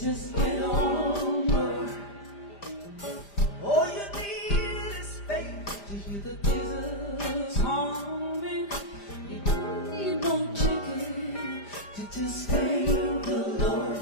Just get over. All you need is faith to hear the Jesus humming. You don't need no chicken to just thank the Lord.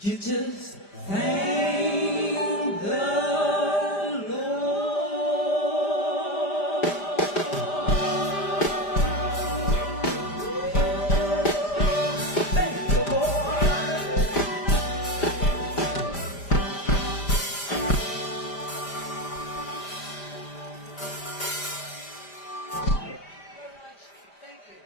You just thank the Lord. Thank the Lord. Thank you.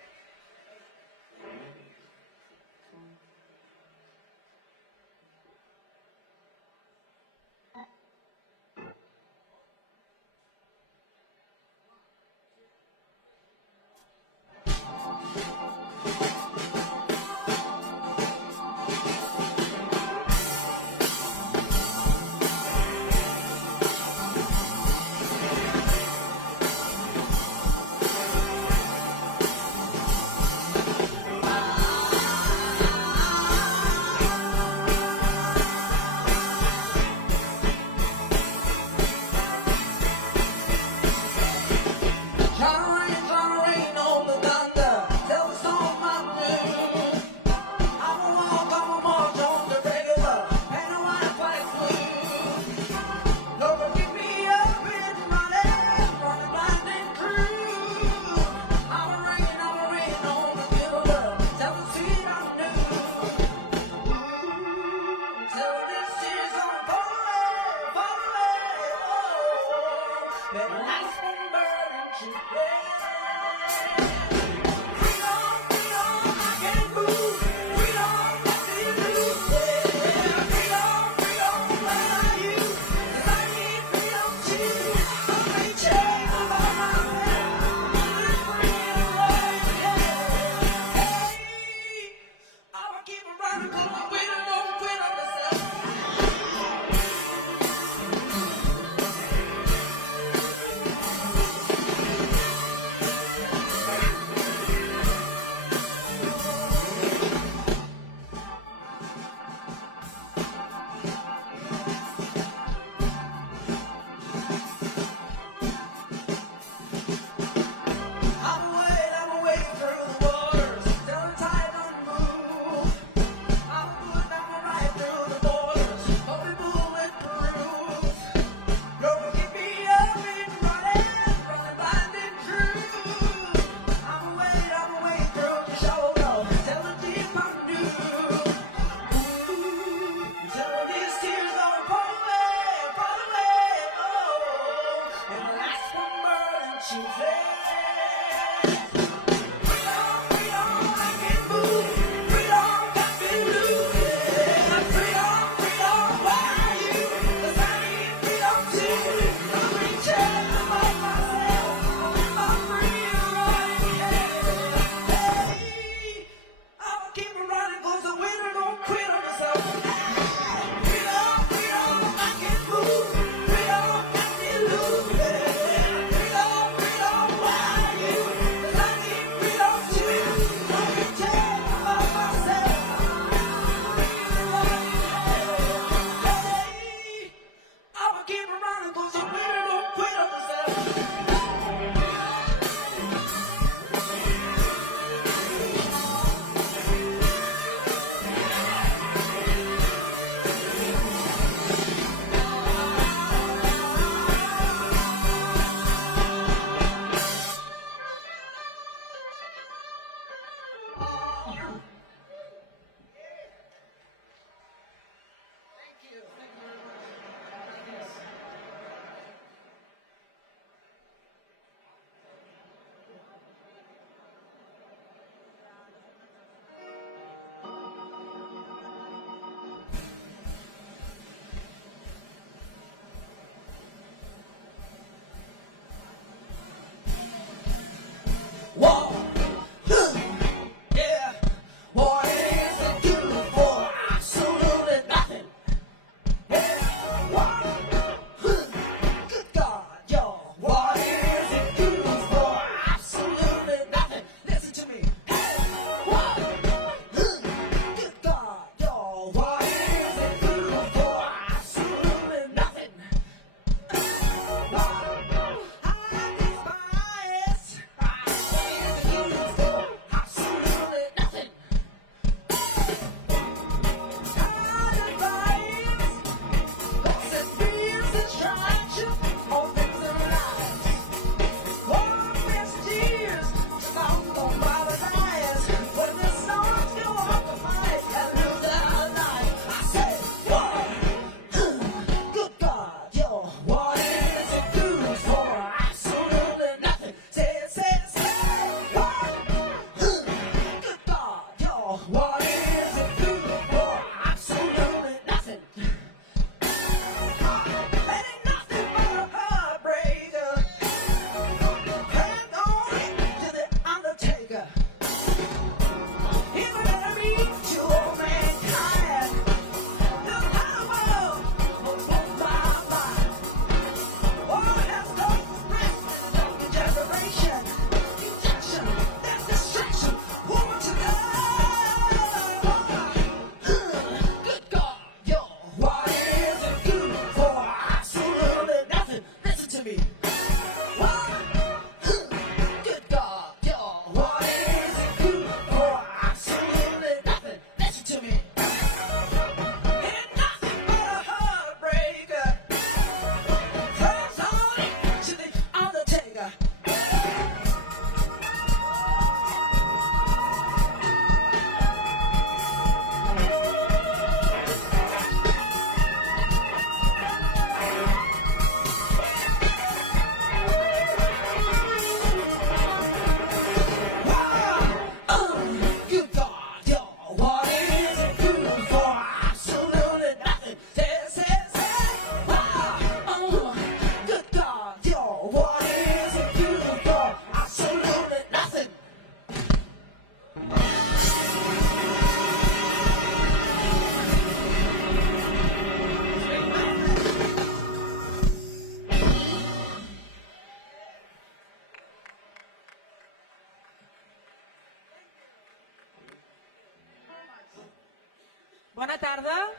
Bona tarda.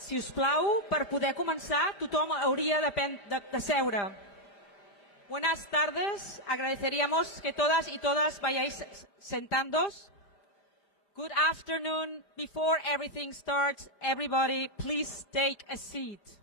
Si us plau, per poder començar, tothom hauria de seure. Buenas tardes. Agradeceríamos que todas y todas vayáis sentándoos. Good afternoon. Before everything starts, everybody, please take a seat.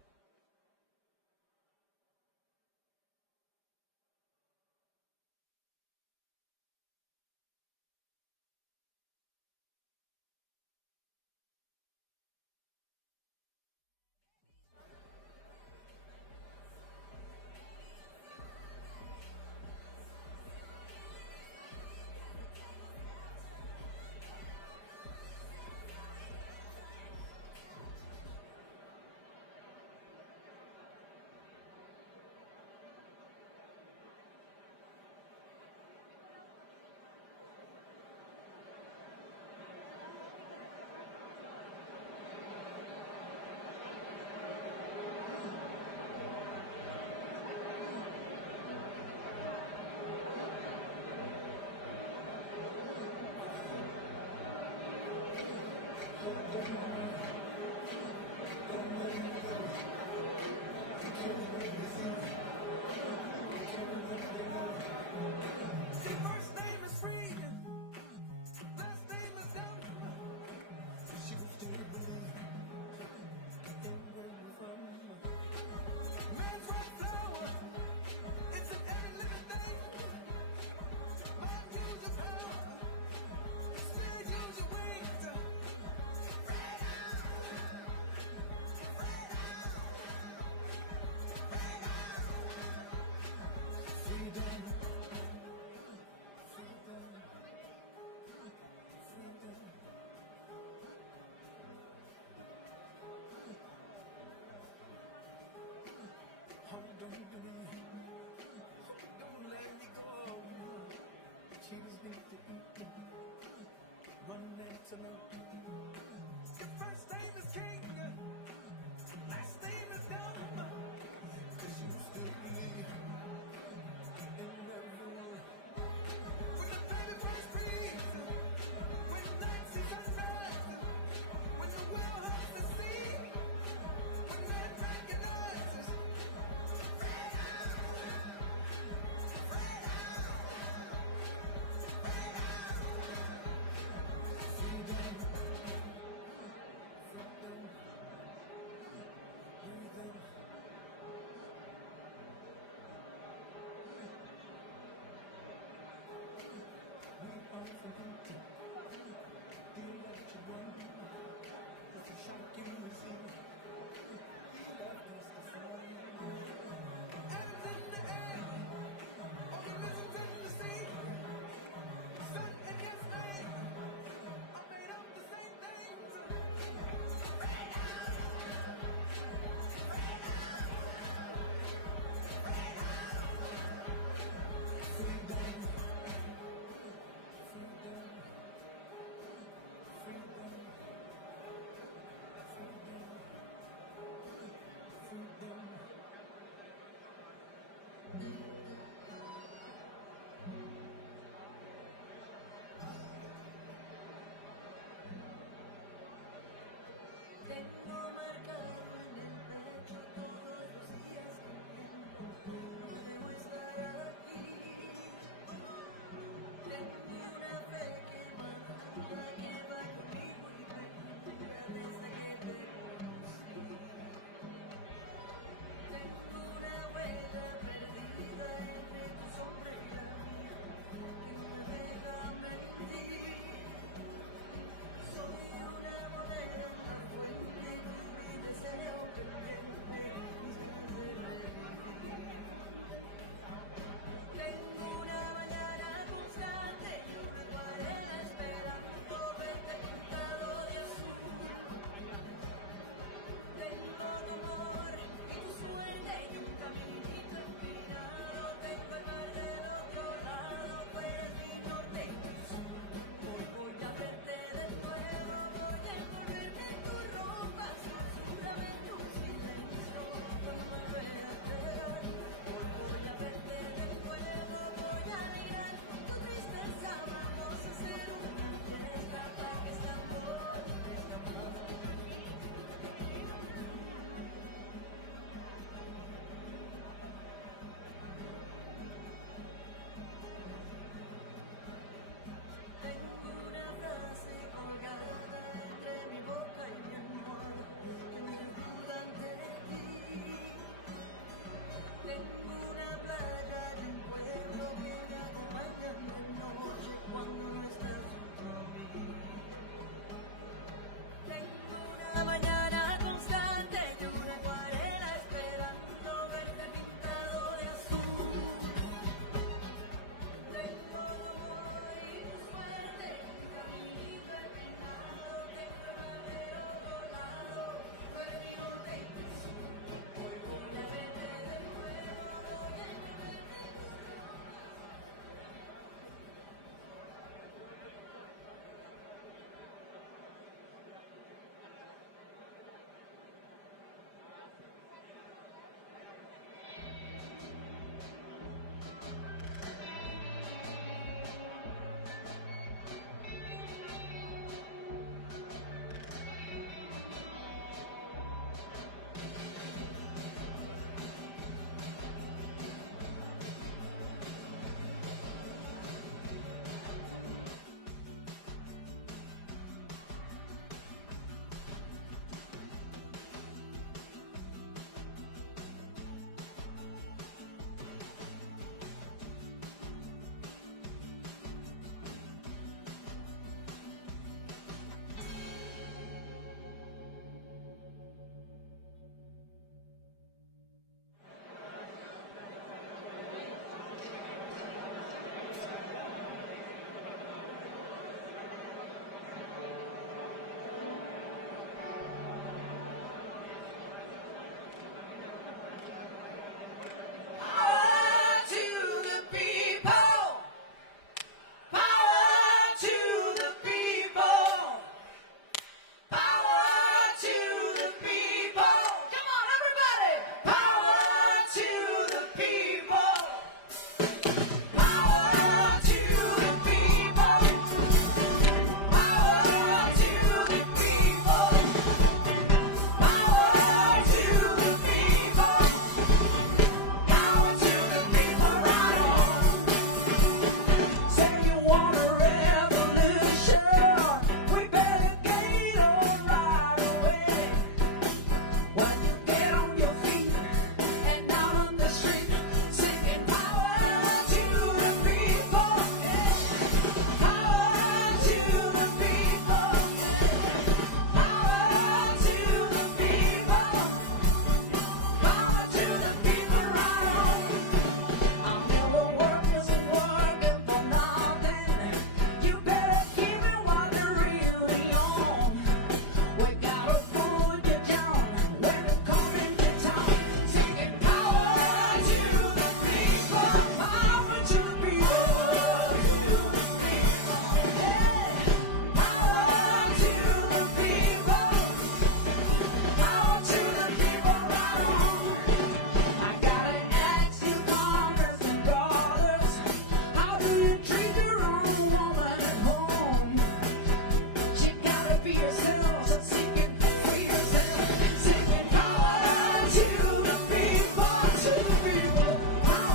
free yourselves, singing, free yourselves, singing, power to the people, power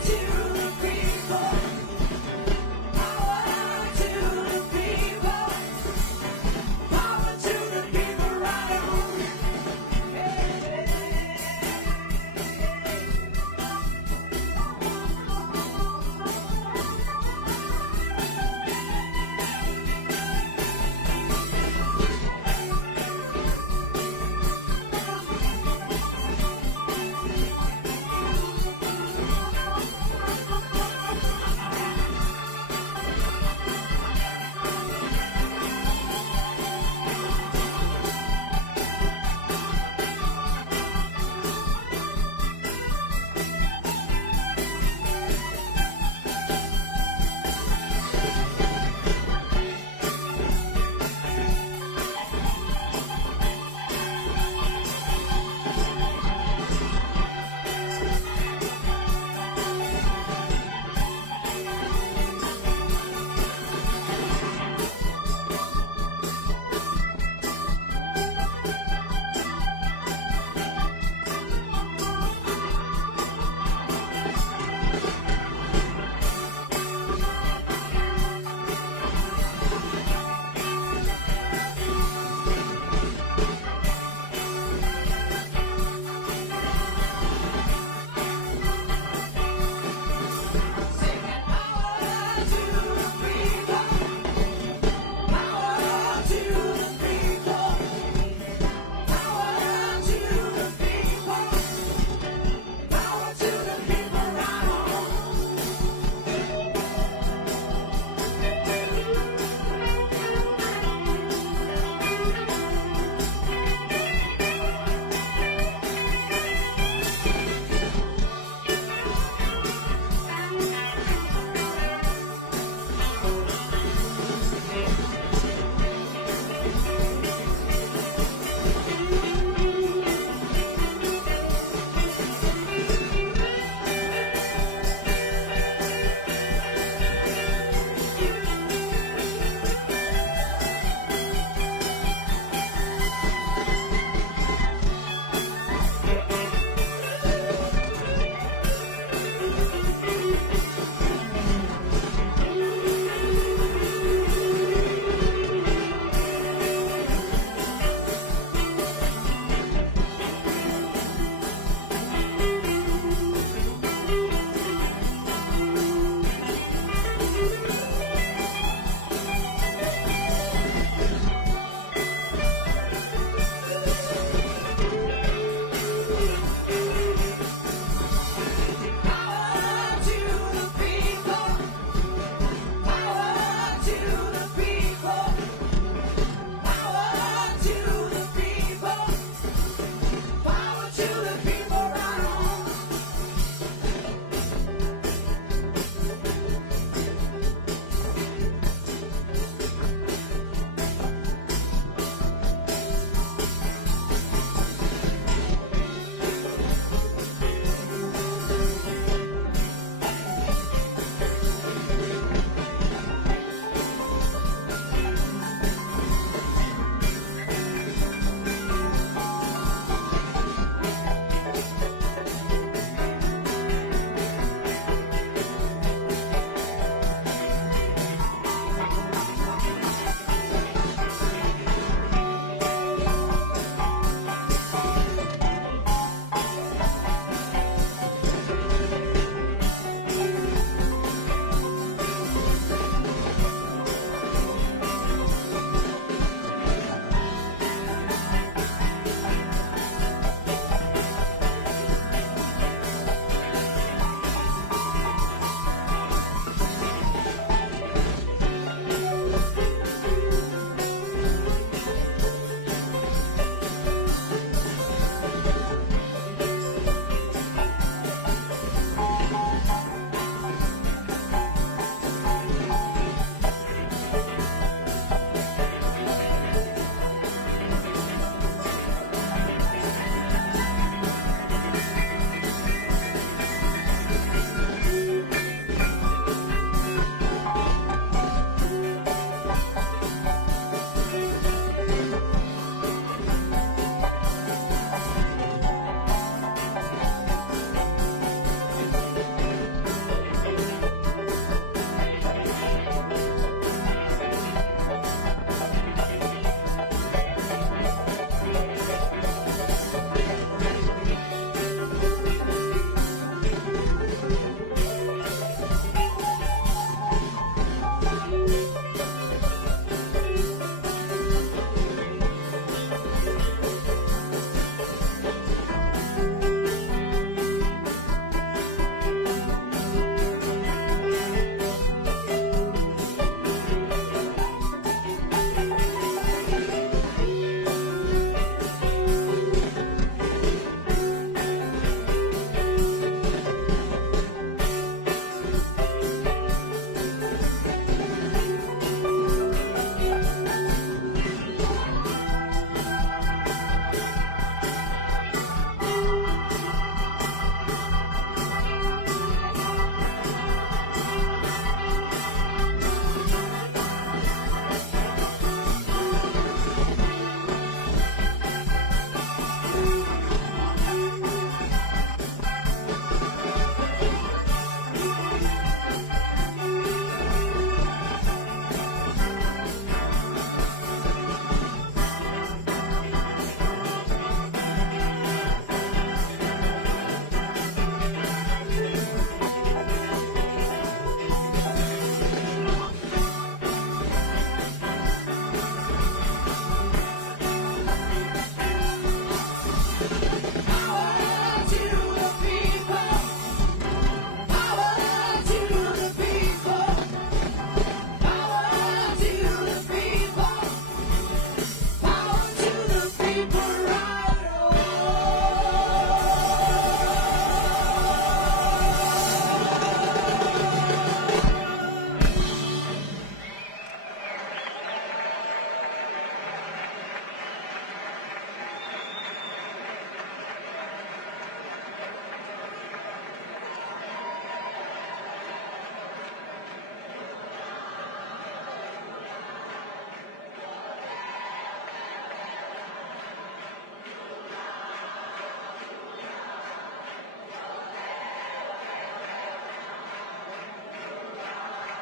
to the people, power to the people, power to the people right on.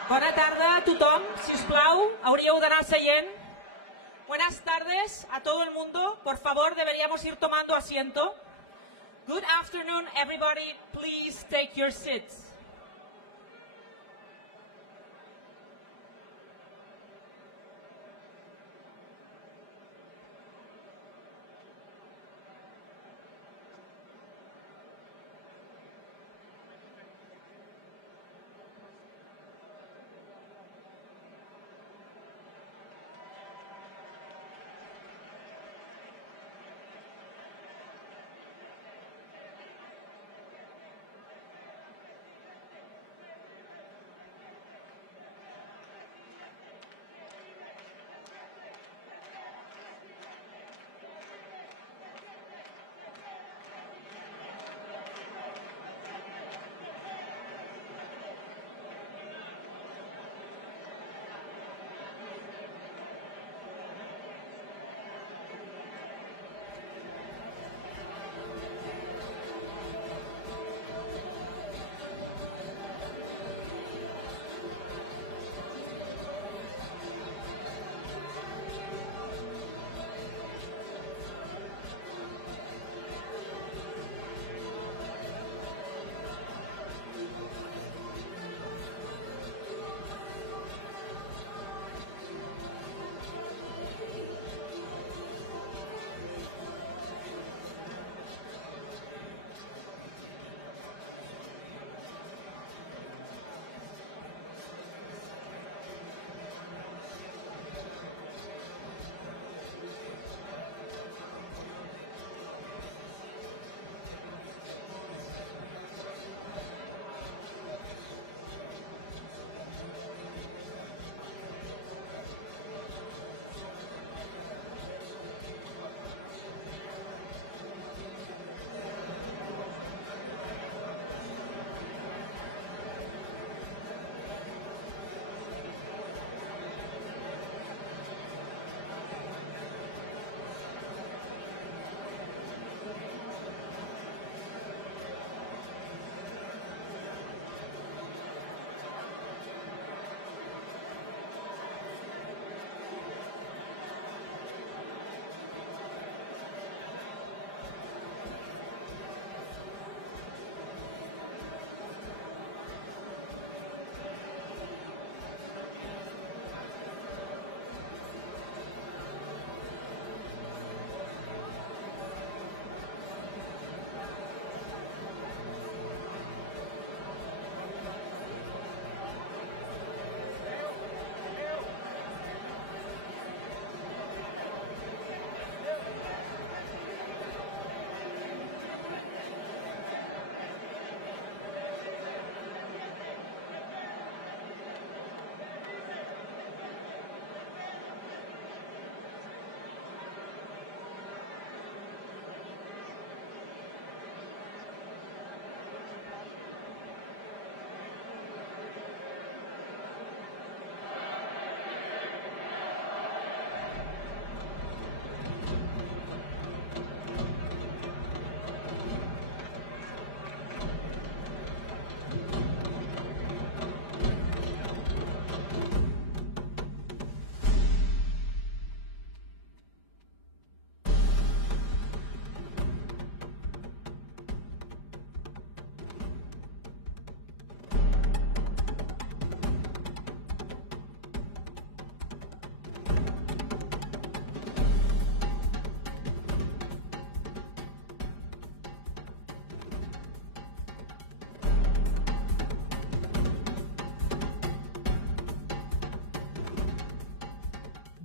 Bona tarda a tothom, si us plau, hauríeu d'anar seient. Buenas tardes a todo el mundo. Por favor, deberíamos ir tomando asiento. Good afternoon, everybody. Please take your seats.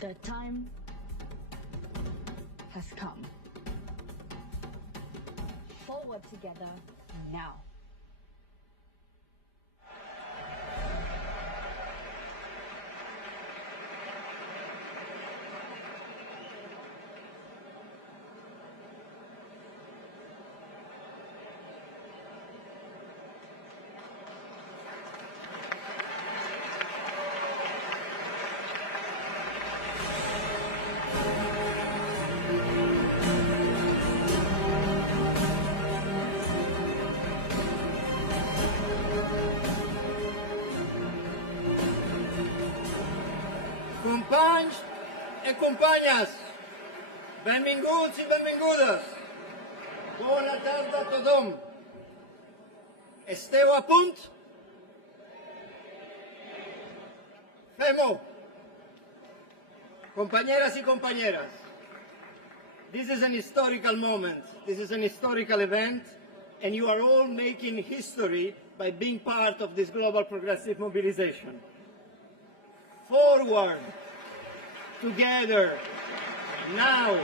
The time has come. Forward together now. companyes, benvinguts i benvingudes. Bona tarda a tothom. Esteu a punt? Fem-ho. Companyeres i companyeres, this is an historical moment. This is an historical event, and you are all making history by being part of this global progressive mobilization. Forward, together, now.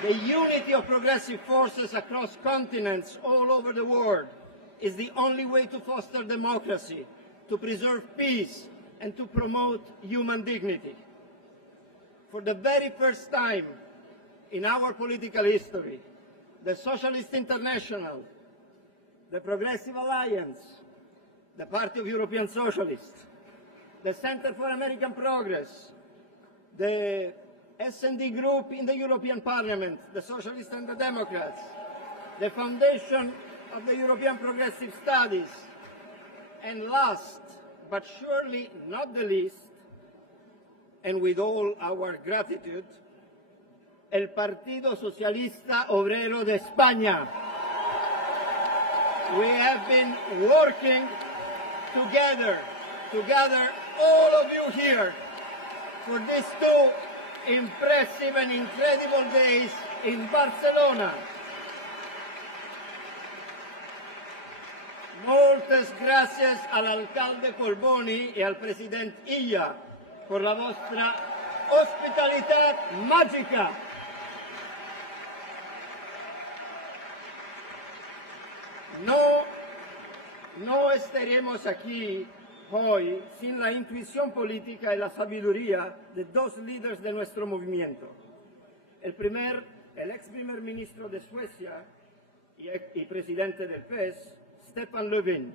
The unity of progressive forces across continents all over the world is the only way to foster democracy, to preserve peace, and to promote human dignity. For the very first time in our political history, the Socialist International, the Progressive Alliance, the Party of European Socialists, the Center for American Progress, the S&D group in the European Parliament, the Socialists and the Democrats, the Foundation of the European Progressive Studies, and last but surely not the least, and with all our gratitude, el Partido Socialista Obrero de España. We have been working together to gather all of you here for these 2 impressive and incredible days in Barcelona. Moltes gràcies all'alcalde Colboni e al president Illa per la vostra ospitalitat màgica. No estaremos aquí hoy sin la intuición política y la sabiduría de 2 líderes de nuestro movimiento. El ex primer ministro de Suecia y presidente del PES, Stefan Löfven.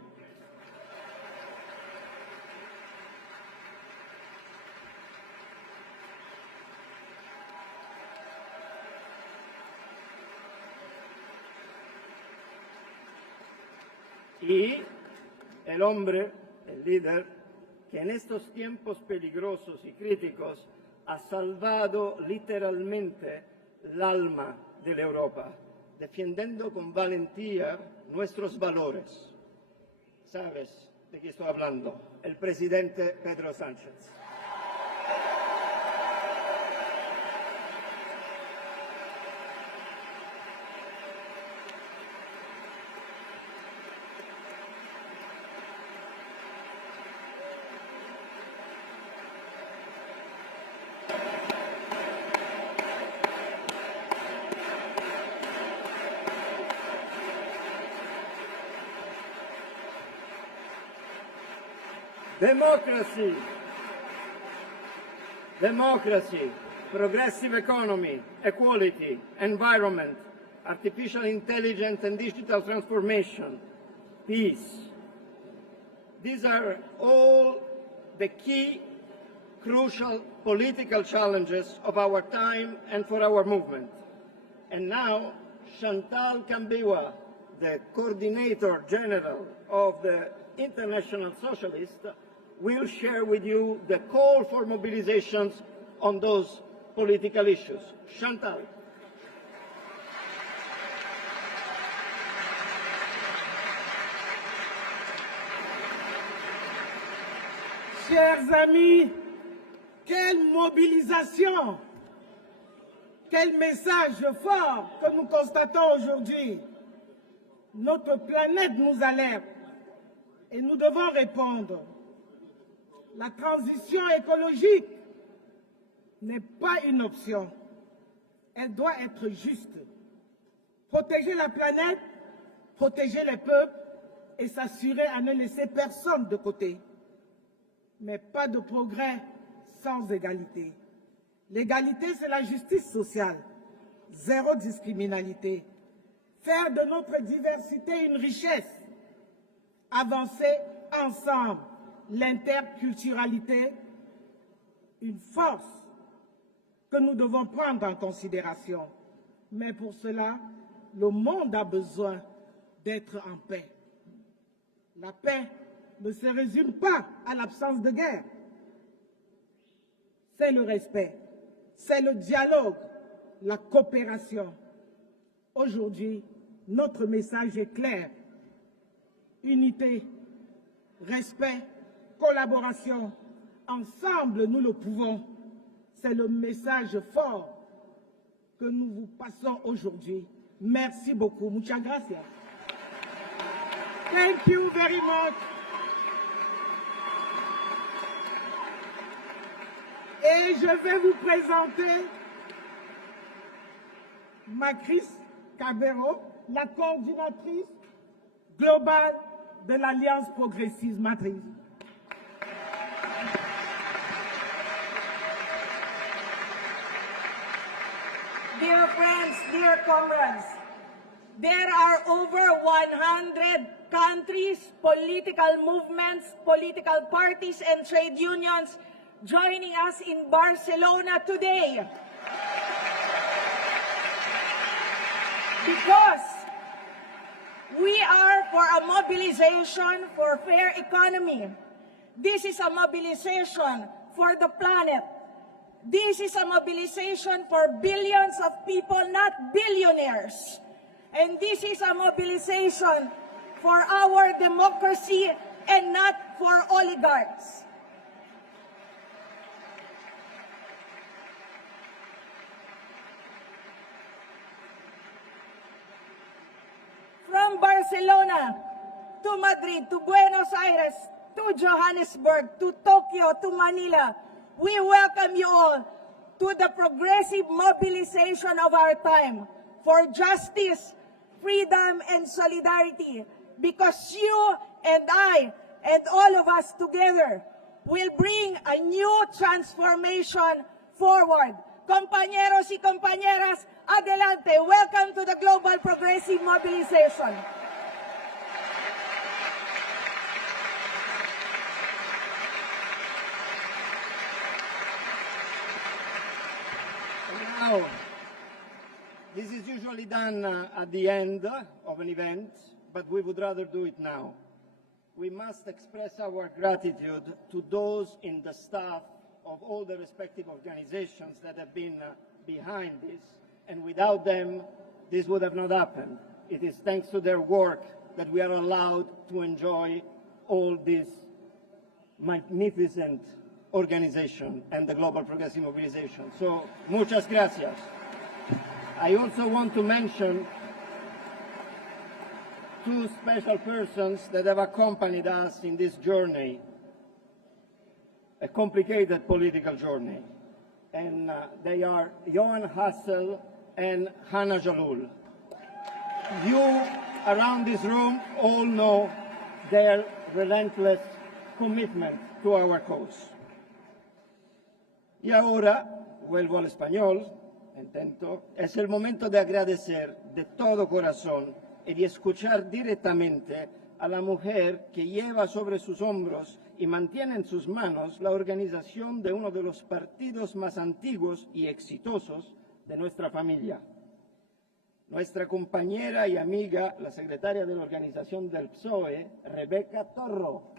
Y el líder, que en estos tiempos peligrosos y críticos ha salvado literalmente el alma de la Europa, defendiendo con valentía nuestros valores. ¿Sabes de qué estoy hablando? El presidente Pedro Sánchez. Democracy, progressive economy, equality, environment, artificial intelligence and digital transformation, peace. These are all the key, crucial political challenges of our time and for our movement. And now, Chantal Cambiwa, the Coordinator General of the International Socialists, will share with you the call for mobilizations on those political issues. Chantal. Chers amis, quelle mobilisation, quel message fort que nous constatons aujourd'hui. Notre planète nous alerte et nous devons répondre. La transition écologique n'est pas une option. Elle doit être juste. Protéger la planète, protéger les peuples et s'assurer à ne laisser personne de côté. Mais pas de progrès sans égalité. L'égalité, c'est la justice sociale. Zéro discriminalité. Faire de notre diversité une richesse. Avancer ensemble. L'interculturalité, une force que nous devons prendre en considération. Mais pour cela, le monde a besoin d'être en paix. La paix ne se résume pas à l'absence de guerre. C'est le respect, c'est le dialogue, la coopération. Aujourd'hui, notre message est clair. Unité, respect, collaboration. Ensemble, nous le pouvons. C'est le message fort que nous vous passons aujourd'hui. Merci beaucoup. Muchas gracias. Thank you very much. Et je vais vous présenter Macris Cabero, la coordinatrice globale de l'Alliance Progressive Matrice. Dear friends, dear comrades, there are over 100 countries, political movements, political parties, and trade unions joining us in Barcelona today. Because we are for a mobilization for fair economy. This is a mobilization for the planet. This is a mobilization for billions of people, not billionaires. And this is a mobilization for our democracy and not for oligarchs. From Barcelona to Madrid to Buenos Aires to Johannesburg to Tokyo to Manila, we welcome you all to the progressive mobilization of our time for justice, freedom, and solidarity, because you and I and all of us together will bring a new transformation forward. Compañeros y compañeras, adelante. Welcome to the Global Progressive Mobilisation. Now, this is usually done at the end of an event, but we would rather do it now. We must express our gratitude to those in the staff of all the respective organizations that have been behind this, and without them, this would have not happened. It is thanks to their work that we are allowed to enjoy all this magnificent organization and the Global Progressive Mobilisation. So, muchas gracias. I also want to mention two special persons that have accompanied us in this journey, a complicated political journey, and they are Johan Hassel and Hannah Jalul. You around this room all know their relentless commitment to our cause. Y ahora, vuelvo al español, intento, es el momento de agradecer de todo corazón y de escuchar directamente a la mujer que lleva sobre sus hombros y mantiene en sus manos la organización de uno de los partidos más antiguos y exitosos de nuestra familia. Nuestra compañera y amiga, la secretaria de la organización del PSOE, Rebeca Torro.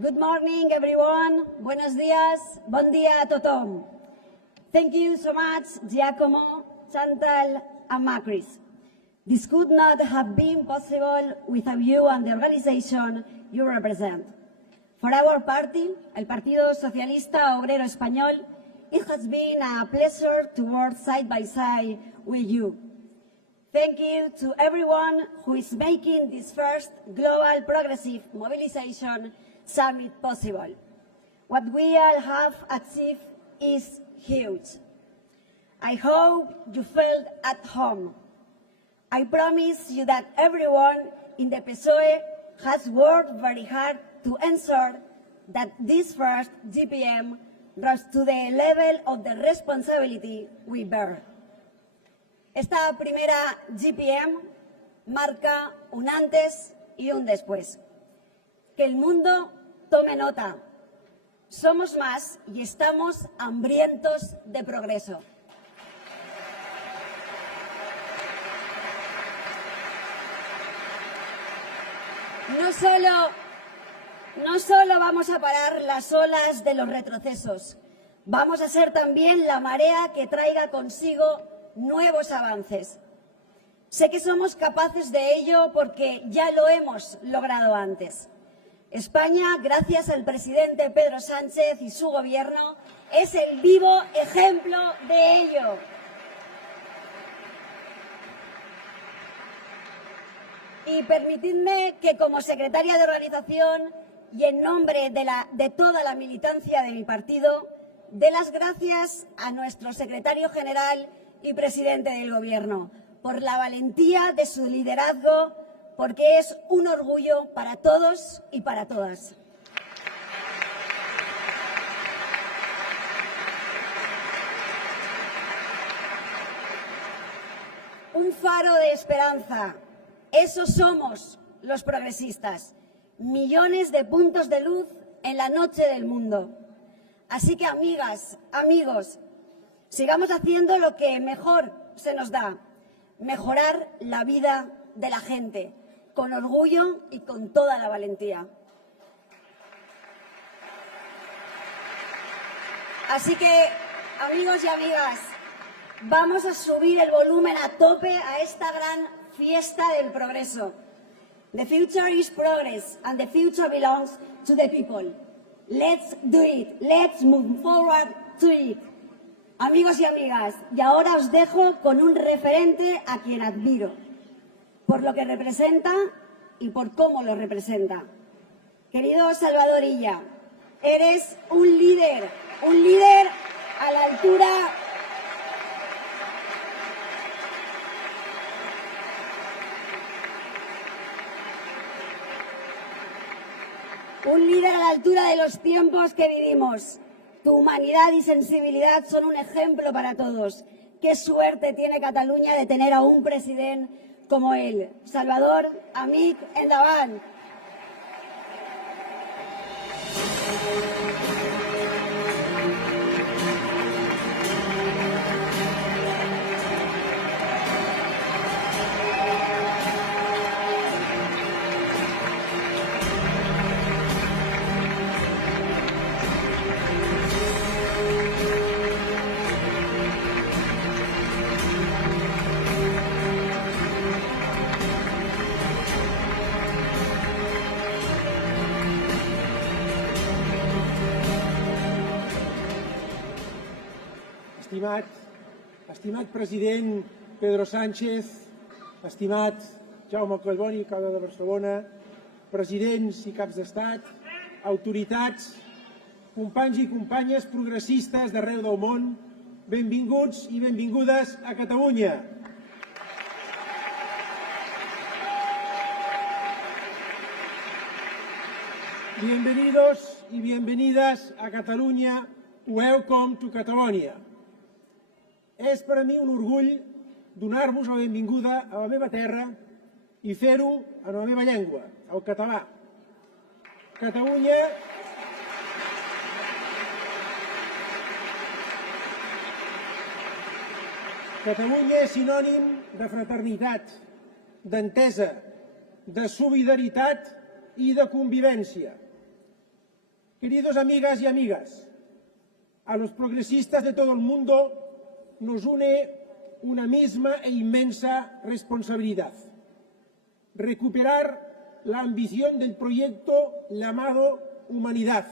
Good morning, everyone. Buenos días. Bon dia a tothom. Thank you so much, Giacomo, Chantal, and Macris. This could not have been possible without you and the organization you represent. For our party, el Partido Socialista Obrero Español, it has been a pleasure to work side by side with you. Thank you to everyone who is making this first Global Progressive Mobilisation Summit possible. What we all have achieved is huge. I hope you felt at home. I promise you that everyone in the PSOE has worked very hard to ensure that this first GPM rose to the level of the responsibility we bear. Esta primera GPM marca un antes y un después. Que el mundo tome nota. Somos más y estamos hambrientos de progreso. No solo vamos a parar las olas de los retrocesos, vamos a ser también la marea que traiga consigo nuevos avances. Sé que somos capaces de ello porque ya lo hemos logrado antes. España, gracias al presidente Pedro Sánchez y su gobierno, es el vivo ejemplo de ello. Y permitidme que, como secretaria de organización y en nombre de toda la militancia de mi partido, dé las gracias a nuestro secretario general y presidente del Gobierno por la valentía de su liderazgo, porque es un orgullo para todos y para todas. Un faro de esperanza. Esos somos los progresistas. Millones de puntos de luz en la noche del mundo. Así que, amigas, amigos, sigamos haciendo lo que mejor se nos da. Mejorar la vida de la gente, con orgullo y con toda la valentía. Así que, amigos y amigas, vamos a subir el volumen a tope a esta gran fiesta del progreso. The future is progress and the future belongs to the people. Let's do it. Let's move forward to it. Amigos y amigas, y ahora os dejo con un referente a quien admiro, por lo que representa y por cómo lo representa. Querido Salvador Illa, eres un líder a la altura de los tiempos que vivimos. Tu humanidad y sensibilidad son un ejemplo para todos. Qué suerte tiene Cataluña de tener a un presidente como él. Salvador, amic, endavant. Estimat president Pedro Sánchez, estimat Jaume Collboni, alcalde de Barcelona, presidents i caps d'estat, autoritats, companys i companyes progressistes d'arreu del món, benvinguts i benvingudes a Catalunya. Bienvenidos y bienvenidas a Catalunya. Welcome to Catalonia. És per a mi un orgull donar-vos la benvinguda a la meva terra i fer-ho en la meva llengua, el català. Catalunya és sinònim de fraternitat, d'entesa, de solidaritat y de convivencia. Queridos amigas y amigas, a los progresistas de todo el mundo nos une una misma e inmensa responsabilidad: recuperar la ambición del proyecto llamado humanidad,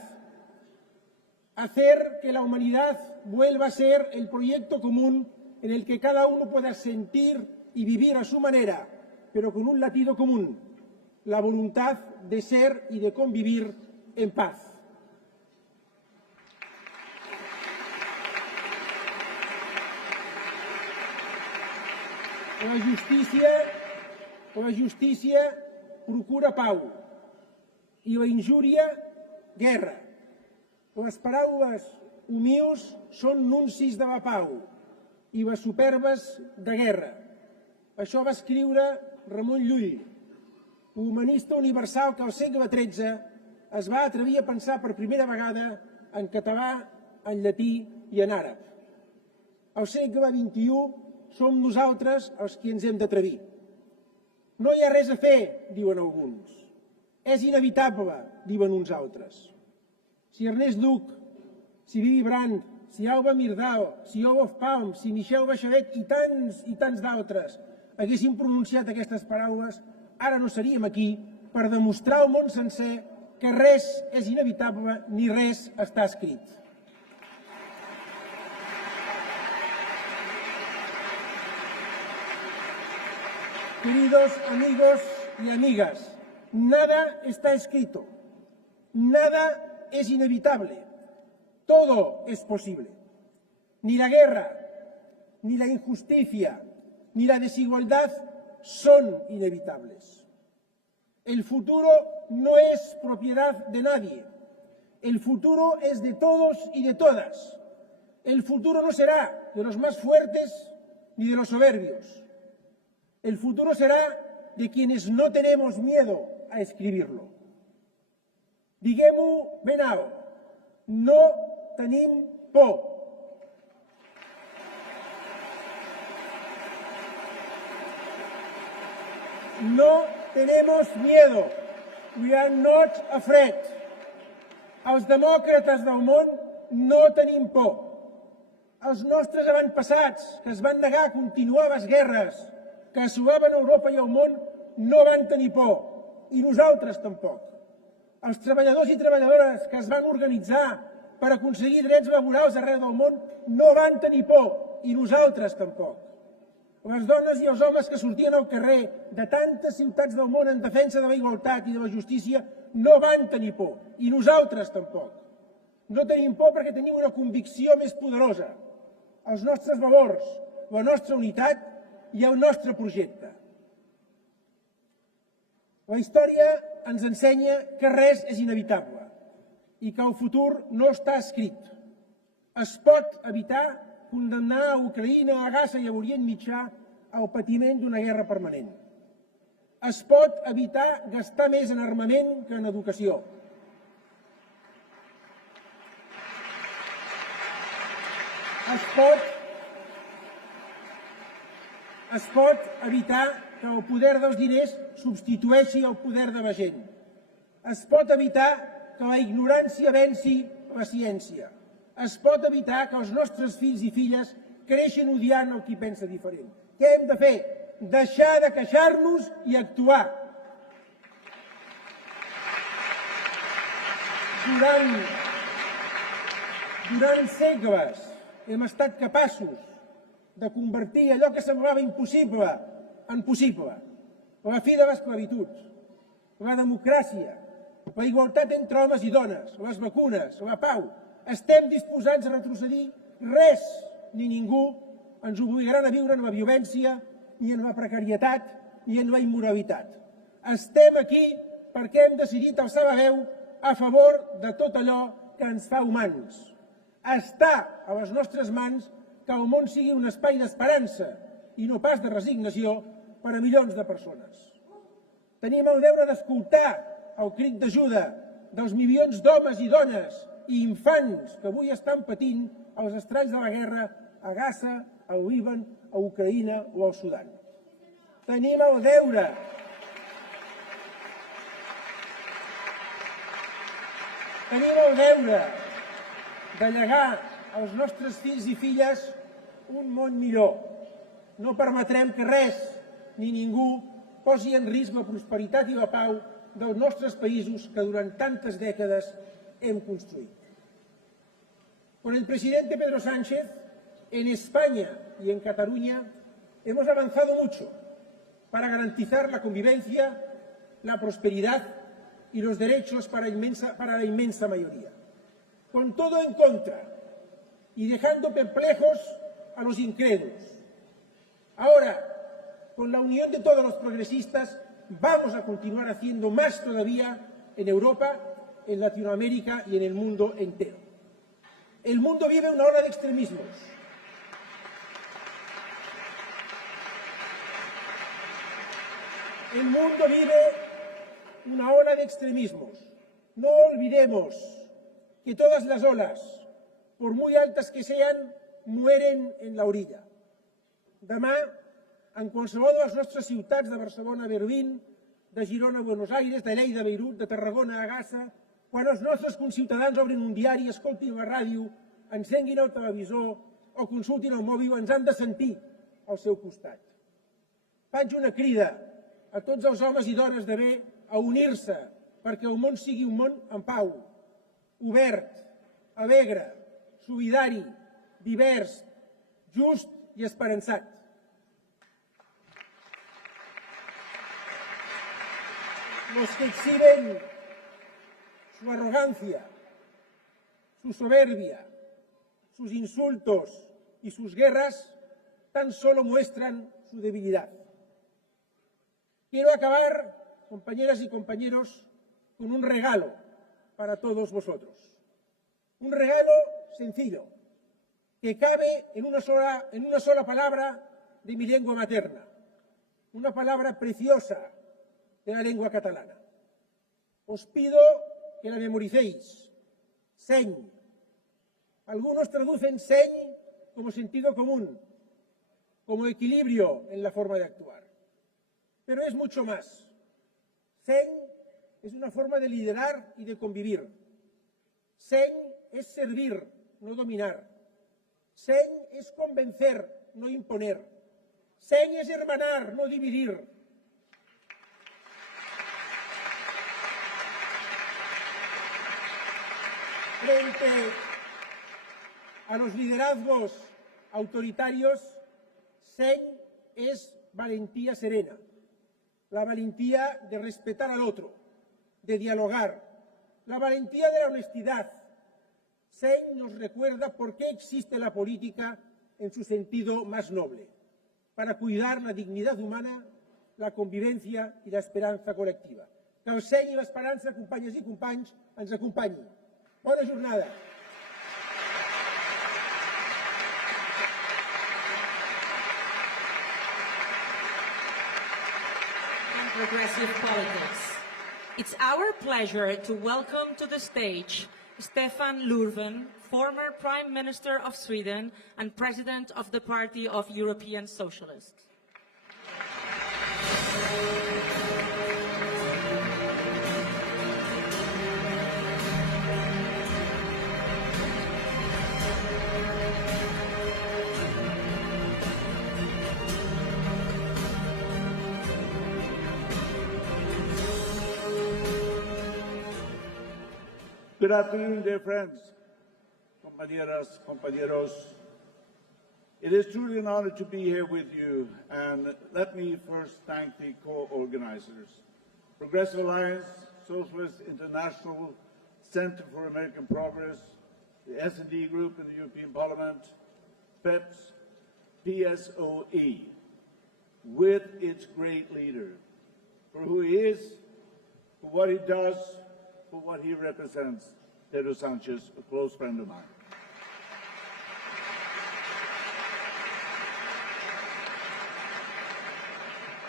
hacer que la humanidad vuelva a ser el proyecto común en el que cada uno pueda sentir y vivir a su manera, pero con un latido común: la voluntad de ser y de convivir en paz. La justícia procura pau i la injúria, guerra. Les paraules humils són nuncis de la pau i les superbes de guerra. Això va escriure Ramon Llull, humanista universal que al segle XIII es va atrevir a pensar per primera vegada en català, en llatí i en àrab. Al segle XXI som nosaltres els qui ens hem d'atrevir. No hi ha res a fer, diuen alguns. És inevitable, diuen uns altres. Si Ernest Lluch, si Willy Brandt, si Alba Myrdal, si Olof Palme, si Michel Bachelet i tants d'altres haguessin pronunciat aquestes paraules, ara no seríem aquí per demostrar al món sencer que res és inevitable ni res està escrit. Queridos amigos y amigas, nada está escrito, nada es inevitable, todo es posible. Ni la guerra, ni la injusticia, ni la desigualdad son inevitables. El futuro no es propiedad de nadie, el futuro es de todos y de todas. El futuro no será de los más fuertes ni de los soberbios. El futuro será de quienes no tenemos miedo a escribirlo. Diguem-ho ben alt, no tenim por. No tenemos miedo. We are not afraid. Els demòcrates del món no tenim por. Els nostres avantpassats, que es van negar a continuar les guerres que assolaven Europa i el món, no van tenir por, i nosaltres tampoc. Els treballadors i treballadores que es van organitzar per aconseguir drets laborals arreu del món no van tenir por, i nosaltres tampoc. Les dones i els homes que sortien al carrer de tantes ciutats del món en defensa de la igualtat i de la justícia no van tenir por, i nosaltres tampoc. No tenim por perquè tenim una convicció més poderosa, els nostres valors, la nostra unitat i el nostre projecte. La història ens ensenya que res és inevitable i que el futur no està escrit. Es pot evitar condemnar a Ucraïna, a Gaza i a l'Orient Mitjà al patiment d'una guerra permanent. Es pot evitar gastar més en armament que en educació. Es pot evitar que el poder dels diners substitueixi el poder de la gent. Es pot evitar que la ignorància venci la ciència. Es pot evitar que els nostres fills i filles creixin odiant el qui pensa diferent. Què hem de fer? Deixar de queixar-nos i actuar. Durant segles hem estat capaços de convertir allò que semblava impossible en possible. La fi de l'esclavitud, la democràcia, la igualtat entre homes i dones, les vacunes, la pau. Estem disposats a retrocedir? Res ni ningú ens obligaran a viure en la violència, ni en la precarietat, ni en la immoralitat. Estem aquí perquè hem decidit alçar la veu a favor de tot allò que ens fa humans. Està a les nostres mans que el món sigui un espai d'esperança i no pas de resignació per a milions de persones. Tenim el deure d'escoltar el crit d'ajuda dels milions d'homes i dones i infants que avui estan patint els estralls de la guerra a Gaza, al Líban, a Ucraïna o al Sudan. Tenim el deure de llegar als nostres fills i filles un món millor. No permetrem que res ni ningú posi en risc la prosperitat i la pau dels nostres països que durant tantes dècades hem construït. Con el presidente Pedro Sánchez, en España y en Cataluña hemos avanzado mucho para garantizar la convivencia, la prosperidad y los derechos para la inmensa mayoría. Con todo en contra y dejando perplejos a los incrédulos. Ahora, con la unión de todos los progresistas, vamos a continuar haciendo más todavía en Europa, en Latinoamérica y en el mundo entero. El mundo vive una ola de extremismos. El mundo vive una ola de extremismos. No olvidemos que todas las olas, por muy altas que sean, mueren en la orilla. Demà, en qualsevol de les nostres ciutats de Barcelona, Berlín, de Girona, Buenos Aires, de Lleida, Beirut, de Tarragona, Gaza, quan els nostres conciutadans obrin un diari, escoltin la ràdio, encenguin el televisor o consultin el mòbil, ens han de sentir al seu costat. Faig una crida a tots els homes i dones de bé a unir-se perquè el món sigui un món en pau, obert, alegre, solidari, divers, just y esperanzat. Los que exhiben su arrogancia, su soberbia, sus insultos y sus guerras tan solo muestran su debilidad. Quiero acabar, compañeras y compañeros, con un regalo para todos vosotros. Un regalo sencillo, que cabe en una sola palabra de mi lengua materna, una palabra preciosa de la lengua catalana. Os pido que la memoricéis. Seny. Algunos traducen seny como sentido común, como equilibrio en la forma de actuar. Pero es mucho más. Seny es una forma de liderar y de convivir. Seny es servir, no dominar. Seny es convencer, no imponer. Seny es hermanar, no dividir. Frente a los liderazgos autoritarios, Seny es valentía serena, la valentía de respetar al otro, de dialogar, la valentía de la honestidad. Seny nos recuerda por qué existe la política en su sentido más noble, para cuidar la dignidad humana, la convivencia i l'esperança col·lectiva. Que el seny i l'esperança, companyes i companys, ens acompanyin. Bona jornada. Progressive politics. It's our pleasure to welcome to the stage Stefan Löfven, former Prime Minister of Sweden and President of the Party of European Socialists. Good afternoon, dear friends, compañeras, compañeros. It is truly an honor to be here with you, and let me first thank the co-organizers, Progressive Alliance, Socialist International, Center for American Progress, the S&D Group in the European Parliament, PEPS, PSOE, with its great leader, for who he is, for what he does, for what he represents, Pedro Sanchez, a close friend of mine.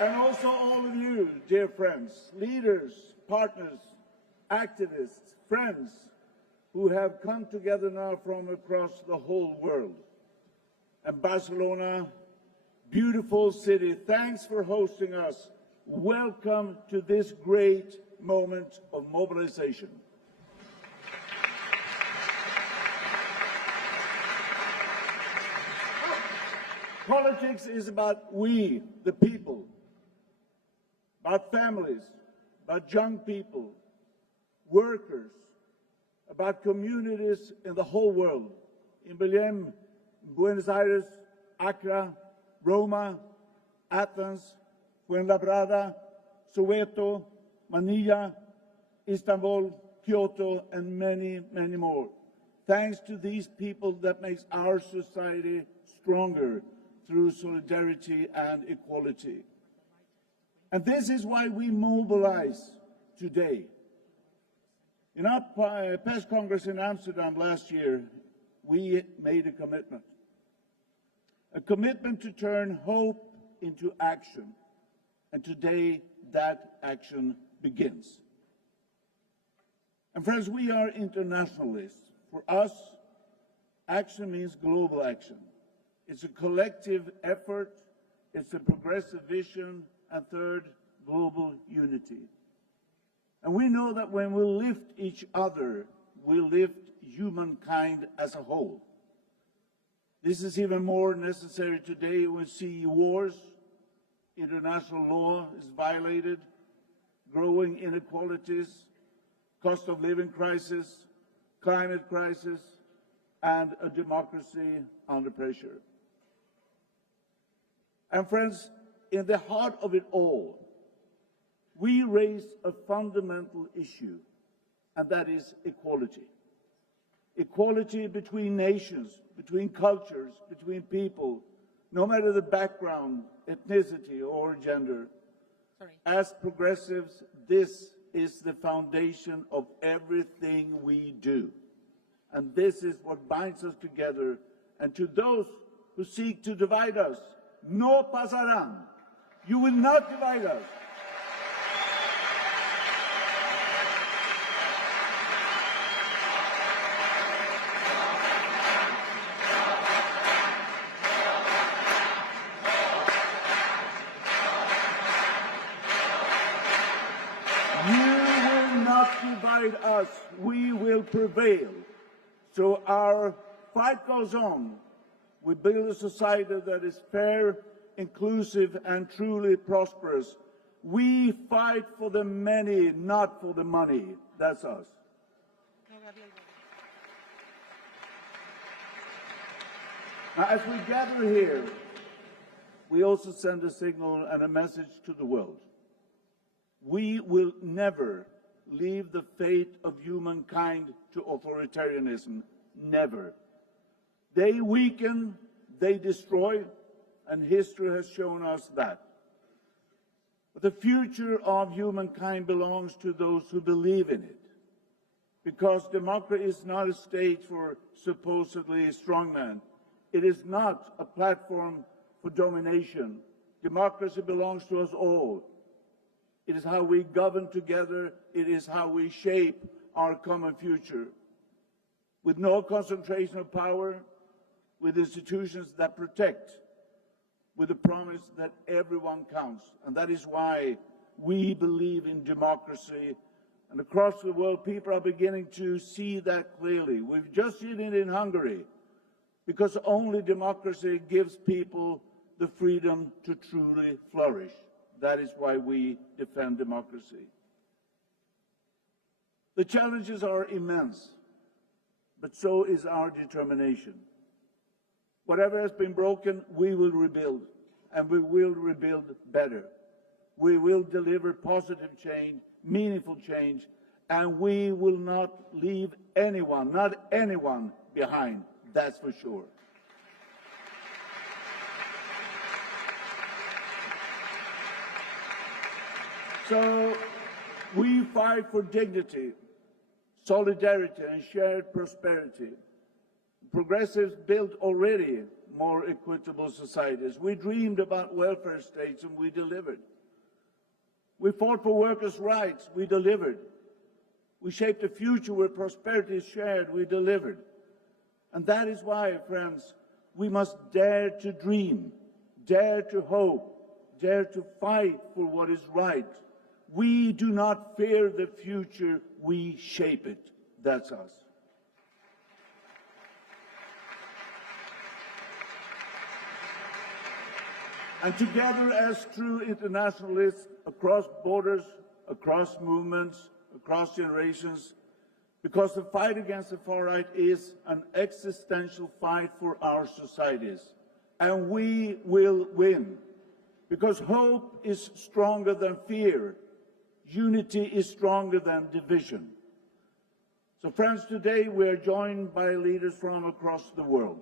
And also all of you, dear friends, leaders, partners, activists, friends, who have come together now from across the whole world. And Barcelona, beautiful city, thanks for hosting us. Welcome to this great moment of mobilization. Politics is about we, the people, about families, about young people, workers, about communities in the whole world, in Belém, Buenos Aires, Accra, Roma, Athens, Fuenlabrada, Soweto, Manila, Istanbul, Kyoto, and many, many more. Thanks to these people that makes our society stronger through solidarity and equality. And this is why we mobilize today. In our past Congress in Amsterdam last year, we made a commitment to turn hope into action. And today, that action begins. And friends, we are internationalists. For us, action means global action. It's a collective effort, it's a progressive vision, and third, global unity. And we know that when we lift each other, we lift humankind as a whole. This is even more necessary today when we see wars, international law is violated, growing inequalities, cost of living crisis, climate crisis, and a democracy under pressure. And friends, in the heart of it all, we raise a fundamental issue, and that is equality. Equality between nations, between cultures, between people, no matter the background, ethnicity, or gender. As progressives, this is the foundation of everything we do. And this is what binds us together. And to those who seek to divide us, no pasarán. You will not divide us. Us, we will prevail. So our fight goes on. We build a society that is fair, inclusive, and truly prosperous. We fight for the many, not for the money. That's us. Now, as we gather here, we also send a signal and a message to the world. We will never leave the fate of humankind to authoritarianism. Never. They weaken, they destroy, and history has shown us that. But the future of humankind belongs to those who believe in it. Because democracy is not a stage for supposedly strongmen. It is not a platform for domination. Democracy belongs to us all. It is how we govern together. It is how we shape our common future. With no concentration of power, with institutions that protect, with the promise that everyone counts. And that is why we believe in democracy. And across the world, people are beginning to see that clearly. We've just seen it in Hungary, because only democracy gives people the freedom to truly flourish. That is why we defend democracy. The challenges are immense, but so is our determination. Whatever has been broken, we will rebuild, and we will rebuild better. We will deliver positive change, meaningful change, and we will not leave anyone, not anyone, behind. That's for sure. So we fight for dignity, solidarity, and shared prosperity. Progressives built already more equitable societies. We dreamed about welfare states, and we delivered. We fought for workers' rights. We delivered. We shaped a future where prosperity is shared. We delivered. And that is why, friends, we must dare to dream, dare to hope, dare to fight for what is right. We do not fear the future, we shape it. That's us. And together as true internationalists across borders, across movements, across generations, because the fight against the far right is an existential fight for our societies. And we will win, because hope is stronger than fear. Unity is stronger than division. So friends, today we are joined by leaders from across the world.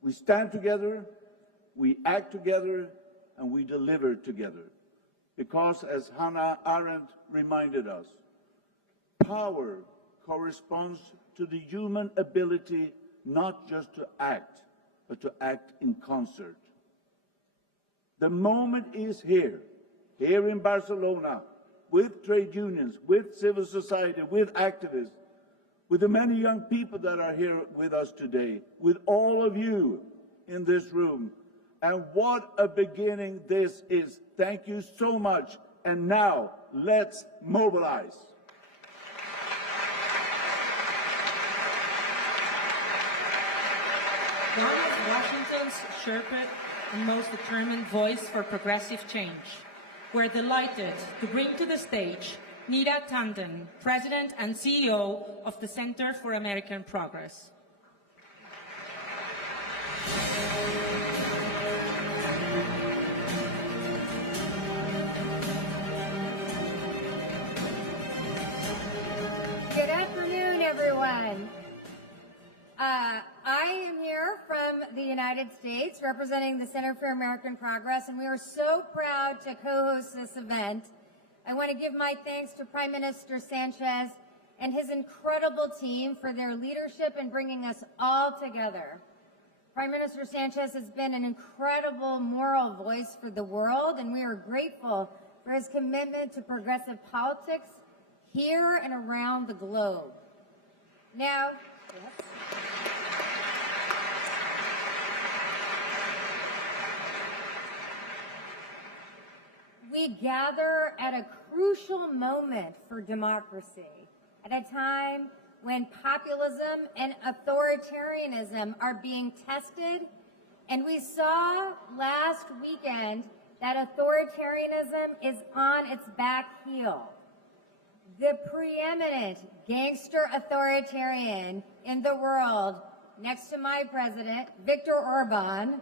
We stand together, we act together, and we deliver together. Because, as Hannah Arendt reminded us, power corresponds to the human ability not just to act, but to act in concert. The moment is here. here in Barcelona, with trade unions, with civil society, with activists, with the many young people that are here with us today, with all of you in this room. And what a beginning this is. Thank you so much. And now, let's mobilize. One of Washington's sharpest and most determined voice for progressive change. We're delighted to bring to the stage Neera Tanden, President and CEO of the Center for American Progress. Good afternoon, everyone. I am here from the United States representing the Center for American Progress, and we are so proud to co-host this event. I want to give my thanks to Prime Minister Sanchez and his incredible team for their leadership in bringing us all together. Prime Minister Sanchez has been an incredible moral voice for the world, and we are grateful for his commitment to progressive politics here and around the globe. Now, yes. We gather at a crucial moment for democracy, at a time when populism and authoritarianism are being tested, and we saw last weekend that authoritarianism is on its back heel. The preeminent gangster authoritarian in the world, next to my president, Viktor Orban,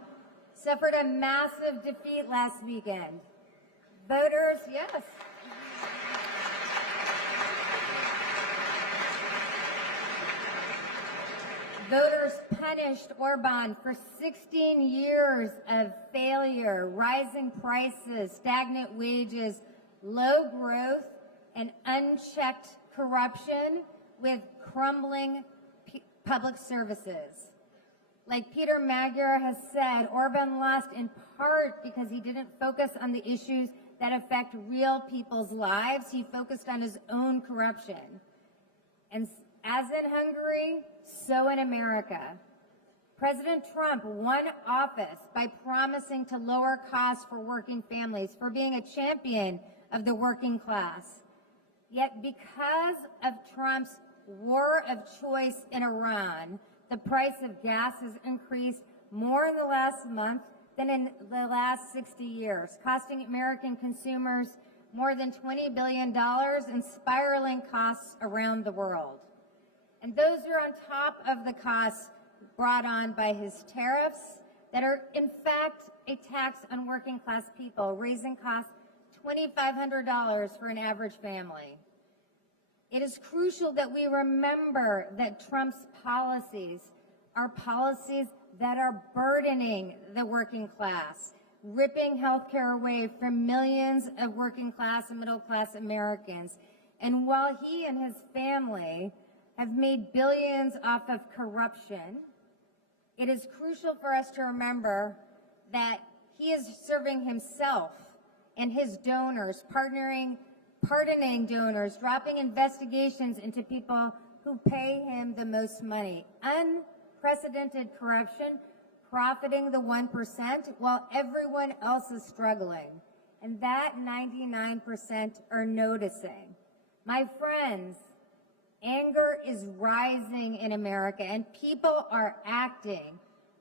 suffered a massive defeat last weekend. Voters, yes. Voters punished Orban for 16 years of failure, rising prices, stagnant wages, low growth, and unchecked corruption with crumbling public services. Like Peter Magyar has said, Orban lost in part because he didn't focus on the issues that affect real people's lives. He focused on his own corruption. And as in Hungary, so in America. President Trump won office by promising to lower costs for working families, for being a champion of the working class. Yet because of Trump's war of choice in Iran, the price of gas has increased more in the last month than in the last 60 years, costing American consumers more than $20 billion and spiraling costs around the world. And those are on top of the costs brought on by his tariffs that are, in fact, a tax on working class people, raising costs $2,500 for an average family. It is crucial that we remember that Trump's policies are policies that are burdening the working class, ripping health care away from millions of working class and middle class Americans. And while he and his family have made billions off of corruption, it is crucial for us to remember that he is serving himself and his donors, pardoning donors, dropping investigations into people who pay him the most money. Unprecedented corruption, profiting the 1% while everyone else is struggling. And that 99% are noticing. My friends, anger is rising in America and people are acting.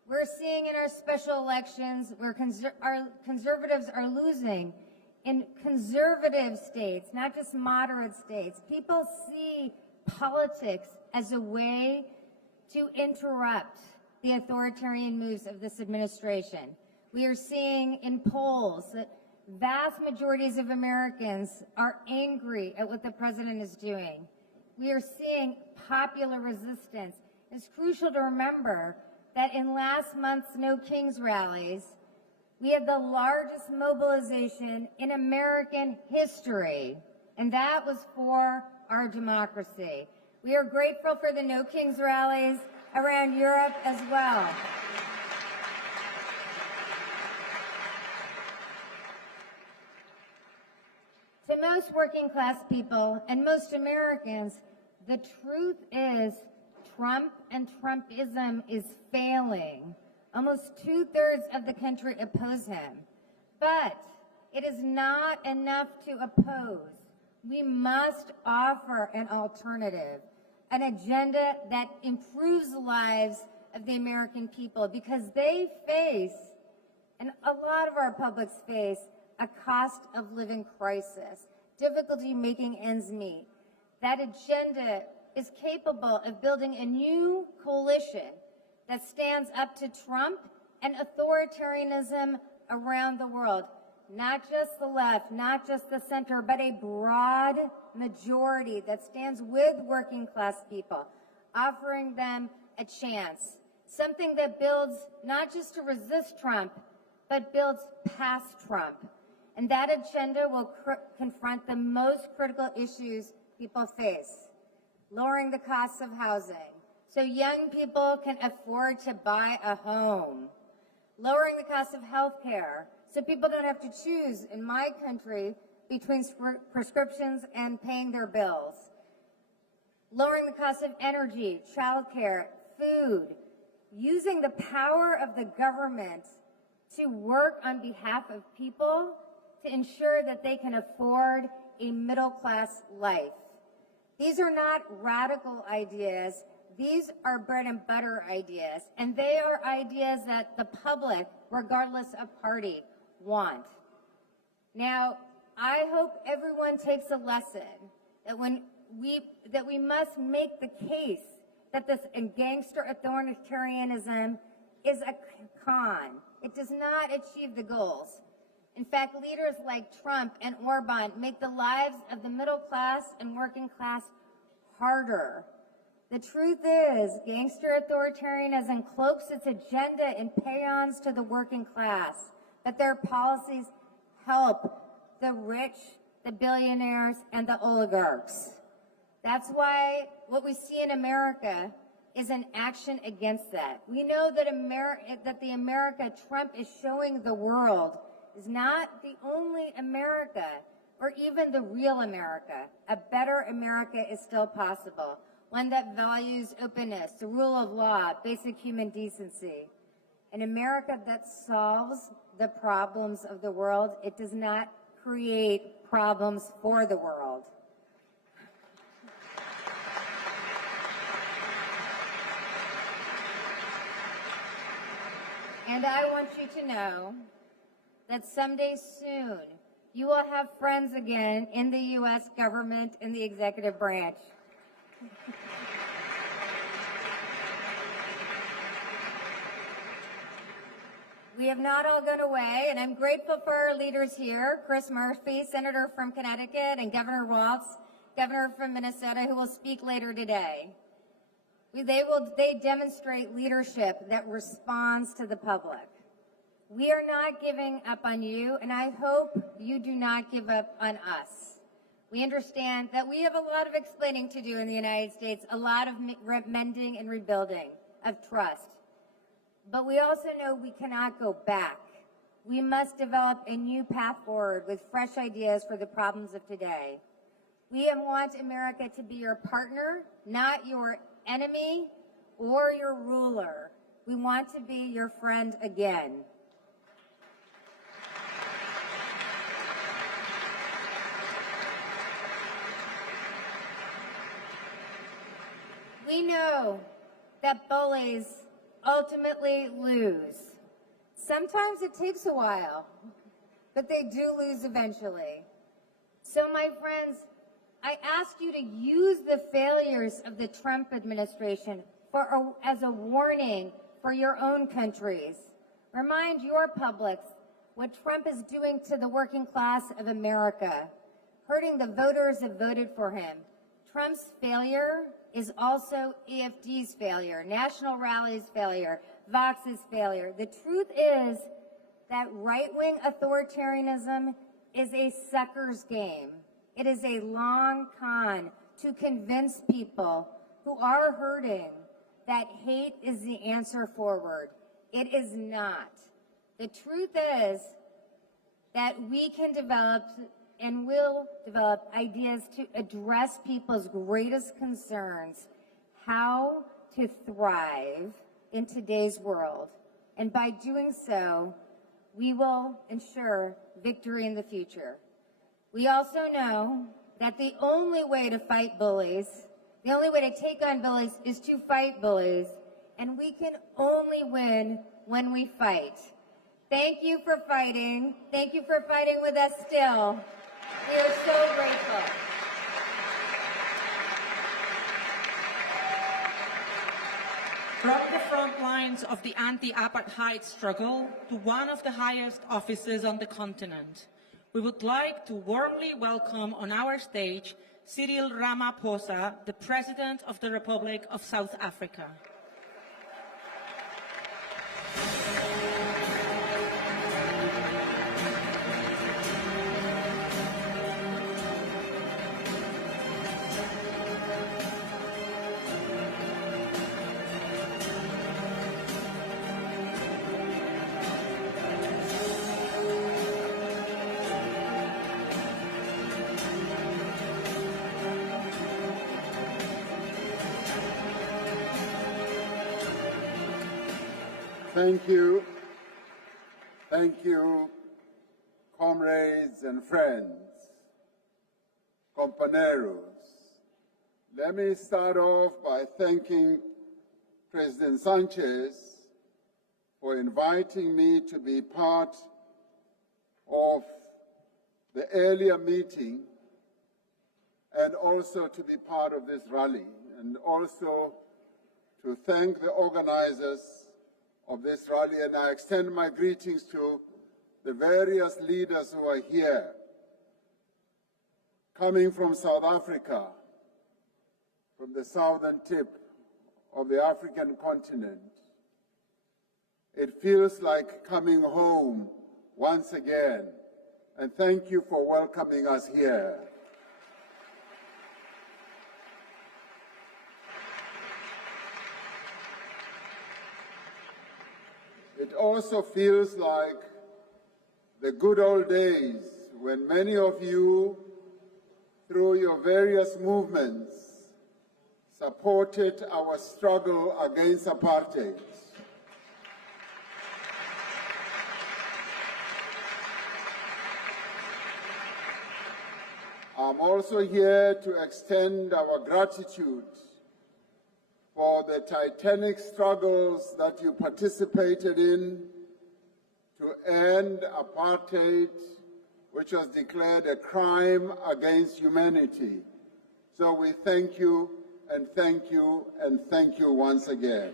We're seeing in our special elections where our conservatives are losing. In conservative states, not just moderate states, people see politics as a way to interrupt the authoritarian moves of this administration. We are seeing in polls that vast majorities of Americans are angry at what the president is doing. We are seeing popular resistance. It's crucial to remember that in last month's No Kings rallies, we had the largest mobilization in American history, and that was for our democracy. We are grateful for the No Kings rallies around Europe as well. To most working class people and most Americans, the truth is Trump and Trumpism is failing. Almost 2/3 of the country oppose him. But it is not enough to oppose. We must offer an alternative, an agenda that improves the lives of the American people, because they face, and a lot of our publics face, a cost of living crisis, difficulty making ends meet. That agenda is capable of building a new coalition that stands up to Trump and authoritarianism around the world. Not just the left, not just the center, but a broad majority that stands with working class people, offering them a chance. Something that builds not just to resist Trump, but builds past Trump. And that agenda will confront the most critical issues people face. Lowering the costs of housing so young people can afford to buy a home. Lowering the cost of health care so people don't have to choose, in my country, between prescriptions and paying their bills. Lowering the cost of energy, childcare, food. Using the power of the government to work on behalf of people to ensure that they can afford a middle-class life. These are not radical ideas. These are bread and butter ideas, and they are ideas that the public, regardless of party, want. Now, I hope everyone takes a lesson that we must make the case that this gangster authoritarianism is a con. It does not achieve the goals. In fact, leaders like Trump and Orban make the lives of the middle class and working class harder. The truth is, gangster authoritarianism cloaks its agenda in paeans to the working class, but their policies help the rich, the billionaires, and the oligarchs. That's why what we see in America is an action against that. We know that the America Trump is showing the world is not the only America, or even the real America. A better America is still possible, one that values openness, the rule of law, basic human decency. An America that solves the problems of the world. It does not create problems for the world. And I want you to know that someday soon, you will have friends again in the U.S. government and the executive branch. We have not all gone away, and I'm grateful for our leaders here, Chris Murphy, Senator from Connecticut, and Governor Walz, Governor from Minnesota, who will speak later today. They demonstrate leadership that responds to the public. We are not giving up on you, and I hope you do not give up on us. We understand that we have a lot of explaining to do in the United States, a lot of mending and rebuilding of trust. But we also know we cannot go back. We must develop a new path forward with fresh ideas for the problems of today. We want America to be your partner, not your enemy or your ruler. We want to be your friend again. We know that bullies ultimately lose. Sometimes it takes a while, but they do lose eventually. So, my friends, I ask you to use the failures of the Trump administration as a warning for your own countries. Remind your publics what Trump is doing to the working class of America, hurting the voters that voted for him. Trump's failure is also EFD's failure, National Rally's failure, Vox's failure. The truth is that right-wing authoritarianism is a sucker's game. It is a long con to convince people who are hurting that hate is the answer forward. It is not. The truth is that we can develop and will develop ideas to address people's greatest concerns, how to thrive in today's world. And by doing so, we will ensure victory in the future. We also know that the only way to fight bullies, the only way to take on bullies is to fight bullies, and we can only win when we fight. Thank you for fighting. Thank you for fighting with us still. We are so grateful. From the front lines of the anti-apartheid struggle to one of the highest offices on the continent, we would like to warmly welcome on our stage Cyril Ramaphosa, the President of the Republic of South Africa. Thank you, comrades and friends, compañeros. Let me start off by thanking President Sanchez for inviting me to be part of the earlier meeting and also to be part of this rally, and also to thank the organizers of this rally, and I extend my greetings to the various leaders who are here, coming from South Africa, from the southern tip of the African continent. It feels like coming home once again, and thank you for welcoming us here. It also feels like the good old days when many of you, through your various movements, supported our struggle against apartheid. I'm also here to extend our gratitude for the titanic struggles that you participated in to end apartheid, which was declared a crime against humanity. So we thank you and thank you and thank you once again.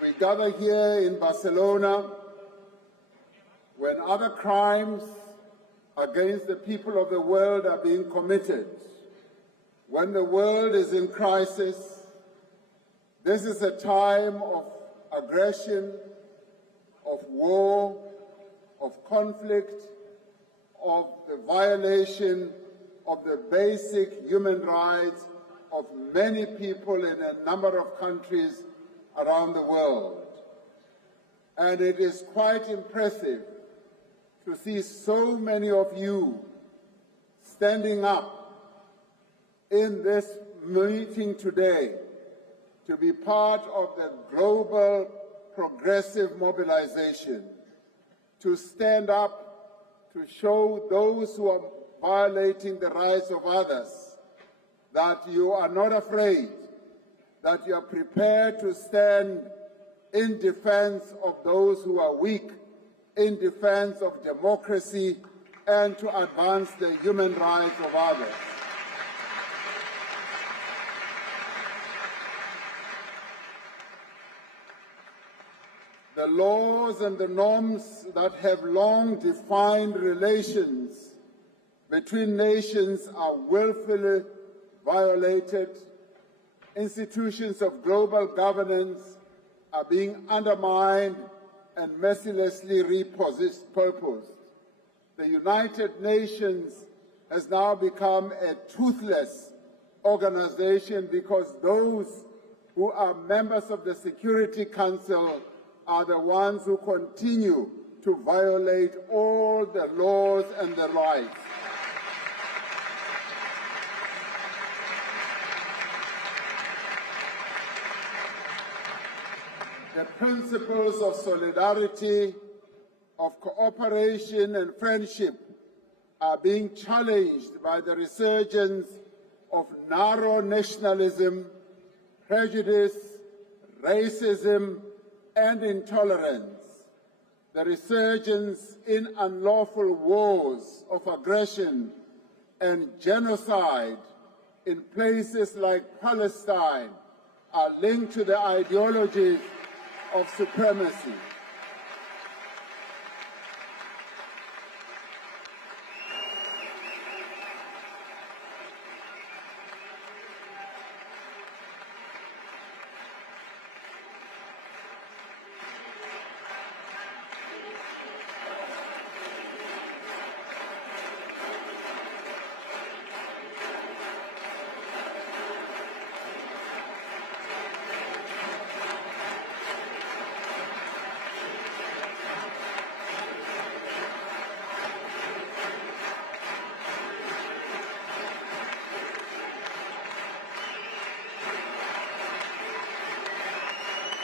We gather here in Barcelona when other crimes against the people of the world are being committed. When the world is in crisis, this is a time of aggression, of war, of conflict, of the violation of the basic human rights of many people in a number of countries around the world. And it is quite impressive to see so many of you standing up in this meeting today to be part of the Global Progressive Mobilisation, to stand up to show those who are violating the rights of others that you are not afraid, that you are prepared to stand in defense of those who are weak, in defense of democracy, and to advance the human rights of others. The laws and the norms that have long defined relations between nations are willfully violated. Institutions of global governance are being undermined and mercilessly repurposed. The United Nations has now become a toothless organization because those who are members of the Security Council are the ones who continue to violate all the laws and the rights. The principles of solidarity, of cooperation and friendship are being challenged by the resurgence of narrow nationalism, prejudice, racism, and intolerance. The resurgence in unlawful wars of aggression and genocide in places like Palestine are linked to the ideologies of supremacy.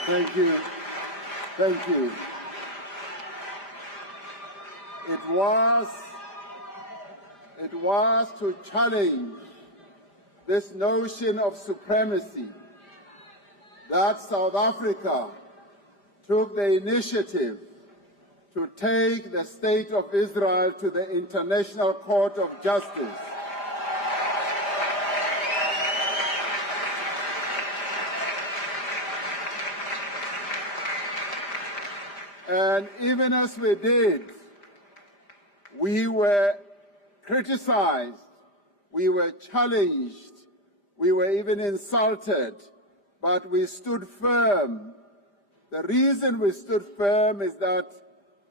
Thank you. Thank you. It was to challenge this notion of supremacy that South Africa took the initiative to take the State of Israel to the International Court of Justice. And even as we did, we were criticized, we were challenged, we were even insulted, but we stood firm. The reason we stood firm is that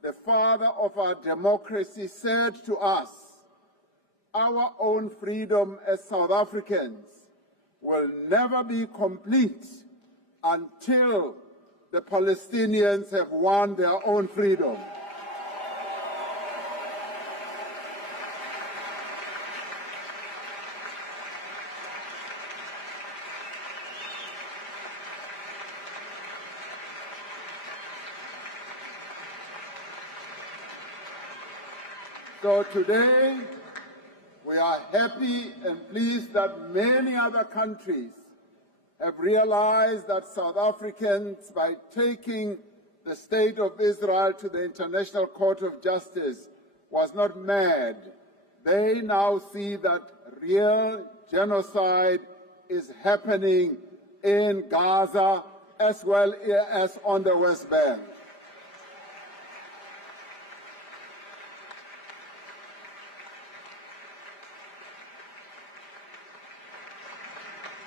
the father of our democracy said to us, our own freedom as South Africans will never be complete until the Palestinians have won their own freedom. So today, we are happy and pleased that many other countries have realized that South Africans, by taking the State of Israel to the International Court of Justice, was not mad. They now see that real genocide is happening in Gaza as well as on the West Bank.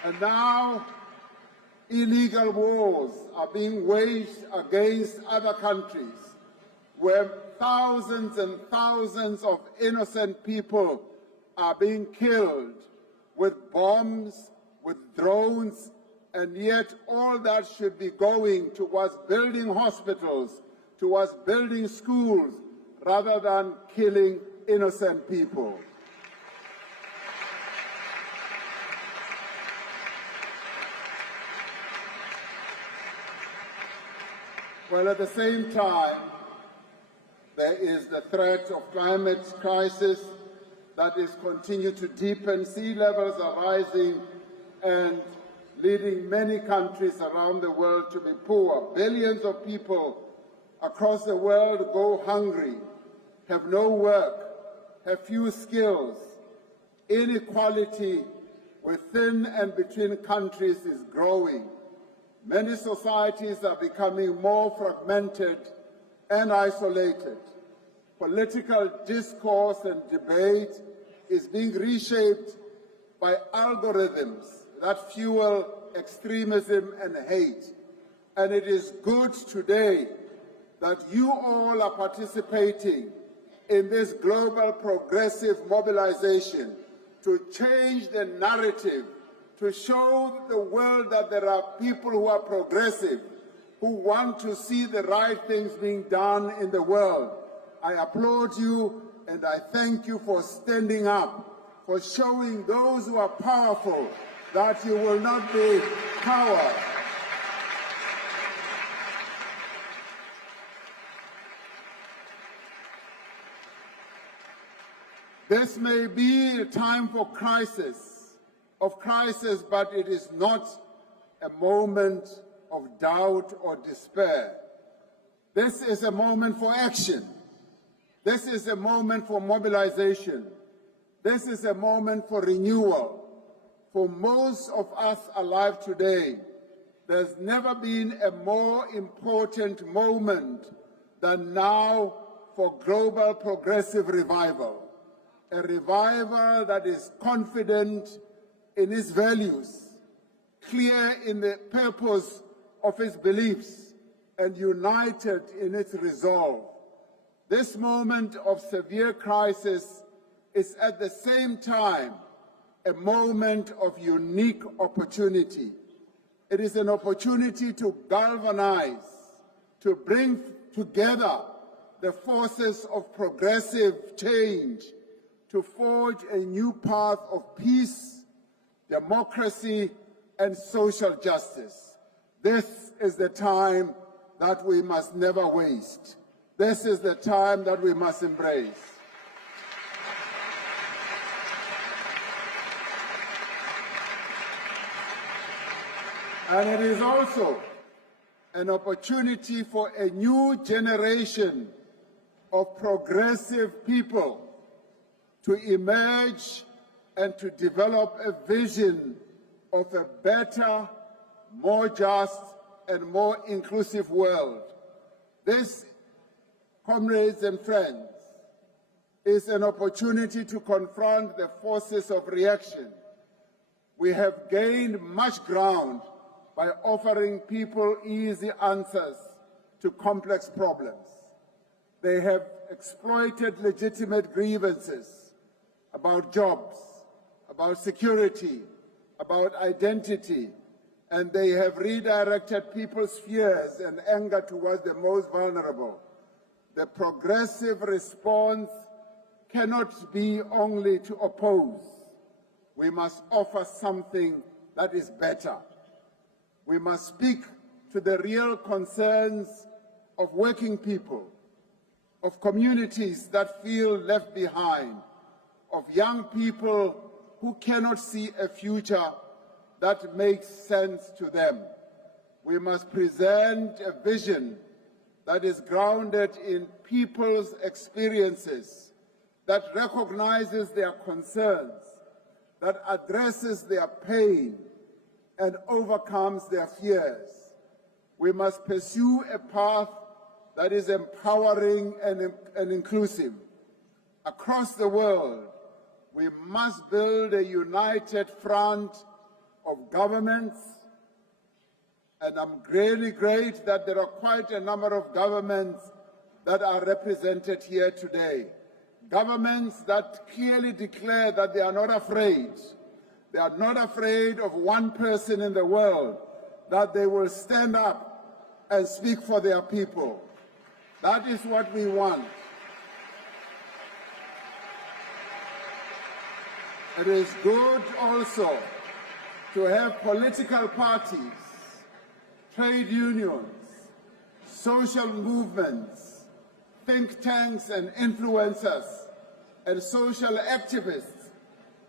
And now, illegal wars are being waged against other countries, where thousands and thousands of innocent people are being killed with bombs, with drones, and yet all that should be going towards building hospitals, towards building schools, rather than killing innocent people. Well, at the same time, there is the threat of climate crisis that is continuing to deepen. Sea levels are rising and leading many countries around the world to be poor. Billions of people across the world go hungry, have no work, have few skills. Inequality within and between countries is growing. Many societies are becoming more fragmented and isolated. Political discourse and debate is being reshaped by algorithms that fuel extremism and hate. And it is good today that you all are participating in this global progressive mobilization to change the narrative, to show the world that there are people who are progressive, who want to see the right things being done in the world. I applaud you and I thank you for standing up, for showing those who are powerful that you will not be cowards. This may be a time for crisis, but it is not a moment of doubt or despair. This is a moment for action. This is a moment for mobilization. This is a moment for renewal. For most of us alive today, there's never been a more important moment than now for global progressive revival. A revival that is confident in its values, clear in the purpose of its beliefs, and united in its resolve. This moment of severe crisis is at the same time a moment of unique opportunity. It is an opportunity to galvanize, to bring together the forces of progressive change, to forge a new path of peace, democracy, and social justice. This is the time that we must never waste. This is the time that we must embrace. And it is also an opportunity for a new generation of progressive people to emerge and to develop a vision of a better, more just, and more inclusive world. This, comrades and friends, is an opportunity to confront the forces of reaction. We have gained much ground by offering people easy answers to complex problems. They have exploited legitimate grievances about jobs, about security, about identity, and they have redirected people's fears and anger towards the most vulnerable. The progressive response cannot be only to oppose. We must offer something that is better. We must speak to the real concerns of working people, of communities that feel left behind, of young people who cannot see a future that makes sense to them. We must present a vision that is grounded in people's experiences, that recognizes their concerns, that addresses their pain and overcomes their fears. We must pursue a path that is empowering and inclusive. Across the world, we must build a united front of governments, and I'm really great that there are quite a number of governments that are represented here today. Governments that clearly declare that they are not afraid. They are not afraid of one person in the world, that they will stand up and speak for their people. That is what we want. It is good also to have political parties, trade unions, social movements, think tanks and influencers, and social activists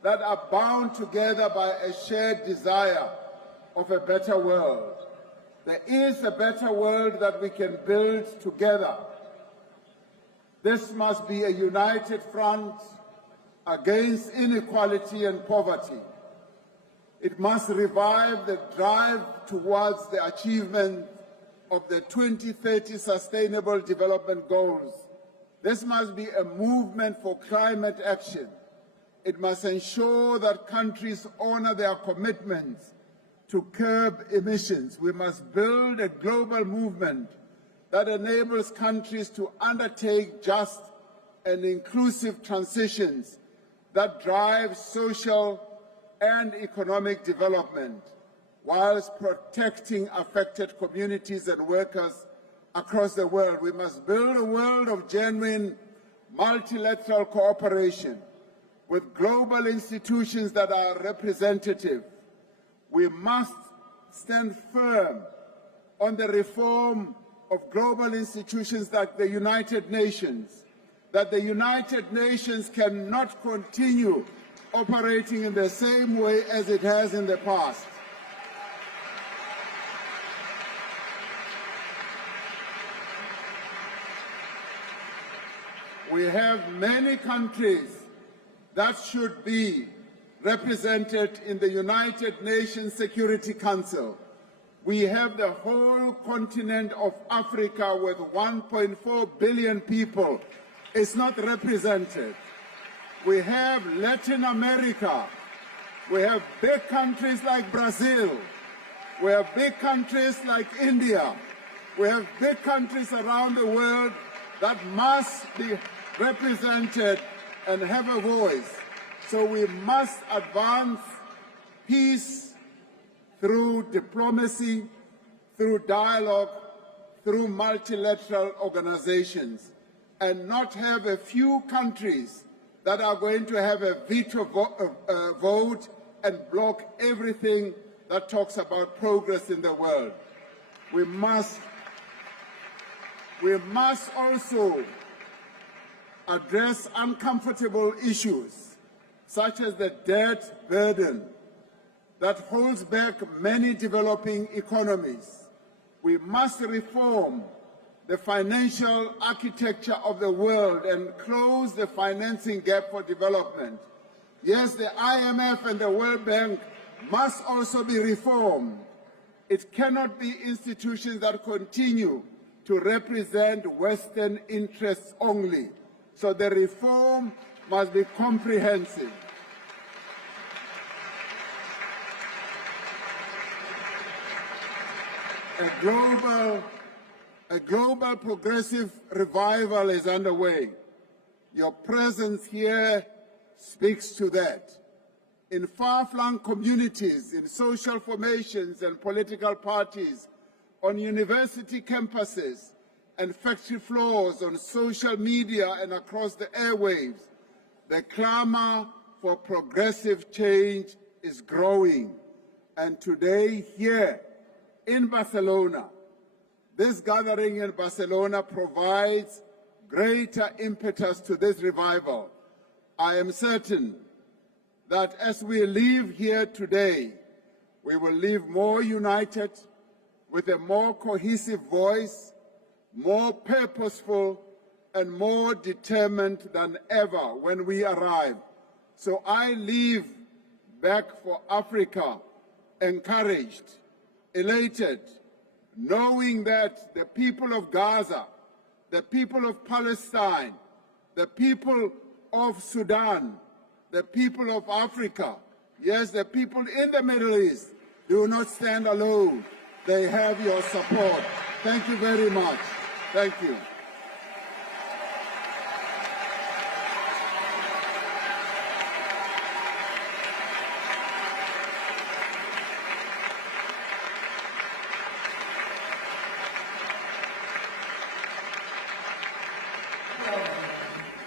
that are bound together by a shared desire of a better world. There is a better world that we can build together. This must be a united front against inequality and poverty. It must revive the drive towards the achievement of the 2030 Sustainable Development Goals. This must be a movement for climate action. It must ensure that countries honor their commitments to curb emissions. We must build a global movement that enables countries to undertake just and inclusive transitions that drive social and economic development, whilst protecting affected communities and workers across the world. We must build a world of genuine multilateral cooperation with global institutions that are representative. We must stand firm on the reform of global institutions like the United Nations, that the United Nations cannot continue operating in the same way as it has in the past. We have many countries that should be represented in the United Nations Security Council. We have the whole continent of Africa with 1.4 billion people. It's not represented. We have Latin America. We have big countries like Brazil. We have big countries like India. We have big countries around the world that must be represented and have a voice. So we must advance peace through diplomacy, through dialogue, through multilateral organizations, and not have a few countries that are going to have a veto vote and block everything that talks about progress in the world. We must also address uncomfortable issues, such as the debt burden that holds back many developing economies. We must reform the financial architecture of the world and close the financing gap for development. Yes, the IMF and the World Bank must also be reformed. It cannot be institutions that continue to represent Western interests only. So the reform must be comprehensive. A global progressive revival is underway. Your presence here speaks to that. In far-flung communities, in social formations and political parties, on university campuses and factory floors, on social media and across the airwaves, the clamor for progressive change is growing. And today, here in Barcelona, this gathering in Barcelona provides greater impetus to this revival. I am certain that as we leave here today, we will leave more united, with a more cohesive voice, more purposeful, and more determined than ever when we arrive. So I leave back for Africa encouraged, elated, knowing that the people of Gaza, the people of Palestine, the people of Sudan, the people of Africa, yes, the people in the Middle East, do not stand alone. They have your support. Thank you very much. Thank you.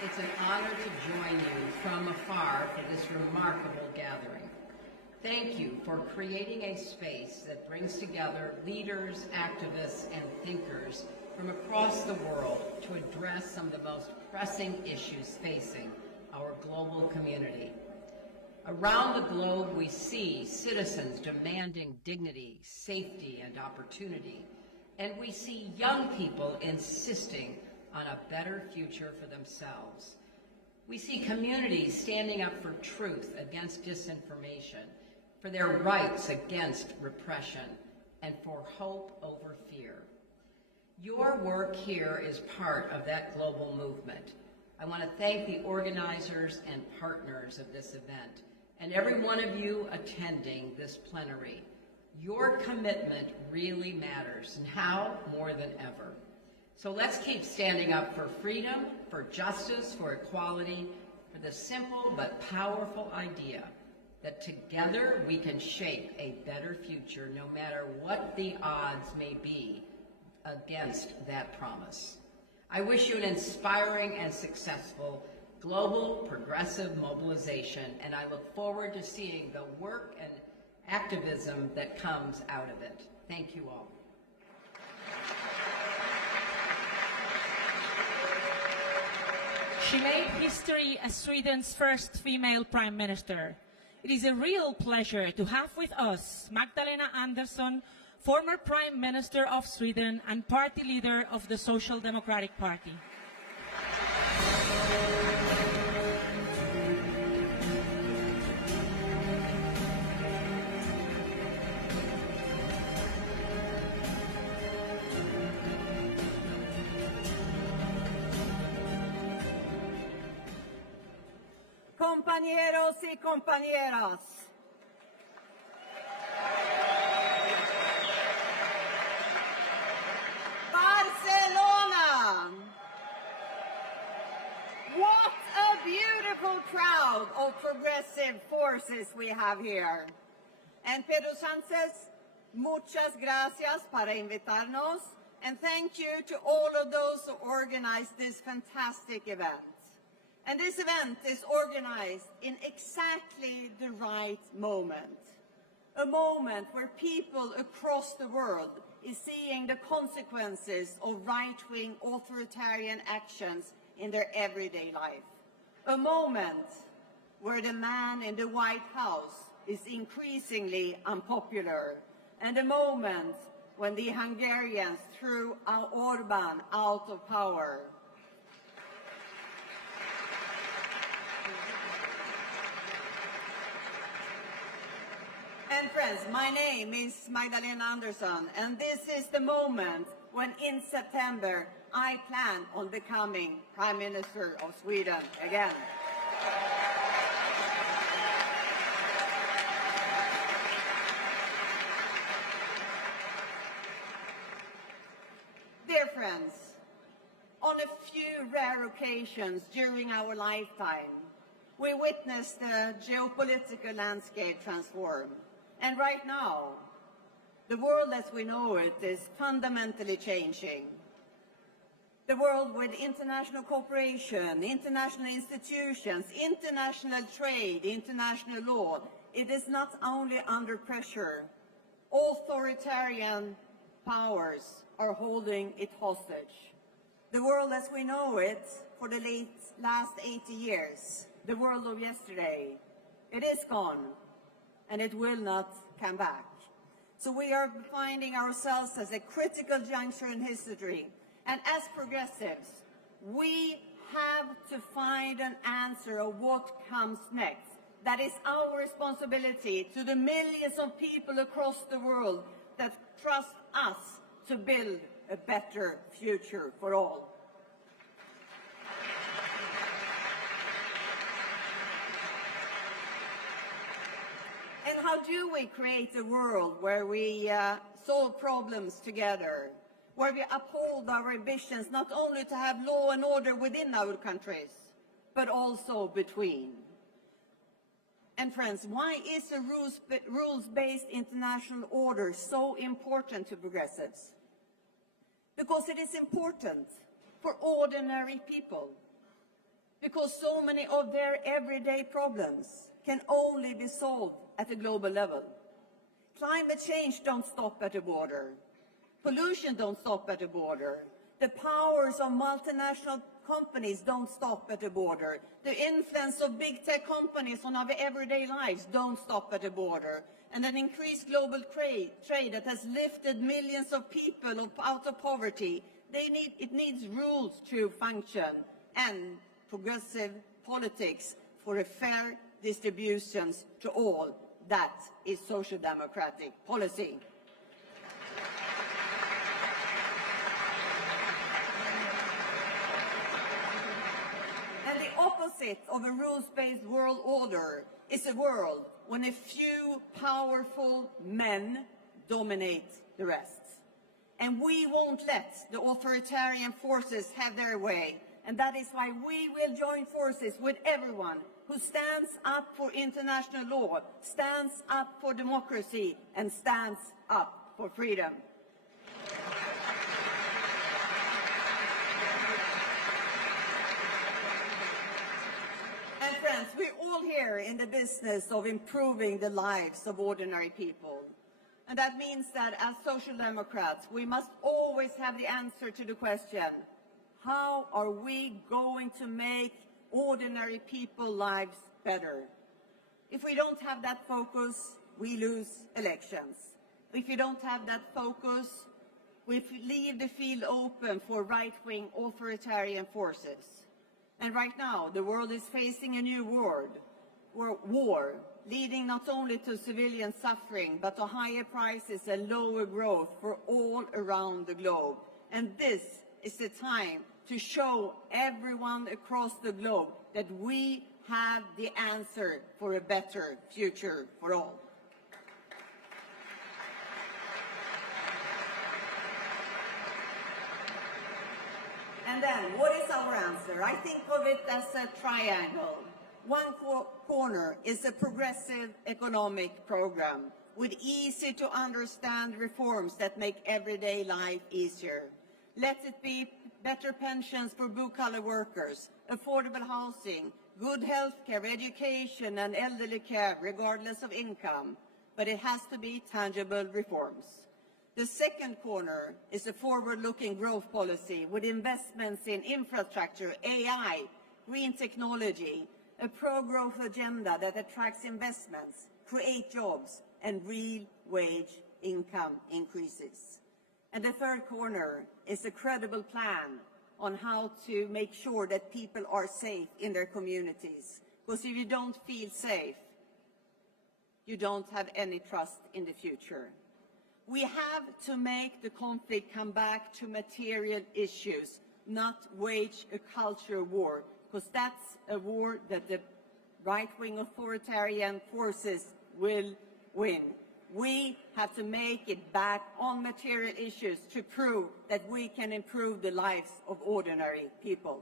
It's an honor to join you from afar for this remarkable gathering. Thank you for creating a space that brings together leaders, activists, and thinkers from across the world to address some of the most pressing issues facing our global community. Around the globe, we see citizens demanding dignity, safety, and opportunity, and we see young people insisting on a better future for themselves. We see communities standing up for truth against disinformation, for their rights against repression, and for hope over fear. Your work here is part of that global movement. I want to thank the organizers and partners of this event, and every one of you attending this plenary. Your commitment really matters, now more than ever. So let's keep standing up for freedom, for justice, for equality, for the simple but powerful idea that together we can shape a better future no matter what the odds may be against that promise. I wish you an inspiring and successful global progressive mobilization, and I look forward to seeing the work and activism that comes out of it. Thank you all. She made history as Sweden's first female prime minister. It is a real pleasure to have with us Magdalena Andersson, former Prime Minister of Sweden and party leader of the Social Democratic Party. Compañeros y compañeras, Barcelona! What a beautiful crowd of progressive forces we have here. And Pedro Sánchez, muchas gracias para invitarnos, and thank you to all of those who organized this fantastic event. And this event is organized in exactly the right moment. A moment where people across the world is seeing the consequences of right-wing authoritarian actions in their everyday life. A moment where the man in the White House is increasingly unpopular. And a moment when the Hungarians threw Orban out of power. And friends, my name is Magdalena Andersson, and this is the moment when in September I plan on becoming Prime Minister of Sweden again. Dear friends, on a few rare occasions during our lifetime, we witnessed the geopolitical landscape transform. And right now, the world as we know it is fundamentally changing. The world with international cooperation, international institutions, international trade, international law, it is not only under pressure. Authoritarian powers are holding it hostage. The world as we know it for the last 80 years, the world of yesterday, it is gone. And it will not come back. So we are finding ourselves as a critical juncture in history. And as progressives, we have to find an answer of what comes next. That is our responsibility to the millions of people across the world that trust us to build a better future for all. And how do we create a world where we solve problems together, where we uphold our ambitions not only to have law and order within our countries, but also between? And friends, why is a rules-based international order so important to progressives? Because it is important for ordinary people. Because so many of their everyday problems can only be solved at a global level. Climate change don't stop at a border. Pollution don't stop at a border. The powers of multinational companies don't stop at a border. The influence of big tech companies on our everyday lives don't stop at a border. And an increased global trade that has lifted millions of people out of poverty, it needs rules to function and progressive politics for a fair distributions to all. That is social democratic policy. And the opposite of a rules-based world order is a world when a few powerful men dominate the rest. And we won't let the authoritarian forces have their way. And that is why we will join forces with everyone who stands up for international law, stands up for democracy, and stands up for freedom. And friends, we're all here in the business of improving the lives of ordinary people. And that means that as social democrats, we must always have the answer to the question, how are we going to make ordinary people's lives better? If we don't have that focus, we lose elections. If we don't have that focus, we leave the field open for right-wing authoritarian forces. And right now, the world is facing a new war, leading not only to civilian suffering, but to higher prices and lower growth for all around the globe. And this is the time to show everyone across the globe that we have the answer for a better future for all. And then, what is our answer? I think of it as a triangle. One corner is a progressive economic program with easy-to-understand reforms that make everyday life easier. Let it be better pensions for blue-collar workers, affordable housing, good health care, education, and elderly care, regardless of income. But it has to be tangible reforms. The second corner is a forward-looking growth policy with investments in infrastructure, AI, green technology, a pro-growth agenda that attracts investments, creates jobs, and real wage income increases. And the third corner is a credible plan on how to make sure that people are safe in their communities. Because if you don't feel safe, you don't have any trust in the future. We have to make the conflict come back to material issues, not wage a culture war, because that's a war that the right-wing authoritarian forces will win. We have to make it back on material issues to prove that we can improve the lives of ordinary people.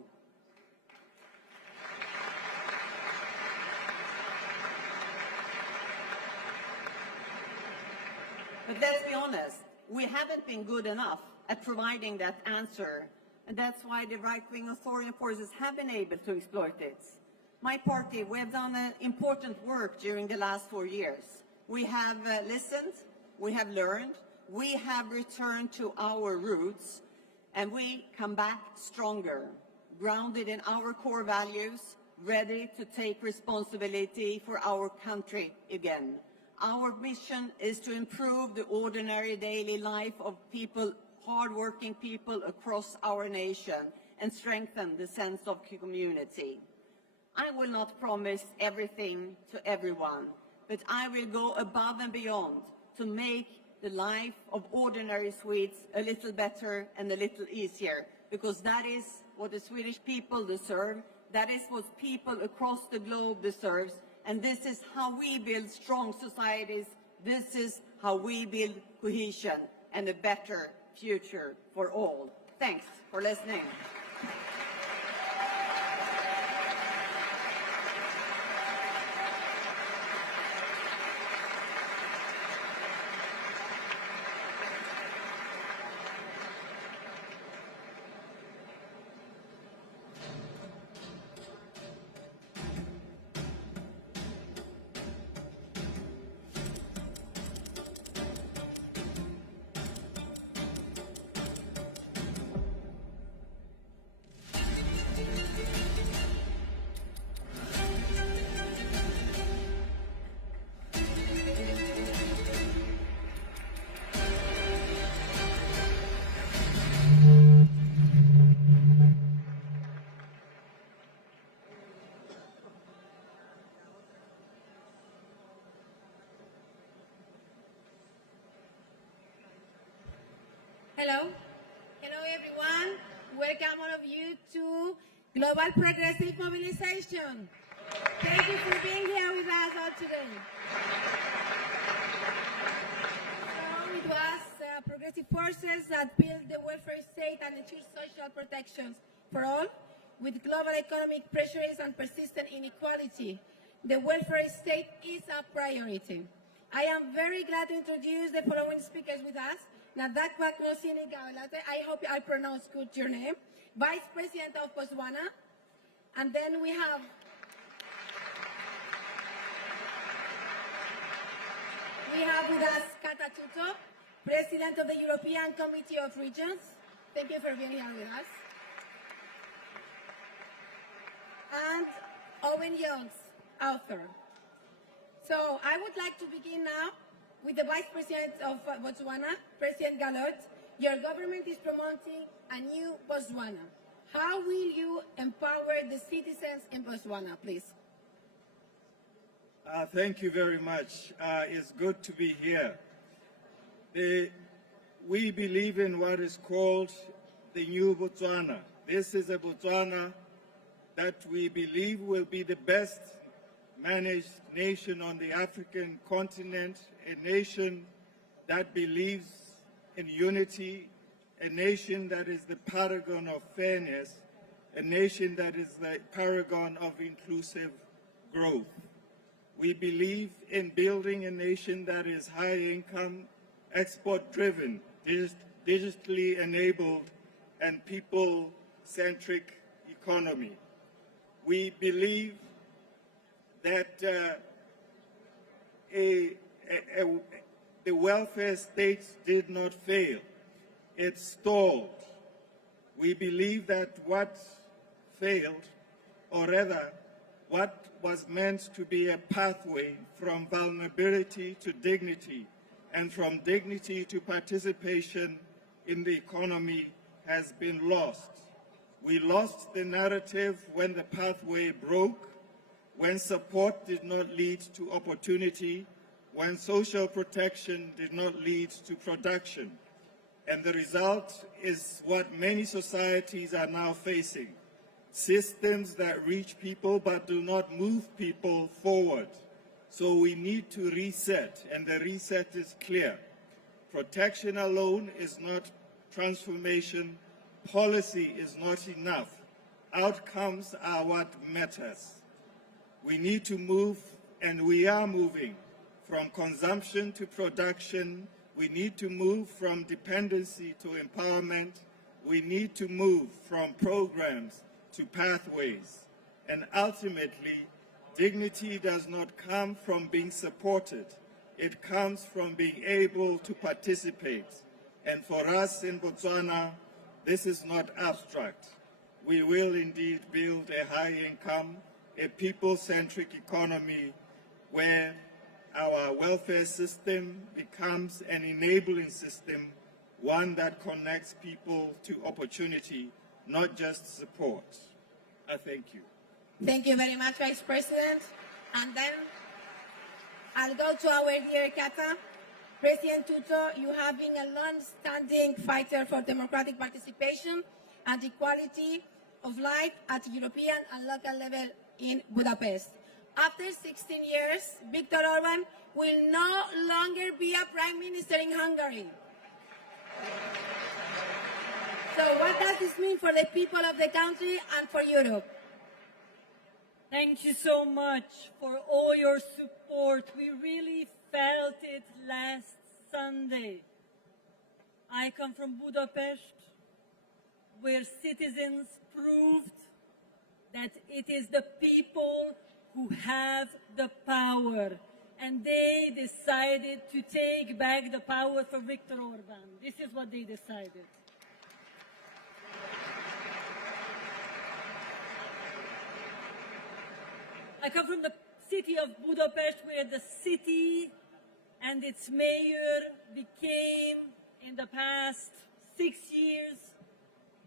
But let's be honest, we haven't been good enough at providing that answer, and that's why the right-wing authoritarian forces have been able to exploit it. My party, we have done important work during the last 4 years. We have listened, we have learned, we have returned to our roots, and we come back stronger, grounded in our core values, ready to take responsibility for our country again. Our mission is to improve the ordinary daily life of people, hard-working people across our nation, and strengthen the sense of community. I will not promise everything to everyone, but I will go above and beyond to make the life of ordinary Swedes a little better and a little easier, because that is what the Swedish people deserve, that is what people across the globe deserve, and this is how we build strong societies, this is how we build cohesion and a better future for all. Thanks for listening. Hello. Hello, everyone. Welcome all of you to Global Progressive Mobilisation. Thank you for being here with us all today. So it was progressive forces that built the welfare state and ensured social protections for all. with global economic pressures and persistent inequality, the welfare state is a priority. I am very glad to introduce the following speakers with us. Nadakwa Krosini Gavalate, I hope I pronounced good your name, Vice President of Botswana. And then we have with us Kata Tuto, President of the European Committee of Regions. Thank you for being here with us. And Owen Youngs, author. So I would like to begin now with the Vice President of Botswana, President Galot. Your government is promoting a new Botswana. How will you empower the citizens in Botswana, please? Thank you very much. It's good to be here. We believe in what is called the new Botswana. This is a Botswana that we believe will be the best managed nation on the African continent, a nation that believes in unity, a nation that is the paragon of fairness, a nation that is the paragon of inclusive growth. We believe in building a nation that is high income, export-driven, digitally enabled, and people-centric economy. We believe that the welfare state did not fail. It stalled. We believe that what failed, or rather, what was meant to be a pathway from vulnerability to dignity and from dignity to participation in the economy has been lost. We lost the narrative when the pathway broke, when support did not lead to opportunity, when social protection did not lead to production. And the result is what many societies are now facing: systems that reach people but do not move people forward. So we need to reset, and the reset is clear. Protection alone is not transformation. Policy is not enough. Outcomes are what matters. We need to move, and we are moving, from consumption to production. We need to move from dependency to empowerment. We need to move from programs to pathways. And ultimately, dignity does not come from being supported. It comes from being able to participate. And for us in Botswana, this is not abstract. We will indeed build a high income, a people-centric economy where our welfare system becomes an enabling system, one that connects people to opportunity, not just support. I thank you. Thank you very much, Vice President. And then I'll go to our dear Kata. President Tuto, you have been a long-standing fighter for democratic participation and equality of life at European and local level in Budapest. After 16 years, Viktor Orban will no longer be a prime minister in Hungary. So what does this mean for the people of the country and for Europe? Thank you so much for all your support. We really felt it last Sunday. I come from Budapest, where citizens proved that it is the people who have the power, and they decided to take back the power for Viktor Orban. This is what they decided. I come from the city of Budapest, where the city and its mayor became, in the past 6 years,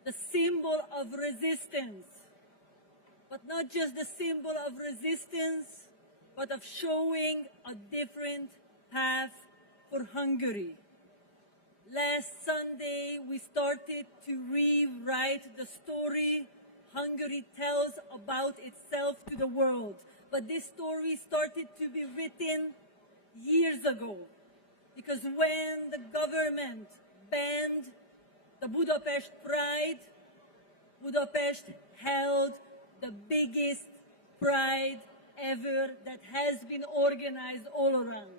the symbol of resistance. But not just the symbol of resistance, but of showing a different path for Hungary. Last Sunday, we started to rewrite the story Hungary tells about itself to the world. But this story started to be written years ago, because when the government banned the Budapest Pride, Budapest held the biggest pride ever that has been organized all around.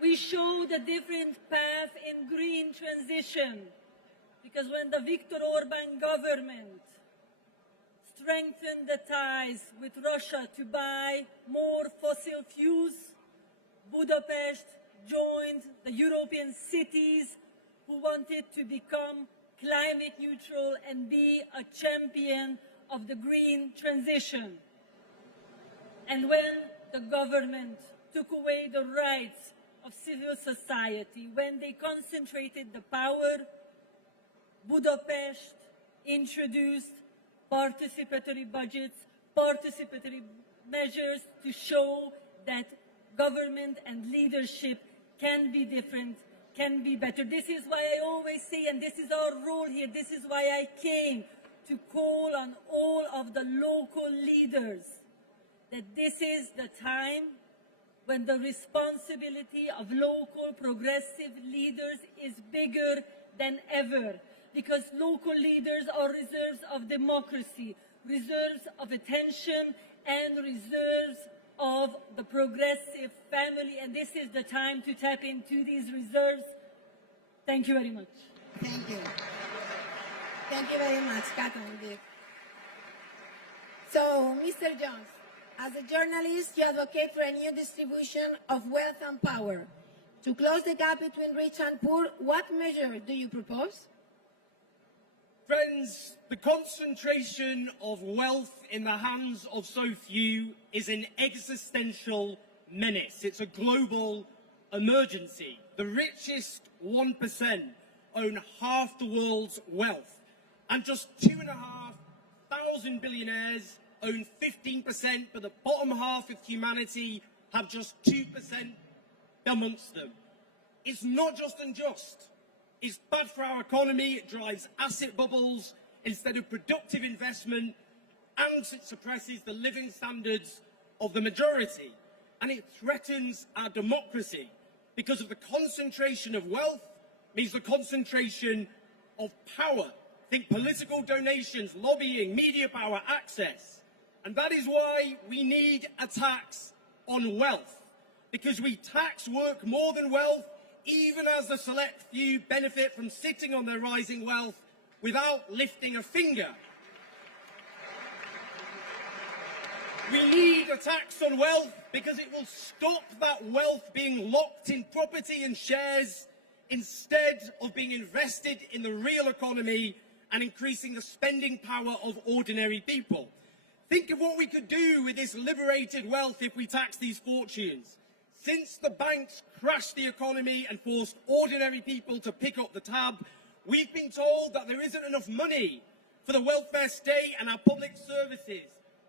We show the different path in green transition, because when the Viktor Orban government strengthened the ties with Russia to buy more fossil fuels, Budapest joined the European cities who wanted to become climate neutral and be a champion of the green transition. And when the government took away the rights of civil society, when they concentrated the power, Budapest introduced participatory budgets, participatory measures to show that government and leadership can be different, can be better. This is why I always say, and this is our role here, this is why I came to call on all of the local leaders, that this is the time when the responsibility of local progressive leaders is bigger than ever, because local leaders are reserves of democracy, reserves of attention, and reserves of the progressive family, and this is the time to tap into these reserves. Thank you very much. Thank you. Thank you very much, Kato. So, Mr. Jones, as a journalist, you advocate for a new distribution of wealth and power. To close the gap between rich and poor, what measure do you propose? Friends, the concentration of wealth in the hands of so few is an existential menace. It's a global emergency. The richest 1% own half the world's wealth, and just 2,500 billionaires own 15%, but the bottom half of humanity have just 2% amongst them. It's not just unjust. It's bad for our economy. It drives asset bubbles instead of productive investment, and it suppresses the living standards of the majority. And it threatens our democracy, because of the concentration of wealth means the concentration of power. Think political donations, lobbying, media power, access. And that is why we need a tax on wealth, because we tax work more than wealth, even as the select few benefit from sitting on their rising wealth without lifting a finger. We need a tax on wealth because it will stop that wealth being locked in property and shares instead of being invested in the real economy and increasing the spending power of ordinary people. Think of what we could do with this liberated wealth if we tax these fortunes. Since the banks crashed the economy and forced ordinary people to pick up the tab, we've been told that there isn't enough money for the welfare state and our public services.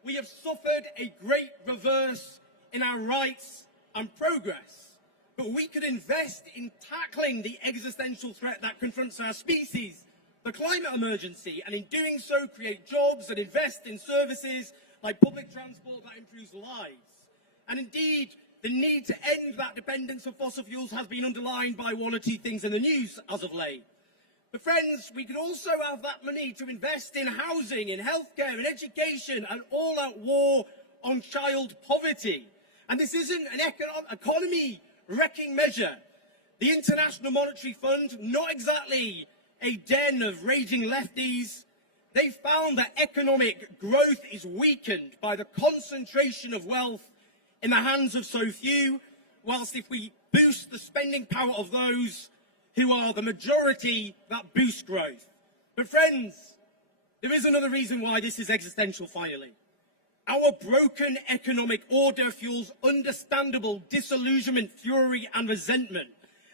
We have suffered a great reverse in our rights and progress. But we could invest in tackling the existential threat that confronts our species, the climate emergency, and in doing so create jobs and invest in services like public transport that improves lives. And indeed, the need to end that dependence on fossil fuels has been underlined by one or two things in the news as of late. But friends, we could also have that money to invest in housing, in healthcare, in education, and all-out war on child poverty. And this isn't an economy-wrecking measure. The International Monetary Fund, not exactly a den of raging lefties, they found that economic growth is weakened by the concentration of wealth in the hands of so few, whilst if we boost the spending power of those who are the majority, that boosts growth. But friends, there is another reason why this is existential finally. Our broken economic order fuels understandable disillusionment, fury and resentment,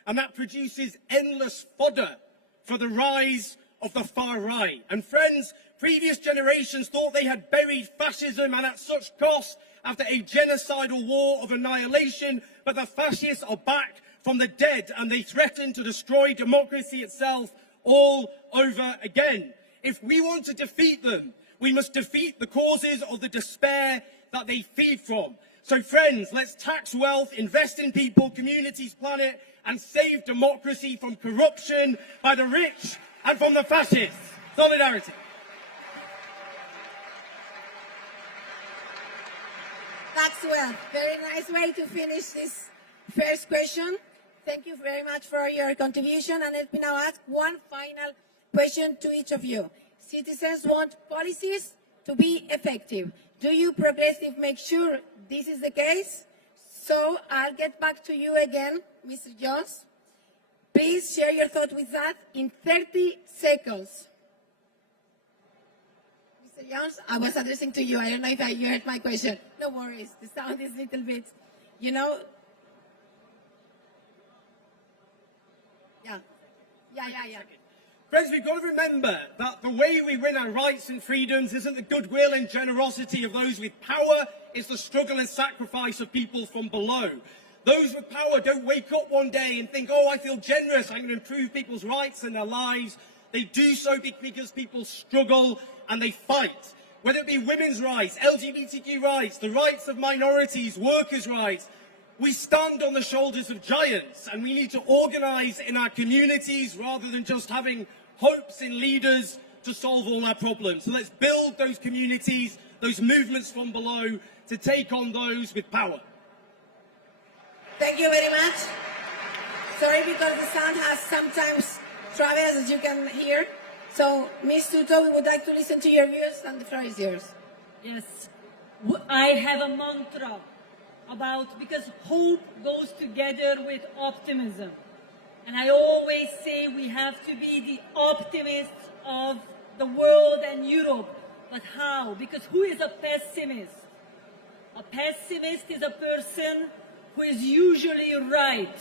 and that produces endless fodder for the rise of the far right. And friends, previous generations thought they had buried fascism, and at such cost, after a genocidal war of annihilation, but the fascists are back from the dead and they threaten to destroy democracy itself all over again. If we want to defeat them, we must defeat the causes of the despair that they feed from. So friends, let's tax wealth, invest in people, communities, planet, and save democracy from corruption by the rich and from the fascists. Solidarity. Tax wealth. Very nice way to finish this first question. Thank you very much for your contribution. And let me now ask one final question to each of you. Citizens want policies to be effective. Do you progressive make sure this is the case? So I'll get back to you again, Mr. Jones. Please share your thought with that in 30 seconds. Mr. Jones, I was addressing to you. I don't know if you heard my question. No worries. The sound is a little bit, you know. Yeah. Friends, we've got to remember that the way we win our rights and freedoms isn't the goodwill and generosity of those with power, it's the struggle and sacrifice of people from below. Those with power don't wake up one day and think, oh, I feel generous, I'm going to improve people's rights and their lives. They do so because people struggle and they fight. Whether it be women's rights, LGBTQ rights, the rights of minorities, workers' rights, we stand on the shoulders of giants, and we need to organise in our communities rather than just having hopes in leaders to solve all our problems. So let's build those communities, those movements from below, to take on those with power. Thank you very much. Sorry, because the sound has sometimes travels, as you can hear. So, Ms. Tuto, we would like to listen to your views, and the floor is yours. Yes, I have a mantra about, because hope goes together with optimism. And I always say we have to be the optimists of the world and Europe. But how? Because who is a pessimist? A pessimist is a person who is usually right,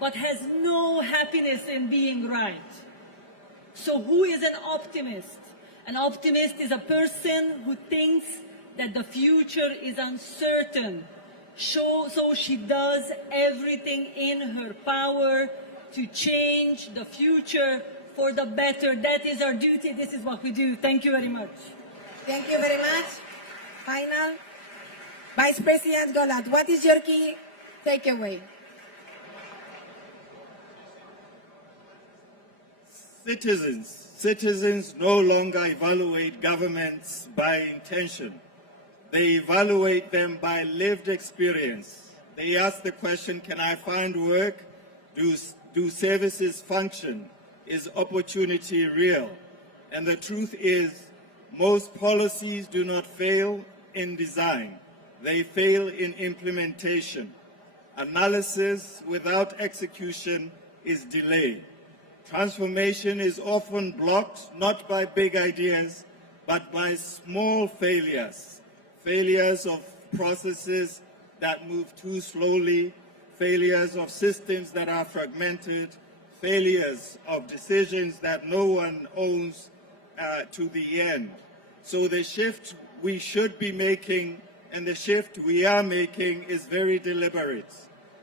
but has no happiness in being right. So who is an optimist? An optimist is a person who thinks that the future is uncertain. So she does everything in her power to change the future for the better. That is our duty. This is what we do. Thank you very much. Thank you very much. Final. Vice President Golat, what is your key takeaway? Citizens no longer evaluate governments by intention. They evaluate them by lived experience. They ask the question, can I find work? Do services function? Is opportunity real? And the truth is, most policies do not fail in design. They fail in implementation. Analysis without execution is delay. Transformation is often blocked not by big ideas, but by small failures. Failures of processes that move too slowly, failures of systems that are fragmented, failures of decisions that no one owns to the end. So the shift we should be making and the shift we are making is very deliberate.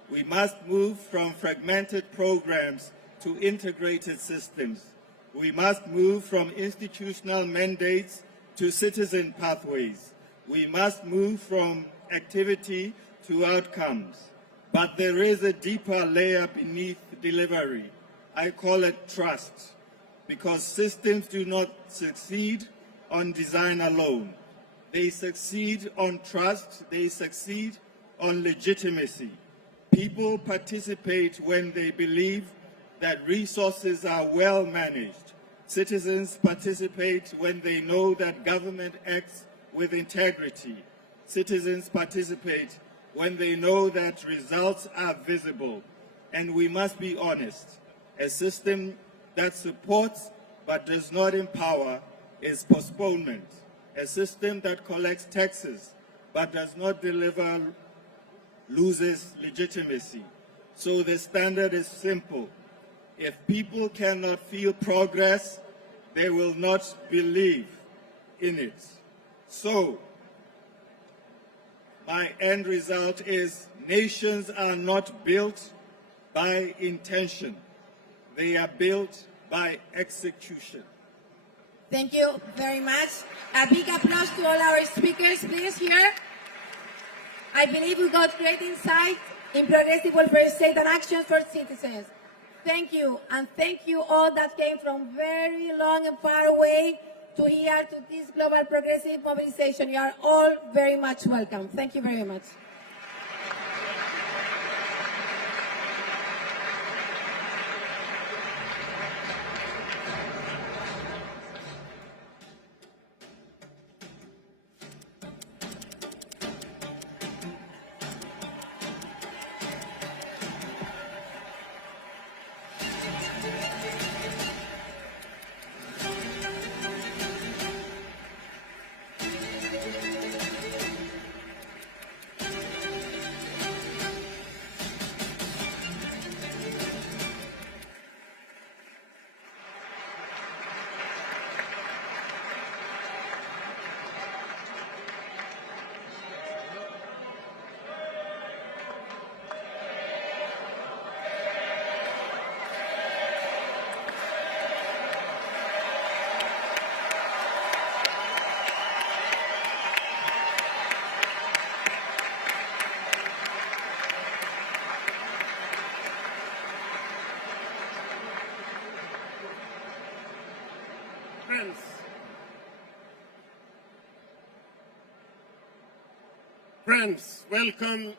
We must move from fragmented programs to integrated systems. We must move from institutional mandates to citizen pathways. We must move from activity to outcomes. But there is a deeper layer beneath delivery. I call it trust, because systems do not succeed on design alone. They succeed on trust, they succeed on legitimacy. People participate when they believe that resources are well managed. Citizens participate when they know that government acts with integrity. Citizens participate when they know that results are visible. And we must be honest, a system that supports but does not empower is postponement. A system that collects taxes but does not deliver loses legitimacy. So the standard is simple. If people cannot feel progress, they will not believe in it. So, my end result is nations are not built by intention. They are built by execution. Thank you very much. A big applause to all our speakers, please, here. I believe we got great insight in progressive welfare state and actions for citizens. Thank you, and thank you all that came from very long and far away to here to this Global Progressive Mobilisation. You are all very much welcome. Thank you very much. Friends, welcome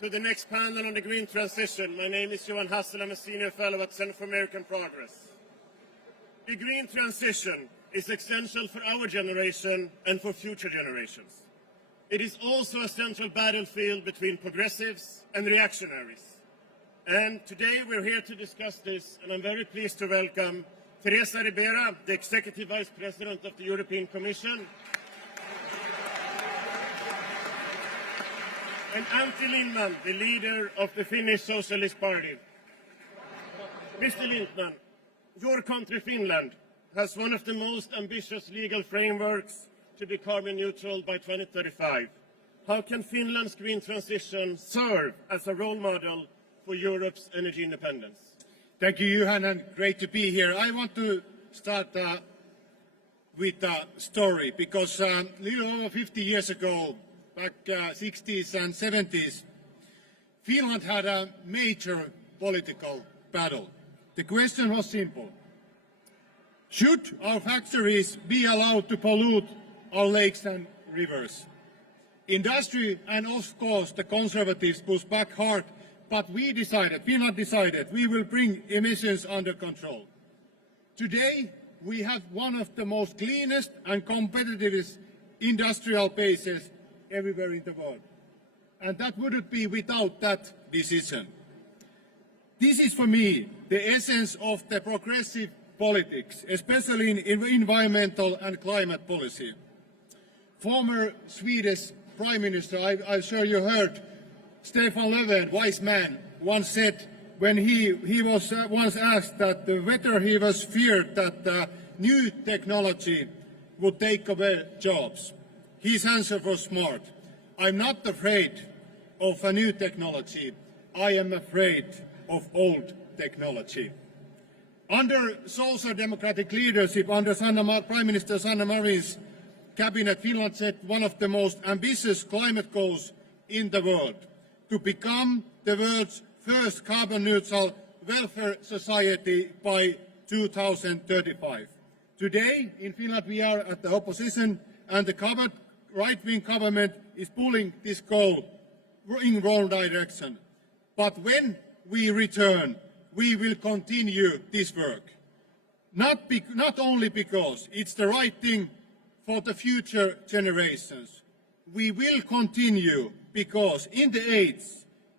to the next panel on the green transition. My name is Johan Hassel. I'm a senior fellow at Center for American Progress. The green transition is essential for our generation and for future generations. It is also a central battlefield between progressives and reactionaries. And today we're here to discuss this, and I'm very pleased to welcome Teresa Ribera, the Executive Vice President of the European Commission, and Antti Lindman, the leader of the Finnish Socialist Party. Mr. Lindman, your country, Finland, has one of the most ambitious legal frameworks to be carbon neutral by 2035. How can Finland's green transition serve as a role model for Europe's energy independence? Thank you, Johan, and great to be here. I want to start with a story, because a little over 50 years ago, back 60s and 70s, Finland had a major political battle. The question was simple. Should our factories be allowed to pollute our lakes and rivers? Industry and, of course, the conservatives pushed back hard, but Finland decided, we will bring emissions under control. Today, we have one of the most cleanest and competitive industrial bases everywhere in the world. And that wouldn't be without that decision. This is, for me, the essence of the progressive politics, especially in environmental and climate policy. Former Swedish Prime Minister, I'm sure you heard, Stefan Löfven, wise man, once said, when he was once asked that whether he was feared that new technology would take away jobs. His answer was smart. I'm not afraid of a new technology. I am afraid of old technology. Under social democratic leadership, under Prime Minister Sanna Marin's cabinet, Finland set one of the most ambitious climate goals in the world, to become the world's first carbon-neutral welfare society by 2035. Today, in Finland, we are at the opposition, and the right-wing government is pulling this goal in the wrong direction. But when we return, we will continue this work. Not only because it's the right thing for the future generations. We will continue because in the age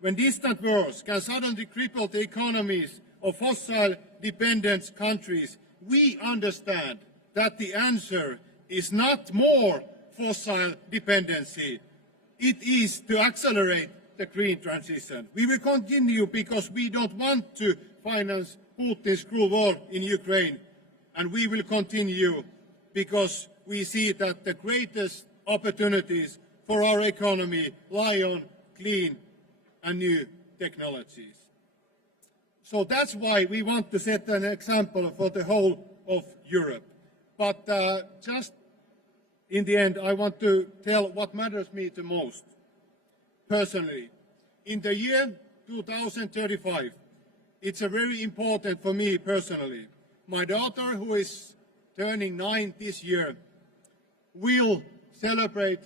when distant wars can suddenly cripple the economies of fossil-dependent countries, we understand that the answer is not more fossil dependency. It is to accelerate the green transition. We will continue because we don't want to finance Putin's cruel war in Ukraine, and we will continue because we see that the greatest opportunities for our economy lie on clean and new technologies. So that's why we want to set an example for the whole of Europe. But just in the end, I want to tell what matters me the most. personally. In the year 2035, it's very important for me personally. My daughter, who is turning 9 this year, will celebrate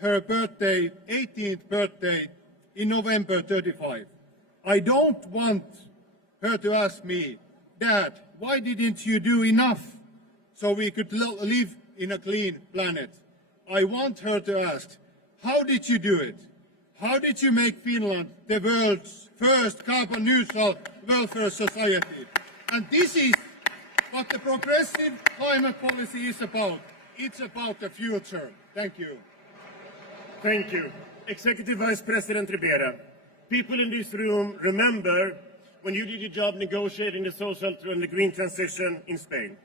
her birthday, 18th birthday, in November 35. I don't want her to ask me, Dad, why didn't you do enough so we could live in a clean planet? I want her to ask, how did you do it? How did you make Finland the world's first carbon neutral welfare society? And this is what the progressive climate policy is about. It's about the future. Thank you. Thank you. Executive Vice President Ribera, people in this room remember when you did your job negotiating the social and the green transition in Spain.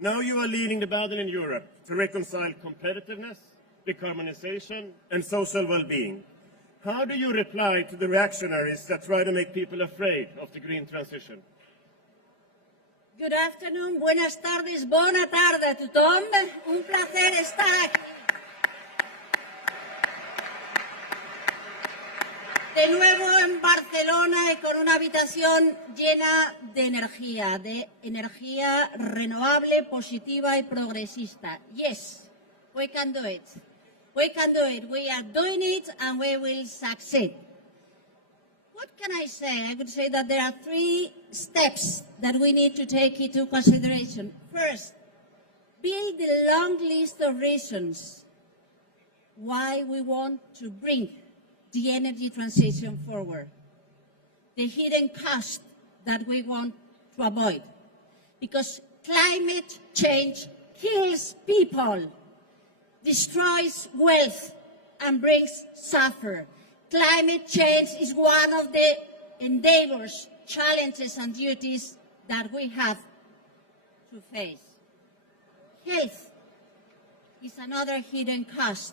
Now you are leading the battle in Europe to reconcile competitiveness, decarbonization, and social well-being. How do you reply to the reactionaries that try to make people afraid of the green transition? Good afternoon, buenas tardes, bona tarda a tothom. Un placer estar aquí. De nuevo en Barcelona y con una habitación llena de energía renovable, positiva y progresista. Yes, we can do it. We can do it. We are doing it and we will succeed. What can I say? I would say that there are 3 steps that we need to take into consideration. First, build the long list of reasons why we want to bring the energy transition forward. The hidden cost that we want to avoid. Because climate change kills people, destroys wealth, and brings suffering. Climate change is one of the endeavors, challenges, and duties that we have to face. Health is another hidden cost.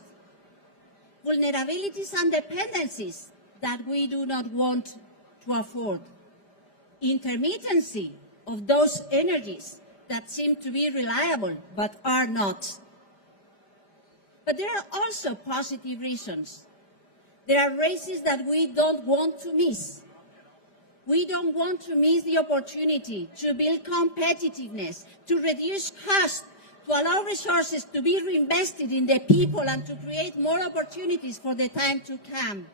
Vulnerabilities and dependencies that we do not want to afford. Intermittency of those energies that seem to be reliable but are not. But there are also positive reasons. There are races that we don't want to miss. We don't want to miss the opportunity to build competitiveness, to reduce costs, to allow resources to be reinvested in the people and to create more opportunities for the time to come.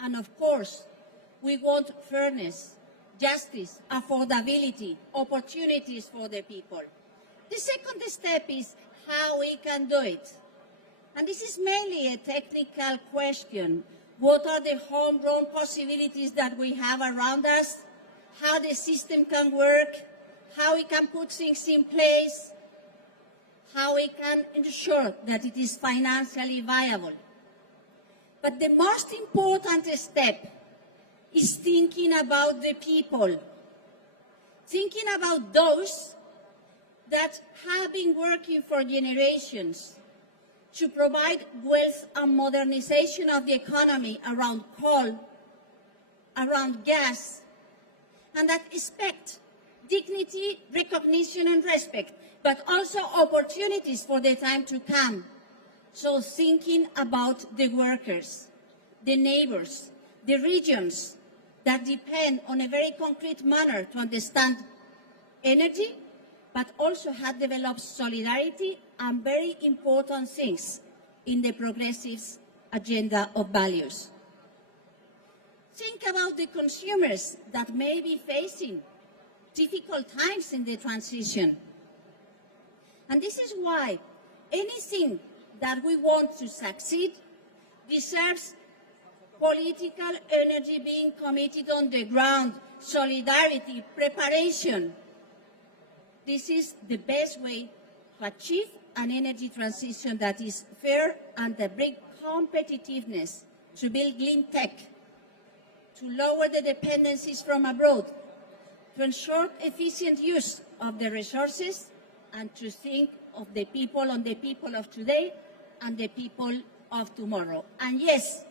And of course, we want fairness, justice, affordability, opportunities for the people. The second step is how we can do it. And this is mainly a technical question. What are the homegrown possibilities that we have around us? How the system can work? How we can put things in place? How we can ensure that it is financially viable? But the most important step is thinking about the people. Thinking about those that have been working for generations to provide wealth and modernization of the economy around coal, around gas, and that expect dignity, recognition, and respect, but also opportunities for the time to come. So thinking about the workers, the neighbors, the regions that depend on a very concrete manner to understand energy, but also have developed solidarity and very important things in the progressive agenda of values. Think about the consumers that may be facing difficult times in the transition. And this is why anything that we want to succeed deserves political energy being committed on the ground, solidarity, preparation. This is the best way to achieve an energy transition that is fair and that brings competitiveness, to build clean tech, to lower the dependencies from abroad, to ensure efficient use of the resources, and to think of the people of today and the people of tomorrow. And yes,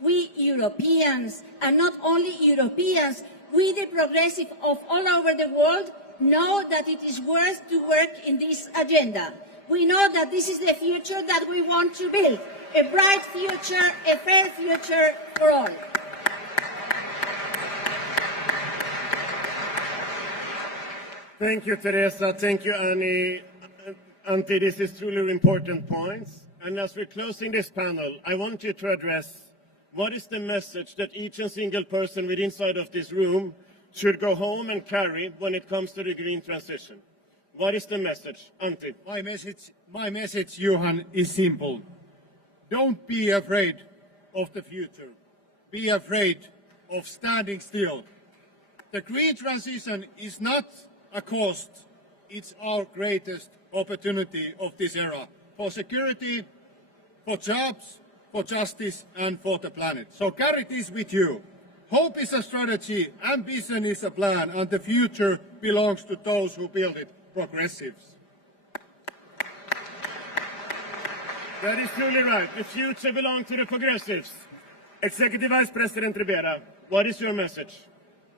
we Europeans, and not only Europeans, we the progressive of all over the world, know that it is worth to work in this agenda. We know that this is the future that we want to build, a bright future, a fair future for all. Thank you, Teresa. Thank you, Annie. Antti, this is truly important points. And as we're closing this panel, I want you to address what is the message that each and single person within inside of this room should go home and carry when it comes to the green transition. What is the message? Antti. My message, Johan, is simple. Don't be afraid of the future. Be afraid of standing still. The green transition is not a cost. It's our greatest opportunity of this era for security, for jobs, for justice, and for the planet. So carry this with you. Hope is a strategy, ambition is a plan, and the future belongs to those who build it, progressives. That is truly right. The future belongs to the progressives. Executive Vice President Ribera, what is your message?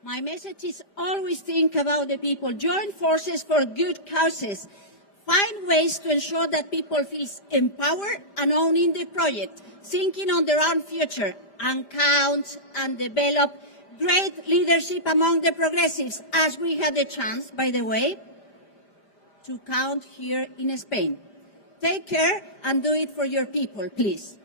My message is always think about the people. Join forces for good causes. Find ways to ensure that people feel empowered and owning the project, thinking on their own future, and count and develop great leadership among the progressives, as we had the chance, by the way, to count here in Spain. Take care and do it for your people, please.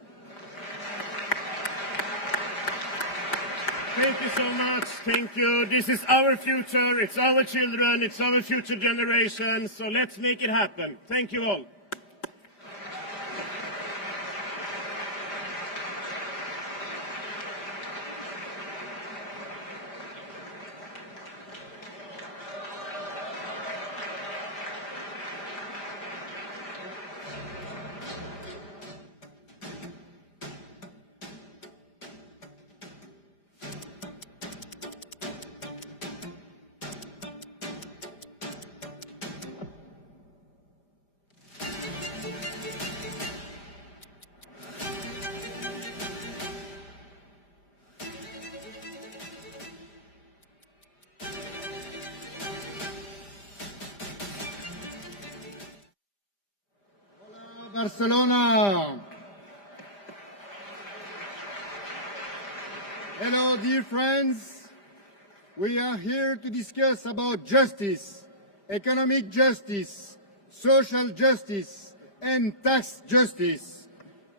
Thank you so much. Thank you. This is our future. It's our children. It's our future generations. So let's make it happen. Thank you all. Barcelona. Hello, dear friends. We are here to discuss about justice, economic justice, social justice, and tax justice,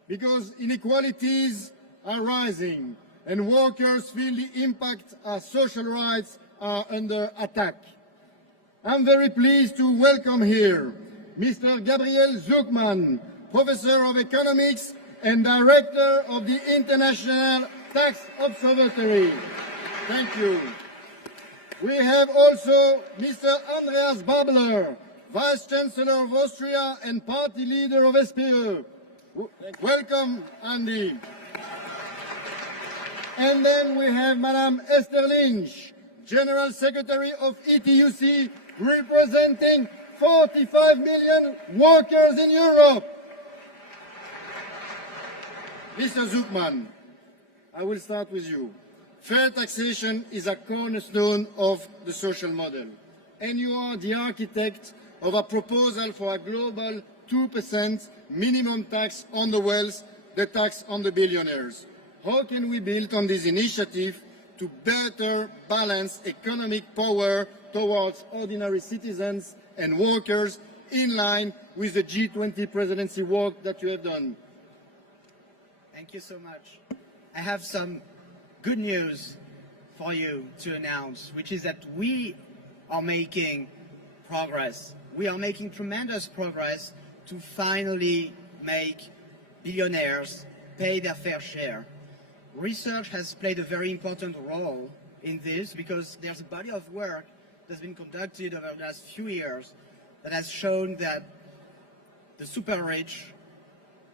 because inequalities are rising and workers feel the impact as social rights are under attack. I'm very pleased to welcome here Mr. Gabriel Zuckman, Professor of Economics and Director of the International Tax Observatory. Thank you. We have also Mr. Andreas Babler, Vice Chancellor of Austria and Party Leader of SPÖ. Welcome, Andy. And then we have Madame Esther Lynch, General Secretary of ETUC, representing 45 million workers in Europe. Mr. Zuckman, I will start with you. Fair taxation is a cornerstone of the social model, and you are the architect of a proposal for a global 2% minimum tax on the wealth, the tax on the billionaires. How can we build on this initiative to better balance economic power towards ordinary citizens and workers in line with the G20 presidency work that you have done? Thank you so much. I have some good news for you to announce, which is that we are making progress. We are making tremendous progress to finally make billionaires pay their fair share. Research has played a very important role in this because there's a body of work that's been conducted over the last few years that has shown that the super rich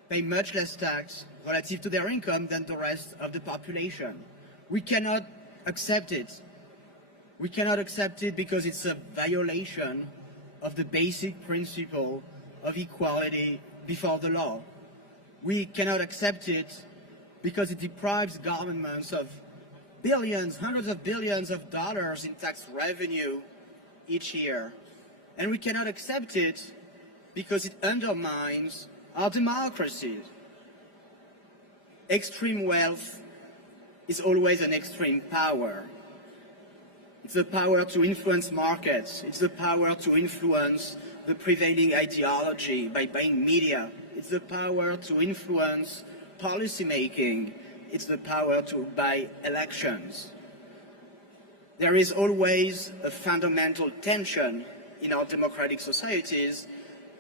pay much less tax relative to their income than the rest of the population. We cannot accept it. We cannot accept it because it's a violation of the basic principle of equality before the law. We cannot accept it because it deprives governments of billions, hundreds of billions of dollars in tax revenue each year. And we cannot accept it because it undermines our democracies. Extreme wealth is always an extreme power. It's the power to influence markets. It's the power to influence the prevailing ideology by buying media. It's the power to influence policy making. It's the power to buy elections. There is always a fundamental tension in our democratic societies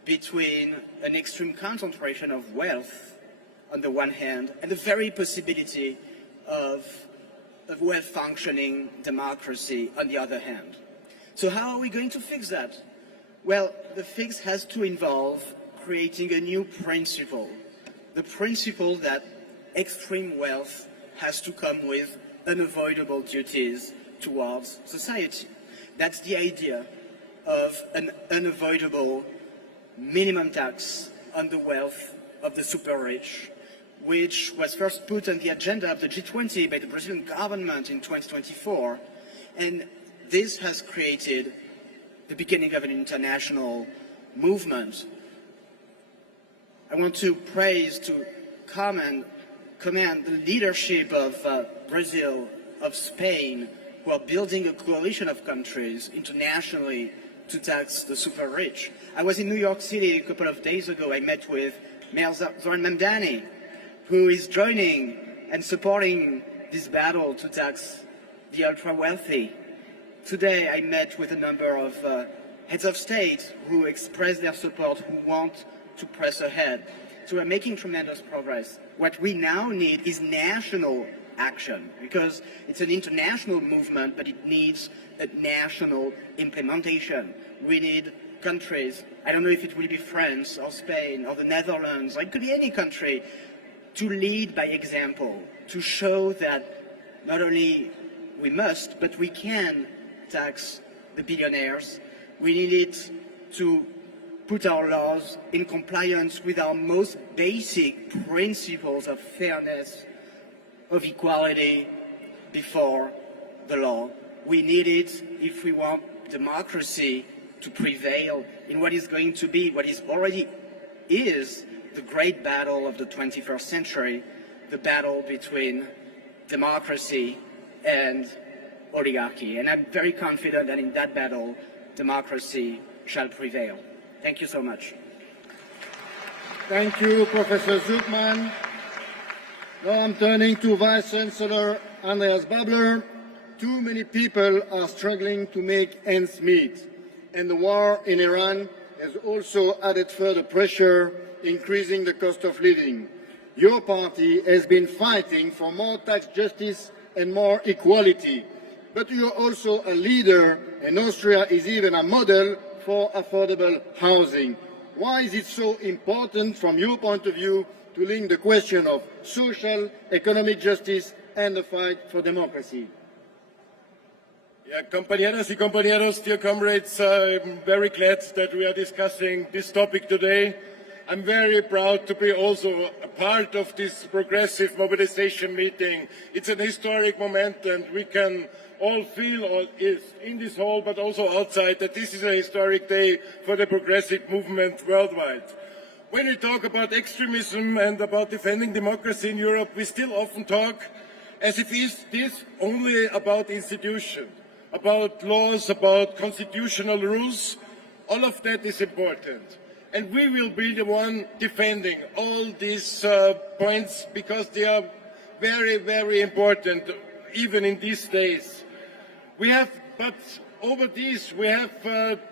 between an extreme concentration of wealth on the one hand and the very possibility of well-functioning democracy on the other hand. So how are we going to fix that? Well, the fix has to involve creating a new principle, the principle that extreme wealth has to come with unavoidable duties towards society. That's the idea of an unavoidable minimum tax on the wealth of the super rich, which was first put on the agenda of the G20 by the Brazilian government in 2024. And this has created the beginning of an international movement. I want to praise, to commend the leadership of Brazil, of Spain, who are building a coalition of countries internationally to tax the super rich. I was in New York City a couple of days ago. I met with Mayor Zoran Mamdani, who is joining and supporting this battle to tax the ultra-wealthy. Today I met with a number of heads of state who express their support, who want to press ahead. So we're making tremendous progress. What we now need is national action, because it's an international movement, but it needs a national implementation. We need countries, I don't know if it will be France or Spain or the Netherlands, or it could be any country, to lead by example, to show that not only we must, but we can tax the billionaires. We need it to put our laws in compliance with our most basic principles of fairness, of equality before the law. We need it if we want democracy to prevail in what is going to be, what is already is, the great battle of the 21st century, the battle between democracy and oligarchy. And I'm very confident that in that battle, democracy shall prevail. Thank you so much. Thank you, Professor Zuckman. Now I'm turning to Vice Chancellor Andreas Babler. Too many people are struggling to make ends meet, and the war in Iran has also added further pressure, increasing the cost of living. Your party has been fighting for more tax justice and more equality, but you are also a leader, and Austria is even a model for affordable housing. Why is it so important from your point of view to link the question of social, economic justice and the fight for democracy? Yeah, compañeras y compañeros, dear comrades, I'm very glad that we are discussing this topic today. I'm very proud to be also a part of this progressive mobilization meeting. It's an historic moment, and we can all feel in this hall, but also outside, that this is a historic day for the progressive movement worldwide. When we talk about extremism and about defending democracy in Europe, we still often talk as if this only about institutions, about laws, about constitutional rules. All of that is important. And we will be the one defending all these points, because they are very, very important, even in these days. But over this, we have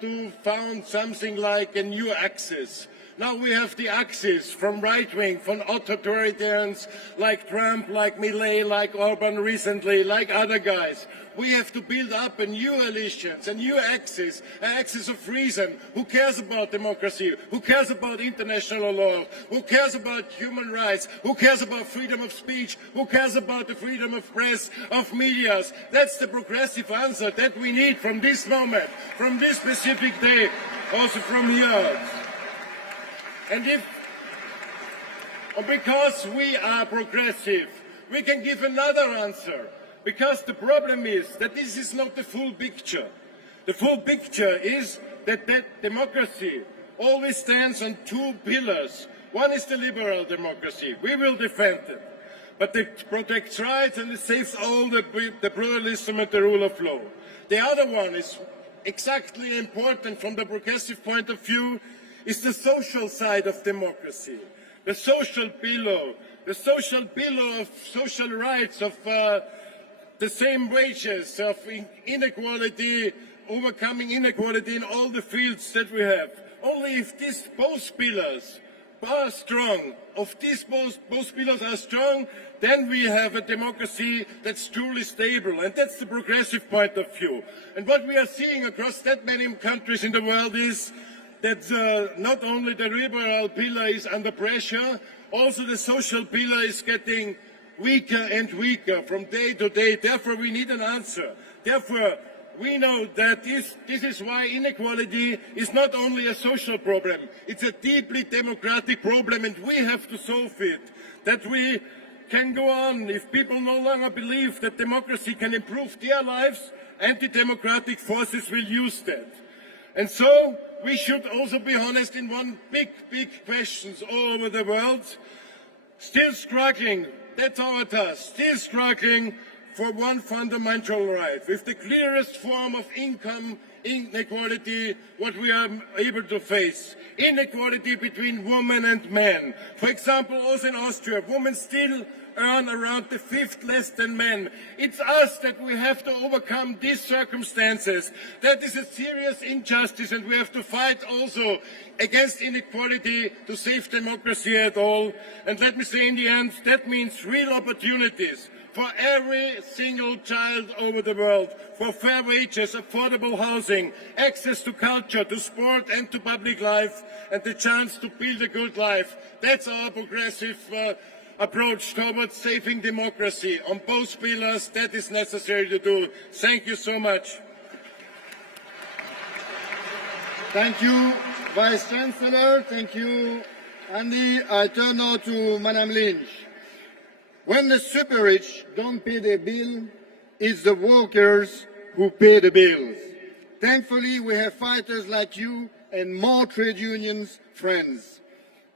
to found something like a new axis. Now we have the axis from right-wing, from authoritarians like Trump, like Milei, like Orban recently, like other guys. We have to build up a new alliance, a new axis, an axis of reason. Who cares about democracy? Who cares about international law? Who cares about human rights? Who cares about freedom of speech? Who cares about the freedom of press, of medias? That's the progressive answer that we need from this moment, from this specific day, also from here. And because we are progressive, we can give another answer. Because the problem is that this is not the full picture. The full picture is that democracy always stands on two pillars. One is the liberal democracy. We will defend it. But it protects rights and it saves all the pluralism and the rule of law. The other one is exactly important from the progressive point of view, is the social side of democracy. The social pillar of social rights, of the same wages, of inequality, overcoming inequality in all the fields that we have. Only if these both pillars are strong, if these both pillars are strong, then we have a democracy that's truly stable, and that's the progressive point of view. And what we are seeing across that many countries in the world is that not only the liberal pillar is under pressure, also the social pillar is getting weaker and weaker from day to day. Therefore, we need an answer. Therefore, we know that this is why inequality is not only a social problem, it's a deeply democratic problem, and we have to solve it. That we can go on. If people no longer believe that democracy can improve their lives, anti-democratic forces will use that. And so we should also be honest in one big questions all over the world. Still struggling, that's our task, still struggling for one fundamental right, with the clearest form of income inequality, what we are able to face. Inequality between women and men. For example, also in Austria, women still earn around the fifth less than men. It's us that we have to overcome these circumstances. That is a serious injustice, and we have to fight also against inequality to save democracy at all. And let me say in the end, that means real opportunities for every single child over the world, for fair wages, affordable housing, access to culture, to sport and to public life, and the chance to build a good life. That's our progressive approach towards saving democracy on both pillars. That is necessary to do. Thank you so much. Thank you, Vice Chancellor. Thank you, Andy. I turn now to Madame Lynch. When the super rich don't pay their bill, it's the workers who pay the bills. Thankfully, we have fighters like you and more trade unions friends.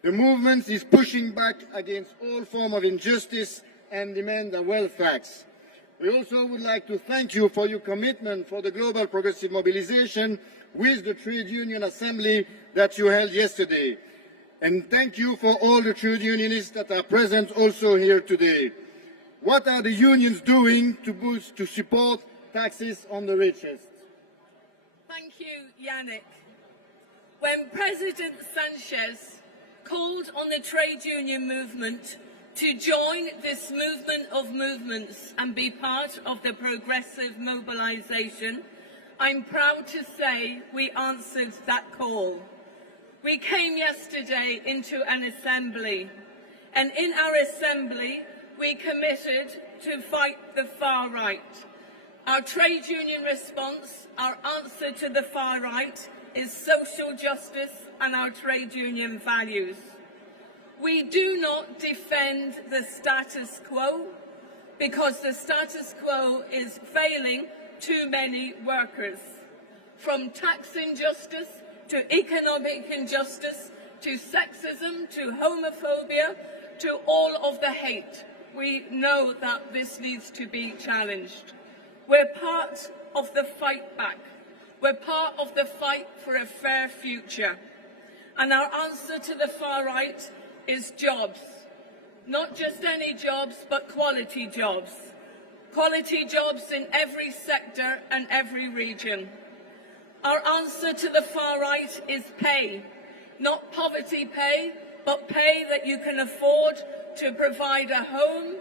The movement is pushing back against all forms of injustice and demand a wealth tax. We also would like to thank you for your commitment for the Global Progressive Mobilisation with the Trade Union Assembly that you held yesterday. And thank you for all the trade unionists that are present also here today. What are the unions doing to support taxes on the richest? Thank you, Yannick. When President Sanchez called on the trade union movement to join this movement of movements and be part of the progressive mobilisation, I'm proud to say we answered that call. We came yesterday into an assembly, and in our assembly we committed to fight the far right. Our trade union response, our answer to the far right, is social justice and our trade union values. We do not defend the status quo because the status quo is failing too many workers. From tax injustice to economic injustice, to sexism, to homophobia, to all of the hate. We know that this needs to be challenged. We're part of the fight back. We're part of the fight for a fair future. And our answer to the far right is jobs. Not just any jobs, but quality jobs. Quality jobs in every sector and every region. Our answer to the far right is pay. Not poverty pay, but pay that you can afford to provide a home,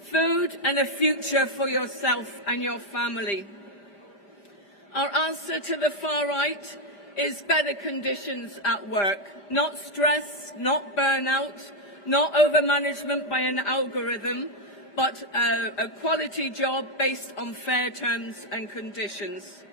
food and a future for yourself and your family. Our answer to the far right is better conditions at work. Not stress, not burnout, not overmanagement by an algorithm, but a quality job based on fair terms and conditions.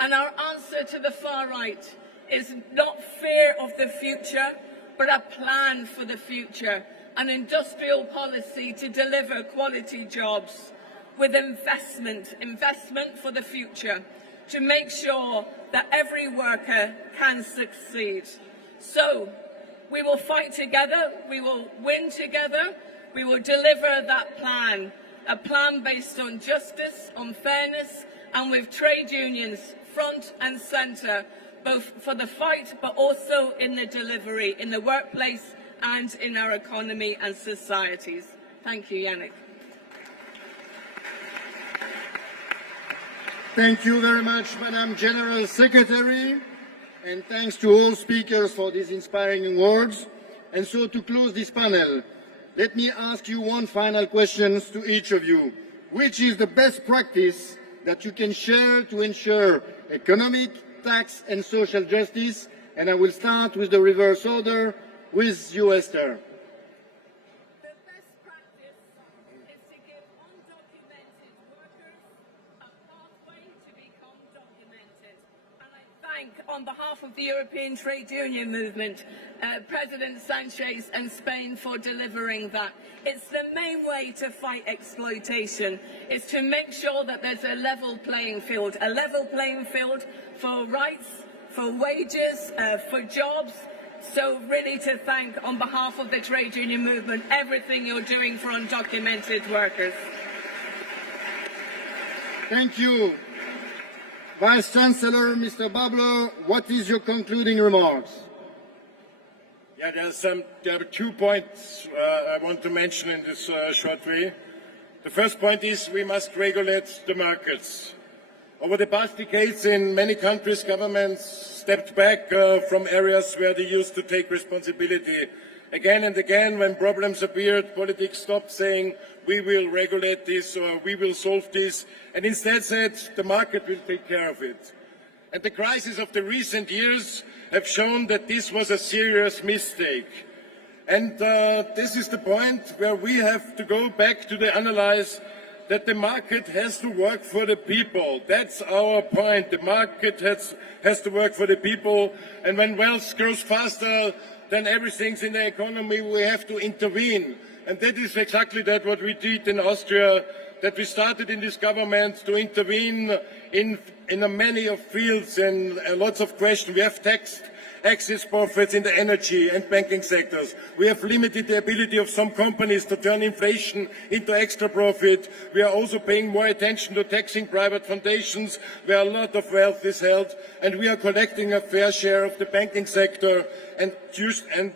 And our answer to the far right is not fear of the future, but a plan for the future, an industrial policy to deliver quality jobs with investment for the future, to make sure that every worker can succeed. So, we will fight together, we will win together, we will deliver that plan, a plan based on justice, on fairness, and with trade unions front and centre, both for the fight but also in the delivery, in the workplace and in our economy and societies. Thank you, Yannick. Thank you very much, Madam General Secretary, and thanks to all speakers for these inspiring words. And so to close this panel, let me ask you one final question to each of you. Which is the best practice that you can share to ensure economic, tax and social justice? And I will start with the reverse order with you, Esther. On behalf of the European Trade Union Movement, President Sanchez and Spain for delivering that. It's the main way to fight exploitation, is to make sure that there's a level playing field for rights, for wages, for jobs. So really to thank, on behalf of the trade union movement, everything you're doing for undocumented workers. Thank you. Vice Chancellor, Mr. Babler, what is your concluding remarks? Yeah, there are 2 points I want to mention in this short way. The first point is we must regulate the markets. Over the past decades, in many countries, governments stepped back from areas where they used to take responsibility. Again and again, when problems appeared, politics stopped saying, we will regulate this or we will solve this, and instead said, the market will take care of it. And the crisis of the recent years have shown that this was a serious mistake. And this is the point where we have to go back to the analysis that the market has to work for the people. That's our point. The market has to work for the people, and when wealth grows faster than everything in the economy, we have to intervene. And that is exactly what we did in Austria, that we started in this government to intervene in many of fields and lots of questions. We have taxed excess profits in the energy and banking sectors. We have limited the ability of some companies to turn inflation into extra profit. We are also paying more attention to taxing private foundations where a lot of wealth is held, and we are collecting a fair share of the banking sector. And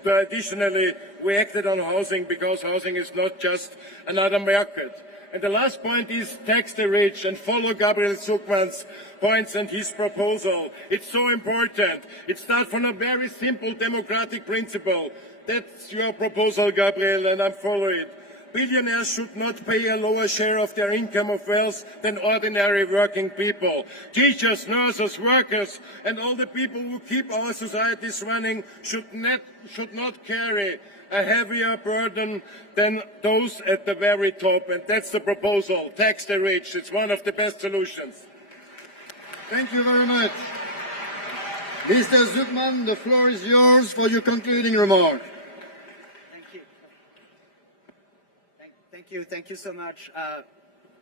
additionally, we acted on housing, because housing is not just another market. And the last point is tax the rich, and follow Gabriel Zuckman's points and his proposal. It's so important. It starts from a very simple democratic principle. That's your proposal, Gabriel, and I'm for it. Billionaires should not pay a lower share of their income of wealth than ordinary working people. Teachers, nurses, workers, and all the people who keep our societies running should not carry a heavier burden than those at the very top. And that's the proposal. Tax the rich. It's one of the best solutions. Thank you very much. Mr. Zuckman, the floor is yours for your concluding remark. Thank you so much,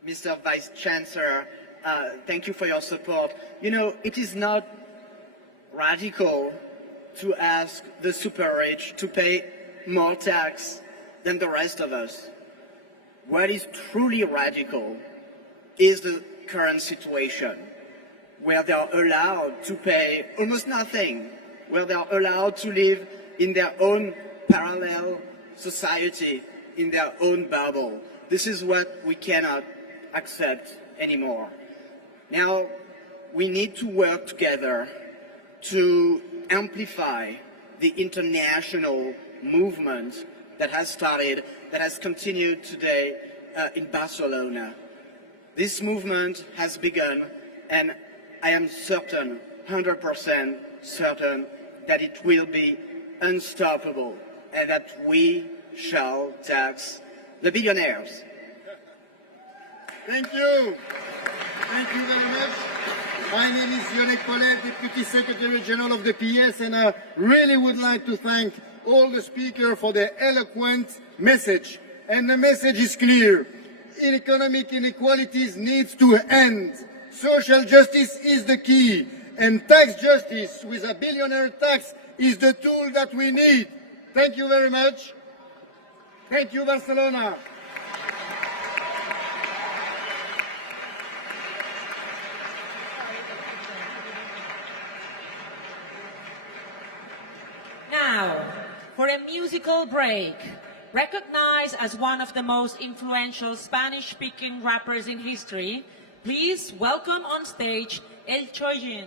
Mr. Vice Chancellor. Thank you for your support. You know, it is not radical to ask the super rich to pay more tax than the rest of us. What is truly radical is the current situation, where they are allowed to pay almost nothing, where they are allowed to live in their own parallel society, in their own bubble. This is what we cannot accept anymore. Now, we need to work together to amplify the international movement that has started, that has continued today in Barcelona. This movement has begun, and I am certain, 100% certain, that it will be unstoppable and that we shall tax the billionaires. Thank you. Thank you very much. My name is Yannick Paulet, Deputy Secretary General of the PS, and I really would like to thank all the speakers for their eloquent message. And the message is clear. Economic inequalities needs to end. Social justice is the key. And tax justice with a billionaire tax is the tool that we need. Thank you very much. Thank you, Barcelona. Now, for a musical break, recognized as one of the most influential Spanish-speaking rappers in history, please welcome on stage El Choyin.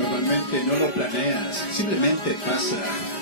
Normalmente no lo planeas, simplemente pasa.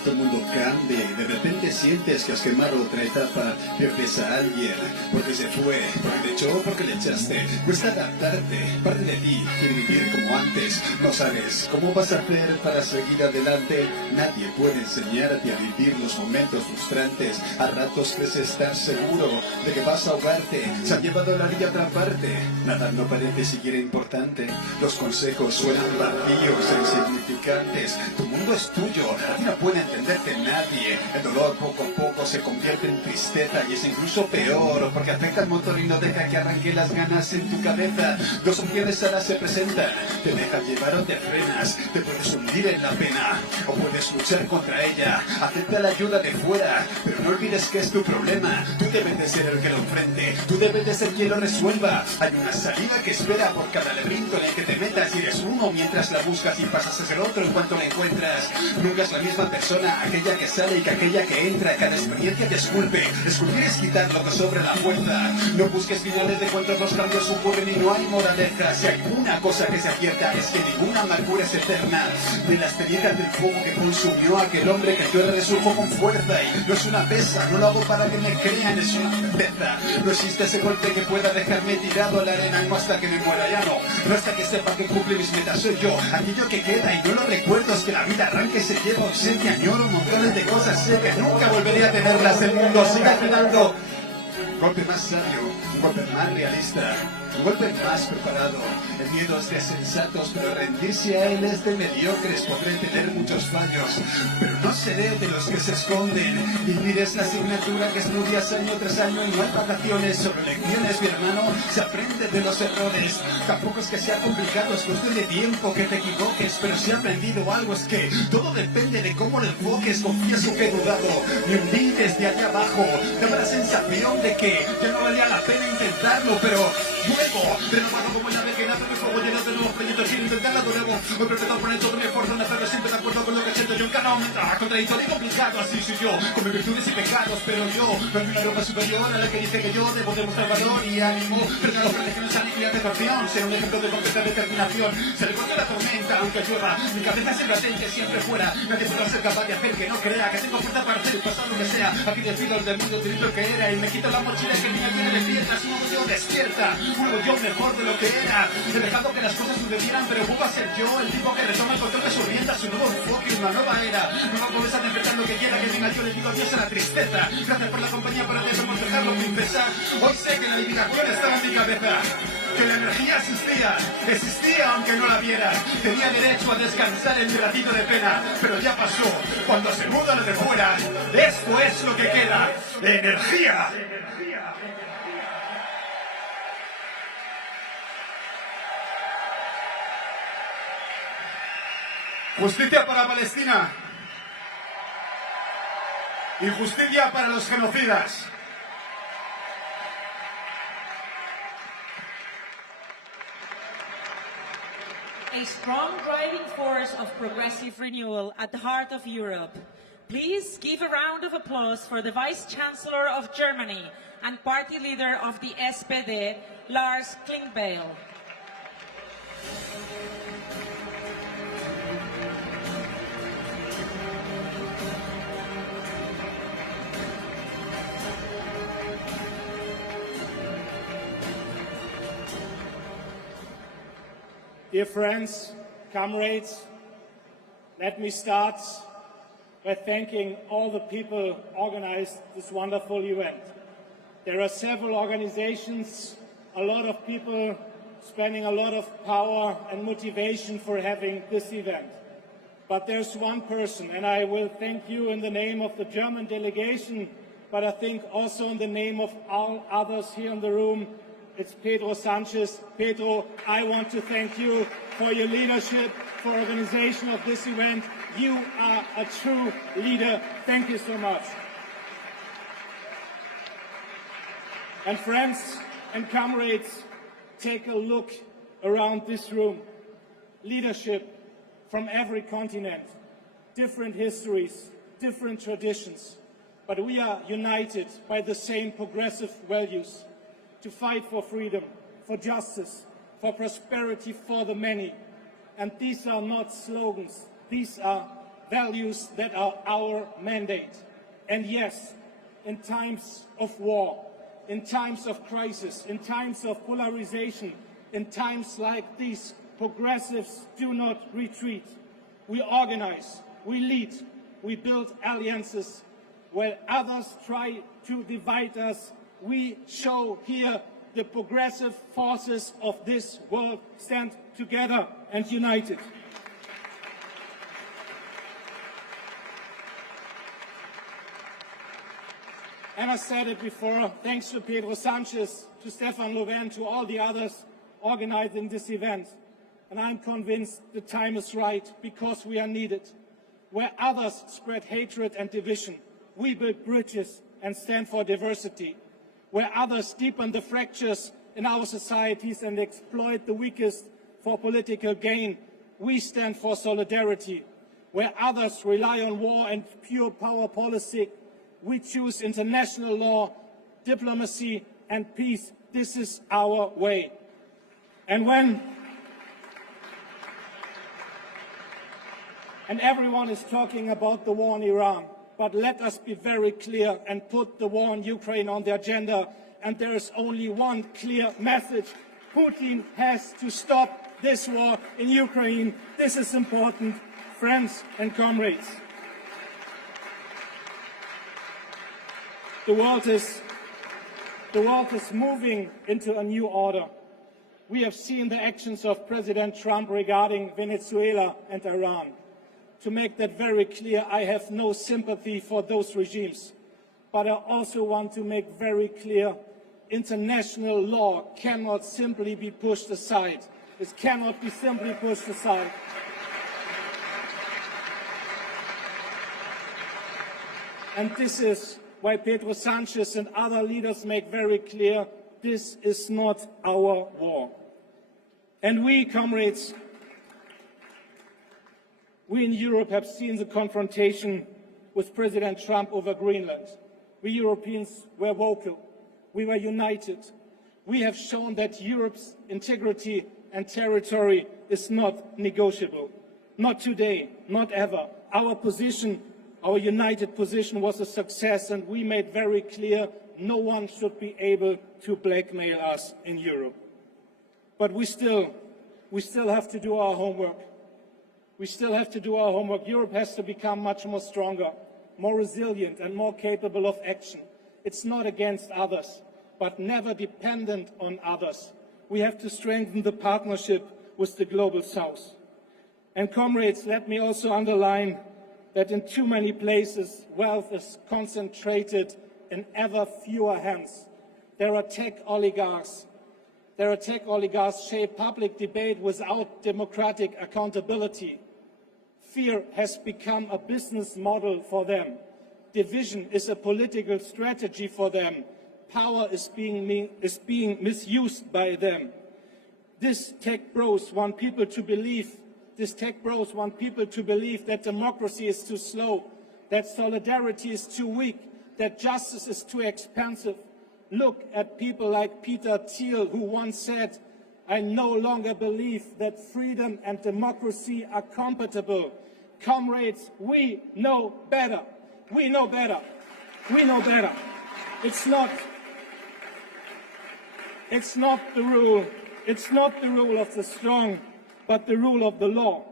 Todo el mundo cambia y de repente sientes que has quemado otra etapa, pierdes a alguien, porque se fue, porque te echó, porque le echaste. Cuesta adaptarte, parte de ti quiere vivir como antes. No sabes cómo vas a hacer para seguir adelante. Nadie puede enseñarte a vivir los momentos frustrantes. A ratos crees estar seguro de que vas a ahogarte. Se han llevado la orilla a otra parte. Nada no parece siquiera importante. Los consejos suenan vacíos e insignificantes. Tu mundo es tuyo, a ti no puede entenderte nadie. El dolor poco a poco se convierte en tristeza y es incluso peor porque afecta al motor y no deja que arranque las ganas en tu cabeza. Dos opciones ahora se presentan: te dejas llevar o te frenas. Te puedes hundir en la pena o puedes luchar contra ella. Acepta la ayuda de fuera, pero no olvides que es tu problema. Tú debes de ser el que lo enfrente, tú debes de ser quien lo resuelva. Hay una salida que espera por cada laberinto en el que te metas y eres uno mientras la buscas y pasas a ser otro en cuanto la encuentras. Nunca es la misma persona, aquella que sale y que aquella que entra. Cada experiencia te esculpe. Esculpir es quitar lo que sobra la fuerza. No busques finales de cuentos, los cambios ocurren y no hay moraleja. Si hay una cosa que se acierta es que ninguna amargura es eterna. De las cenizas del fuego que consumió a aquel hombre que yo resurjo con fuerza. Y no es una pesa, no lo hago para que me crean, es una certeza. No existe ese golpe que pueda dejarme tirado a la arena. No hasta que me muera, ya no. No hasta que sepa que cumple mis metas, soy yo. Aquello que queda y no lo recuerdo es que la vida arranque, se lleva ausencia, añoro montones de cosas, sé que nunca volvería a tenerlas. El mundo sigue girando. Un golpe más sabio, un golpe más realista, un golpe más preparado. El miedo es de sensatos, pero rendirse a él es de mediocres. Podré tener muchos fallos, pero no seré de los que se esconden. Vivir es la asignatura que estudias año tras año y no hay vacaciones, solo lecciones, mi hermano. Se aprende de los errores. Tampoco es que sea complicado, es cuestión de tiempo que te equivoques, pero si he aprendido algo es que todo depende de cómo lo enfoques. Confieso que he dudado, me hundí desde allá abajo. Daba la sensación de que ya no valía la pena intentarlo, pero luego, renovado como llave que nace de fuego, lleno de nuevos proyectos, quiero intentarlo de nuevo. Hoy pretendo poner todo mi esfuerzo en hacerlo siempre de acuerdo con lo que siento yo en cada momento. Contradictorio y complicado, así soy yo, con mis virtudes y pecados, pero yo no hay una ropa superior a la que dice que yo debo demostrar valor y ánimo. Frente a los frentes que no salen y la decepción, ser un ejemplo de completa determinación. Se recorta la tormenta, aunque llueva, mi cabeza siempre atente, siempre fuera. Nadie podrá ser capaz de hacer que no crea que tengo fuerza para hacer y pasar lo que sea. Aquí despido el del mundo, utilizo el que era y me quito la mochila que me tiene de piernas. Un nuevo yo despierta, un nuevo yo mejor de lo que era. He dejado que las cosas sucedieran, pero vuelvo a ser yo, el tipo que retoma el control de su rienda, su nuevo enfoque, una nueva era. Nueva promesa de empezar lo que quiera que venga, yo le digo adiós a la tristeza. Gracias por la compañía, pero debemos dejarlo, princesa. Hoy sé que la adivinación estaba en mi cabeza, que la energía existía aunque no la viera. Tenía derecho a descansar en mi ratito de pena, pero ya pasó. Cuando se muda lo de fuera, esto es lo que queda: energía. Justicia para Palestina y justicia para los genocidas. A strong driving force of progressive renewal at the heart of Europe. Please give a round of applause for the Vice Chancellor of Germany and party leader of the SPD, Lars Klingbeil. Dear friends, comrades, let me start by thanking all the people who organized this wonderful event. There are several organizations, a lot of people spending a lot of power and motivation for having this event. But there's one person, and I will thank you in the name of the German delegation, but I think also in the name of all others here in the room. It's Pedro Sanchez. Pedro, I want to thank you for your leadership, for organization of this event. You are a true leader. Thank you so much. And friends and comrades, take a look around this room. Leadership from every continent, different histories, different traditions, but we are united by the same progressive values to fight for freedom, for justice, for prosperity for the many. And these are not slogans, these are values that are our mandate. And yes, in times of war, in times of crisis, in times of polarization, in times like these, progressives do not retreat. We organize, we lead, we build alliances. Where others try to divide us, we show here the progressive forces of this world stand together and united. And I said it before, thanks to Pedro Sanchez, to Stefan Löfven, to all the others organizing this event. And I'm convinced the time is right because we are needed. Where others spread hatred and division, we build bridges and stand for diversity. Where others deepen the fractures in our societies and exploit the weakest for political gain, we stand for solidarity. Where others rely on war and pure power policy, we choose international law, diplomacy and peace. This is our way. And everyone is talking about the war in Iran, but let us be very clear and put the war in Ukraine on the agenda. And there is only one clear message. Putin has to stop this war in Ukraine. This is important, friends and comrades. The world is moving into a new order. We have seen the actions of President Trump regarding Venezuela and Iran. To make that very clear, I have no sympathy for those regimes. But I also want to make very clear, international law cannot simply be pushed aside. It cannot be simply pushed aside. And this is why Pedro Sanchez and other leaders make very clear, this is not our war. And we, comrades, we in Europe have seen the confrontation with President Trump over Greenland. We Europeans were vocal. We were united. We have shown that Europe's integrity and territory is not negotiable. Not today, not ever. Our position, our united position was a success, and we made very clear no one should be able to blackmail us in Europe. But we still have to do our homework. We still have to do our homework. Europe has to become much more stronger, more resilient and more capable of action. It's not against others, but never dependent on others. We have to strengthen the partnership with the Global South. And comrades, let me also underline that in too many places, wealth is concentrated in ever fewer hands. There are tech oligarchs. Shape public debate without democratic accountability. Fear has become a business model for them. Division is a political strategy for them. Power is being misused by them. These tech bros want people to believe that democracy is too slow, that solidarity is too weak, that justice is too expensive. Look at people like Peter Thiel, who once said, "I no longer believe that freedom and democracy are compatible." Comrades, we know better. We know better. We know better. It's not the rule of the strong, but the rule of the law.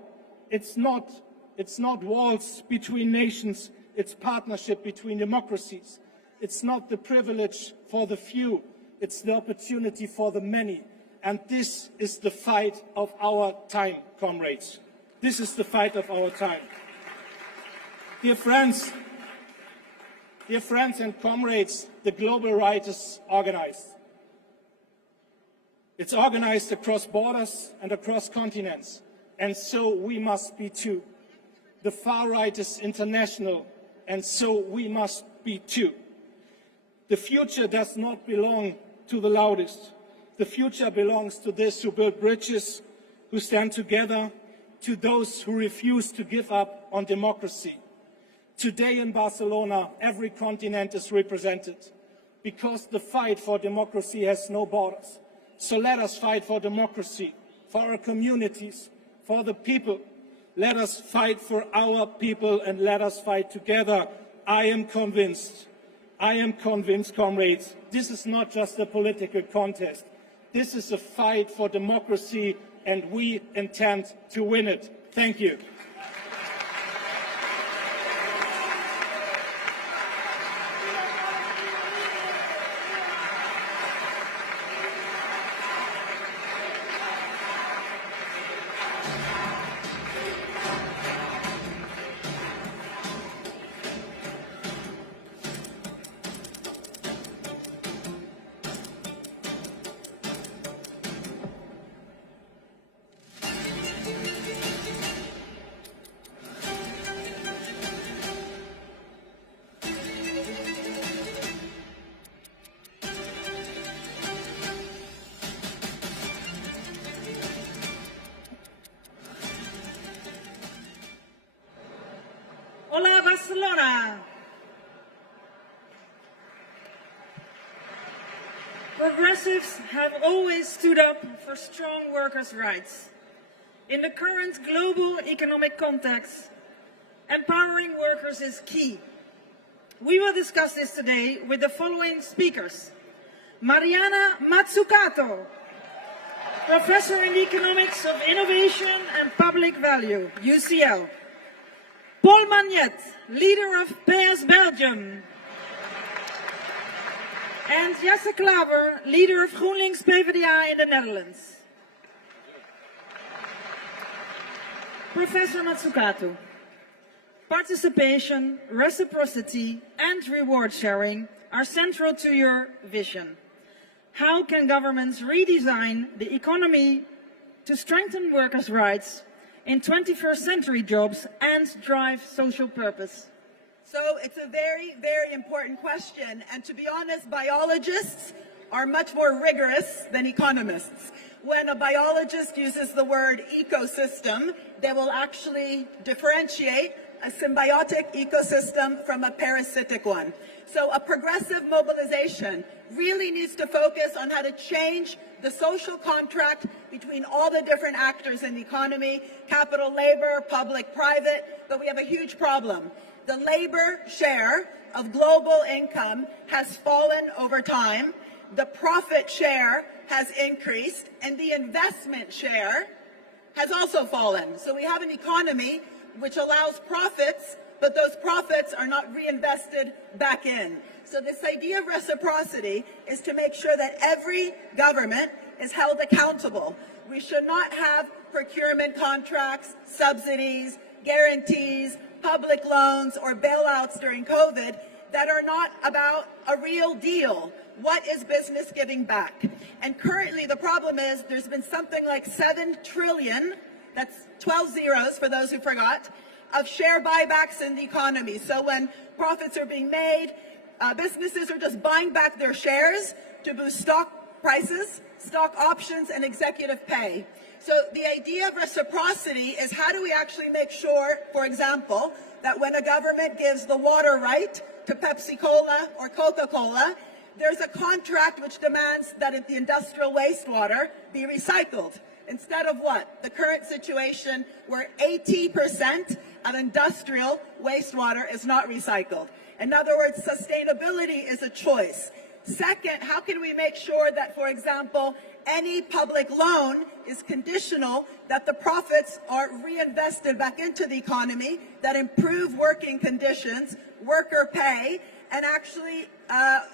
It's not It's not walls between nations, it's partnership between democracies. It's not the privilege for the few, it's the opportunity for the many. And this is the fight of our time, comrades. This is the fight of our time. Dear friends and comrades, the global right is organized. It's organized across borders and across continents, and so we must be too. The far right is international, and so we must be too. The future does not belong to the loudest. The future belongs to those who build bridges, who stand together, to those who refuse to give up on democracy. Today in Barcelona, every continent is represented because the fight for democracy has no borders. So let us fight for democracy, for our communities, for the people. Let us fight for our people and let us fight together. I am convinced, comrades, this is not just a political contest. This is a fight for democracy and we intend to win it. Thank you. Hola, Barcelona! Progressives have always stood up for strong workers' rights. In the current global economic context, empowering workers is key. We will discuss this today with the following speakers. Mariana Mazzucato, Professor in Economics of Innovation and Public Value, UCL. Paul Magnet, leader of PS Belgium. And Jesse Klaver, leader of GroenLinks PvdA in the Netherlands. Professor Mazzucato, participation, reciprocity, and reward sharing are central to your vision. How can governments redesign the economy to strengthen workers' rights in 21st century jobs and drive social purpose? So it's a very, very important question. And to be honest, biologists are much more rigorous than economists. When a biologist uses the word ecosystem, they will actually differentiate a symbiotic ecosystem from a parasitic one. So a progressive mobilization really needs to focus on how to change the social contract between all the different actors in the economy, capital, labor, public, private, but we have a huge problem. The labor share of global income has fallen over time, the profit share has increased, and the investment share has also fallen. So we have an economy which allows profits, but those profits are not reinvested back in. So this idea of reciprocity is to make sure that every government is held accountable. We should not have procurement contracts, subsidies, guarantees, public loans, or bailouts during COVID that are not about a real deal. What is business giving back? And currently the problem is there's been something like 7 trillion, that's 12 zeros for those who forgot, of share buybacks in the economy. So when profits are being made, businesses are just buying back their shares to boost stock prices, stock options, and executive pay. So the idea of reciprocity is how do we actually make sure, for example, that when a government gives the water right to Pepsi-Cola or Coca-Cola, there's a contract which demands that the industrial wastewater be recycled. Instead of what? The current situation where 80% of industrial wastewater is not recycled. In other words, sustainability is a choice. Second, how can we make sure that, for example, any public loan is conditional that the profits are reinvested back into the economy, that improve working conditions, worker pay, and actually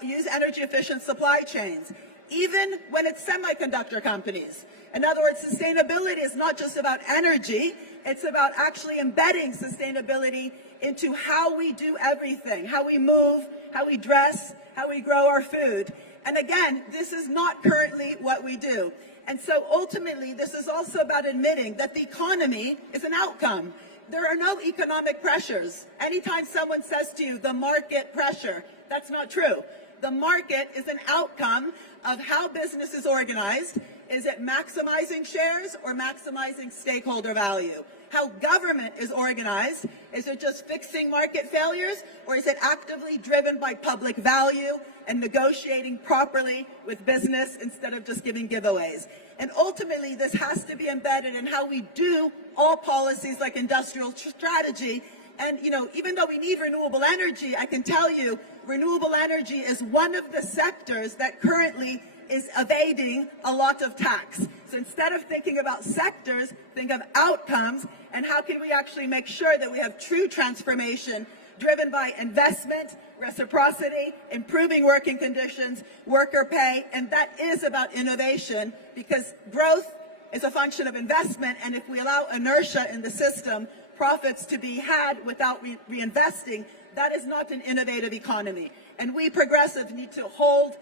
use energy efficient supply chains, even when it's semiconductor companies. In other words, sustainability is not just about energy, it's about actually embedding sustainability into how we do everything, how we move, how we dress, how we grow our food. And again, this is not currently what we do. And so ultimately, this is also about admitting that the economy is an outcome. There are no economic pressures. Anytime someone says to you, the market pressure, that's not true. The market is an outcome of how business is organized. Is it maximizing shares or maximizing stakeholder value? How government is organized, is it just fixing market failures, or is it actively driven by public value and negotiating properly with business instead of just giving giveaways? And ultimately, this has to be embedded in how we do all policies like industrial strategy. And, you know, even though we need renewable energy, I can tell you, renewable energy is one of the sectors that currently is evading a lot of tax. So instead of thinking about sectors, think of outcomes and how can we actually make sure that we have true transformation driven by investment, reciprocity, improving working conditions, worker pay, and that is about innovation because growth is a function of investment, and if we allow inertia in the system, profits to be had without reinvesting, that is not an innovative economy. And we progressives need to hold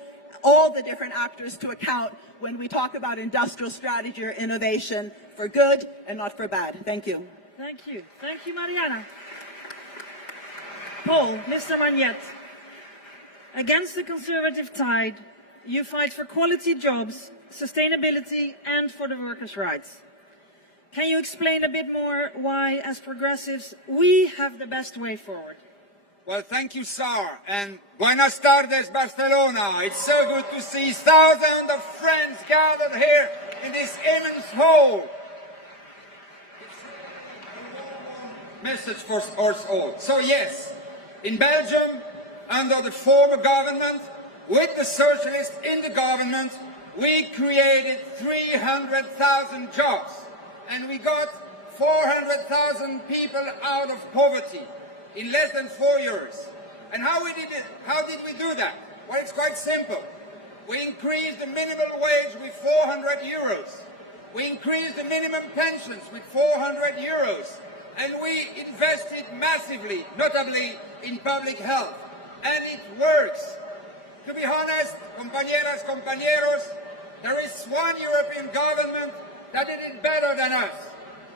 all the different actors to account when we talk about industrial strategy or innovation for good and not for bad. Thank you. Thank you. Thank you, Mariana. Paul, Mr. Magnette, against the conservative tide, you fight for quality jobs, sustainability, and for the workers' rights. Can you explain a bit more why, as progressives, we have the best way forward? Well, thank you, Sar, and buenas tardes, Barcelona. It's so good to see thousands of friends gathered here in this immense hall. Message for us all. So yes, in Belgium, under the former government, with the socialists in the government, we created 300,000 jobs, and we got 400,000 people out of poverty in less than 4 years. And how did we do that? Well, it's quite simple. We increased the minimum wage with 400 euros. We increased the minimum pensions with 400 euros. And we invested massively, notably in public health. And it works. To be honest, compañeras, compañeros, there is one European government that did it better than us.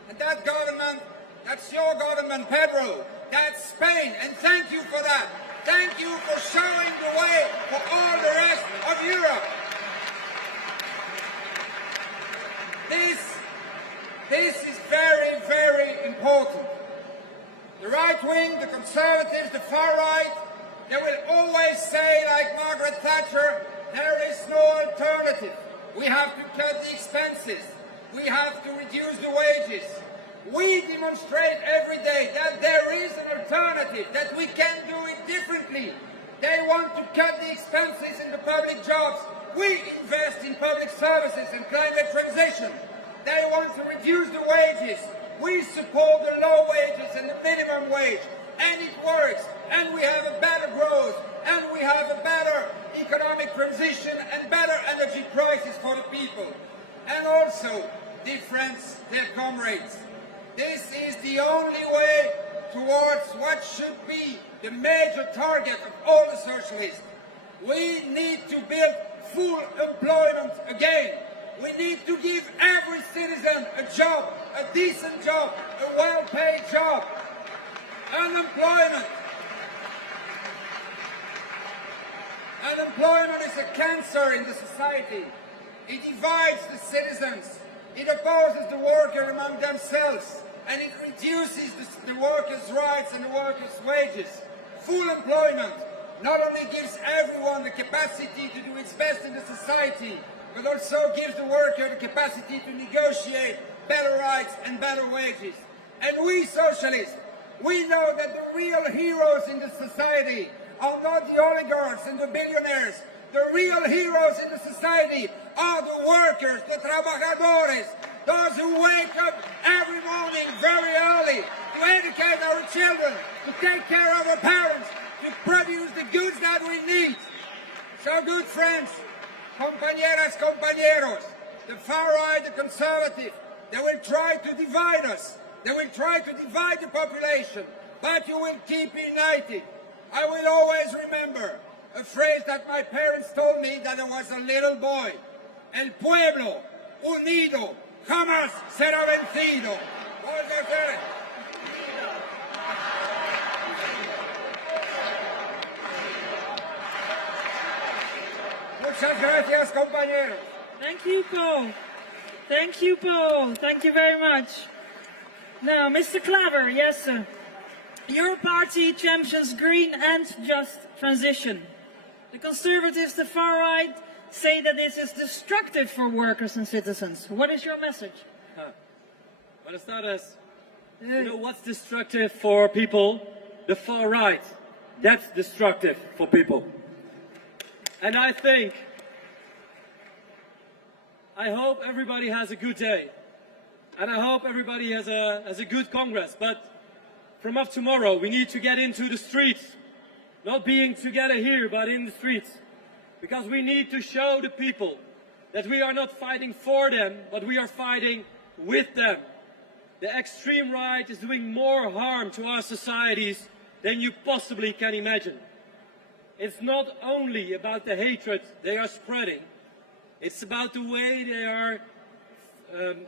And that government, that's your government, Pedro. That's Spain, and thank you for that. Thank you for showing the way for all the rest of Europe. This is very, very important. The right wing, the conservatives, the far right, they will always say, like Margaret Thatcher, there is no alternative. We have to cut the expenses. We have to reduce the wages. We demonstrate every day that there is an alternative, that we can do it differently. They want to cut the expenses in the public jobs. We invest in public services and climate transition. They want to reduce the wages. We support the low wages and the minimum wage. And it works. And we have a better growth. And we have a better economic transition and better energy prices for the people. And also, dear friends, dear comrades, this is the only way towards what should be the major target of all the socialists. We need to build full employment again. We need to give every citizen a job, a decent job, a well-paid job. Unemployment is a cancer in the society. It divides the citizens. It opposes the workers among themselves, and it reduces the workers' rights and the workers' wages. Full employment not only gives everyone the capacity to do its best in the society, but also gives the worker the capacity to negotiate better rights and better wages. And we socialists, we know that the real heroes in the society are not the oligarchs and the billionaires. The real heroes in the society are the workers, the trabajadores, those who wake up every morning very early to educate our children, to take care of our parents, to produce the goods that we need. So, good friends, compañeras, compañeros, the far right, the conservative, they will try to divide us. They will try to divide the population, but you will keep united. I will always remember a phrase that my parents told me that I was a little boy. El pueblo unido jamás será vencido. Muchas gracias, compañeros. Thank you, Paul. Thank you, Paul. Thank you very much. Now, Mr. Klaver, yes, sir. Your party champions green and just transition. The Conservatives, the far right, say that this is destructive for workers and citizens. What is your message? Buenas tardes. You know what's destructive for people? The far right. That's destructive for people. And I hope everybody has a good day. And I hope everybody has a good Congress. But from up tomorrow, we need to get into the streets. Not being together here, but in the streets. Because we need to show the people that we are not fighting for them, but we are fighting with them. The extreme right is doing more harm to our societies than you possibly can imagine. It's not only about the hatred they are spreading, it's about the way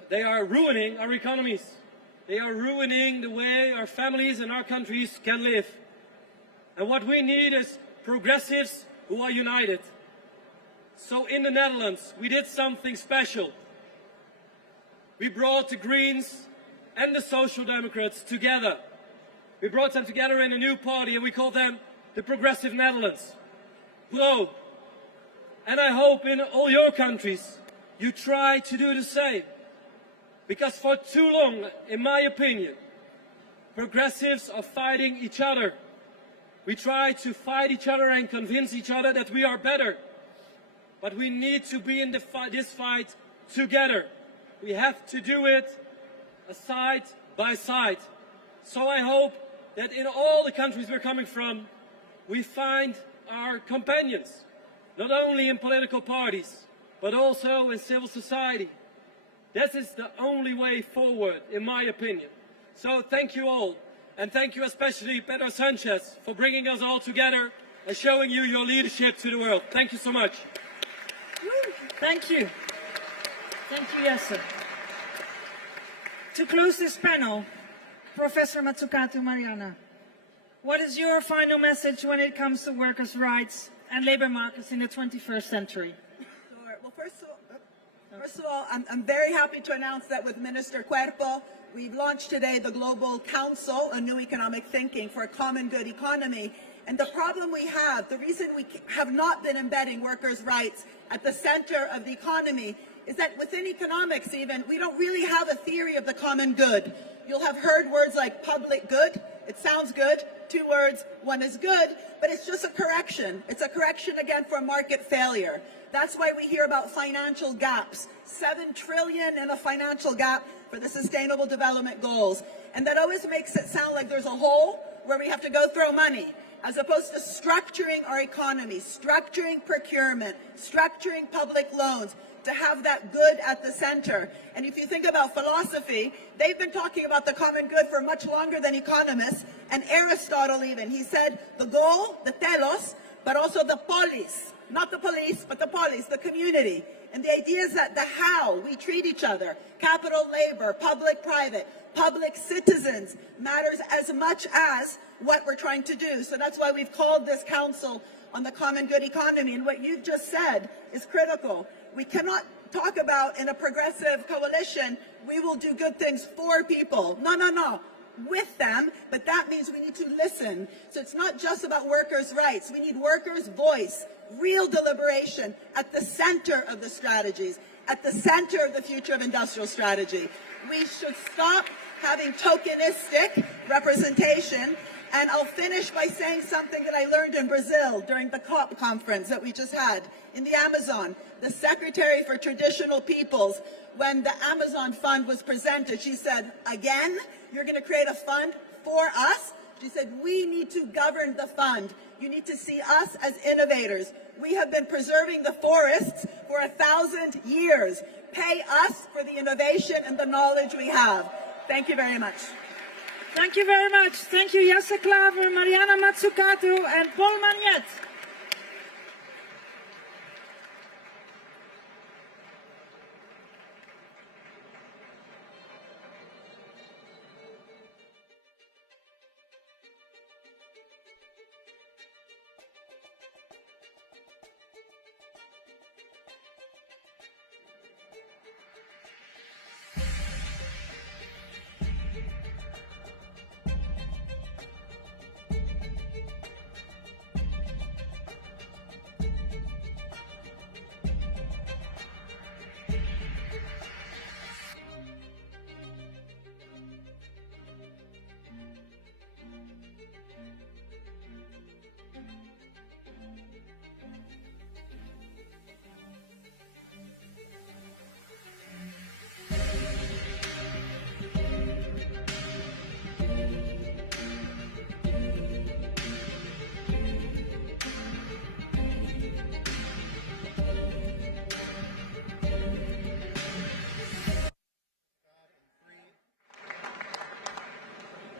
they are ruining our economies. They are ruining the way our families and our countries can live. And what we need is progressives who are united. So in the Netherlands, we did something special. We brought the Greens and the Social Democrats together. We brought them together in a new party and we called them the Progressive Netherlands. Pro. And I hope in all your countries you try to do the same. Because for too long, in my opinion, progressives are fighting each other. We try to fight each other and convince each other that we are better. But we need to be in this fight together. We have to do it side by side. So I hope that in all the countries we're coming from, we find our companions, not only in political parties, but also in civil society. This is the only way forward, in my opinion. So thank you all, and thank you especially Pedro Sanchez for bringing us all together and showing you your leadership to the world. Thank you so much. Thank you. Thank you, yes, sir. To close this panel, Professor Mazzucato Mariana, what is your final message when it comes to workers' rights and labor markets in the 21st century? Sure. Well, first of all, I'm very happy to announce that with Minister Cuerpo, we've launched today the Global Council, a new economic thinking for a common good economy. And the problem we have, the reason we have not been embedding workers' rights at the center of the economy is that within economics even, we don't really have a theory of the common good. You'll have heard words like public good. It sounds good. Two words, one is good, but it's just a correction. It's a correction again for market failure. That's why we hear about financial gaps. 7 trillion in a financial gap for the Sustainable Development Goals. And that always makes it sound like there's a hole where we have to go throw money, as opposed to structuring our economy, structuring procurement, structuring public loans, to have that good at the center. And if you think about philosophy, they've been talking about the common good for much longer than economists, and Aristotle even. He said the goal, the telos, but also the polis, not the police, but the polis, the community. And the idea is that the how we treat each other, capital, labor, public-private, public citizens, matters as much as what we're trying to do. So that's why we've called this council on the common good economy. And what you've just said is critical. We cannot talk about in a progressive coalition, we will do good things for people. No. With them, but that means we need to listen. So it's not just about workers' rights. We need workers' voice, real deliberation at the center of the strategies, at the center of the future of industrial strategy. We should stop having tokenistic representation And I'll finish by saying something that I learned in Brazil during the COP conference that we just had in the Amazon. The Secretary for Traditional Peoples, when the Amazon Fund was presented, she said, again, you're going to create a fund for us? She said, we need to govern the fund. You need to see us as innovators. We have been preserving the forests for 1,000 years. Pay us for the innovation and the knowledge we have. Thank you very much. Thank you very much. Thank you, Jesse Klaver, Mariana Mazzucato, and Paul Magnet.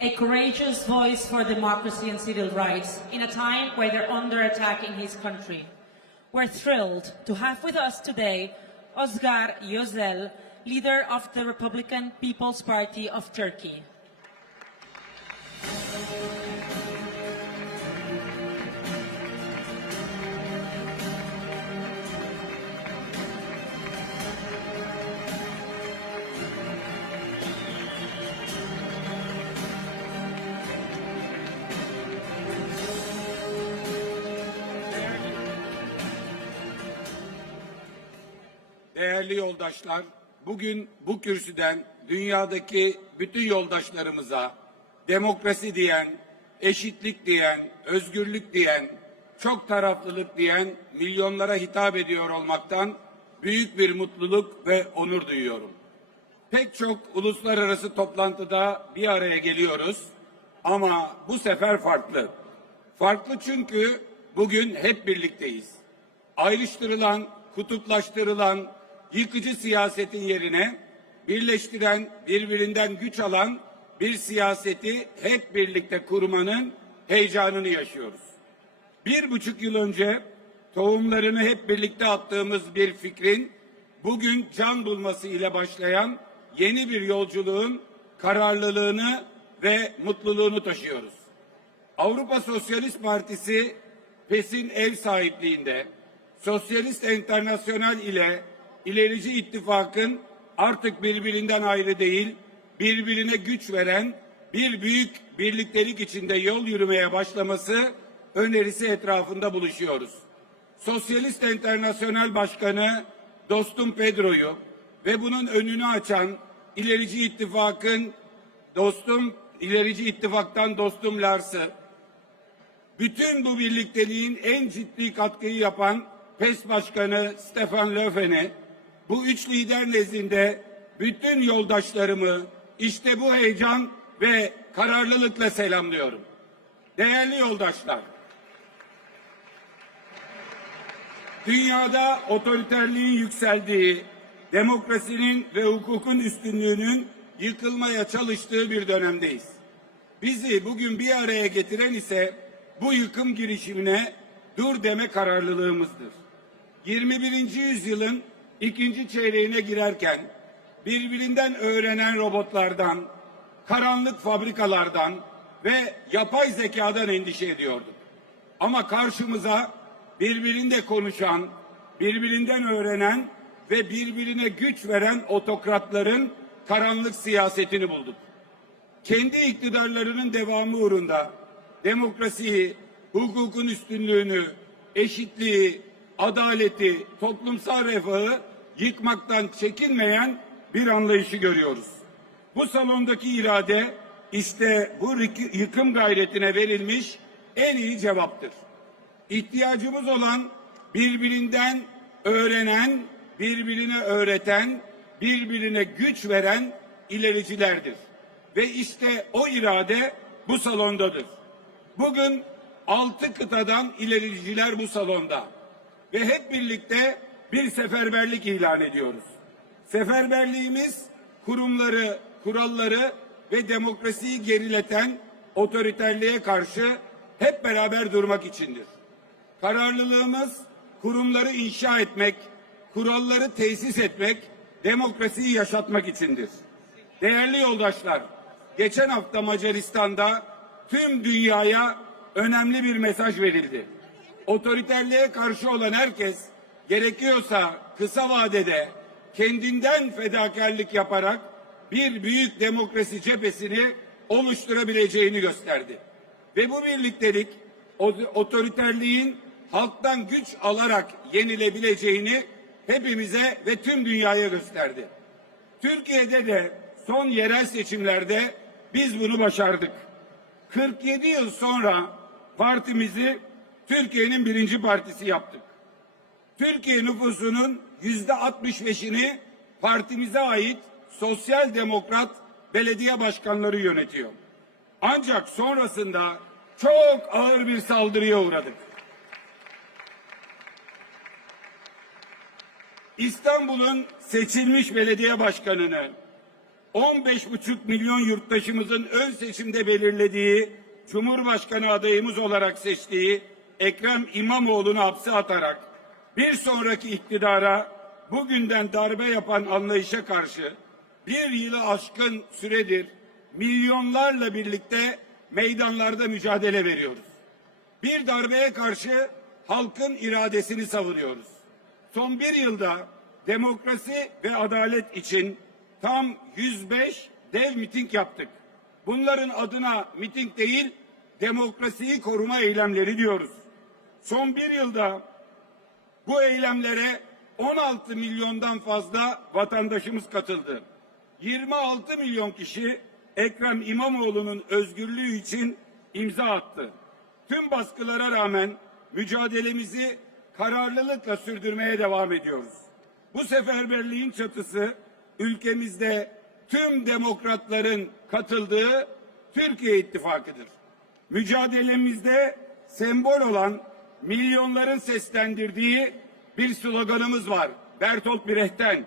A courageous voice for democracy and civil rights in a time where they're under attack in his country. We're thrilled to have with us today Özgür Özel, leader of the Republican People's Party of Turkey. Değerli yoldaşlar, bugün bu kürsüden dünyadaki bütün yoldaşlarımıza demokrasi diyen, eşitlik diyen, özgürlük diyen, çok taraflılık diyen milyonlara hitap ediyor olmaktan büyük bir mutluluk ve onur duyuyorum. Pek çok uluslararası toplantıda bir araya geliyoruz ama bu sefer farklı. Farklı çünkü bugün hep birlikteyiz. Ayrıştırılan, kutuplaştırılan, yıkıcı siyasetin yerine birleştiren, birbirinden güç alan bir siyaseti hep birlikte kurmanın heyecanını yaşıyoruz. 1,5 yıl önce tohumlarını hep birlikte attığımız bir fikrin bugün can bulması ile başlayan yeni bir yolculuğun kararlılığını ve mutluluğunu taşıyoruz. Avrupa Sosyalist Partisi PES'in ev sahipliğinde Sosyalist Enternasyonal ile İlerici İttifak'ın artık birbirinden ayrı değil, birbirine güç veren bir büyük birliktelik içinde yol yürümeye başlaması önerisi etrafında buluşuyoruz. Sosyalist Enternasyonal Başkanı dostum Pedro'yu ve bunun önünü açan İlerici İttifak'tan dostum Lars'ı, bütün bu birlikteliğin en ciddi katkıyı yapan PES Başkanı Stefan Löfven'i, bu üç lider nezdinde bütün yoldaşlarımı işte bu heyecan ve kararlılıkla selamlıyorum. Değerli yoldaşlar, dünyada otoriterliğin yükseldiği, demokrasinin ve hukukun üstünlüğünün yıkılmaya çalıştığı bir dönemdeyiz. Bizi bugün bir araya getiren ise bu yıkım girişimine dur deme kararlılığımızdır. 21. yüzyılın ikinci çeyreğine girerken birbirinden öğrenen robotlardan, karanlık fabrikalardan ve yapay zekadan endişe ediyorduk. Ama karşımıza birbirinde konuşan, birbirinden öğrenen ve birbirine güç veren otokratların karanlık siyasetini bulduk. Kendi iktidarlarının devamı uğrunda demokrasiyi, hukukun üstünlüğünü, eşitliği, adaleti, toplumsal refahı yıkmaktan çekinmeyen bir anlayışı görüyoruz. Bu salondaki irade işte bu yıkım gayretine verilmiş en iyi cevaptır. İhtiyacımız olan birbirinden öğrenen, birbirine öğreten, birbirine güç veren ilericilerdir. Ve işte o irade bu salondadır. Bugün 6 kıtadan ilericiler bu salonda. Ve hep birlikte bir seferberlik ilan ediyoruz. Seferberliğimiz kurumları, kuralları ve demokrasiyi gerileten otoriterliğe karşı hep beraber durmak içindir. Kararlılığımız kurumları inşa etmek, kuralları tesis etmek, demokrasiyi yaşatmak içindir. Değerli yoldaşlar, geçen hafta Macaristan'da tüm dünyaya önemli bir mesaj verildi. Otoriterliğe karşı olan herkes gerekiyorsa kısa vadede kendinden fedakarlık yaparak bir büyük demokrasi cephesini oluşturabileceğini gösterdi. Ve bu birliktelik otoriterliğin halktan güç alarak yenilebileceğini hepimize ve tüm dünyaya gösterdi. Türkiye'de de son yerel seçimlerde biz bunu başardık. 47 yıl sonra partimizi Türkiye'nin birinci partisi yaptık. Türkiye nüfusunun %65'ini partimize ait sosyal demokrat belediye başkanları yönetiyor. Ancak sonrasında çok ağır bir saldırıya uğradık. İstanbul'un seçilmiş belediye başkanını 15,5 milyon yurttaşımızın ön seçimde belirlediği Cumhurbaşkanı adayımız olarak seçtiği Ekrem İmamoğlu'nu hapse atarak bir sonraki iktidara bugünden darbe yapan anlayışa karşı bir yılı aşkın süredir milyonlarla birlikte meydanlarda mücadele veriyoruz. Bir darbeye karşı halkın iradesini savunuyoruz. Son bir yılda demokrasi ve adalet için tam 105 dev miting yaptık. Bunların adına miting değil, demokrasiyi koruma eylemleri diyoruz. Son bir yılda bu eylemlere 16 milyondan fazla vatandaşımız katıldı. 26 milyon kişi Ekrem İmamoğlu'nun özgürlüğü için imza attı. Tüm baskılara rağmen mücadelemizi kararlılıkla sürdürmeye devam ediyoruz. Bu seferberliğin çatısı ülkemizde tüm demokratların katıldığı Türkiye İttifakı'dır. Mücadelemizde sembol olan milyonların seslendirdiği bir sloganımız var. Bertolt Brecht'ten.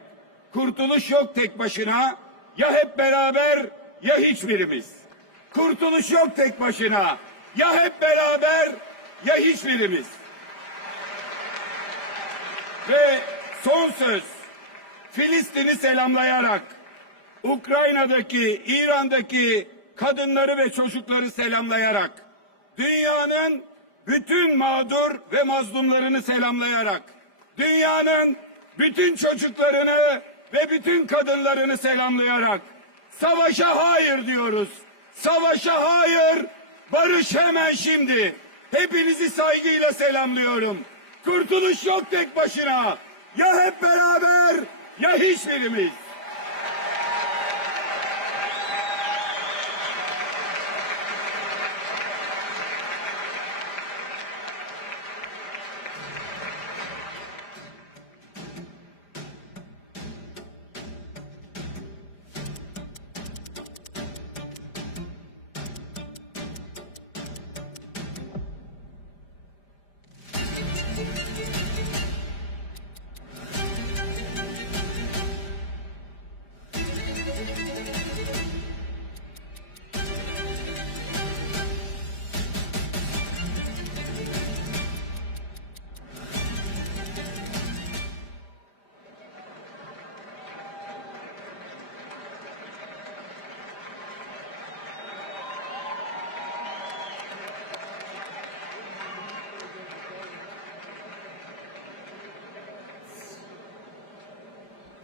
Kurtuluş yok tek başına, ya hep beraber ya hiçbirimiz. Kurtuluş yok tek başına, ya hep beraber ya hiçbirimiz. Ve son söz, Filistin'i selamlayarak, Ukrayna'daki, İran'daki kadınları ve çocukları selamlayarak, dünyanın bütün mağdur ve mazlumlarını selamlayarak, dünyanın bütün çocuklarını ve bütün kadınlarını selamlayarak, savaşa hayır diyoruz. Savaşa hayır, barış hemen şimdi. Hepinizi saygıyla selamlıyorum. Kurtuluş yok tek başına. Ya hep beraber ya hiçbirimiz.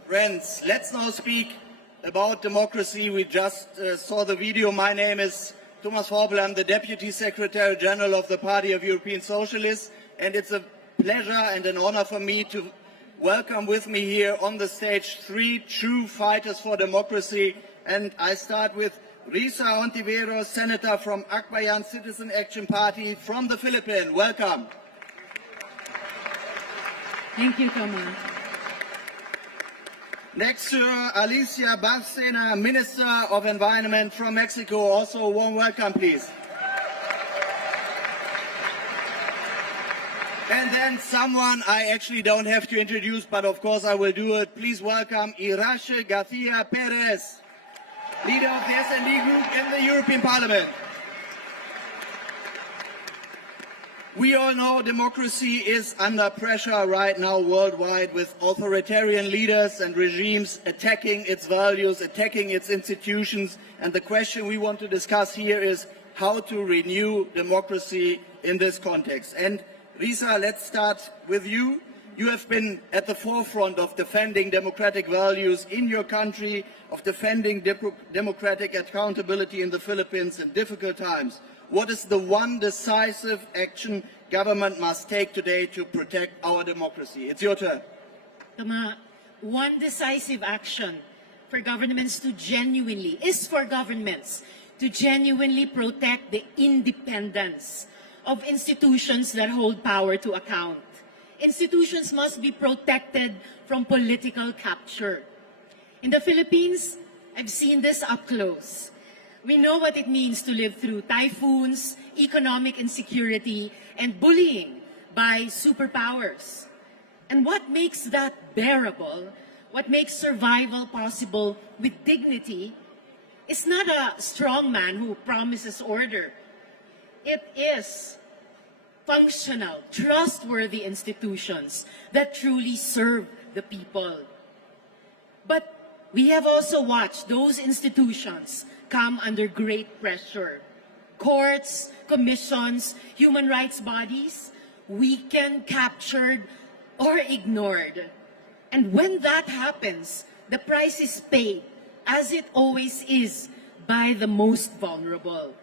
Friends, let's now speak about democracy. We just saw the video. My name is Thomas Vorbel. I'm the Deputy Secretary General of the Party of European Socialists, and it's a pleasure and an honor for me to welcome with me here on the stage 3 true fighters for democracy. And I start with Risa Ontiveros, Senator from Akbayan Citizen Action Party from the Philippines. Welcome. Thank you, Thomas. Next to Alicia Barcena, Minister of Environment from Mexico. Also a warm welcome, please. And then someone I actually don't have to introduce, but of course I will do it. Please welcome Irache Garcia Perez, leader of the S&D Group in the European Parliament. We all know democracy is under pressure right now worldwide, with authoritarian leaders and regimes attacking its values, attacking its institutions. And the question we want to discuss here is how to renew democracy in this context. And Risa, let's start with you. You have been at the forefront of defending democratic values in your country, of defending democratic accountability in the Philippines in difficult times. What is the one decisive action government must take today to protect our democracy? It's your turn. One decisive action for governments to genuinely protect the independence of institutions that hold power to account. Institutions must be protected from political capture. In the Philippines, I've seen this up close. We know what it means to live through typhoons, economic insecurity, and bullying by superpowers. And what makes that bearable, what makes survival possible with dignity, is not a strong man who promises order. It is functional, trustworthy institutions that truly serve the people. But we have also watched those institutions come under great pressure. Courts, commissions, human rights bodies, weakened, captured, or ignored. And when that happens, the price is paid, as it always is, by the most vulnerable.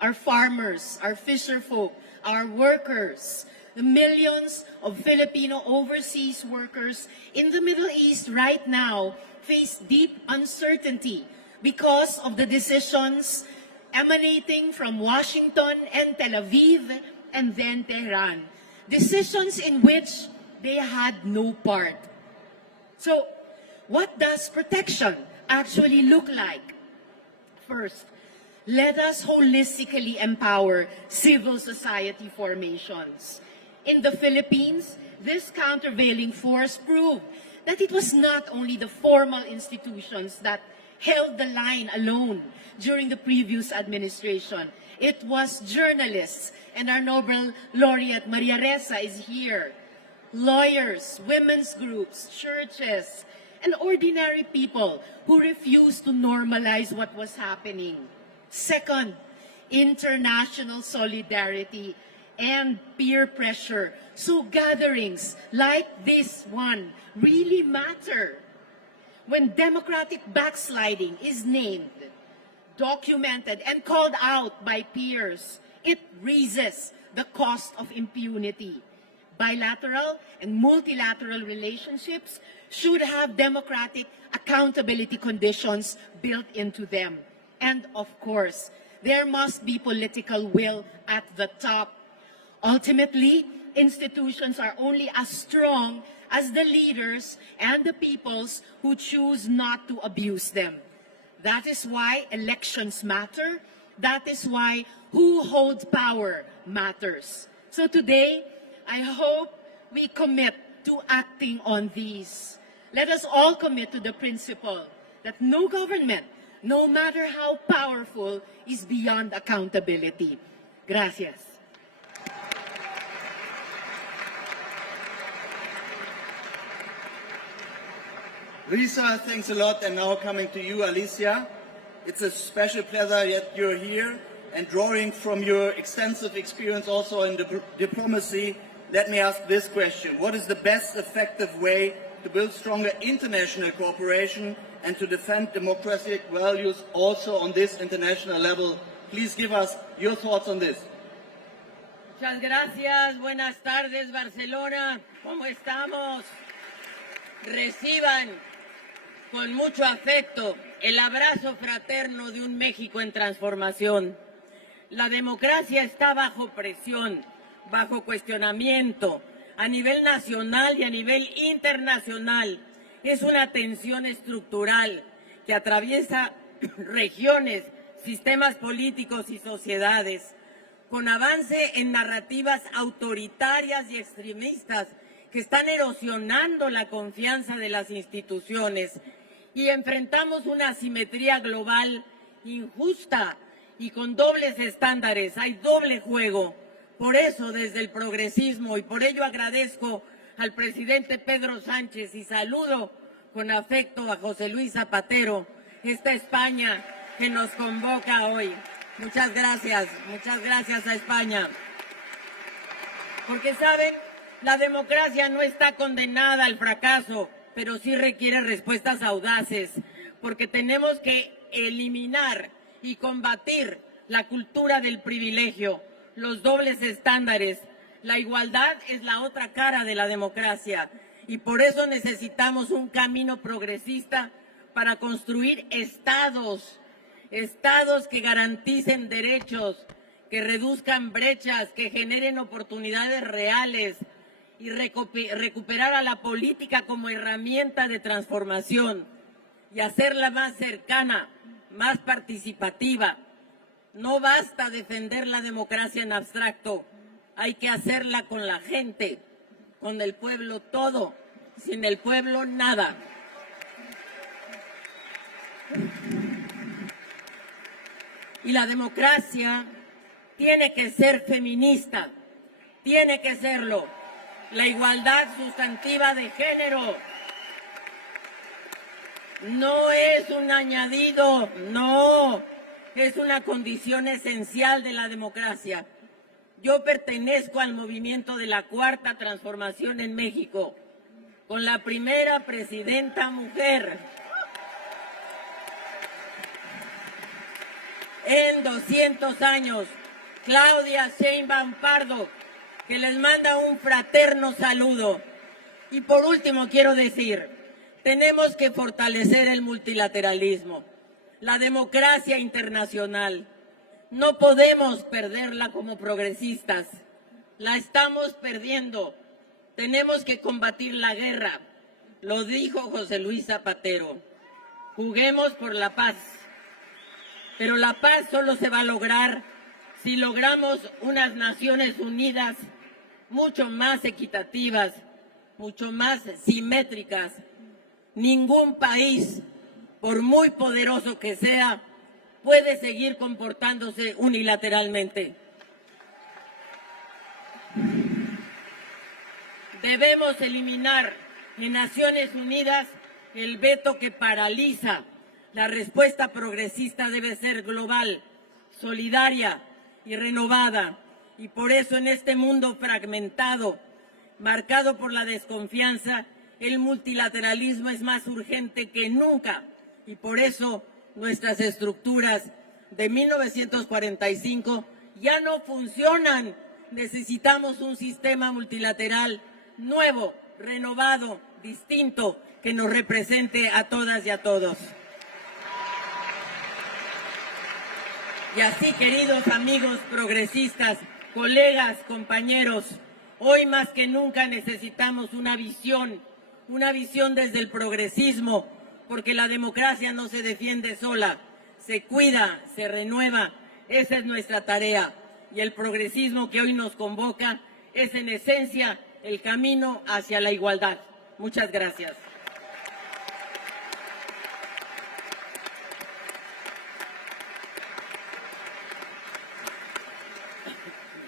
Our farmers, our fisherfolk, our workers, the millions of Filipino overseas workers in the Middle East right now face deep uncertainty because of the decisions emanating from Washington and Tel Aviv and then Tehran. Decisions in which they had no part. So, what does protection actually look like? First, let us holistically empower civil society formations. In the Philippines, this countervailing force proved that it was not only the formal institutions that held the line alone during the previous administration. It was journalists, and our Nobel laureate Maria Ressa is here, lawyers, women's groups, churches, and ordinary people who refused to normalize what was happening. Second, international solidarity and peer pressure. So gatherings like this one really matter. When democratic backsliding is named, documented, and called out by peers, it raises the cost of impunity. Bilateral and multilateral relationships should have democratic accountability conditions built into them. And of course, there must be political will at the top. Ultimately, institutions are only as strong as the leaders and the peoples who choose not to abuse them. That is why elections matter. That is why who holds power matters. So today, I hope we commit to acting on these. Let us all commit to the principle that no government, no matter how powerful, is beyond accountability. Gracias. Risa, thanks a lot. And now coming to you, Alicia. It's a special pleasure that you're here, and drawing from your extensive experience also in diplomacy, let me ask this question. What is the best effective way to build stronger international cooperation and to defend democratic values also on this international level? Please give us your thoughts on this. Muchas gracias. Buenas tardes, Barcelona. ¿Cómo estamos? Reciban con mucho afecto el abrazo fraterno de un México en transformación. La democracia está bajo presión, bajo cuestionamiento, a nivel nacional y a nivel internacional. Es una tensión estructural que atraviesa regiones, sistemas políticos y sociedades, con avance en narrativas autoritarias y extremistas que están erosionando la confianza de las instituciones, y enfrentamos una asimetría global injusta y con dobles estándares. Hay doble juego. Por eso, desde el progresismo, y por ello agradezco al presidente Pedro Sánchez y saludo con afecto a José Luis Zapatero, esta España que nos convoca hoy. Muchas gracias a España. Porque, ¿saben? La democracia no está condenada al fracaso, pero sí requiere respuestas audaces, porque tenemos que eliminar y combatir la cultura del privilegio, los dobles estándares. La igualdad es la otra cara de la democracia, y por eso necesitamos un camino progresista para construir estados que garanticen derechos, que reduzcan brechas, que generen oportunidades reales, y recuperar a la política como herramienta de transformación y hacerla más cercana, más participativa. No basta defender la democracia en abstracto, hay que hacerla con la gente, con el pueblo todo, sin el pueblo nada. Y la democracia tiene que ser feminista, tiene que serlo. La igualdad sustantiva de género no es un añadido, no, es una condición esencial de la democracia. Yo pertenezco al movimiento de la Cuarta Transformación en México, con la primera presidenta mujer en 200 años, Claudia Sheinbaum Pardo, que les manda un fraterno saludo. Y por último quiero decir, tenemos que fortalecer el multilateralismo, la democracia internacional. No podemos perderla como progresistas, la estamos perdiendo. Tenemos que combatir la guerra, lo dijo José Luis Zapatero. Juguemos por la paz, pero la paz solo se va a lograr si logramos unas Naciones Unidas mucho más equitativas, mucho más simétricas. Ningún país, por muy poderoso que sea, puede seguir comportándose unilateralmente. Debemos eliminar en Naciones Unidas el veto que paraliza. La respuesta progresista debe ser global, solidaria y renovada. Y por eso en este mundo fragmentado, marcado por la desconfianza, el multilateralismo es más urgente que nunca. Y por eso nuestras estructuras de 1945 ya no funcionan. Necesitamos un sistema multilateral nuevo, renovado, distinto, que nos represente a todas y a todos. Y así, queridos amigos progresistas, colegas, compañeros, hoy más que nunca necesitamos una visión desde el progresismo, porque la democracia no se defiende sola, se cuida, se renueva. Esa es nuestra tarea, y el progresismo que hoy nos convoca es en esencia el camino hacia la igualdad. Muchas gracias.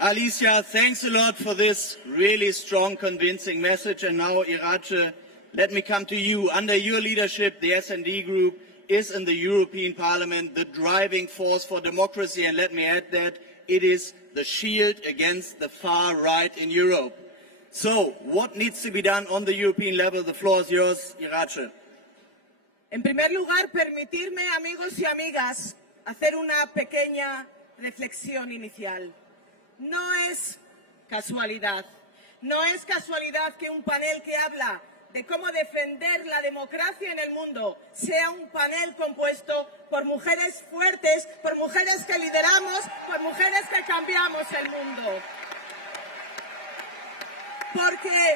Alicia, thanks a lot for this really strong, convincing message. And now, Irache, let me come to you. Under your leadership, the S&D Group is in the European Parliament the driving force for democracy. And let me add that it is the shield against the far right in Europe. So, what needs to be done on the European level? The floor is yours, Irache. En primer lugar, permitirme, amigos y amigas, hacer una pequeña reflexión inicial. No es casualidad que un panel que habla de cómo defender la democracia en el mundo sea un panel compuesto por mujeres fuertes, por mujeres que lideramos, por mujeres que cambiamos el mundo. Porque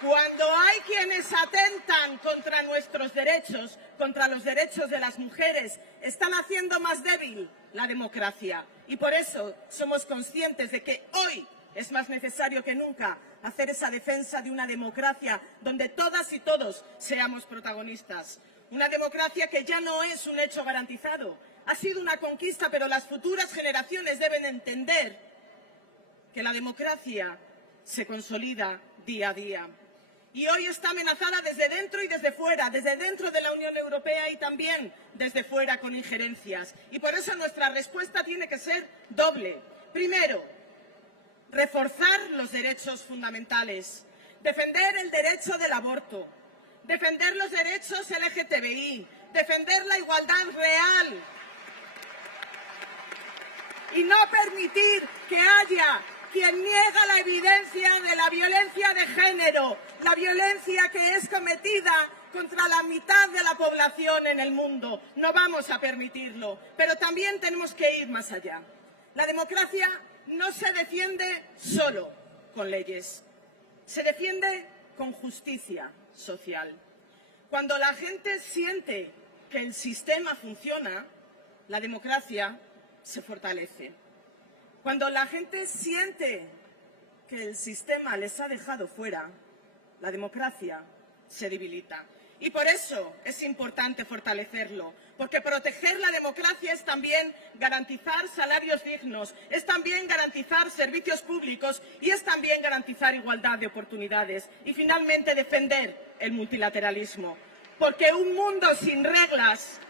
cuando hay quienes atentan contra nuestros derechos, contra los derechos de las mujeres, están haciendo más débil la democracia. Y por eso somos conscientes de que hoy es más necesario que nunca hacer esa defensa de una democracia donde todas y todos seamos protagonistas. Una democracia que ya no es un hecho garantizado. Ha sido una conquista, pero las futuras generaciones deben entender que la democracia se consolida día a día. Y hoy está amenazada desde dentro y desde fuera, desde dentro de la Unión Europea y también desde fuera con injerencias. Y por eso nuestra respuesta tiene que ser doble. Primero, reforzar los derechos fundamentales, defender el derecho del aborto, defender los derechos LGTBI, defender la igualdad real y no permitir que haya quien niega la evidencia de la violencia de género, la violencia que es cometida contra la mitad de la población en el mundo. No vamos a permitirlo, pero también tenemos que ir más allá. La democracia no se defiende solo con leyes, se defiende con justicia social. Cuando la gente siente que el sistema funciona, la democracia se fortalece. Cuando la gente siente que el sistema les ha dejado fuera, la democracia se debilita. Y por eso es importante fortalecerlo, porque proteger la democracia es también garantizar salarios dignos, es también garantizar servicios públicos y es también garantizar igualdad de oportunidades. Y finalmente defender el multilateralismo, porque un mundo sin reglas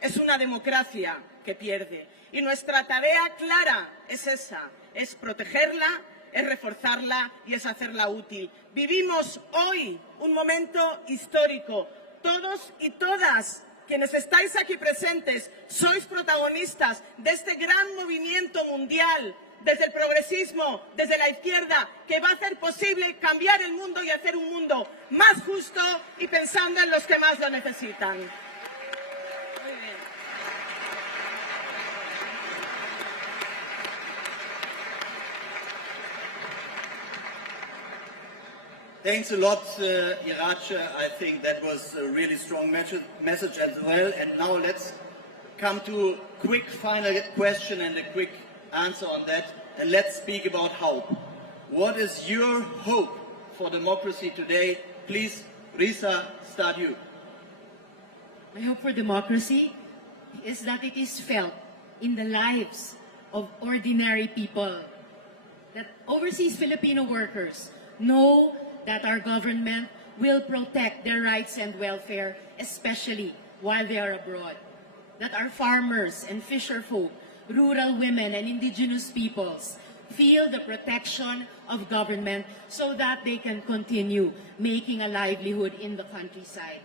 es una democracia que pierde. Y nuestra tarea clara es esa, es protegerla, es reforzarla y es hacerla útil. Vivimos hoy un momento histórico. Todos y todas quienes estáis aquí presentes sois protagonistas de este gran movimiento mundial, desde el progresismo, desde la izquierda, que va a hacer posible cambiar el mundo y hacer un mundo más justo y pensando en los que más lo necesitan. Muy bien. Thanks a lot, Irache. I think that was a really strong message as well. And now let's come to a quick final question and a quick answer on that. And let's speak about hope. What is your hope for democracy today? Please, Risa, start you. My hope for democracy is that it is felt in the lives of ordinary people. That overseas Filipino workers know that our government will protect their rights and welfare, especially while they are abroad. That our farmers and fisherfolk, rural women and indigenous peoples feel the protection of government so that they can continue making a livelihood in the countryside.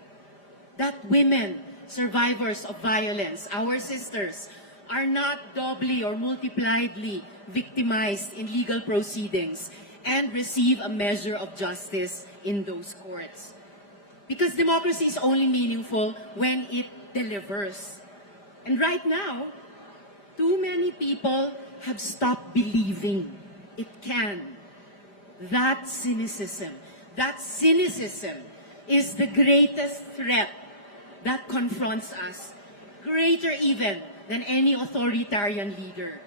That women, survivors of violence, our sisters, are not doubly or multipliedly victimized in legal proceedings and receive a measure of justice in those courts. Because democracy is only meaningful when it delivers. And right now, too many people have stopped believing it can. That cynicism is the greatest threat that confronts us, greater even than any authoritarian leader.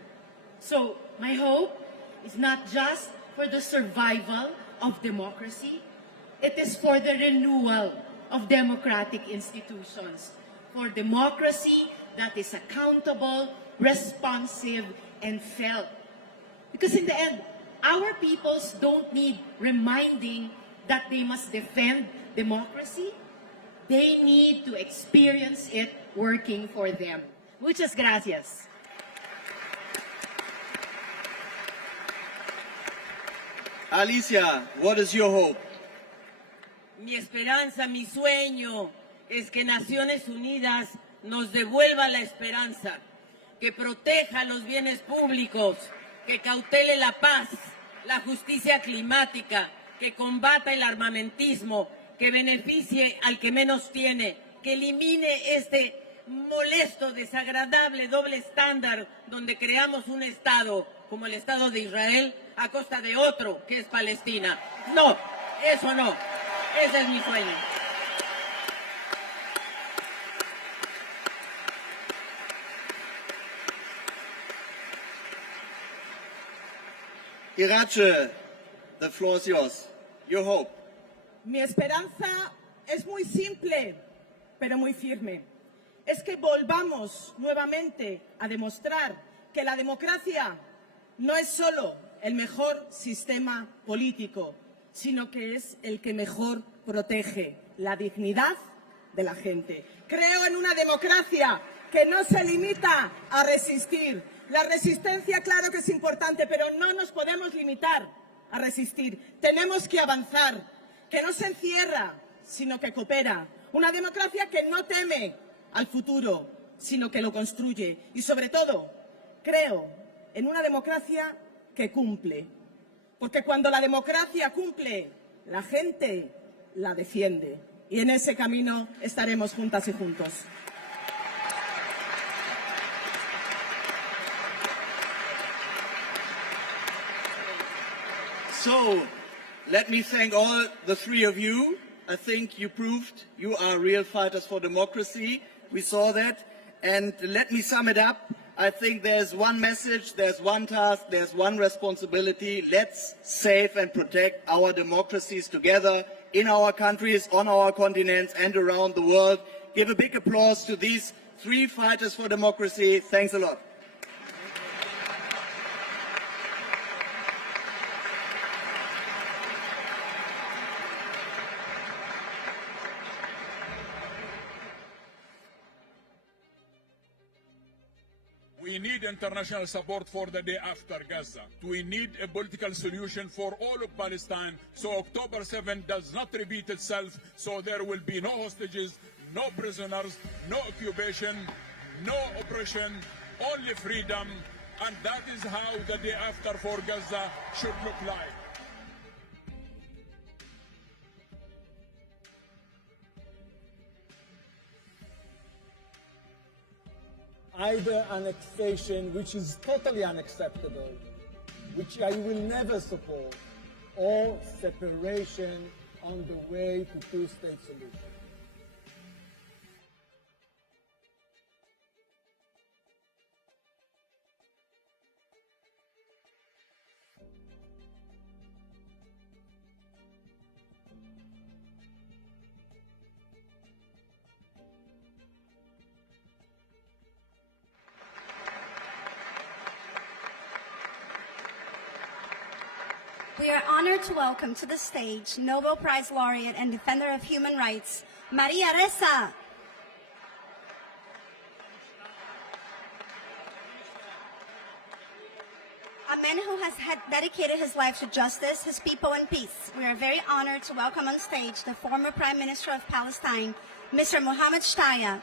So my hope is not just for the survival of democracy, it is for the renewal of democratic institutions, for democracy that is accountable, responsive, and felt. Because in the end, our peoples don't need reminding that they must defend democracy. They need to experience it working for them. Muchas gracias. Alicia, what is your hope? Mi esperanza, mi sueño es que Naciones Unidas nos devuelva la esperanza, que proteja los bienes públicos, que cautele la paz, la justicia climática, que combata el armamentismo, que beneficie al que menos tiene, que elimine este molesto, desagradable doble estándar donde creamos un Estado como el Estado de Israel a costa de otro que es Palestina. No, eso no. Ese es mi sueño. Irache, the floor is yours. Your hope. Mi esperanza es muy simple, pero muy firme. Es que volvamos nuevamente a demostrar que la democracia no es solo el mejor sistema político, sino que es el que mejor protege la dignidad de la gente. Creo en una democracia que no se limita a resistir. La resistencia, claro que es importante, pero no nos podemos limitar a resistir. Tenemos que avanzar, que no se encierra, sino que coopera. Una democracia que no teme al futuro, sino que lo construye. Y sobre todo, creo en una democracia que cumple. Porque cuando la democracia cumple, la gente la defiende. Y en ese camino estaremos juntas y juntos. So, let me thank all the three of you. I think you proved you are real fighters for democracy. We saw that. And let me sum it up. I think there's one message, there's one task, there's one responsibility. Let's save and protect our democracies together in our countries, on our continents, and around the world. Give a big applause to these three fighters for democracy. Thanks a lot. We need international support for the day after Gaza. We need a political solution for all of Palestine so October 7 does not repeat itself, so there will be no hostages, no prisoners, no occupation, no oppression, only freedom, and that is how the day after for Gaza should look like. Either annexation, which is totally unacceptable, which I will never support, or separation on the way to two-state solution. We are honored to welcome to the stage Nobel Prize laureate and defender of human rights, Maria Ressa. A man who has dedicated his life to justice, his people, and peace. We are very honored to welcome on stage the former Prime Minister of Palestine, Mr. Mohammed Shtaya.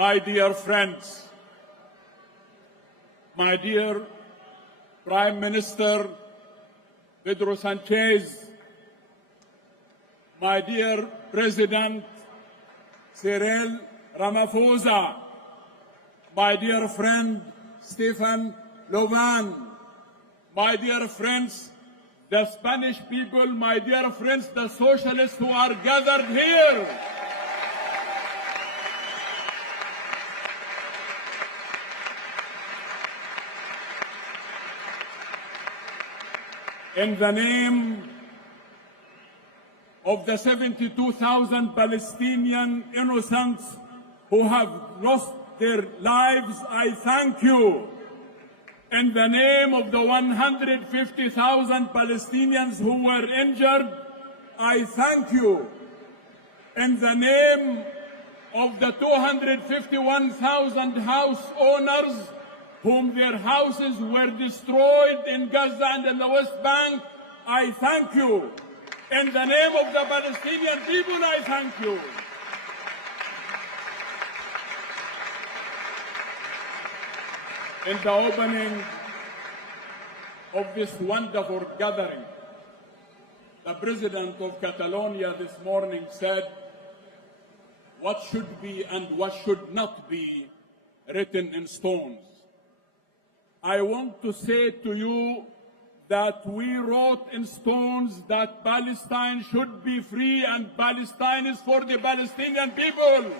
My dear friends, my dear Prime Minister Pedro Sanchez, my dear President Cyril Ramaphosa, my dear friend Stefan Lovan, my dear friends, the Spanish people, my dear friends, the socialists who are gathered here. In the name of the 72,000 Palestinian innocents who have lost their lives, I thank you. In the name of the 150,000 Palestinians who were injured, I thank you. In the name of the 251,000 house owners whom their houses were destroyed in Gaza and in the West Bank, I thank you. In the name of the Palestinian people, I thank you. In the opening of this wonderful gathering, the President of Catalonia this morning said what should be and what should not be written in stones. I want to say to you that we wrote in stones that Palestine should be free and Palestine is for the Palestinian people.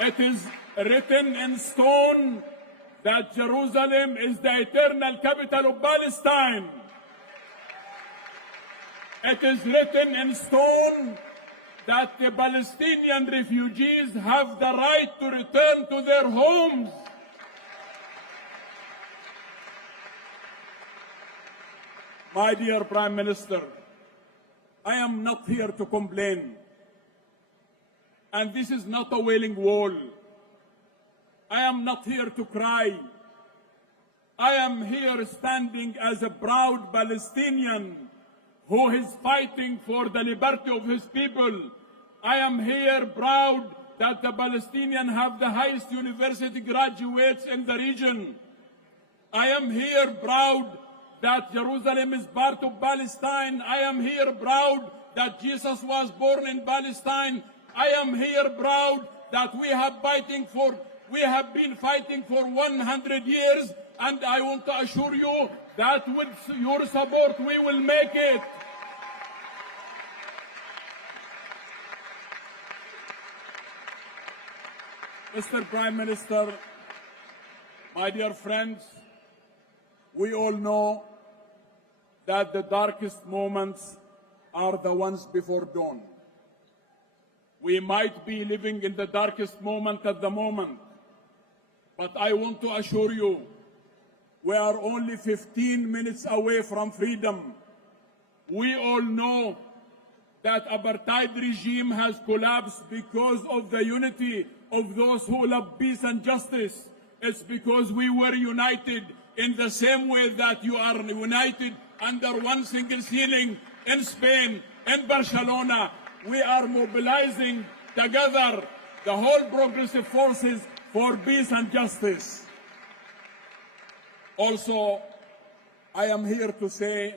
It is written in stone that Jerusalem is the eternal capital of Palestine. It is written in stone that the Palestinian refugees have the right to return to their homes. My dear Prime Minister, I am not here to complain. And this is not a wailing wall. I am not here to cry. I am here standing as a proud Palestinian who is fighting for the liberty of his people. I am here proud that the Palestinians have the highest university graduates in the region. I am here proud that Jerusalem is part of Palestine. I am here proud that Jesus was born in Palestine. I am here proud that we have been fighting for 100 years, and I want to assure you that with your support we will make it. Mr. Prime Minister, my dear friends, we all know that the darkest moments are the ones before dawn. We might be living in the darkest moment at the moment, but I want to assure you, we are only 15 minutes away from freedom. We all know that apartheid regime has collapsed because of the unity of those who love peace and justice. It's because we were united in the same way that you are united under one single ceiling in Spain, in Barcelona. We are mobilizing together the whole progressive forces for peace and justice. Also, I am here to say,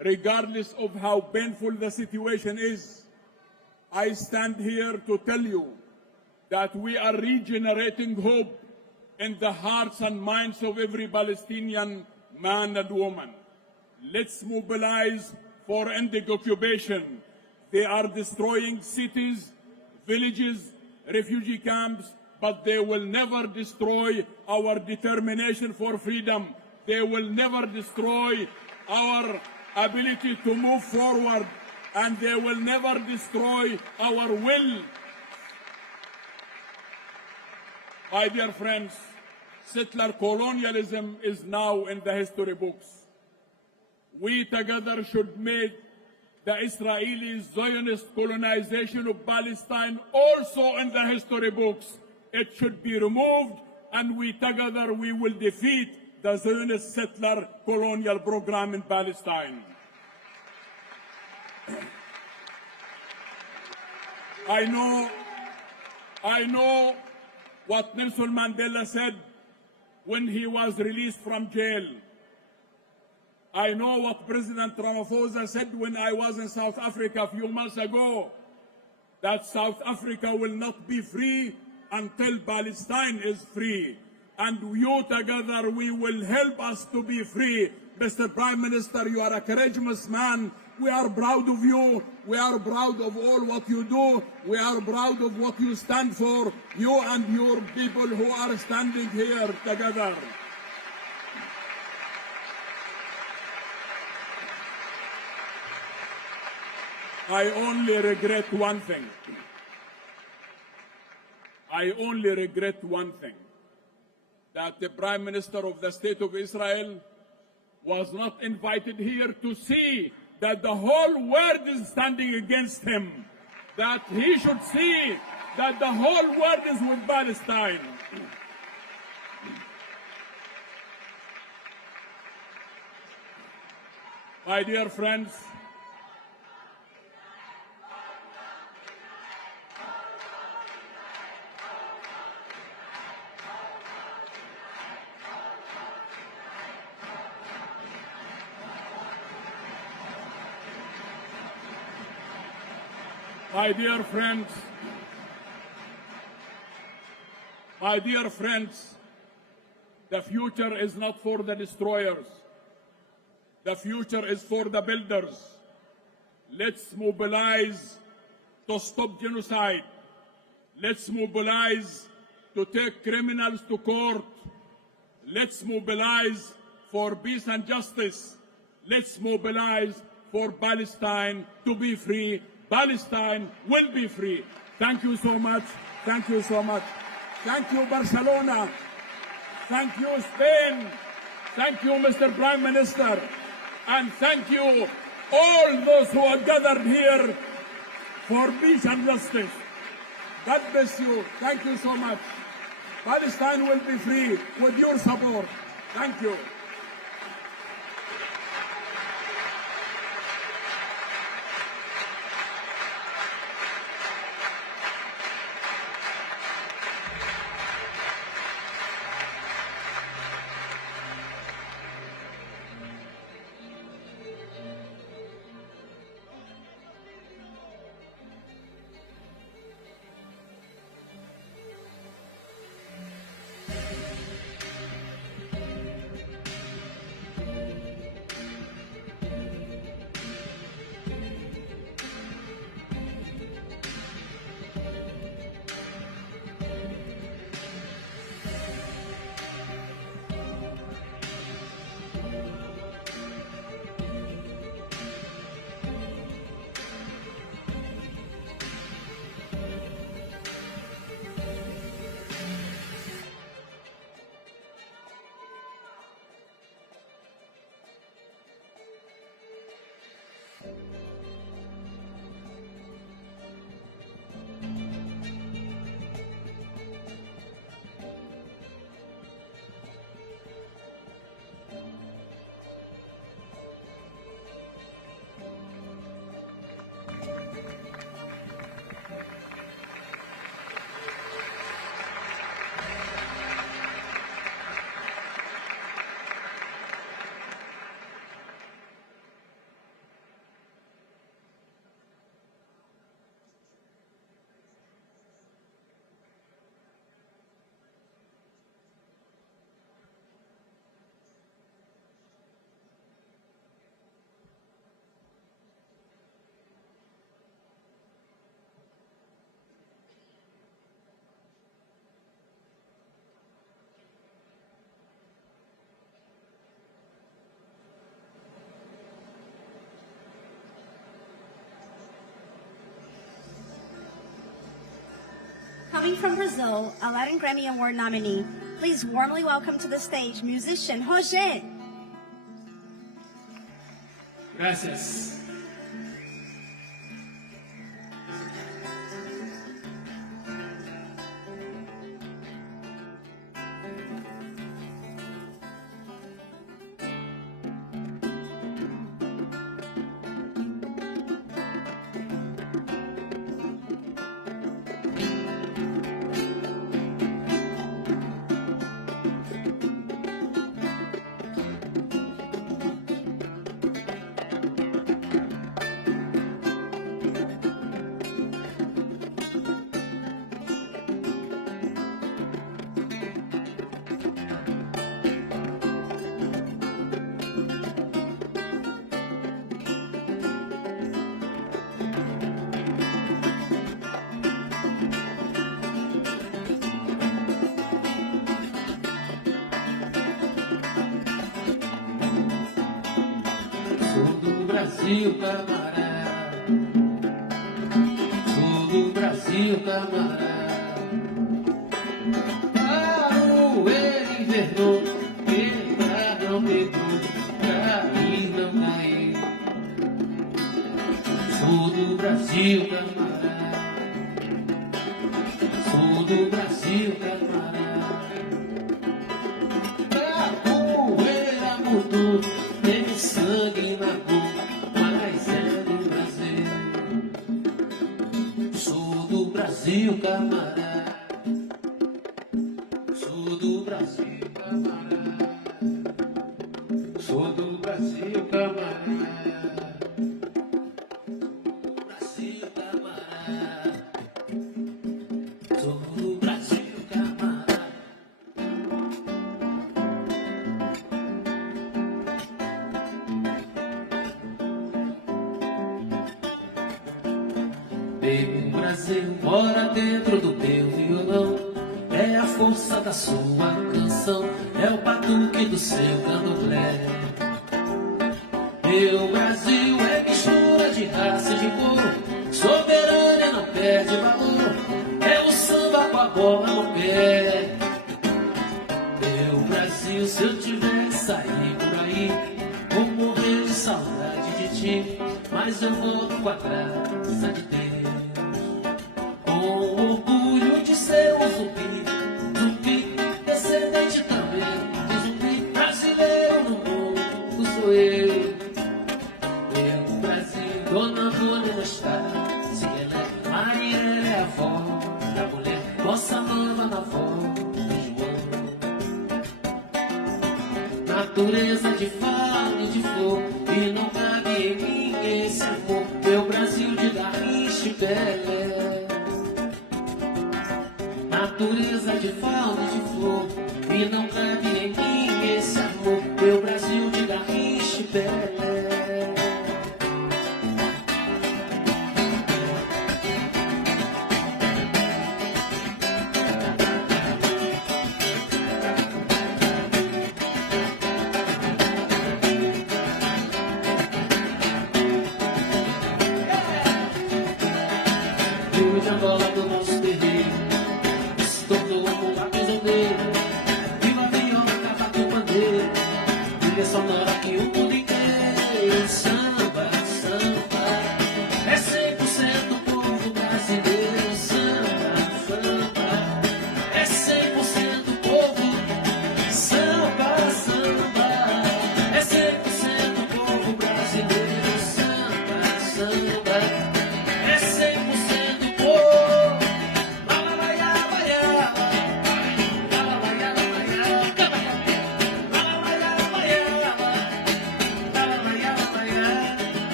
regardless of how painful the situation is, I stand here to tell you that we are regenerating hope in the hearts and minds of every Palestinian man and woman. Let's mobilize for ending occupation. They are destroying cities, villages, refugee camps, but they will never destroy our determination for freedom. They will never destroy our ability to move forward, and they will never destroy our will. My dear friends, settler colonialism is now in the history books. We together should make the Israeli Zionist colonization of Palestine also in the history books. It should be removed, and we together we will defeat the Zionist settler colonial program in Palestine. I know what Nelson Mandela said when he was released from jail. I know what President Ramaphosa said when I was in South Africa a few months ago, that South Africa will not be free until Palestine is free. And you together, we will help us to be free. Mr. Prime Minister, you are a courageous man. We are proud of you. We are proud of all what you do. We are proud of what you stand for, you and your people who are standing here together. I only regret one thing. I only regret one thing, that the Prime Minister of the State of Israel was not invited here to see that the whole world is standing against him, that he should see that the whole world is with Palestine. My dear friends, my dear friends, the future is not for the destroyers. The future is for the builders. Let's mobilize to stop genocide. Let's mobilize to take criminals to court. Let's mobilize for peace and justice. Let's mobilize for Palestine to be free. Palestine will be free. Thank you so much. Thank you so much. Thank you, Barcelona. Thank you, Spain. Thank you, Mr. Prime Minister. And thank you, all those who are gathered here for peace and justice. God bless you. Thank you so much. Palestine will be free with your support. Thank you. Coming from Brazil, a Latin Grammy Award nominee, please warmly welcome to the stage musician Roger. Gracias. Brasil, camarada. Sou do Brasil, camarada. Parou, ele invernou, pegar não pegou, cair não caiu. Sou do Brasil, camarada. Sou do Brasil, camarada. Capoeira mudou, teve sangue na boca, mas é do Brasil. Sou do Brasil, camarada. Sou do Brasil, camarada. Sou do Brasil, camarada. Brasil, camarada. Sou do Brasil, camarada. Baby, o Brasil mora dentro do teu violão. É a força da sua canção, é o batuque do seu candomblé. Meu Brasil é mistura de raça e de cor, soberana e não perde valor, é o samba com a bola no pé. Meu Brasil, se eu tiver que sair por aí, vou morrer de saudade de ti, mas eu volto com a graça de Deus. Com orgulho de ser um zumbi, zumbi, descendente também de zumbi, brasileiro no mundo sou eu. Meu Brasil, dona Vônia não está, se ela é Mariela é a avó da mulher, nossa mama na voz de João. Natureza de fauna e de flor, e não cabe em mim esse amor, meu Brasil de Garrincha e Pelé. Natureza de fauna e de flor, e não cabe em mim esse amor, meu Brasil de Garrincha e Pelé. Rio de Angola do nosso terreiro, se tornou um batezoneiro. Viva a viola, cavaco, pandeiro, trilha sonora que o mundo inteiro. Samba, samba, é 100% povo brasileiro. Samba, samba, é 100% povo. Samba, samba, é 100% povo brasileiro. Samba, samba, é 100% povo.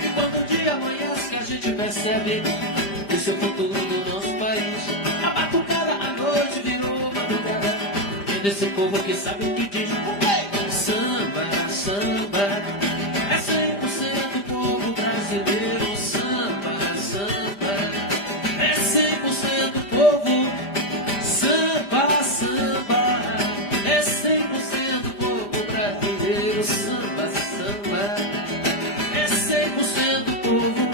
E quando o dia amanhece que a gente percebe esse é o futuro do nosso país, a batucada à noite virou madrugada, e desse povo que sabe o que diz. Samba, samba, é 100% povo brasileiro. Samba, samba, é 100% povo. Samba, samba, é 100% povo brasileiro. Samba, samba, é 100% povo.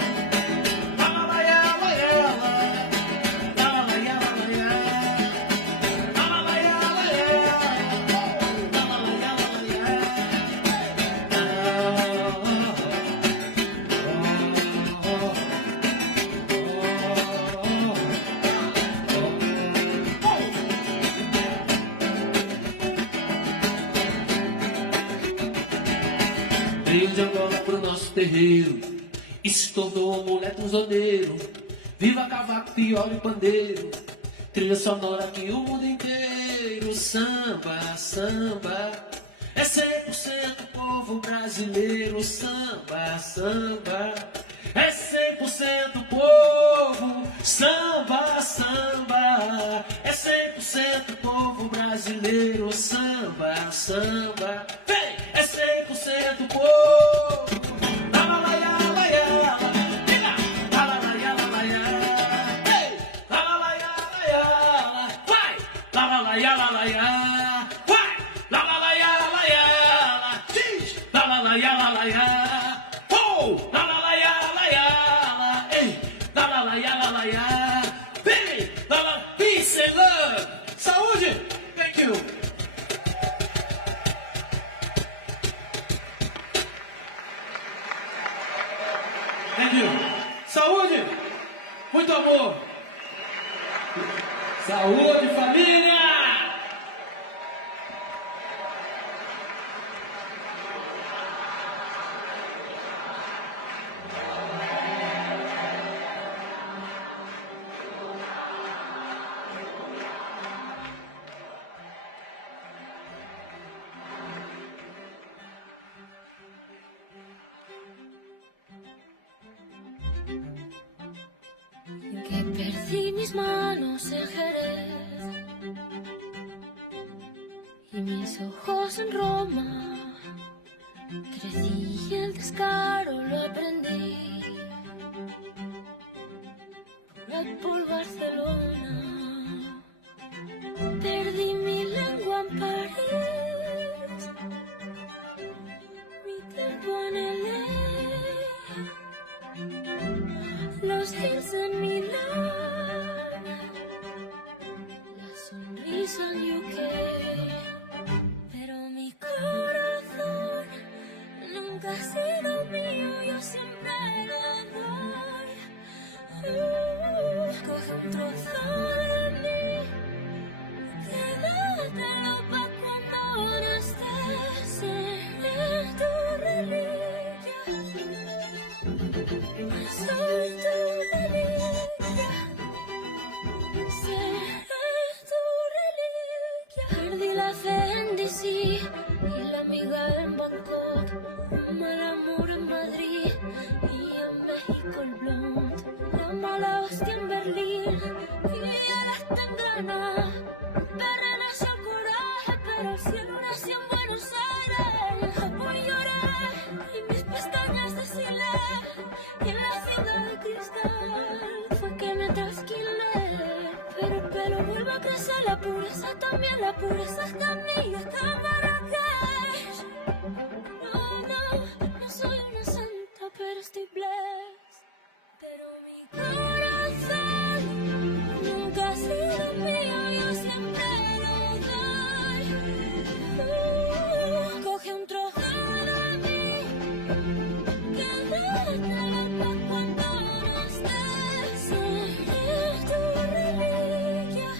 Rio de Angola pro nosso terreiro, e se tornou um moleque zoneiro. Viva cavaco, viola e pandeiro, trilha sonora que o mundo inteiro. Samba, samba, é 100% povo brasileiro. Samba, samba, é 100% povo. Samba, samba, é 100% povo brasileiro. Samba, samba, vem, é 100% povo. Saúde, família! Que perdí mis manos en Jerez y mis ojos en Roma. Crecí y el descaro lo aprendí por Barcelona. Perdí mi lengua en París, mi tiempo en LA, los hills en Milán, la sonrisa en UK, pero mi corazón nunca ha sido mío, yo siempre lo doy. Coge un trozo de mí, quédatelo pa' cuando no estés, seré tu reliquia, soy tu reliquia, seré tu reliquia. Perdí la fe en DC y la amiga en Bangkok, un mal amor en Madrid y en México el blond, la mala hostia en Berlín y ahora está en Ghana. Perra nació el coraje, pero el cielo nació en Buenos Aires. En Japón lloré y mis pestañas deshilé, y en la ciudad de cristal fue que me trasquilé. Pero el pelo vuelve a crecer, la pureza también, la pureza está en mí, está en Marrakech. No soy una santa, pero estoy blessed. Pero mi corazón nunca ha sido mío, yo siempre lo doy. Coge un trozo de mí, quédatelo pa' cuando no estés, seré tu reliquia.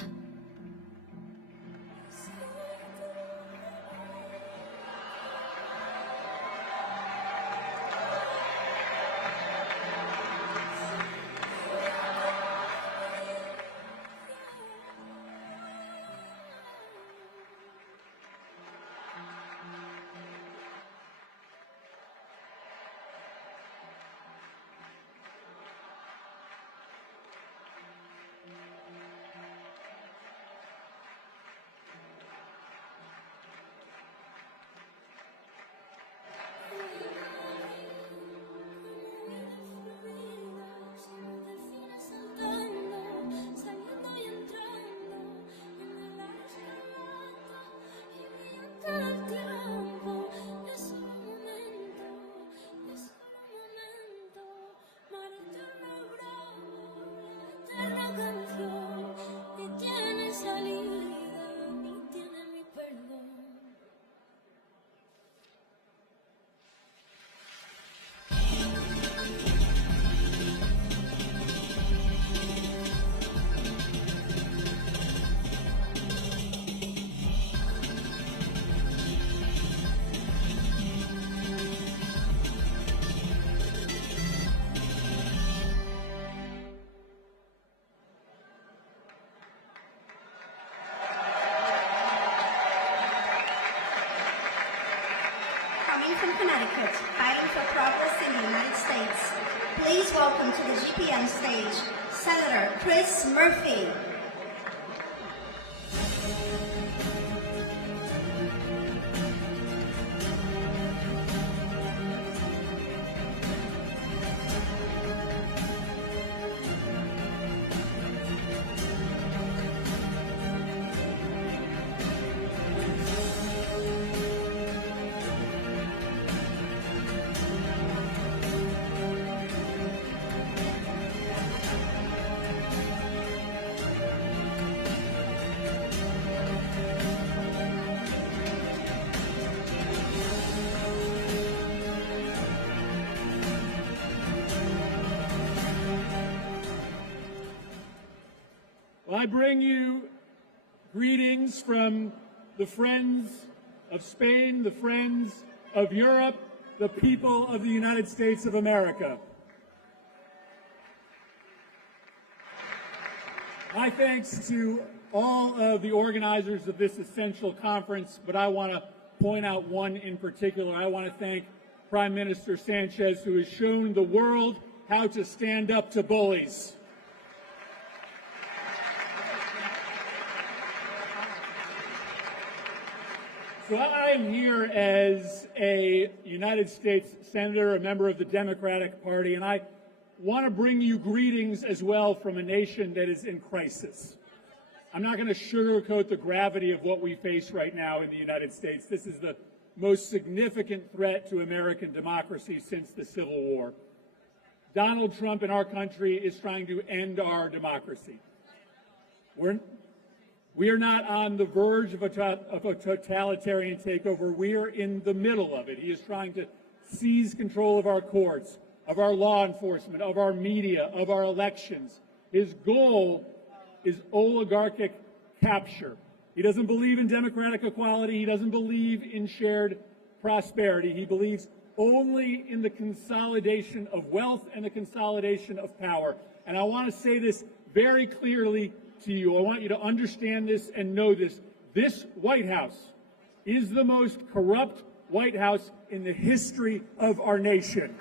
Coming from Connecticut, fighting for progress in the United States, please welcome to the GPM stage, Senator Chris Murphy. Well, I bring you greetings from the friends of Spain, the friends of Europe, the people of the United States of America. My thanks to all of the organizers of this essential conference, but I want to point out one in particular. I want to thank Prime Minister Sanchez, who has shown the world how to stand up to bullies. So I am here as a United States Senator, a member of the Democratic Party, and I want to bring you greetings as well from a nation that is in crisis. I'm not going to sugarcoat the gravity of what we face right now in the United States. This is the most significant threat to American democracy since the Civil War. Donald Trump in our country is trying to end our democracy. We are not on the verge of a totalitarian takeover. We are in the middle of it. He is trying to seize control of our courts, of our law enforcement, of our media, of our elections. His goal is oligarchic capture. He doesn't believe in democratic equality. He doesn't believe in shared prosperity. He believes only in the consolidation of wealth and the consolidation of power. And I want to say this very clearly to you. I want you to understand this and know this. This White House is the most corrupt White House in the history of our nation.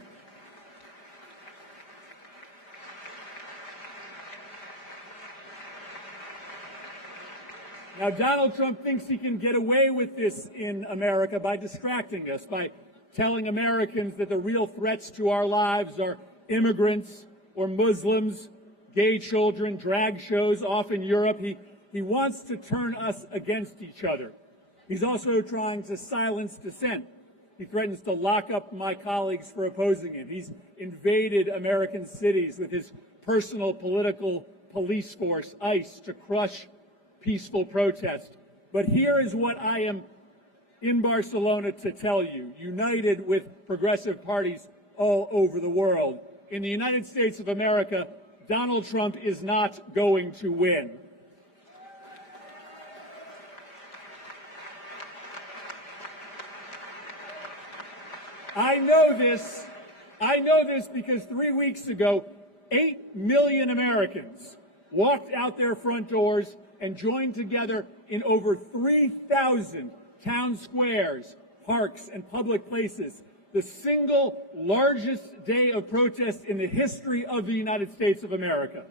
Now, Donald Trump thinks he can get away with this in America by distracting us, by telling Americans that the real threats to our lives are immigrants or Muslims, gay children, drag shows off in Europe. He wants to turn us against each other. He's also trying to silence dissent. He threatens to lock up my colleagues for opposing him. He's invaded American cities with his personal political police force, ICE, to crush peaceful protest. But here is what I am in Barcelona to tell you, united with progressive parties all over the world. In the United States of America, Donald Trump is not going to win. I know this because 3 weeks ago, 8 million Americans walked out their front doors and joined together in over 3,000 town squares, parks, and public places, the single largest day of protest in the history of the United States of America.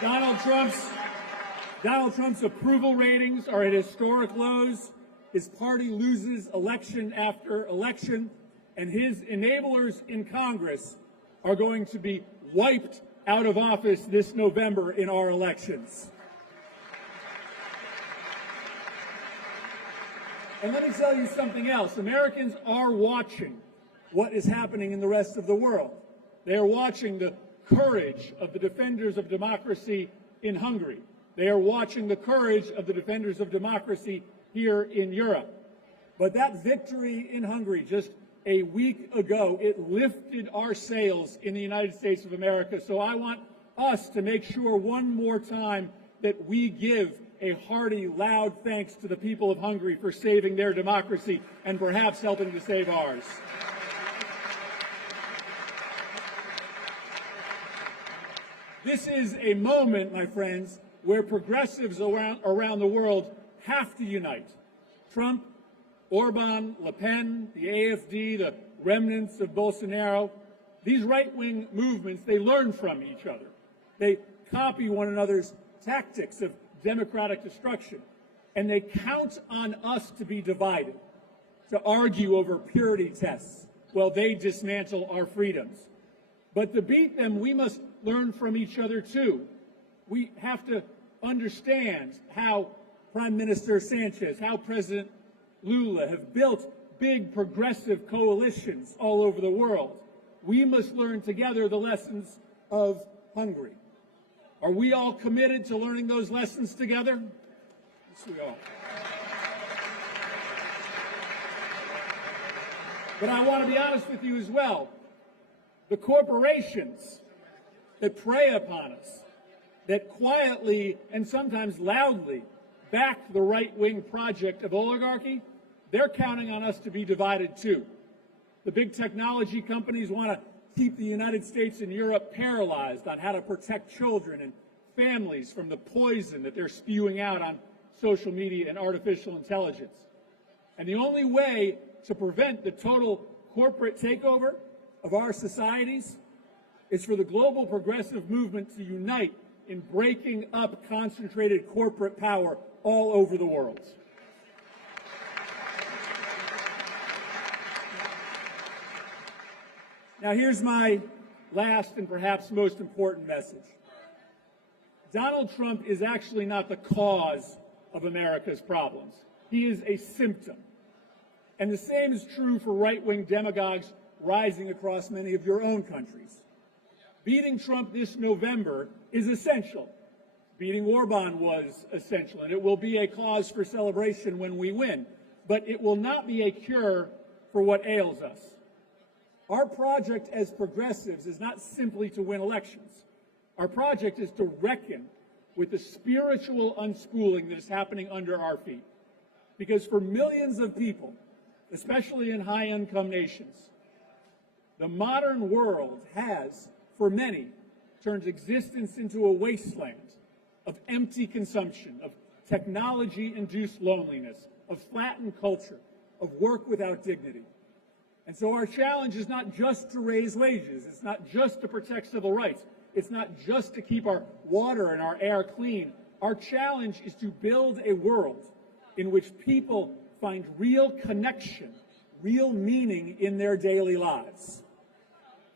Donald Trump's approval ratings are at historic lows. His party loses election after election, and his enablers in Congress are going to be wiped out of office this November in our elections. And let me tell you something else. Americans are watching what is happening in the rest of the world. They are watching the courage of the defenders of democracy in Hungary. They are watching the courage of the defenders of democracy here in Europe. But that victory in Hungary just a week ago, it lifted our sails in the United States of America. So I want us to make sure one more time that we give a hearty, loud thanks to the people of Hungary for saving their democracy and perhaps helping to save ours. This is a moment, my friends, where progressives around the world have to unite. Trump, Orban, Le Pen, the AfD, the remnants of Bolsonaro, these right-wing movements, they learn from each other. They copy one another's tactics of democratic destruction, and they count on us to be divided, to argue over purity tests while they dismantle our freedoms. But to beat them, we must learn from each other too. We have to understand how Prime Minister Sanchez, how President Lula have built big progressive coalitions all over the world. We must learn together the lessons of Hungary. Are we all committed to learning those lessons together? Yes, we are. But I want to be honest with you as well. The corporations that prey upon us, that quietly and sometimes loudly back the right-wing project of oligarchy, they're counting on us to be divided too. The big technology companies want to keep the United States and Europe paralyzed on how to protect children and families from the poison that they're spewing out on social media and artificial intelligence. And the only way to prevent the total corporate takeover of our societies is for the global progressive movement to unite in breaking up concentrated corporate power all over the world. Now, here's my last and perhaps most important message. Donald Trump is actually not the cause of America's problems. He is a symptom. And the same is true for right-wing demagogues rising across many of your own countries. Beating Trump this November is essential. Beating Orban was essential, and it will be a cause for celebration when we win. But it will not be a cure for what ails us. Our project as progressives is not simply to win elections. Our project is to reckon with the spiritual unspooling that is happening under our feet. Because for millions of people, especially in high-income nations, the modern world has, for many, turned existence into a wasteland of empty consumption, of technology-induced loneliness, of flattened culture, of work without dignity. And so our challenge is not just to raise wages, it's not just to protect civil rights, it's not just to keep our water and our air clean. Our challenge is to build a world in which people find real connection, real meaning in their daily lives.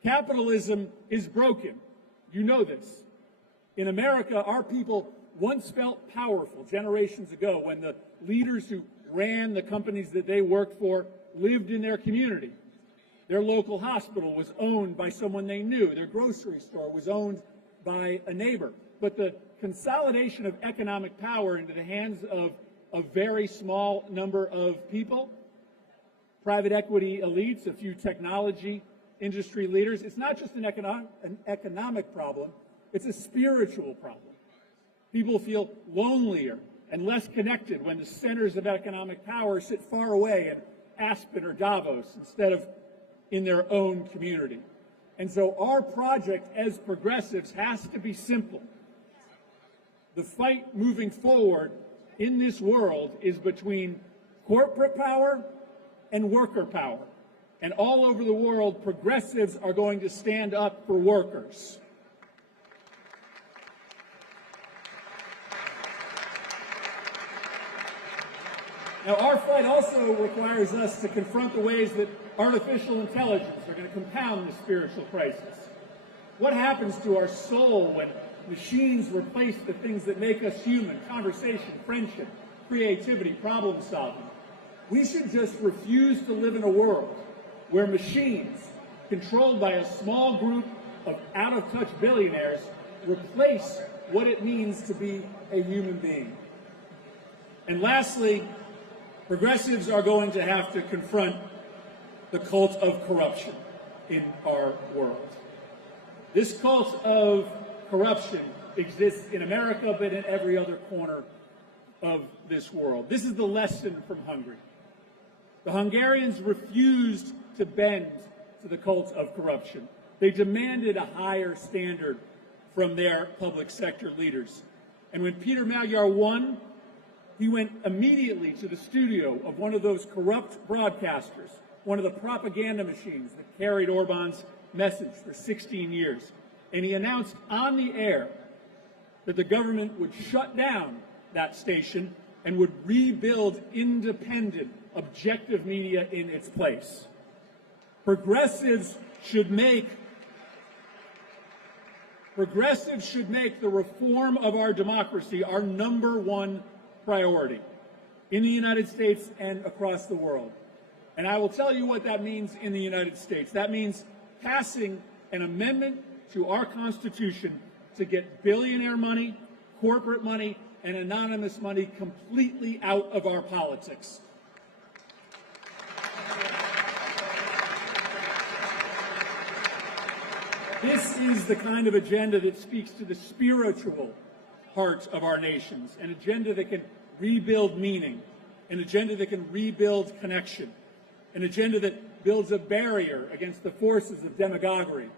Capitalism is broken. You know this. In America, our people once felt powerful generations ago when the leaders who ran the companies that they worked for lived in their community. Their local hospital was owned by someone they knew. Their grocery store was owned by a neighbor. But the consolidation of economic power into the hands of a very small number of people, private equity elites, a few technology industry leaders, it's not just an economic problem, it's a spiritual problem. People feel lonelier and less connected when the centers of economic power sit far away in Aspen or Davos instead of in their own community. And so our project as progressives has to be simple. The fight moving forward in this world is between corporate power and worker power. And all over the world, progressives are going to stand up for workers. Now, our fight also requires us to confront the ways that artificial intelligence are going to compound this spiritual crisis. What happens to our soul when machines replace the things that make us human? Conversation, friendship, creativity, problem solving. We should just refuse to live in a world where machines, controlled by a small group of out-of-touch billionaires, replace what it means to be a human being. And lastly, progressives are going to have to confront the cult of corruption in our world. This cult of corruption exists in America, but in every other corner of this world. This is the lesson from Hungary. The Hungarians refused to bend to the cult of corruption. They demanded a higher standard from their public sector leaders. And when Peter Magyar won, he went immediately to the studio of one of those corrupt broadcasters, one of the propaganda machines that carried Orban's message for 16 years. And he announced on the air that the government would shut down that station and would rebuild independent, objective media in its place. Progressives should make the reform of our democracy our number one priority in the United States and across the world. And I will tell you what that means in the United States. That means passing an amendment to our Constitution to get billionaire money, corporate money, and anonymous money completely out of our politics. This is the kind of agenda that speaks to the spiritual heart of our nations, an agenda that can rebuild meaning, an agenda that can rebuild connection, an agenda that builds a barrier against the forces of demagoguery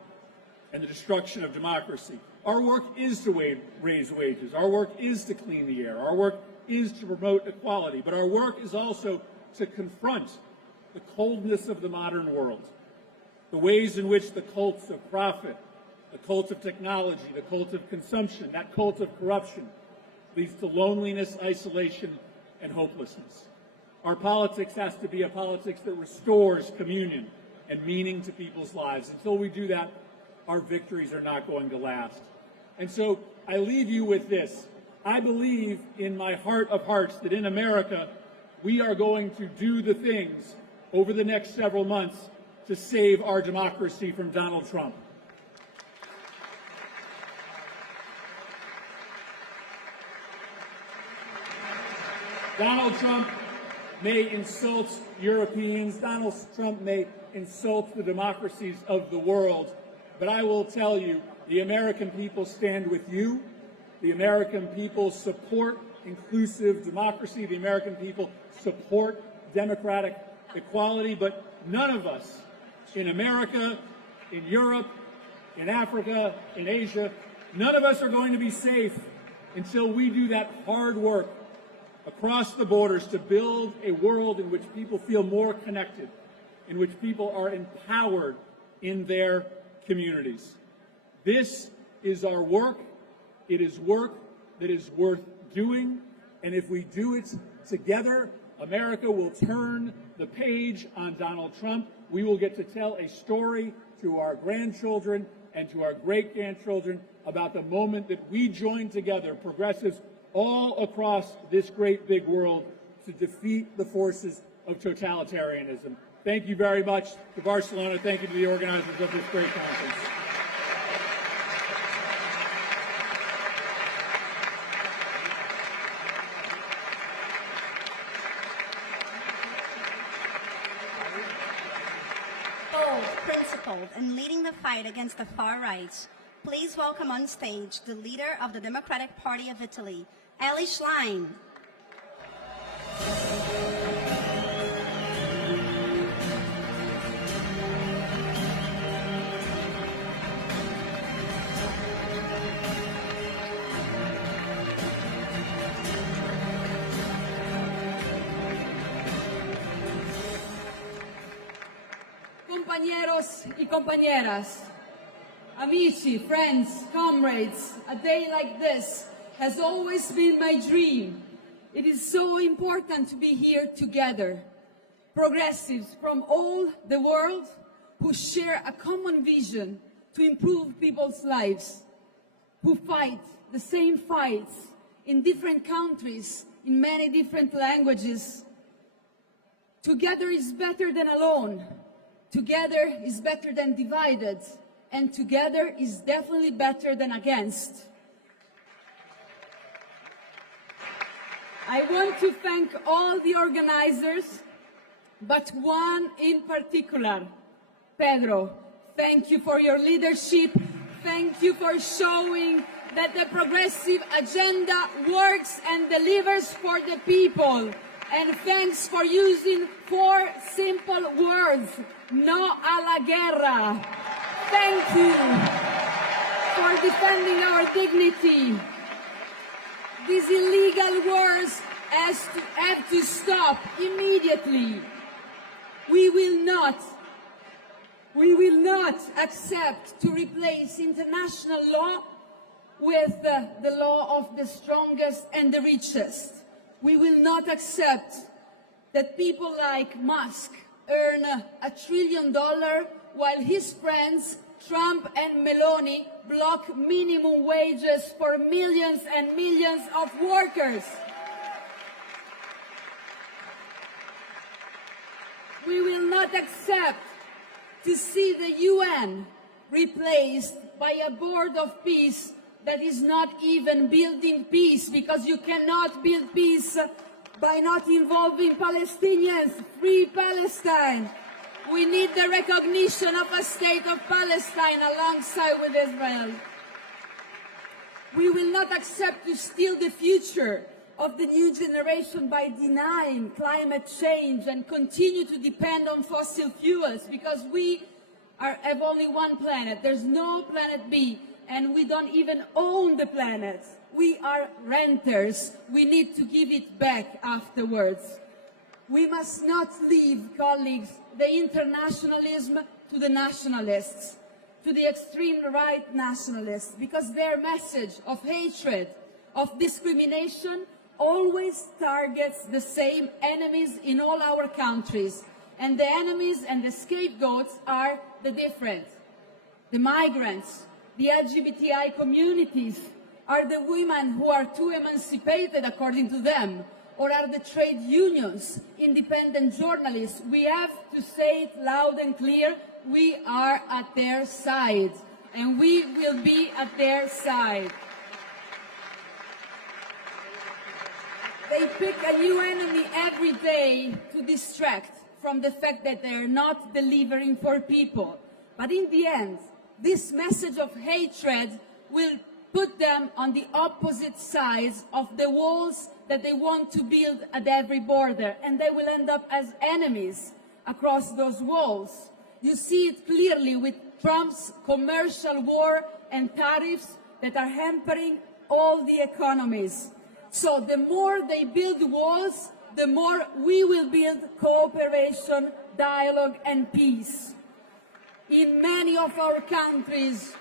and the destruction of democracy. Our work is to raise wages. Our work is to clean the air. Our work is to promote equality. But our work is also to confront the coldness of the modern world, the ways in which the cults of profit, the cult of technology, the cult of consumption, that cult of corruption leads to loneliness, isolation, and hopelessness. Our politics has to be a politics that restores communion and meaning to people's lives. Until we do that, our victories are not going to last. And so I leave you with this. I believe in my heart of hearts that in America, we are going to do the things over the next several months to save our democracy from Donald Trump. Donald Trump may insult Europeans. Donald Trump may insult the democracies of the world. But I will tell you, the American people stand with you. The American people support inclusive democracy. The American people support democratic equality. But none of us in America, in Europe, in Africa, in Asia, none of us are going to be safe until we do that hard work across the borders to build a world in which people feel more connected, in which people are empowered in their communities. This is our work. It is work that is worth doing. And if we do it together, America will turn the page on Donald Trump. We will get to tell a story to our grandchildren and to our great-grandchildren about the moment that we joined together, progressives all across this great big world, to defeat the forces of totalitarianism. Thank you very much to Barcelona. Thank you to the organizers of this great conference. Bold, principled, and leading the fight against the far right, please welcome on stage the leader of the Democratic Party of Italy, Ellie Schlein. Compañeros y compañeras, amici, friends, comrades, a day like this has always been my dream. It is so important to be here together. Progressives from all the world who share a common vision to improve people's lives, who fight the same fights in different countries, in many different languages. Together is better than alone. Together is better than divided. And together is definitely better than against. I want to thank all the organizers, but one in particular, Pedro. Thank you for your leadership. Thank you for showing that the progressive agenda works and delivers for the people. And thanks for using 4 simple words, no a la guerra. Thank you for defending our dignity. These illegal wars have to stop immediately. We will not accept to replace international law with the law of the strongest and the richest. We will not accept that people like Musk earn $1 trillion while his friends, Trump and Meloni, block minimum wages for millions and millions of workers. We will not accept to see the UN replaced by a board of peace that is not even building peace, because you cannot build peace by not involving Palestinians. Free Palestine! We need the recognition of a state of Palestine alongside with Israel. We will not accept to steal the future of the new generation by denying climate change and continue to depend on fossil fuels, because we have only one planet. There's no planet B, and we don't even own the planet. We are renters. We need to give it back afterwards. We must not leave, colleagues, the internationalism to the nationalists, to the extreme right nationalists, because their message of hatred, of discrimination, always targets the same enemies in all our countries. And the enemies and the scapegoats are the different. The migrants, the LGBTI communities, are the women who are too emancipated according to them, or are the trade unions, independent journalists. We have to say it loud and clear, we are at their side, and we will be at their side. They pick a new enemy every day to distract from the fact that they're not delivering for people. But in the end, this message of hatred will put them on the opposite sides of the walls that they want to build at every border, and they will end up as enemies across those walls. You see it clearly with Trump's commercial war and tariffs that are hampering all the economies. So the more they build walls, the more we will build cooperation, dialogue, and peace. In many of our countries,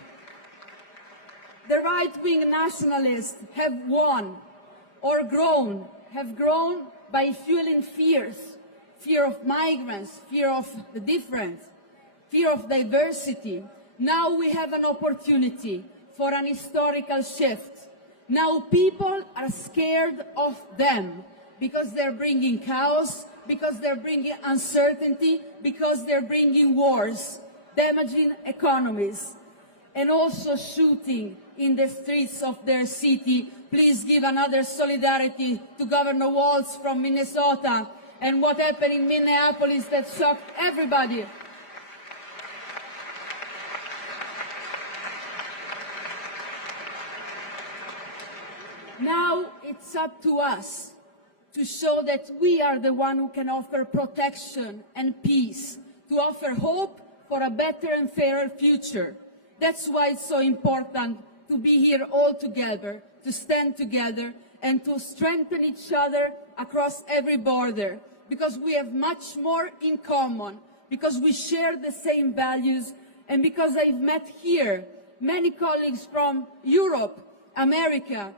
the right-wing nationalists have won or have grown by fueling fears, fear of migrants, fear of the different, fear of diversity. Now we have an opportunity for an historical shift. Now people are scared of them because they're bringing chaos, because they're bringing uncertainty, because they're bringing wars, damaging economies, and also shooting in the streets of their city. Please give another solidarity to Governor Walz from Minnesota and what happened in Minneapolis that shocked everybody. Now it's up to us to show that we are the one who can offer protection and peace, to offer hope for a better and fairer future. That's why it's so important to be here all together, to stand together and to strengthen each other across every border, because we have much more in common, because we share the same values, and because I've met here many colleagues from Europe, America,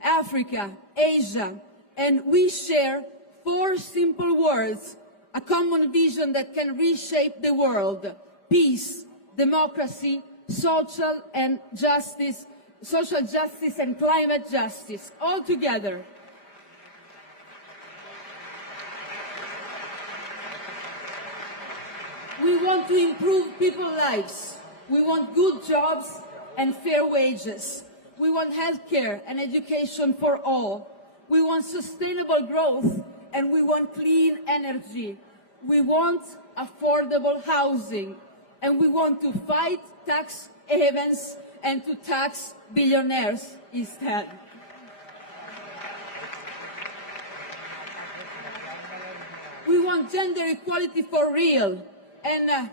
Africa, Asia, and we share 4 simple words, a common vision that can reshape the world: peace, democracy, social justice and climate justice, all together. We want to improve people's lives. We want good jobs and fair wages. We want healthcare and education for all. We want sustainable growth, and we want clean energy. We want affordable housing, and we want to fight tax havens and to tax billionaires instead. We want gender equality for real. And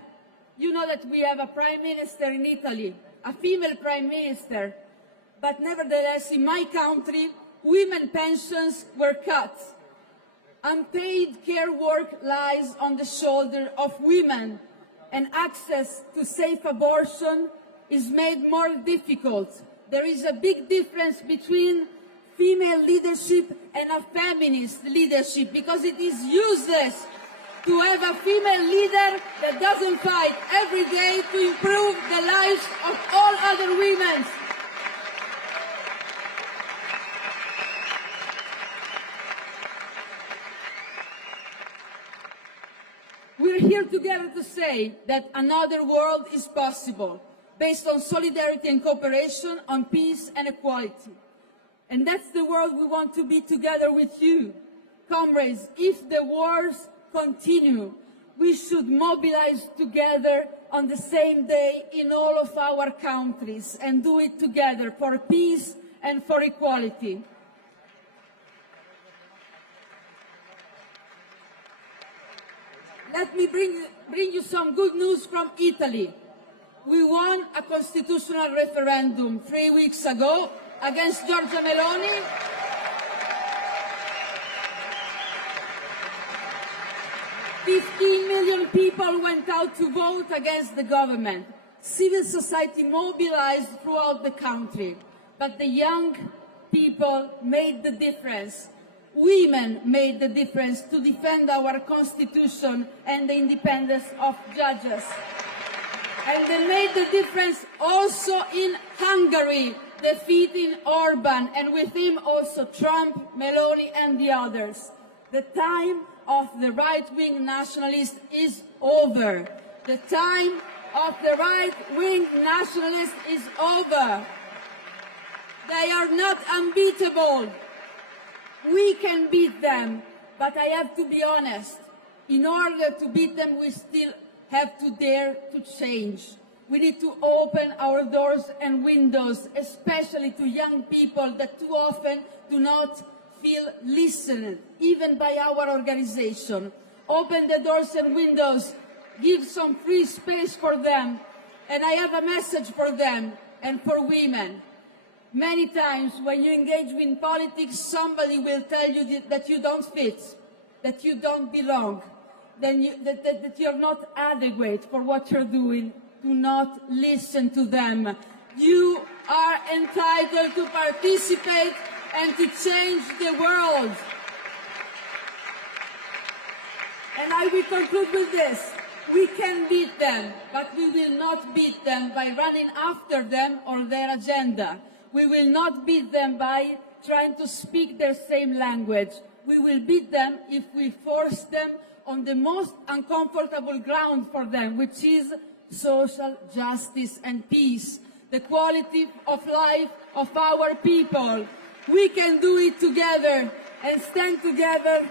you know that we have a prime minister in Italy, a female prime minister. But nevertheless, in my country, women pensions were cut. Unpaid care work lies on the shoulder of women, and access to safe abortion is made more difficult. There is a big difference between female leadership and a feminist leadership, because it is useless to have a female leader that doesn't fight every day to improve the lives of all other women. We're here together to say that another world is possible, based on solidarity and cooperation, on peace and equality. And that's the world we want to be together with you. Comrades, if the wars continue, we should mobilize together on the same day in all of our countries and do it together for peace and for equality. Let me bring you some good news from Italy. We won a constitutional referendum 3 weeks ago against Giorgia Meloni. $15 million people went out to vote against the government. Civil society mobilized throughout the country. But the young people made the difference. Women made the difference to defend our constitution and the independence of judges. And they made the difference also in Hungary, defeating Orban, and with him also Trump, Meloni, and the others. The time of the right-wing nationalists is over. The time of the right-wing nationalists is over. They are not unbeatable. We can beat them, but I have to be honest. In order to beat them, we still have to dare to change. We need to open our doors and windows, especially to young people that too often do not feel listened, even by our organization. Open the doors and windows, give some free space for them, and I have a message for them and for women. Many times when you engage in politics, somebody will tell you that you don't fit, that you don't belong, that you're not adequate for what you're doing. Do not listen to them. You are entitled to participate and to change the world. And I will conclude with this. We can beat them, but we will not beat them by running after them or their agenda. We will not beat them by trying to speak their same language. We will beat them if we force them on the most uncomfortable ground for them, which is social justice and peace, the quality of life of our people. We can do it together and stand together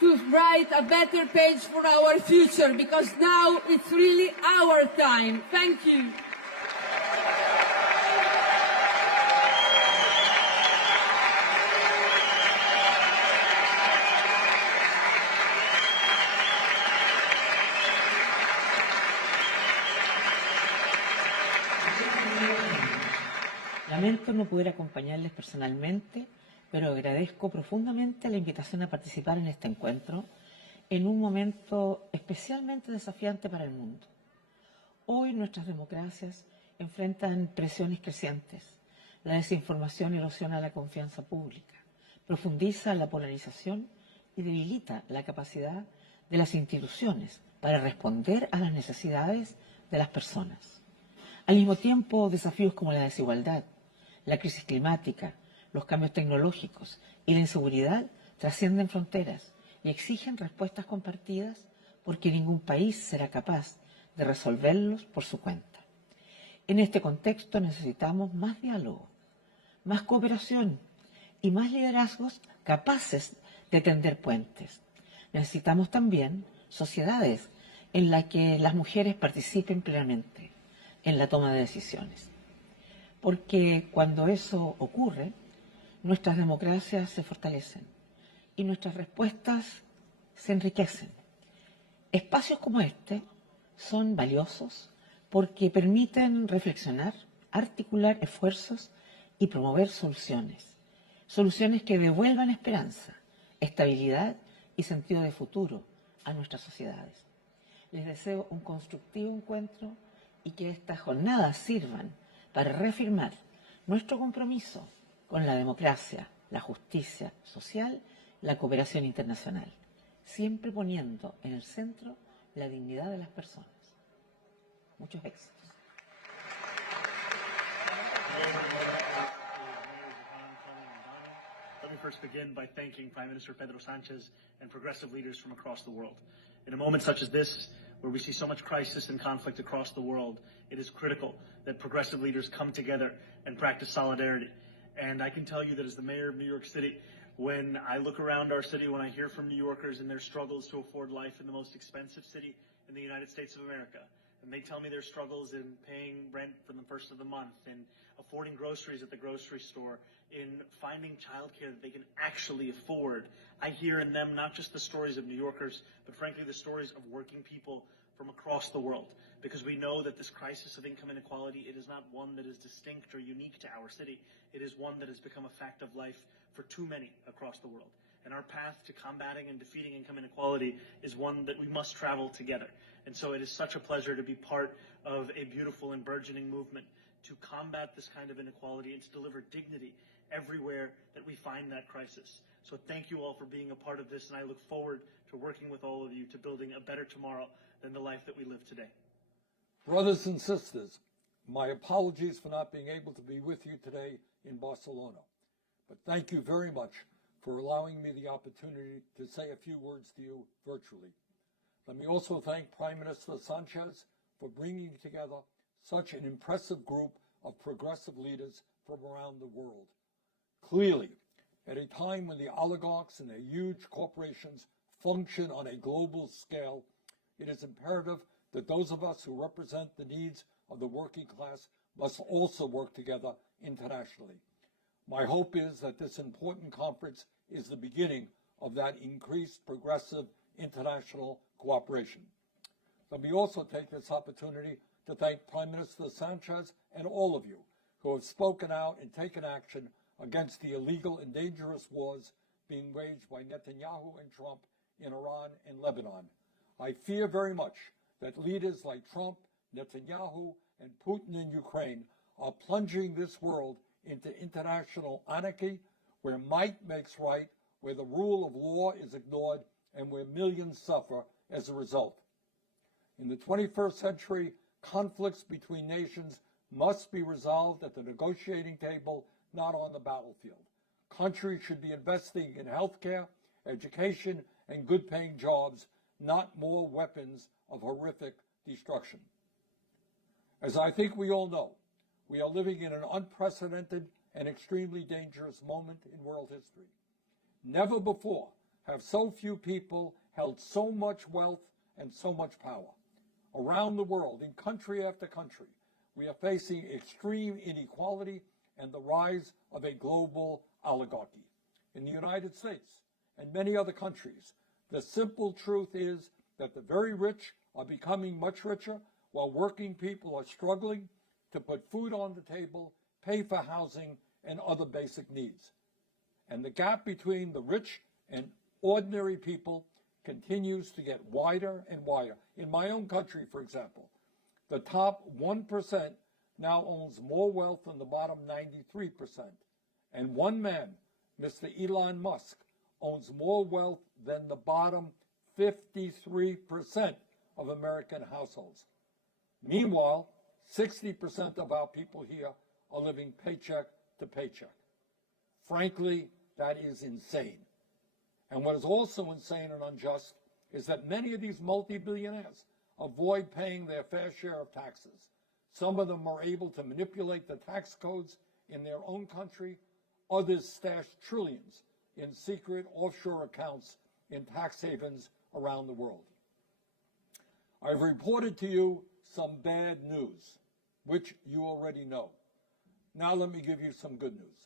to write a better page for our future, because now it's really our time. Thank you. Lamento no poder acompañarles personalmente, pero agradezco profundamente la invitación a participar en este encuentro en un momento especialmente desafiante para el mundo. Hoy nuestras democracias enfrentan presiones crecientes. La desinformación erosiona la confianza pública, profundiza la polarización y debilita la capacidad de las instituciones para responder a las necesidades de las personas. Al mismo tiempo, desafíos como la desigualdad, la crisis climática, los cambios tecnológicos y la inseguridad trascienden fronteras y exigen respuestas compartidas, porque ningún país será capaz de resolverlos por su cuenta. En este contexto necesitamos más diálogo, más cooperación y más liderazgos capaces de tender puentes. Necesitamos también sociedades en las que las mujeres participen plenamente en la toma de decisiones. Porque cuando eso ocurre, nuestras democracias se fortalecen y nuestras respuestas se enriquecen. Espacios como este son valiosos porque permiten reflexionar, articular esfuerzos y promover soluciones. Soluciones que devuelvan esperanza, estabilidad y sentido de futuro a nuestras sociedades. Les deseo un constructivo encuentro y que estas jornadas sirvan para reafirmar nuestro compromiso con la democracia, la justicia social, la cooperación internacional, siempre poniendo en el centro la dignidad de las personas. Muchos éxitos. Let me first begin by thanking Prime Minister Pedro Sanchez and progressive leaders from across the world. In a moment such as this, where we see so much crisis and conflict across the world, it is critical that progressive leaders come together and practice solidarity. And I can tell you that as the mayor of New York City, When I look around our city, when I hear from New Yorkers and their struggles to afford life in the most expensive city in the United States of America, and they tell me their struggles in paying rent for the first of the month, in affording groceries at the grocery store, in finding childcare that they can actually afford, I hear in them not just the stories of New Yorkers, but frankly the stories of working people from across the world. Because we know that this crisis of income inequality, it is not one that is distinct or unique to our city. It is one that has become a fact of life for too many across the world. And our path to combating and defeating income inequality is one that we must travel together. And so it is such a pleasure to be part of a beautiful and burgeoning movement to combat this kind of inequality and to deliver dignity everywhere that we find that crisis. So thank you all for being a part of this, and I look forward to working with all of you to building a better tomorrow than the life that we live today. Brothers and sisters, my apologies for not being able to be with you today in Barcelona. But thank you very much for allowing me the opportunity to say a few words to you virtually. Let me also thank Prime Minister Sanchez for bringing together such an impressive group of progressive leaders from around the world. Clearly, at a time when the oligarchs and their huge corporations function on a global scale, it is imperative that those of us who represent the needs of the working class must also work together internationally. My hope is that this important conference is the beginning of that increased progressive international cooperation. Let me also take this opportunity to thank Prime Minister Sanchez and all of you who have spoken out and taken action against the illegal and dangerous wars being waged by Netanyahu and Trump in Iran and Lebanon. I fear very much that leaders like Trump, Netanyahu, and Putin in Ukraine are plunging this world into international anarchy, where might makes right, where the rule of law is ignored, and where millions suffer as a result. In the 21st century, conflicts between nations must be resolved at the negotiating table, not on the battlefield. Countries should be investing in healthcare, education, and good-paying jobs, not more weapons of horrific destruction. As I think we all know, we are living in an unprecedented and extremely dangerous moment in world history. Never before have so few people held so much wealth and so much power. Around the world, in country after country, we are facing extreme inequality and the rise of a global oligarchy. In the United States and many other countries, the simple truth is that the very rich are becoming much richer while working people are struggling to put food on the table, pay for housing, and other basic needs. And the gap between the rich and ordinary people continues to get wider and wider. In my own country, for example, the top 1% now owns more wealth than the bottom 93%. And one man, Mr. Elon Musk, owns more wealth than the bottom 53% of American households. Meanwhile, 60% of our people here are living paycheck to paycheck. Frankly, that is insane. And what is also insane and unjust is that many of these multi-billionaires avoid paying their fair share of taxes. Some of them are able to manipulate the tax codes in their own country. Others stash trillions in secret offshore accounts in tax havens around the world. I've reported to you some bad news, which you already know. Now let me give you some good news.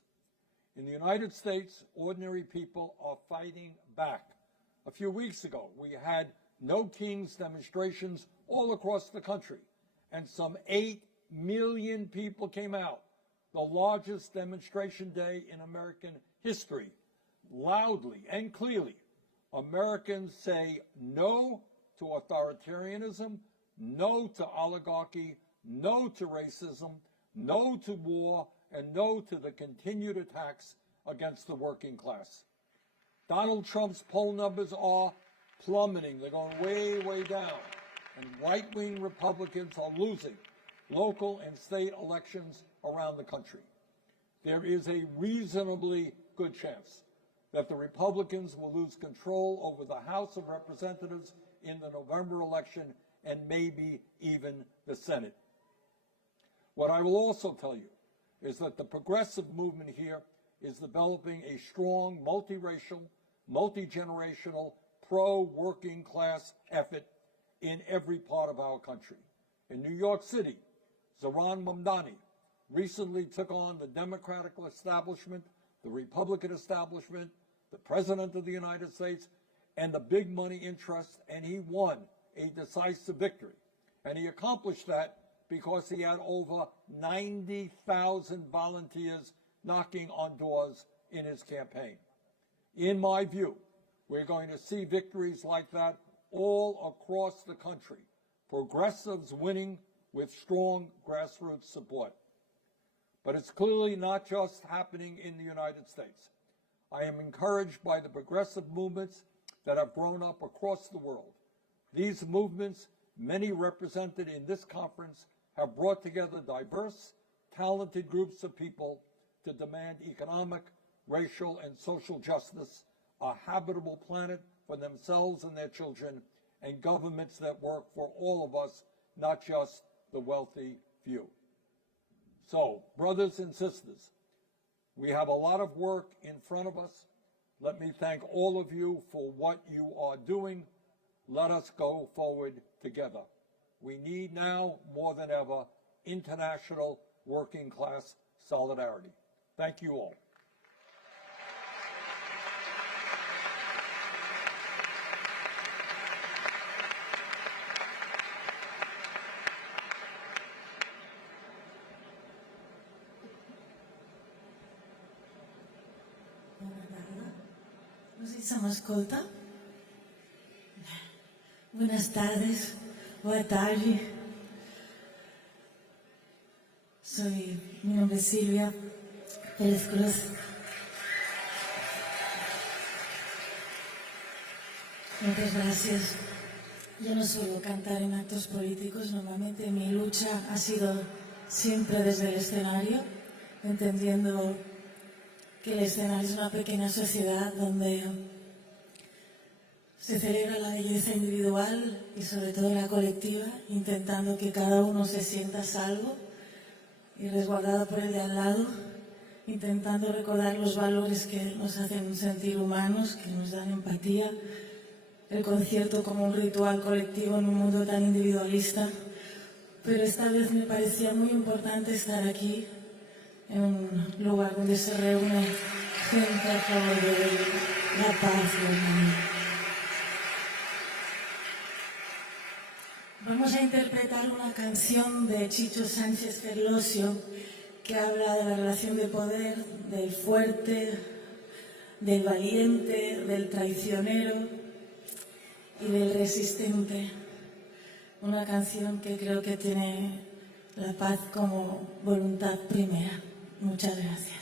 In the United States, ordinary people are fighting back. A few weeks ago, we had No Kings demonstrations all across the country, and some 8 million people came out, the largest demonstration day in American history. Loudly and clearly, Americans say no to authoritarianism, no to oligarchy, no to racism, no to war, and no to the continued attacks against the working class. Donald Trump's poll numbers are plummeting. They're going way, way down. And right-wing Republicans are losing local and state elections around the country. There is a reasonably good chance that the Republicans will lose control over the House of Representatives in the November election and maybe even the Senate. What I will also tell you is that the progressive movement here is developing a strong, multiracial, multi-generational, pro-working class effort in every part of our country. In New York City, Zohran Mamdani recently took on the Democratic establishment, the Republican establishment, the President of the United States, and the big money interests, and he won a decisive victory. And he accomplished that because he had over 90,000 volunteers knocking on doors in his campaign. In my view, we're going to see victories like that all across the country, progressives winning with strong grassroots support. But it's clearly not just happening in the United States. I am encouraged by the progressive movements that have grown up across the world. These movements, many represented in this conference, have brought together diverse, talented groups of people to demand economic, racial, and social justice, a habitable planet for themselves and their children, and governments that work for all of us, not just the wealthy few. So, brothers and sisters, we have a lot of work in front of us. Let me thank all of you for what you are doing. Let us go forward together. We need now, more than ever, international working class solidarity. Thank you all. No sé si se m'escolta. Buenas tardes, boa tarde. Mi nombre es Silvia Pérez Cruz. Muchas gracias. Yo no suelo cantar en actos políticos. Normalmente mi lucha ha sido siempre desde el escenario, entendiendo que el escenario es una pequeña sociedad donde se celebra la belleza individual y sobre todo la colectiva, intentando que cada uno se sienta a salvo y resguardado por el de al lado, intentando recordar los valores que nos hacen sentir humanos, que nos dan empatía, el concierto como un ritual colectivo en un mundo tan individualista. Pero esta vez me parecía muy importante estar aquí, en un lugar donde se reúne gente a favor de la paz y la humanidad. Vamos a interpretar una canción de Chicho Sánchez Ferlosio que habla de la relación de poder, del fuerte, del valiente, del traicionero y del resistente. Una canción que creo que tiene la paz como voluntad primera. Muchas gracias.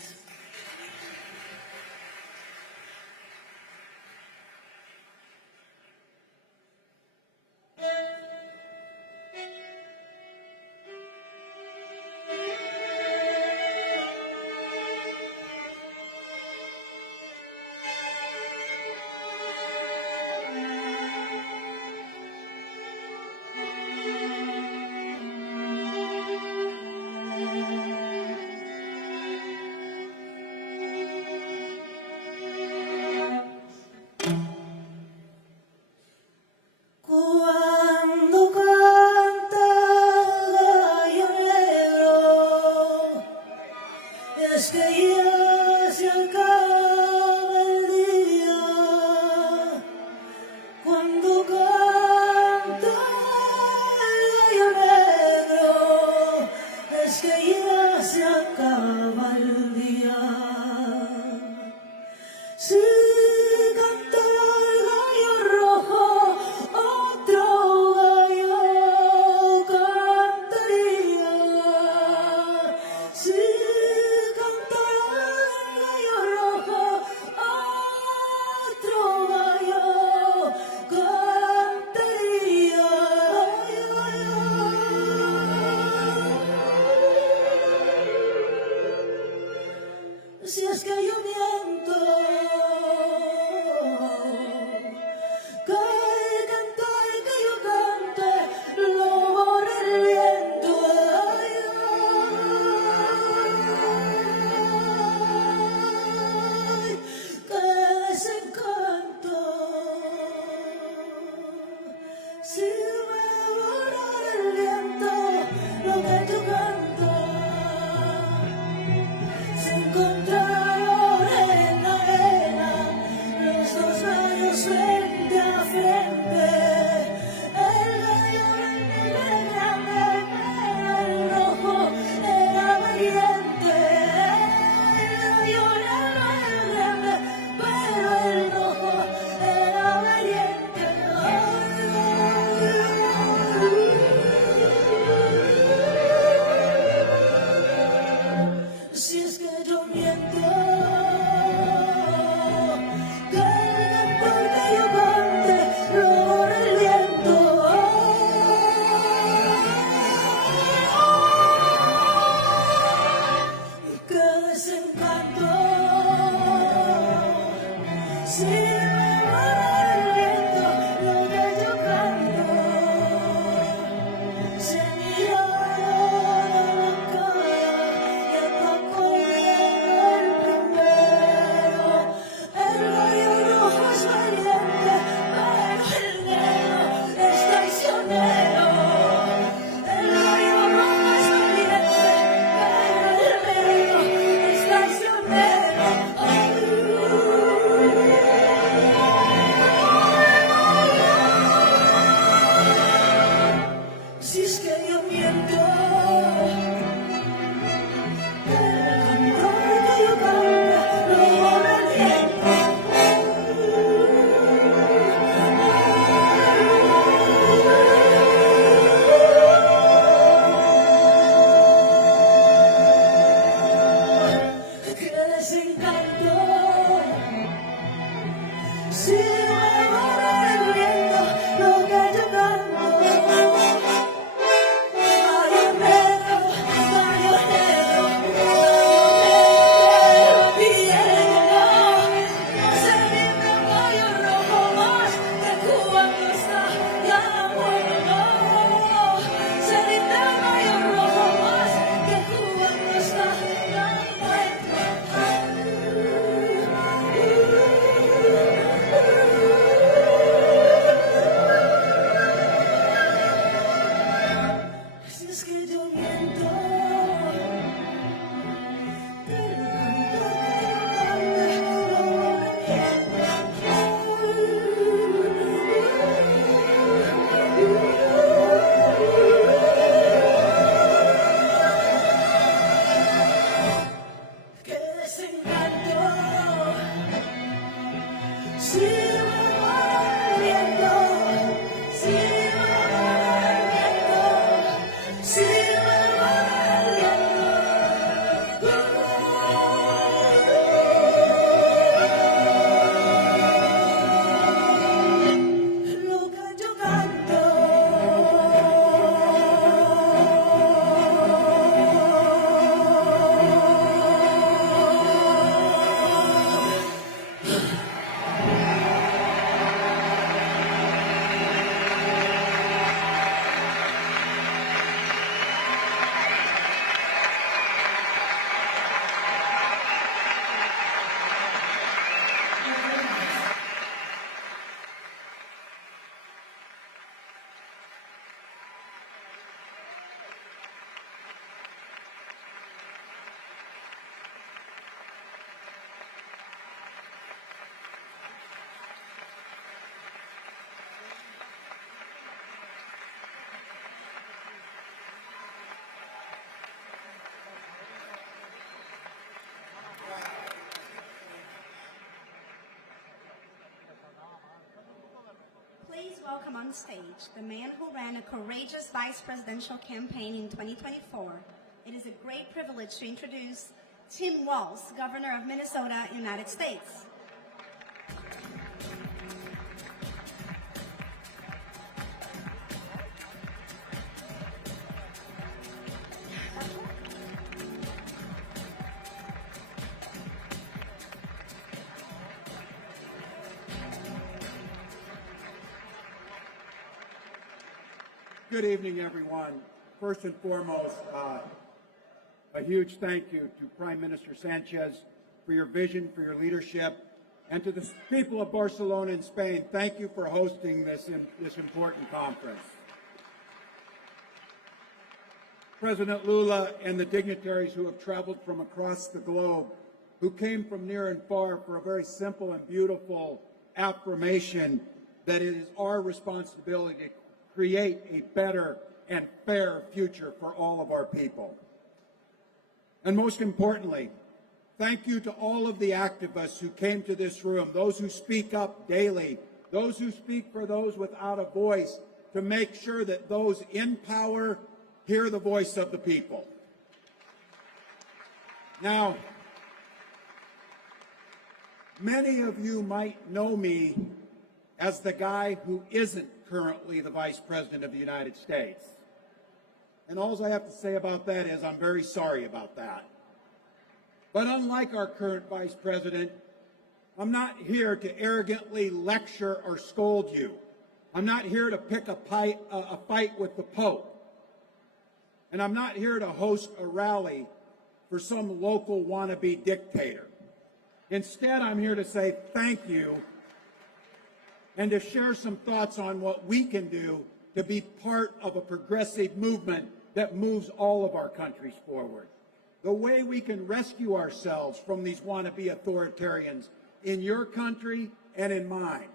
Please welcome on stage the man who ran a courageous vice presidential campaign in 2024. It is a great privilege to introduce Tim Walz, Governor of Minnesota, United States. Good evening, everyone. First and foremost, a huge thank you to Prime Minister Sanchez for your vision, for your leadership, and to the people of Barcelona and Spain, thank you for hosting this important conference. President Lula and the dignitaries who have traveled from across the globe, who came from near and far for a very simple and beautiful affirmation that it is our responsibility to create a better and fair future for all of our people. And most importantly, thank you to all of the activists who came to this room, those who speak up daily, those who speak for those without a voice, to make sure that those in power hear the voice of the people. Now, many of you might know me as the guy who isn't currently the Vice President of the United States. And all I have to say about that is I'm very sorry about that. But unlike our current Vice President, I'm not here to arrogantly lecture or scold you. I'm not here to pick a fight with the Pope. And I'm not here to host a rally for some local wannabe dictator. Instead, I'm here to say thank you and to share some thoughts on what we can do to be part of a progressive movement that moves all of our countries forward. The way we can rescue ourselves from these wannabe authoritarians in your country and in mine.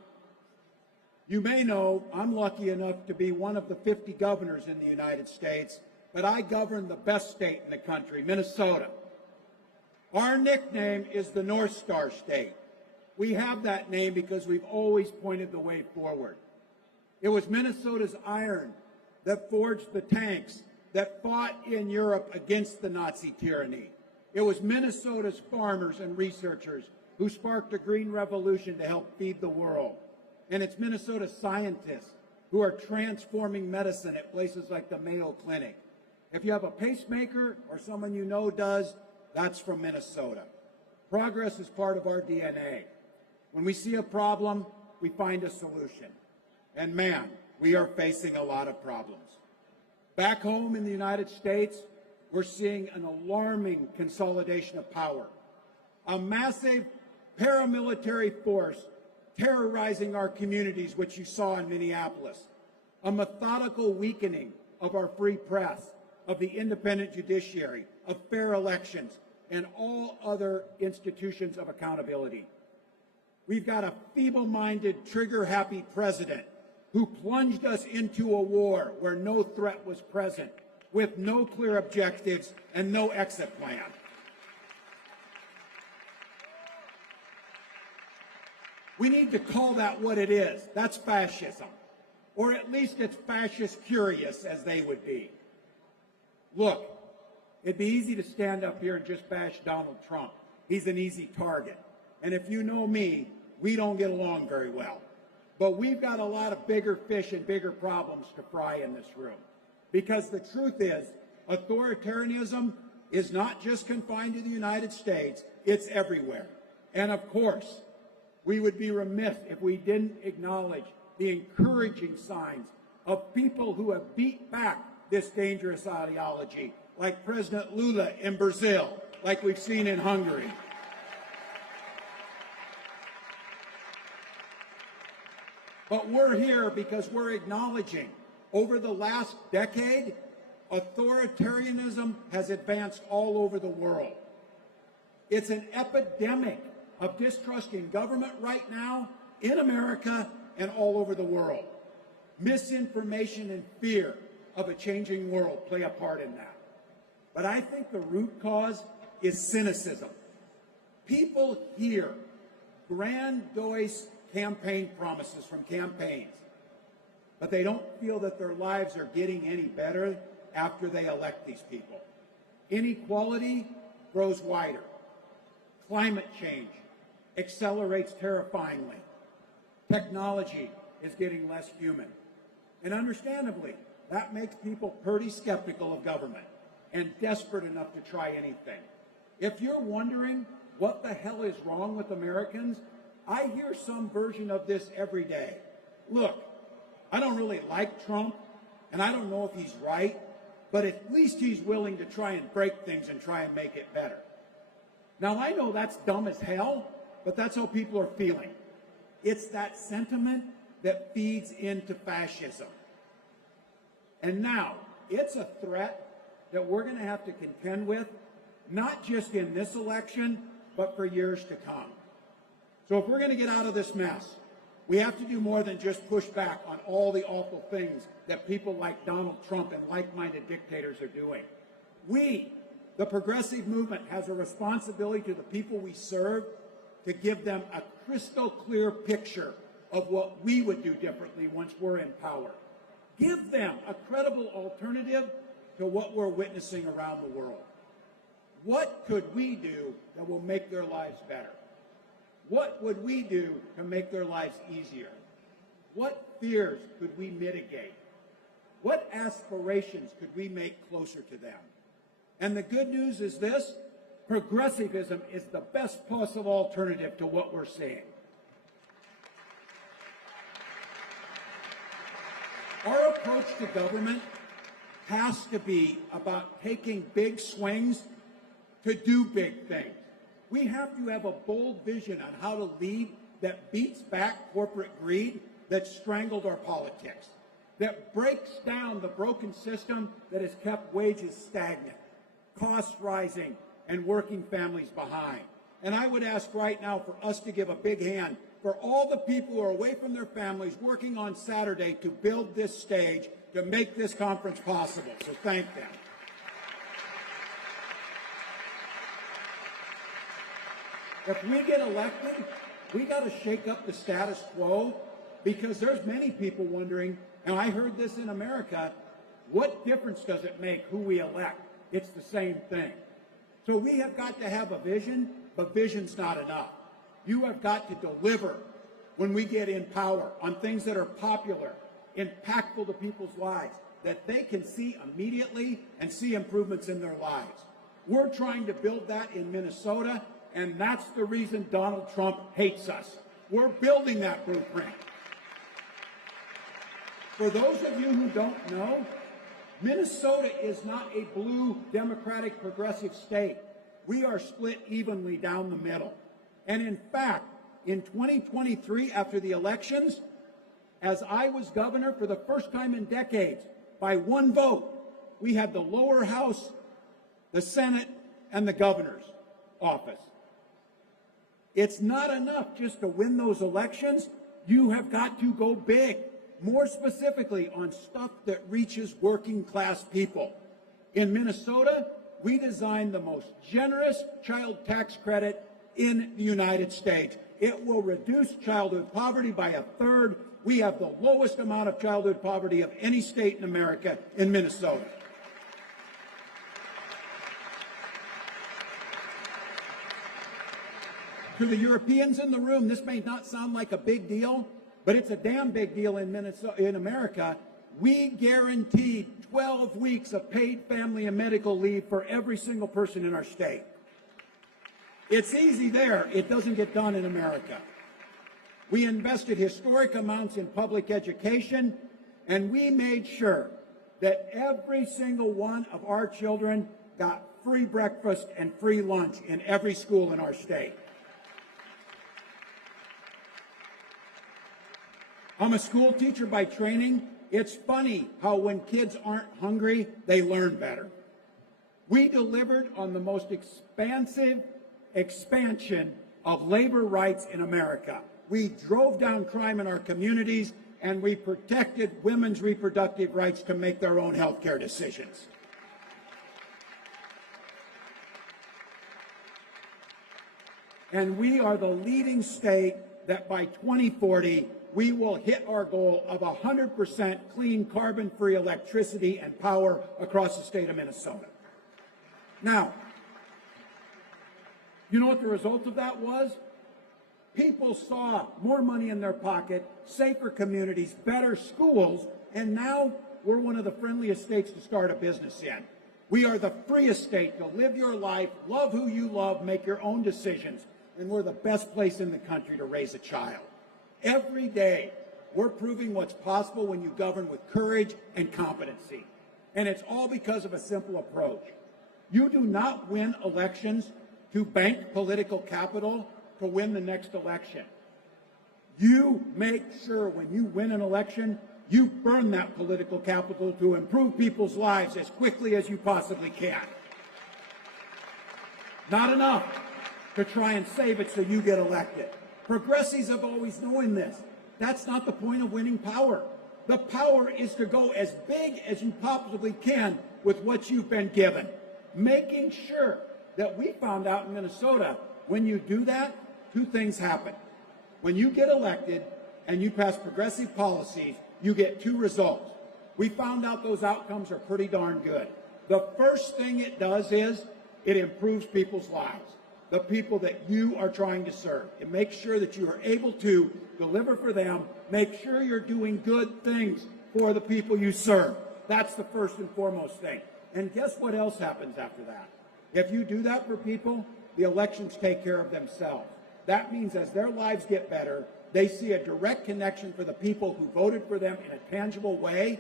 You may know I'm lucky enough to be one of the 50 governors in the United States, but I govern the best state in the country, Minnesota. Our nickname is the North Star State. We have that name because we've always pointed the way forward. It was Minnesota's iron that forged the tanks that fought in Europe against the Nazi tyranny. It was Minnesota's farmers and researchers who sparked a green revolution to help feed the world. And it's Minnesota scientists who are transforming medicine at places like the Mayo Clinic. If you have a pacemaker or someone you know does, that's from Minnesota. Progress is part of our DNA. When we see a problem, we find a solution. And man, we are facing a lot of problems. Back home in the United States, we're seeing an alarming consolidation of power. A massive paramilitary force terrorizing our communities, which you saw in Minneapolis. A methodical weakening of our free press, of the independent judiciary, of fair elections, and all other institutions of accountability. We've got a feeble-minded, trigger-happy president who plunged us into a war where no threat was present, with no clear objectives and no exit plan. We need to call that what it is. That's fascism. Or at least it's fascist curious, as they would be. Look, it'd be easy to stand up here and just bash Donald Trump. He's an easy target. And if you know me, we don't get along very well. But we've got a lot of bigger fish and bigger problems to fry in this room. Because the truth is, authoritarianism is not just confined to the United States, it's everywhere. And of course, we would be remiss if we didn't acknowledge the encouraging signs of people who have beat back this dangerous ideology, like President Lula in Brazil, like we've seen in Hungary. But we're here because we're acknowledging over the last decade, authoritarianism has advanced all over the world. It's an epidemic of distrust in government right now, in America and all over the world. Misinformation and fear of a changing world play a part in that. But I think the root cause is cynicism. People hear grandiose campaign promises from campaigns, but they don't feel that their lives are getting any better after they elect these people. Inequality grows wider. Climate change accelerates terrifyingly. Technology is getting less human. And understandably, that makes people pretty skeptical of government and desperate enough to try anything. If you're wondering what the hell is wrong with Americans, I hear some version of this every day. Look, I don't really like Trump, and I don't know if he's right, but at least he's willing to try and break things and try and make it better. Now, I know that's dumb as hell, but that's how people are feeling. It's that sentiment that feeds into fascism. And now, it's a threat that we're going to have to contend with, not just in this election, but for years to come. So if we're going to get out of this mess, we have to do more than just push back on all the awful things that people like Donald Trump and like-minded dictators are doing. We, the progressive movement, has a responsibility to the people we serve to give them a crystal clear picture of what we would do differently once we're in power. Give them a credible alternative to what we're witnessing around the world. What could we do that will make their lives better? What would we do to make their lives easier? What fears could we mitigate? What aspirations could we make closer to them? And the good news is this, Progressivism is the best possible alternative to what we're seeing. Our approach to government has to be about taking big swings to do big things. We have to have a bold vision on how to lead that beats back corporate greed that strangled our politics, that breaks down the broken system that has kept wages stagnant, costs rising, and working families behind. And I would ask right now for us to give a big hand for all the people who are away from their families working on Saturday to build this stage to make this conference possible. So thank them. If we get elected, we got to shake up the status quo, because there's many people wondering, and I heard this in America, what difference does it make who we elect? It's the same thing. So we have got to have a vision, but vision's not enough. You have got to deliver when we get in power on things that are popular, impactful to people's lives, that they can see immediately and see improvements in their lives. We're trying to build that in Minnesota, and that's the reason Donald Trump hates us. We're building that blueprint. For those of you who don't know, Minnesota is not a blue, democratic, progressive state. We are split evenly down the middle. And in fact, in 2023, after the elections, as I was governor for the first time in decades, by one vote, we had the lower house, the Senate, and the governor's office. It's not enough just to win those elections. You have got to go big, more specifically on stuff that reaches working class people. In Minnesota, we designed the most generous child tax credit in the United States. It will reduce childhood poverty by a third. We have the lowest amount of childhood poverty of any state in America in Minnesota. To the Europeans in the room, this may not sound like a big deal, but it's a damn big deal in Minnesota, in America. We guaranteed 12 weeks of paid family and medical leave for every single person in our state. It's easy there. It doesn't get done in America. We invested historic amounts in public education, and we made sure that every single one of our children got free breakfast and free lunch in every school in our state. I'm a school teacher by training. It's funny how when kids aren't hungry, they learn better. We delivered on the most expansive expansion of labor rights in America. We drove down crime in our communities, and we protected women's reproductive rights to make their own health care decisions. And we are the leading state that by 2040, we will hit our goal of 100% clean, carbon-free electricity and power across the state of Minnesota. Now, you know what the result of that was? People saw more money in their pocket, safer communities, better schools, and now we're one of the friendliest states to start a business in. We are the freest state to live your life, love who you love, make your own decisions, and we're the best place in the country to raise a child. Every day, we're proving what's possible when you govern with courage and competency. And it's all because of a simple approach. You do not win elections to bank political capital to win the next election. You make sure when you win an election, you burn that political capital to improve people's lives as quickly as you possibly can. Not enough to try and save it so you get elected. Progressives have always known this. That's not the point of winning power. The power is to go as big as you possibly can with what you've been given. Making sure that we found out in Minnesota, when you do that, two things happen. When you get elected and you pass progressive policies, you get two results. We found out those outcomes are pretty darn good. The first thing it does is it improves people's lives. The people that you are trying to serve. It makes sure that you are able to deliver for them, make sure you're doing good things for the people you serve. That's the first and foremost thing. And guess what else happens after that? If you do that for people, the elections take care of themselves. That means as their lives get better, they see a direct connection for the people who voted for them in a tangible way,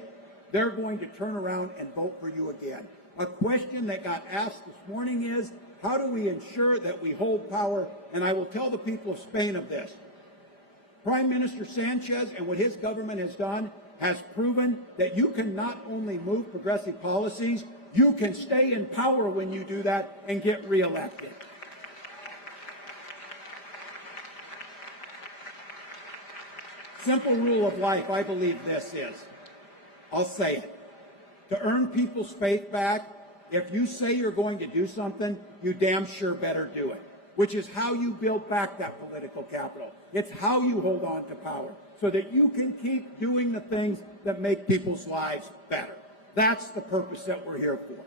they're going to turn around and vote for you again. A question that got asked this morning is, how do we ensure that we hold power? And I will tell the people of Spain of this. Prime Minister Sanchez and what his government has done has proven that you can not only move progressive policies, you can stay in power when you do that and get reelected. Simple rule of life, I believe this is. I'll say it. To earn people's faith back, if you say you're going to do something, you damn sure better do it, which is how you build back that political capital. It's how you hold on to power so that you can keep doing the things that make people's lives better. That's the purpose that we're here for.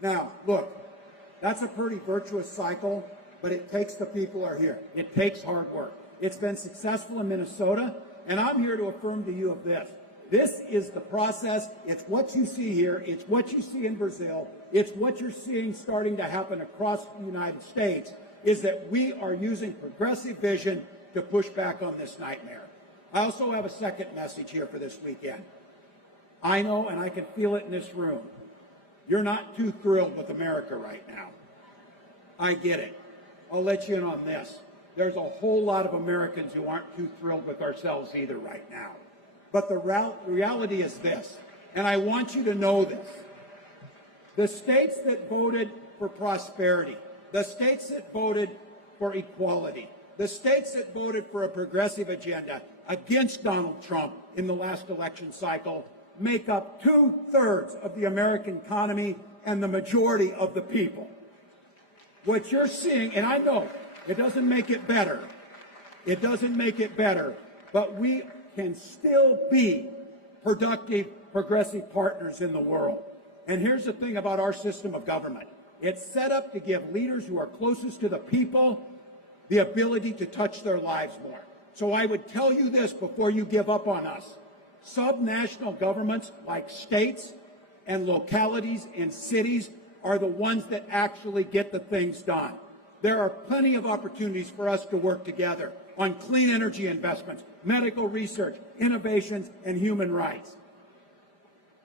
Now, look, that's a pretty virtuous cycle, but it takes the people who are here. It takes hard work. It's been successful in Minnesota, and I'm here to affirm to you of this. This is the process. It's what you see here. It's what you see in Brazil. It's what you're seeing starting to happen across the United States, is that we are using progressive vision to push back on this nightmare. I also have a second message here for this weekend. I know, and I can feel it in this room, you're not too thrilled with America right now. I get it. I'll let you in on this. There's a whole lot of Americans who aren't too thrilled with ourselves either right now. But the reality is this, and I want you to know this. The states that voted for prosperity, the states that voted for equality, the states that voted for a progressive agenda against Donald Trump in the last election cycle make up 2/3 of the American economy and the majority of the people. What you're seeing, and I know it doesn't make it better, but we can still be productive, progressive partners in the world. And here's the thing about our system of government. It's set up to give leaders who are closest to the people the ability to touch their lives more. So I would tell you this before you give up on us. Subnational governments like states and localities and cities are the ones that actually get the things done. There are plenty of opportunities for us to work together on clean energy investments, medical research, innovations, and human rights.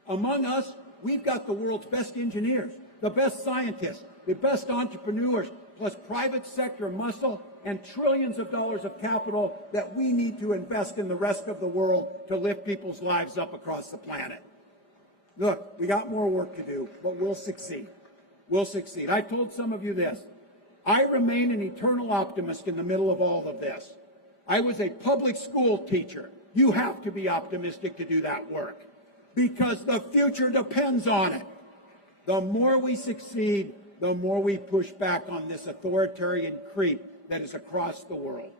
Among us, we've got the world's best engineers, the best scientists, the best entrepreneurs, plus private sector muscle and trillions of dollars of capital that we need to invest in the rest of the world to lift people's lives up across the planet. Look, we got more work to do, but we'll succeed. We'll succeed. I told some of you this. I remain an eternal optimist in the middle of all of this. I was a public school teacher. You have to be optimistic to do that work because the future depends on it. The more we succeed, the more we push back on this authoritarian creep that is across the world.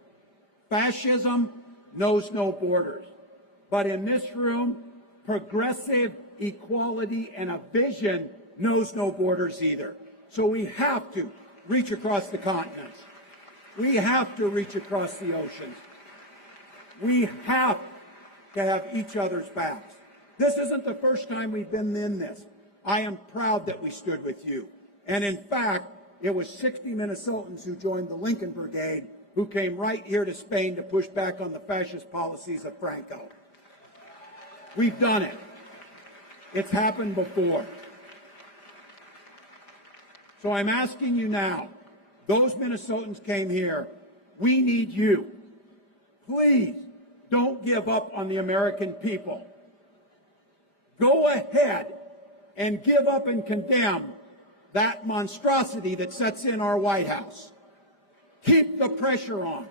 Fascism knows no borders. But in this room, progressive equality and a vision knows no borders either. So we have to reach across the continents. We have to reach across the oceans. We have to have each other's backs. This isn't the first time we've been in this. I am proud that we stood with you. And in fact, it was 60 Minnesotans who joined the Lincoln Brigade who came right here to Spain to push back on the fascist policies of Franco. We've done it. It's happened before. So I'm asking you now, those Minnesotans came here. We need you. Please don't give up on the American people. Go ahead and give up and condemn that monstrosity that sets in our White House. Keep the pressure on.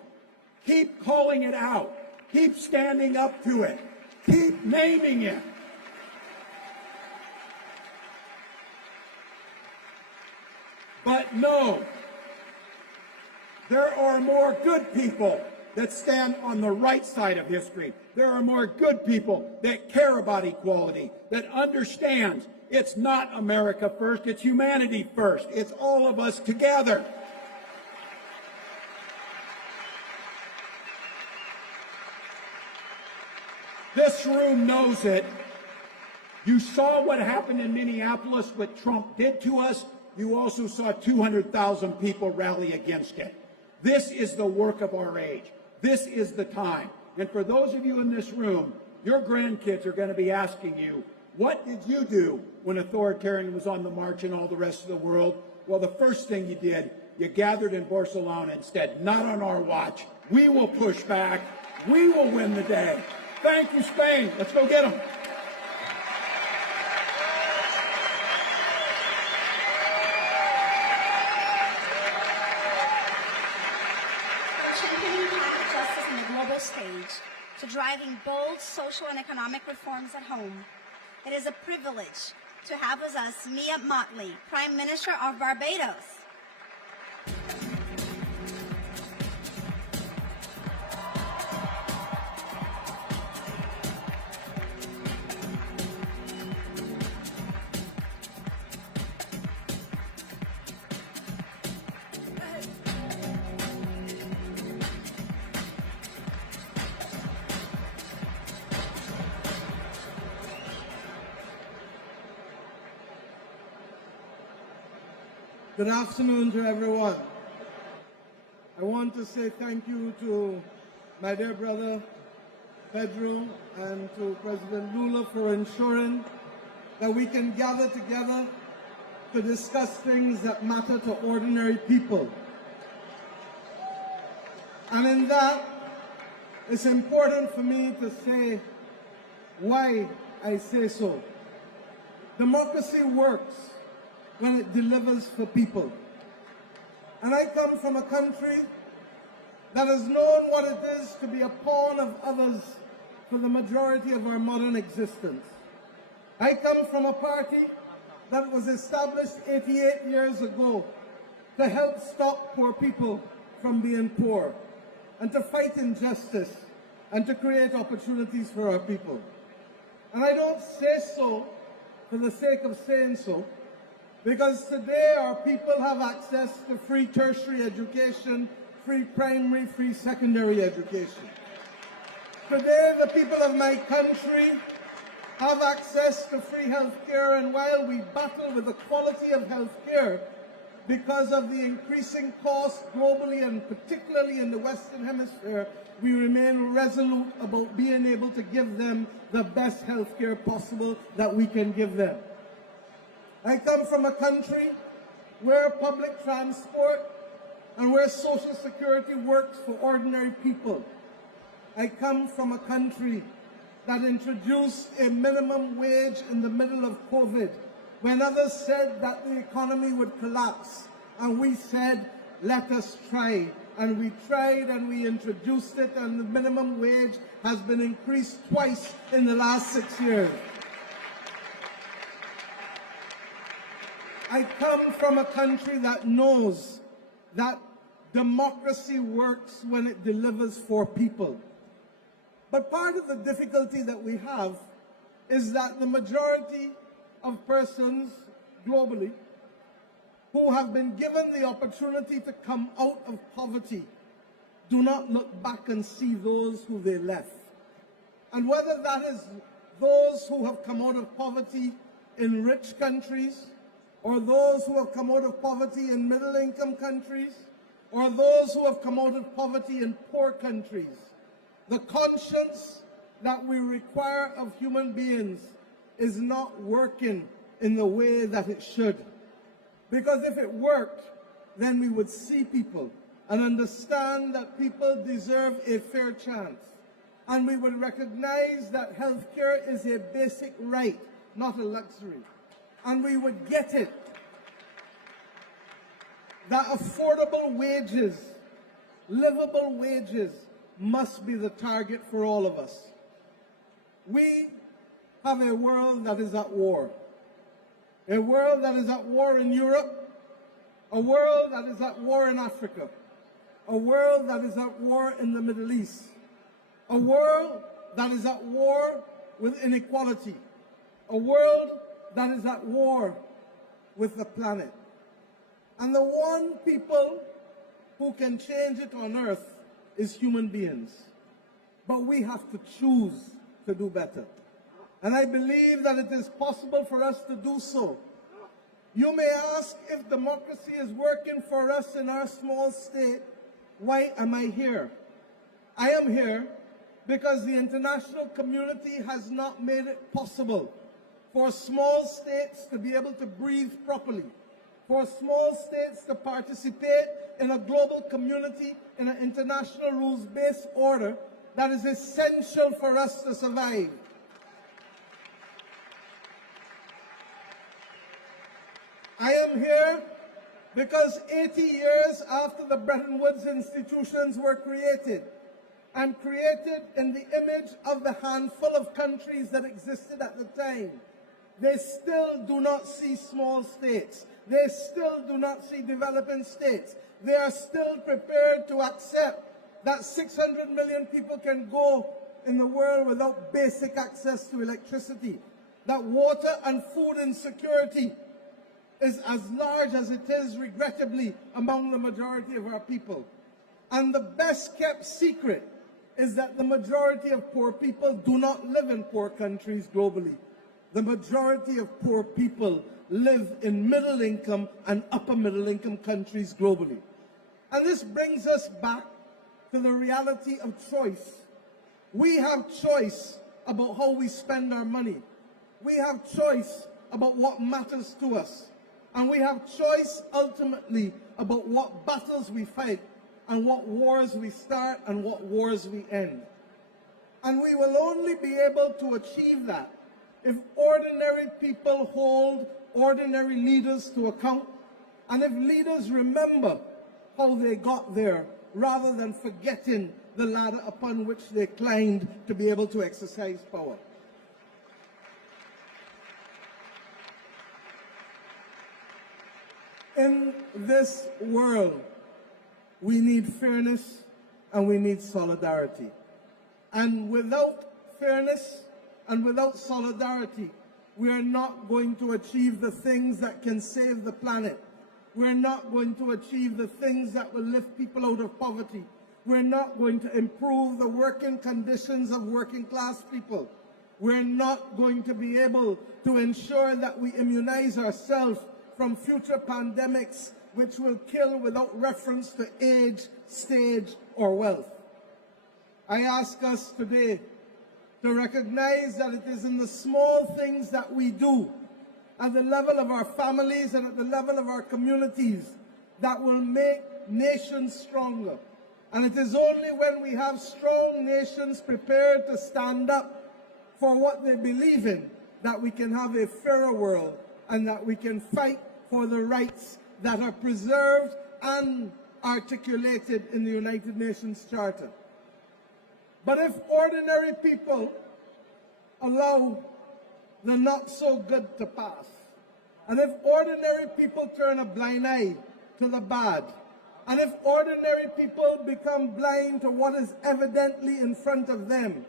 Keep calling it out. Keep standing up to it. Keep naming it. But no, there are more good people that stand on the right side of history. There are more good people that care about equality, that understand it's not America first, it's humanity first. It's all of us together. This room knows it. You saw what happened in Minneapolis, what Trump did to us. You also saw 200,000 people rally against it. This is the work of our age. This is the time. And for those of you in this room, your grandkids are going to be asking you, what did you do when authoritarian was on the march in all the rest of the world? Well, the first thing you did, you gathered in Barcelona instead. Not on our watch. We will push back. We will win the day. Thank you, Spain. Let's go get them. Championing climate justice on the global stage, to driving bold social and economic reforms at home. It is a privilege to have with us Mia Mottley, Prime Minister of Barbados. Good afternoon to everyone. I want to say thank you to my dear brother Pedro and to President Lula for ensuring that we can gather together to discuss things that matter to ordinary people. And in that, it's important for me to say why I say so. Democracy works when it delivers for people. And I come from a country that has known what it is to be a pawn of others for the majority of our modern existence. I come from a party that was established 88 years ago to help stop poor people from being poor, and to fight injustice, and to create opportunities for our people. And I don't say so for the sake of saying so, because today our people have access to free tertiary education, free primary, free secondary education. Today the people of my country have access to free health care, and while we battle with the quality of health care because of the increasing cost globally and particularly in the Western Hemisphere, we remain resolute about being able to give them the best health care possible that we can give them. I come from a country where public transport and where Social Security works for ordinary people. I come from a country that introduced a minimum wage in the middle of COVID, when others said that the economy would collapse. And we said, let us try. And we tried and we introduced it, and the minimum wage has been increased twice in the last 6 years. I come from a country that knows that democracy works when it delivers for people. But part of the difficulty that we have is that the majority of persons globally who have been given the opportunity to come out of poverty do not look back and see those who they left. And whether that is those who have come out of poverty in rich countries, or those who have come out of poverty in middle-income countries, or those who have come out of poverty in poor countries, the conscience that we require of human beings is not working in the way that it should. Because if it worked, then we would see people and understand that people deserve a fair chance. And we would recognize that health care is a basic right, not a luxury. And we would get it. That affordable wages, livable wages, must be the target for all of us. We have a world that is at war. A world that is at war in Europe, a world that is at war in Africa, a world that is at war in the Middle East, a world that is at war with inequality, a world that is at war with the planet. And the one people who can change it on earth is human beings. But we have to choose to do better. And I believe that it is possible for us to do so. You may ask, if democracy is working for us in our small state, why am I here? I am here because the international community has not made it possible for small states to be able to breathe properly, for small states to participate in a global community, in an international rules-based order that is essential for us to survive. I am here because 80 years after the Bretton Woods institutions were created, and created in the image of the handful of countries that existed at the time, they still do not see small states. They still do not see developing states. They are still prepared to accept that 600 million people can go in the world without basic access to electricity, that water and food insecurity is as large as it is, regrettably, among the majority of our people. And the best kept secret is that the majority of poor people do not live in poor countries globally. The majority of poor people live in middle income and upper middle income countries globally. And this brings us back to the reality of choice. We have choice about how we spend our money. We have choice about what matters to us. And we have choice, ultimately, about what battles we fight and what wars we start and what wars we end. And we will only be able to achieve that if ordinary people hold ordinary leaders to account, and if leaders remember how they got there, rather than forgetting the ladder upon which they climbed to be able to exercise power. In this world, we need fairness and we need solidarity. And without fairness and without solidarity, we are not going to achieve the things that can save the planet. We're not going to achieve the things that will lift people out of poverty. We're not going to improve the working conditions of working class people. We're not going to be able to ensure that we immunize ourselves from future pandemics which will kill without reference to age, stage, or wealth. I ask us today to recognize that it is in the small things that we do at the level of our families and at the level of our communities that will make nations stronger. And it is only when we have strong nations prepared to stand up for what they believe in that we can have a fairer world and that we can fight for the rights that are preserved and articulated in the United Nations Charter. But if ordinary people allow the not so good to pass, and if ordinary people turn a blind eye to the bad, and if ordinary people become blind to what is evidently in front of them,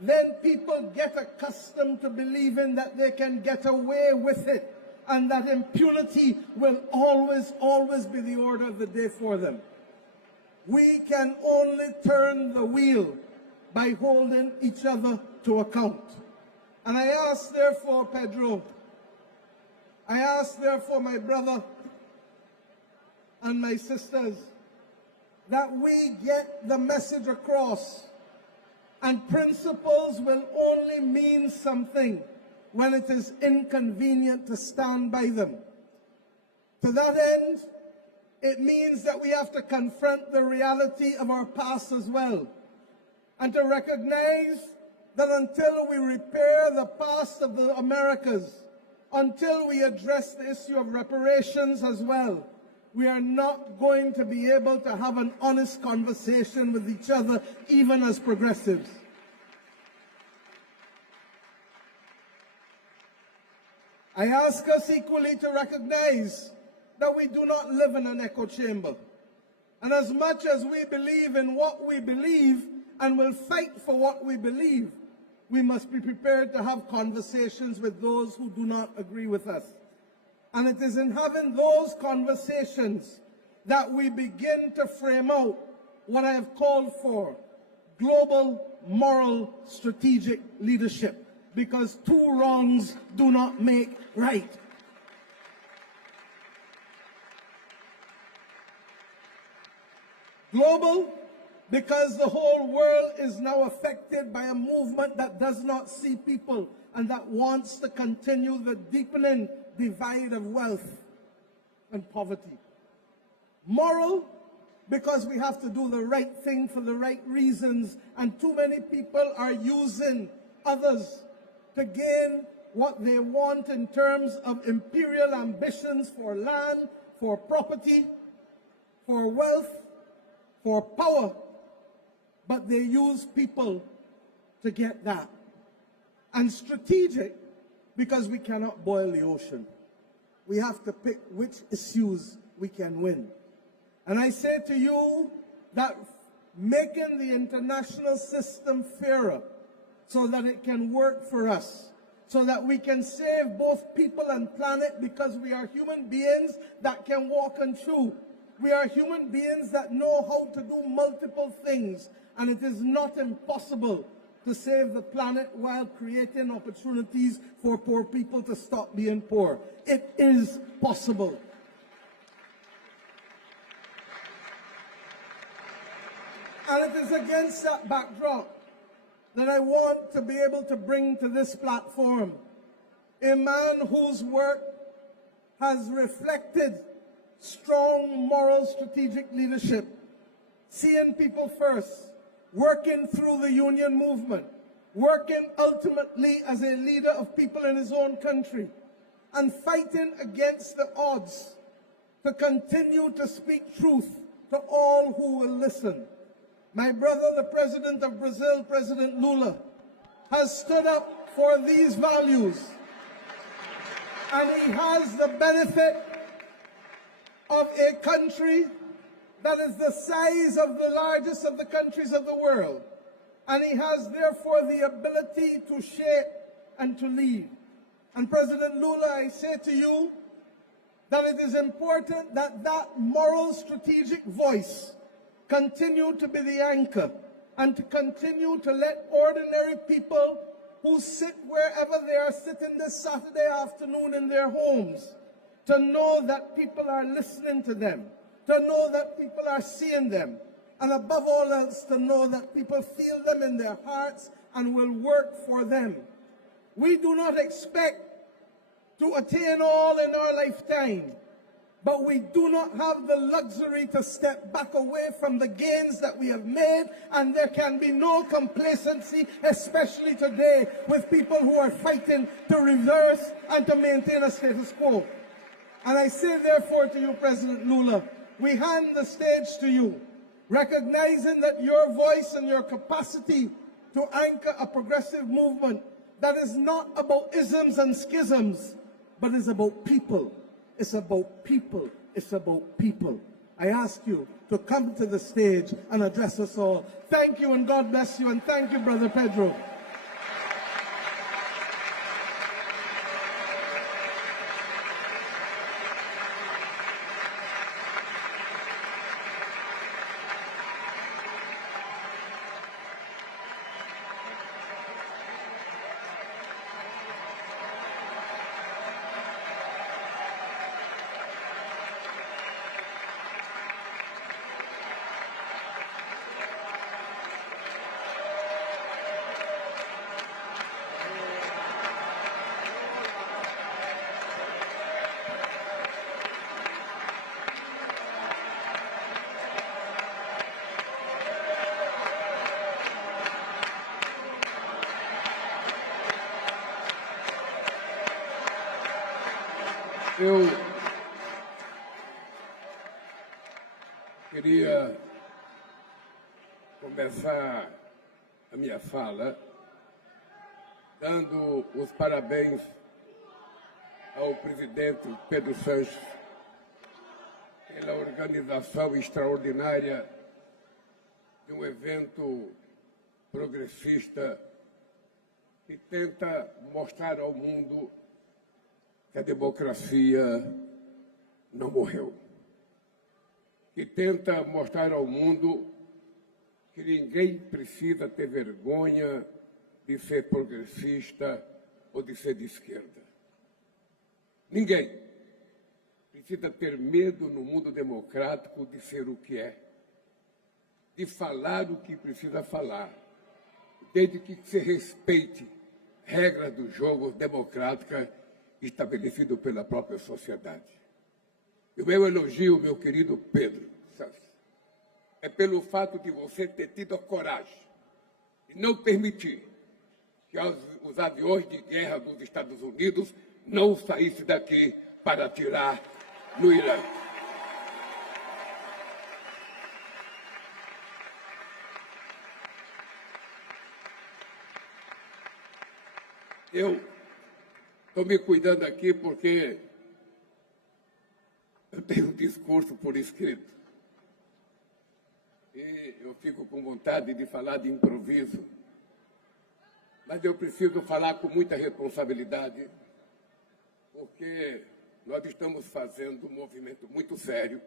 then people get accustomed to believing that they can get away with it and that impunity will always, always be the order of the day for them. We can only turn the wheel by holding each other to account. And I ask, therefore, Pedro, I ask, therefore, my brother and my sisters, that we get the message across. And principles will only mean something when it is inconvenient to stand by them. To that end, it means that we have to confront the reality of our past as well, and to recognize that until we repair the past of the Americas, until we address the issue of reparations as well, we are not going to be able to have an honest conversation with each other, even as progressives. I ask us equally to recognize that we do not live in an echo chamber. And as much as we believe in what we believe and will fight for what we believe, we must be prepared to have conversations with those who do not agree with us. And it is in having those conversations that we begin to frame out what I have called for: global, moral, strategic leadership. because two wrongs do not make right. Global, because the whole world is now affected by a movement that does not see people and that wants to continue the deepening divide of wealth and poverty. Moral, because we have to do the right thing for the right reasons, and too many people are using others to gain what they want in terms of imperial ambitions for land, for property, for wealth, for power, but they use people to get that. And strategic, because we cannot boil the ocean. We have to pick which issues we can win. And I say to you that making the international system fairer so that it can work for us, so that we can save both people and planet, because we are human beings that can walk and chew. We are human beings that know how to do multiple things, and it is not impossible to save the planet while creating opportunities for poor people to stop being poor. It is possible. And it is against that backdrop that I want to be able to bring to this platform a man whose work has reflected strong moral strategic leadership, seeing people first, working through the union movement, working ultimately as a leader of people in his own country, and fighting against the odds to continue to speak truth to all who will listen. My brother, the President of Brazil, President Lula, has stood up for these values, and he has the benefit of a country that is the size of the largest of the countries of the world. And he has therefore the ability to shape and to lead. And President Lula, I say to you that it is important that that moral strategic voice continue to be the anchor, and to continue to let ordinary people who sit wherever they are sitting this Saturday afternoon in their homes, to know that people are listening to them, to know that people are seeing them, and above all else, to know that people feel them in their hearts and will work for them. We do not expect to attain all in our lifetime, but we do not have the luxury to step back away from the gains that we have made, and there can be no complacency, especially today, with people who are fighting to reverse and to maintain a status quo. And I say therefore to you, President Lula, we hand the stage to you, recognizing that your voice and your capacity to anchor a progressive movement that is not about isms and schisms, but is about people. It's about people. It's about people. I ask you to come to the stage and address us all. Thank you, and God bless you, and thank you, Brother Pedro. Eu queria começar a minha fala dando os parabéns ao presidente Pedro Sanches pela organização extraordinária de um evento progressista que tenta mostrar ao mundo que a democracia não morreu, que tenta mostrar ao mundo que ninguém precisa ter vergonha de ser progressista ou de ser de esquerda. Ninguém precisa ter medo no mundo democrático de ser o que é, de falar o que precisa falar, desde que se respeite regras do jogo democrática estabelecido pela própria sociedade. E o meu elogio, meu querido Pedro Santos, é pelo fato de você ter tido a coragem de não permitir que os aviões de guerra dos Estados Unidos não saíssem daqui para atirar no Irã. Eu estou me cuidando aqui porque eu tenho um discurso por escrito. E eu fico com vontade de falar de improviso. Mas eu preciso falar com muita responsabilidade, porque nós estamos fazendo um movimento muito sério,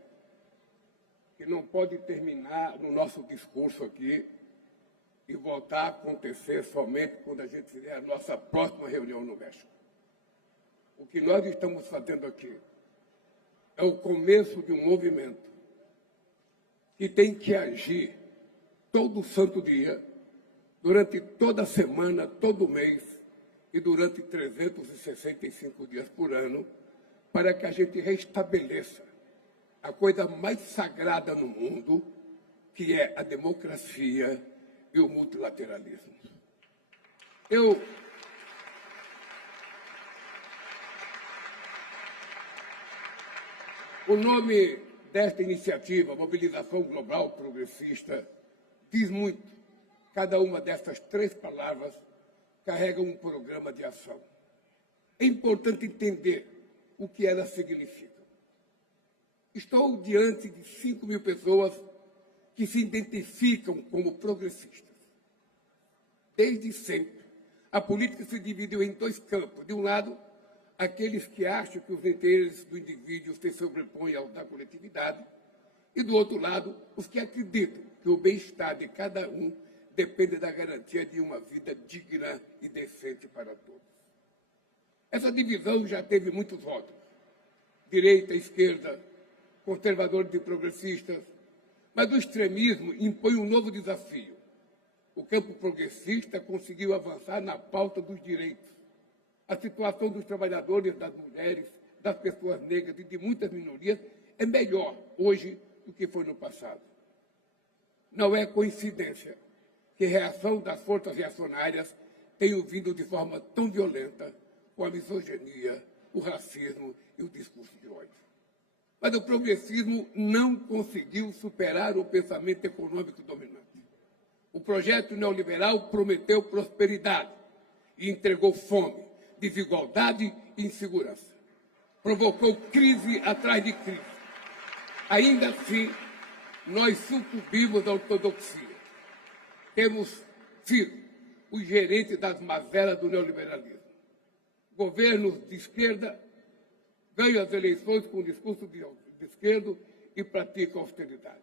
que não pode terminar no nosso discurso aqui e voltar a acontecer somente quando a gente fizer a nossa próxima reunião no México. O que nós estamos fazendo aqui é o começo de um movimento que tem que agir todo santo dia, durante toda a semana, todo mês e durante 365 dias por ano, para que a gente restabeleça a coisa mais sagrada no mundo, que é a democracia e o multilateralismo. O nome desta iniciativa, Mobilização Global Progressista, diz muito. Cada uma dessas 3 palavras carrega um programa de ação. É importante entender o que elas significam. Estou diante de 5.000 pessoas que se identificam como progressistas. Desde sempre, a política se dividiu em 2 campos. De um lado, aqueles que acham que os interesses do indivíduo se sobrepõem aos da coletividade, e do outro lado, os que acreditam que o bem-estar de cada um depende da garantia de uma vida digna e decente para todos. Essa divisão já teve muitos rótulos: direita, esquerda, conservadores e progressistas, mas o extremismo impõe um novo desafio. O campo progressista conseguiu avançar na pauta dos direitos. A situação dos trabalhadores, das mulheres, das pessoas negras e de muitas minorias é melhor hoje do que foi no passado. Não é coincidência que a reação das forças reacionárias tenham vindo de forma tão violenta com a misoginia, o racismo e o discurso de ódio. Mas o progressismo não conseguiu superar o pensamento econômico dominante. O projeto neoliberal prometeu prosperidade e entregou fome, desigualdade e insegurança. Provocou crise atrás de crise. Ainda assim, nós sucumbimos à ortodoxia. Temos sido os gerentes das mazelas do neoliberalismo. Governos de esquerda ganham as eleições com discurso de esquerda e praticam austeridade.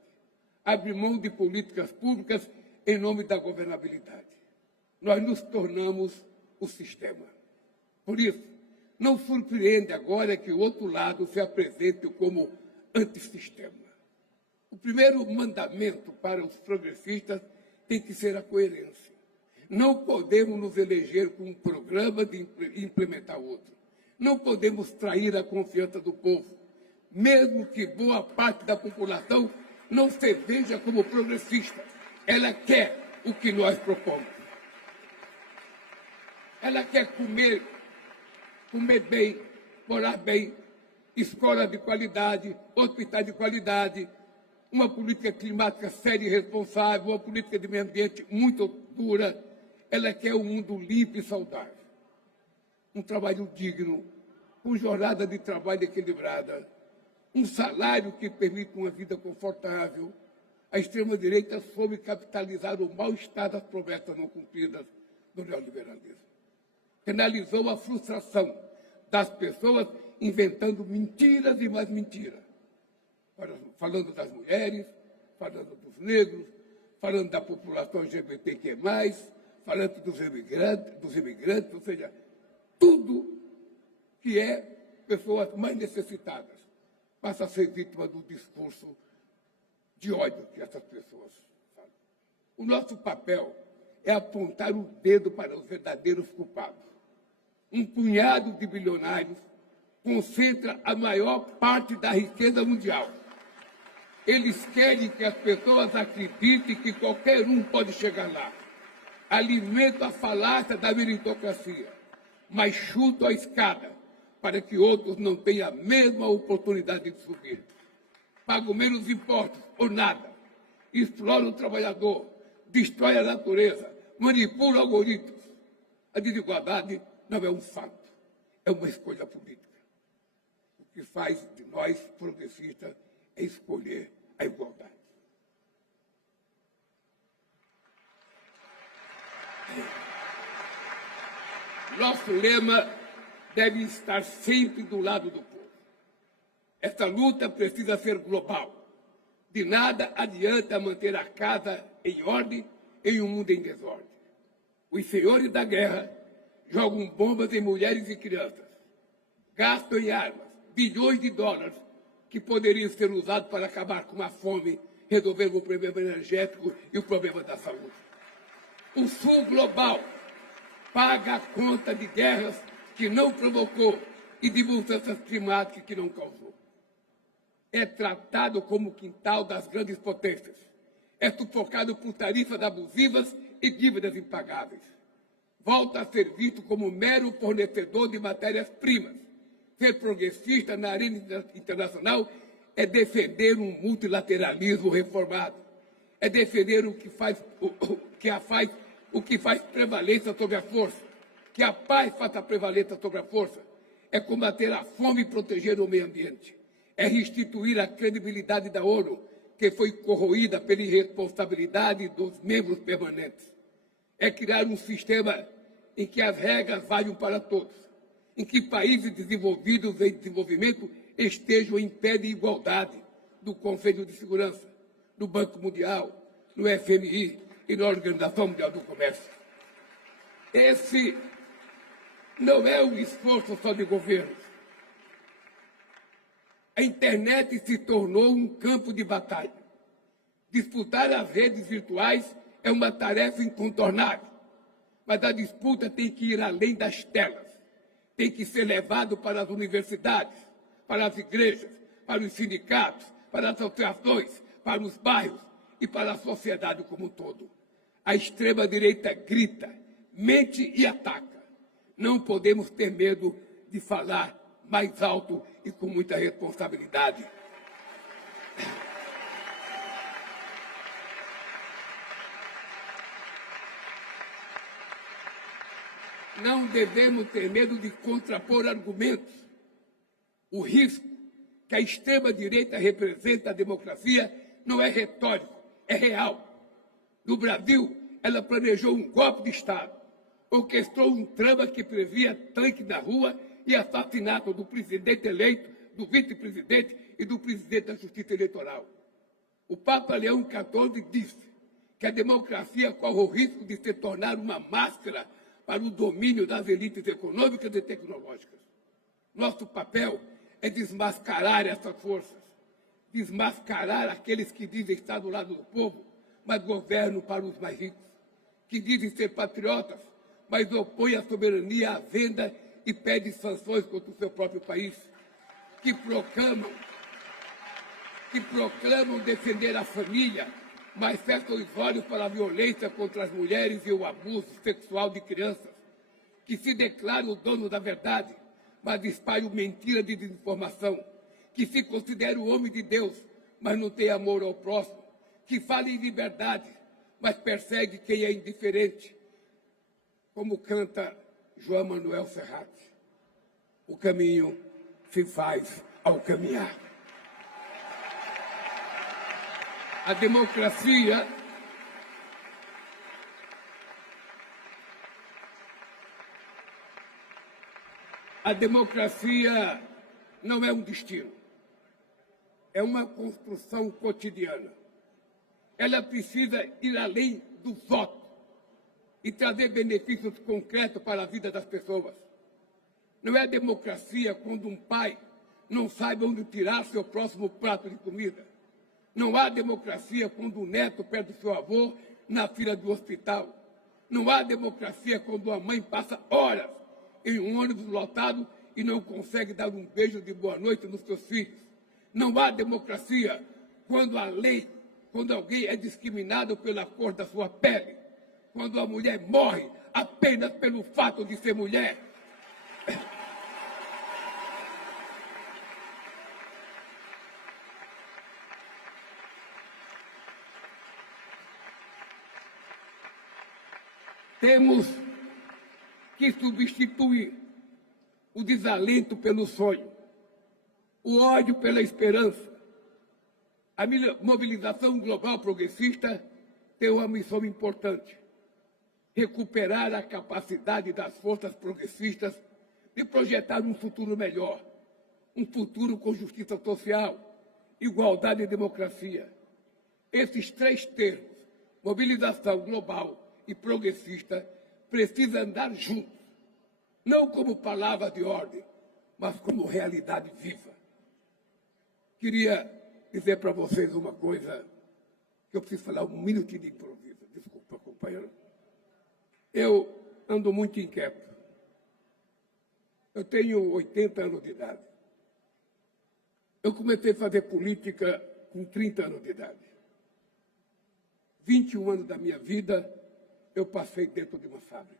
Abrem mão de políticas públicas em nome da governabilidade. Nós nos tornamos o sistema. Por isso, não surpreende agora que o outro lado se apresente como antissistema. O primeiro mandamento para os progressistas tem que ser a coerência. Não podemos nos eleger com um programa de implementar outro. Não podemos trair a confiança do povo, mesmo que boa parte da população não se veja como progressista. Ela quer o que nós propomos. Ela quer comer bem, morar bem, escola de qualidade, hospital de qualidade, uma política climática séria e responsável, uma política de meio ambiente muito dura. Ela quer um mundo limpo e saudável. Um trabalho digno, com jornada de trabalho equilibrada, um salário que permita uma vida confortável. A extrema-direita soube capitalizar o mal-estar das promessas não cumpridas do neoliberalismo. Penalizou a frustração das pessoas inventando mentiras e mais mentiras. Falando das mulheres, falando dos negros, falando da população LGBTQ+, falando dos imigrantes, ou seja, tudo que é pessoas mais necessitadas passa a ser vítima do discurso de ódio que essas pessoas falam. O nosso papel é apontar o dedo para os verdadeiros culpados. Um punhado de bilionários concentra a maior parte da riqueza mundial. Eles querem que as pessoas acreditem que qualquer um pode chegar lá. Alimentam a falácia da meritocracia, mas chutam a escada para que outros não tenham a mesma oportunidade de subir. Pagam menos impostos ou nada. Exploram o trabalhador, destrói a natureza, manipula algoritmos. A desigualdade não é um fato, é uma escolha política. O que faz de nós, progressistas, é escolher a igualdade. Nosso lema deve estar sempre do lado do povo. Essa luta precisa ser global. De nada adianta manter a casa em ordem em um mundo em desordem. Os senhores da guerra jogam bombas em mulheres e crianças, gastam em armas bilhões de dólares que poderiam ser usados para acabar com a fome, resolver o problema energético e o problema da saúde. O Sul global paga a conta de guerras que não provocou e de mudanças climáticas que não causou. É tratado como o quintal das grandes potências. É sufocado por tarifas abusivas e dívidas impagáveis. Volta a ser visto como mero fornecedor de matérias-primas. Ser progressista na arena internacional é defender um multilateralismo reformado. É defender o que faz prevalência sobre a força. Que a paz faça prevalência sobre a força. É combater a fome e proteger o meio ambiente. É restituir a credibilidade da ONU, que foi corroída pela irresponsabilidade dos membros permanentes. É criar um sistema em que as regras valham para todos, em que países desenvolvidos em desenvolvimento estejam em pé de igualdade no Conselho de Segurança, no Banco Mundial, no FMI e na Organização Mundial do Comércio. Esse não é um esforço só de governos. A internet se tornou um campo de batalha. Disputar as redes virtuais é uma tarefa incontornável, mas a disputa tem que ir além das telas. Tem que ser levado para as universidades, para as igrejas, para os sindicatos, para as associações, para os bairros e para a sociedade como um todo. A extrema-direita grita, mente e ataca. Não podemos ter medo de falar mais alto e com muita responsabilidade. Não devemos ter medo de contrapor argumentos. O risco que a extrema-direita representa à democracia não é retórico, é real. No Brasil, ela planejou um golpe de Estado, orquestrou um trama que previa tanque na rua e assassinato do presidente eleito, do vice-presidente e do presidente da Justiça Eleitoral. O Papa Leão XIV disse que a democracia corre o risco de se tornar uma máscara para o domínio das elites econômicas e tecnológicas. Nosso papel é desmascarar essas forças, desmascarar aqueles que dizem estar do lado do povo, mas governam para os mais ricos, que dizem ser patriotas, mas opõem a soberania à venda e pedem sanções contra o seu próprio país, que proclamam defender a família, mas fecham os olhos para a violência contra as mulheres e o abuso sexual de crianças, que se declaram donos da verdade, mas espalham mentira de desinformação, que se consideram homem de Deus, mas não têm amor ao próximo, que falam em liberdade, mas perseguem quem é indiferente, como canta João Manuel Serrat. O caminho se faz ao caminhar. A democracia não é um destino, é uma construção cotidiana. Ela precisa ir além do voto. e trazer benefícios concretos para a vida das pessoas. Não é democracia quando um pai não sabe onde tirar seu próximo prato de comida. Não há democracia quando o neto perde seu avô na fila do hospital. Não há democracia quando a mãe passa horas em um ônibus lotado e não consegue dar um beijo de boa noite nos seus filhos. Não há democracia quando alguém é discriminado pela cor da sua pele. Quando a mulher morre apenas pelo fato de ser mulher. Temos que substituir o desalento pelo sonho, o ódio pela esperança. A mobilização global progressista tem uma missão importante: recuperar a capacidade das forças progressistas de projetar um futuro melhor, um futuro com justiça social, igualdade e democracia. Esses três termos, mobilização global e progressista, precisam andar juntos, não como palavras de ordem, mas como realidade viva. Queria dizer para vocês uma coisa, que eu preciso falar um minutinho de improviso. Desculpa, companheiro. Eu ando muito inquieto. Eu tenho 80 anos de idade. Eu comecei a fazer política com 30 anos de idade. 21 anos da minha vida eu passei dentro de uma fábrica.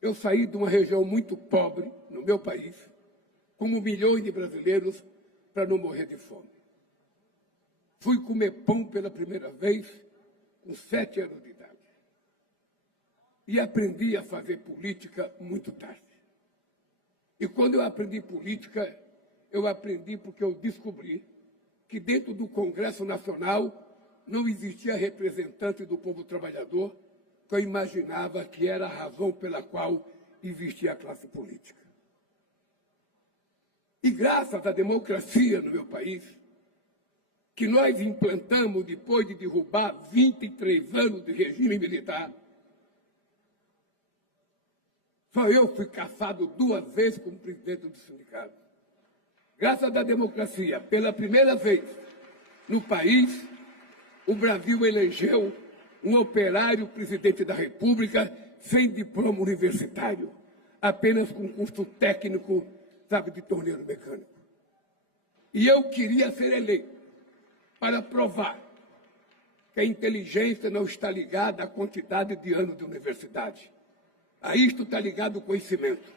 Eu saí de uma região muito pobre no meu país, como milhões de brasileiros, para não morrer de fome. Fui comer pão pela primeira vez com 7 anos de idade. E aprendi a fazer política muito tarde. E quando eu aprendi política, eu aprendi porque eu descobri que dentro do Congresso Nacional não existia representante do povo trabalhador, que eu imaginava que era a razão pela qual existia a classe política. E graças à democracia no meu país, que nós implantamos depois de derrubar 23 anos de regime militar, só eu fui caçado 2 vezes como presidente do sindicato. Graças à democracia, pela primeira vez no país, o Brasil elegeu um operário presidente da República sem diploma universitário, apenas com curso técnico, sabe, de torneiro mecânico. E eu queria ser eleito para provar que a inteligência não está ligada à quantidade de anos de universidade. A isto está ligado o conhecimento.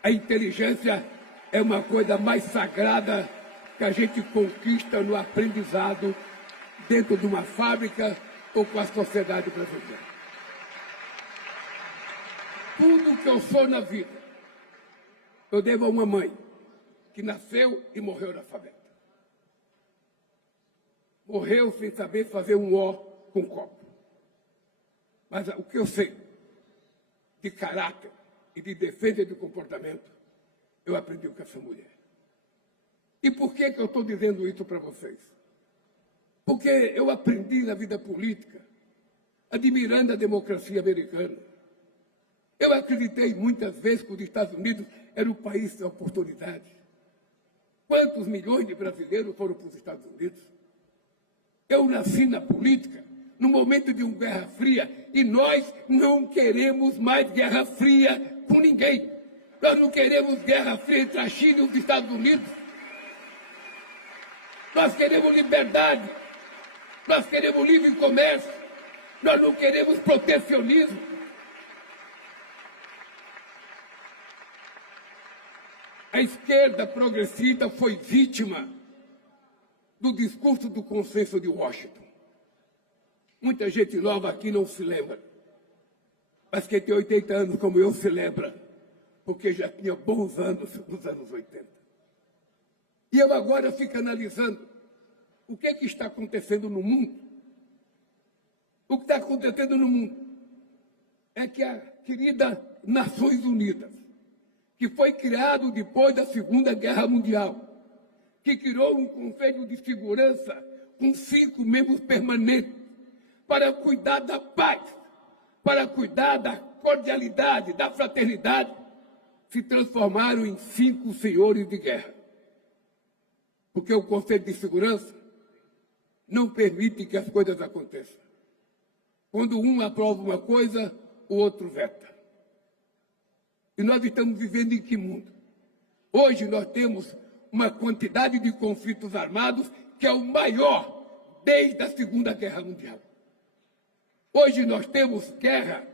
A inteligência é uma coisa mais sagrada que a gente conquista no aprendizado dentro de uma fábrica ou com a sociedade brasileira. Tudo que eu sou na vida, eu devo a uma mãe que nasceu e morreu analfabeta. Morreu sem saber fazer um O com copo. Mas o que eu sei de caráter e de defesa de comportamento, eu aprendi com essa mulher. E por que eu estou dizendo isso para vocês? Porque eu aprendi na vida política, admirando a democracia americana. Eu acreditei muitas vezes que os Estados Unidos era o país da oportunidade. Quantos milhões de brasileiros foram para os Estados Unidos? Eu nasci na política no momento de uma Guerra Fria e nós não queremos mais Guerra Fria com ninguém. Nós não queremos Guerra Fria entre a China e os Estados Unidos. Nós queremos liberdade. Nós queremos livre comércio. Nós não queremos protecionismo. A esquerda progressista foi vítima do discurso do consenso de Washington. Muita gente nova aqui não se lembra, mas quem tem 80 anos como eu se lembra, porque já tinha bons anos nos anos 80. E eu agora fico analisando o que está acontecendo no mundo. O que está acontecendo no mundo é que a querida Nações Unidas, que foi criado depois da Segunda Guerra Mundial, que criou um Conselho de Segurança com 5 membros permanentes para cuidar da paz, para cuidar da cordialidade, da fraternidade, se transformaram em 5 senhores de guerra. Porque o Conselho de Segurança não permite que as coisas aconteçam. Quando um aprova uma coisa, o outro veta. E nós estamos vivendo em que mundo? Hoje nós temos uma quantidade de conflitos armados que é o maior desde a Segunda Guerra Mundial. Hoje nós temos guerra.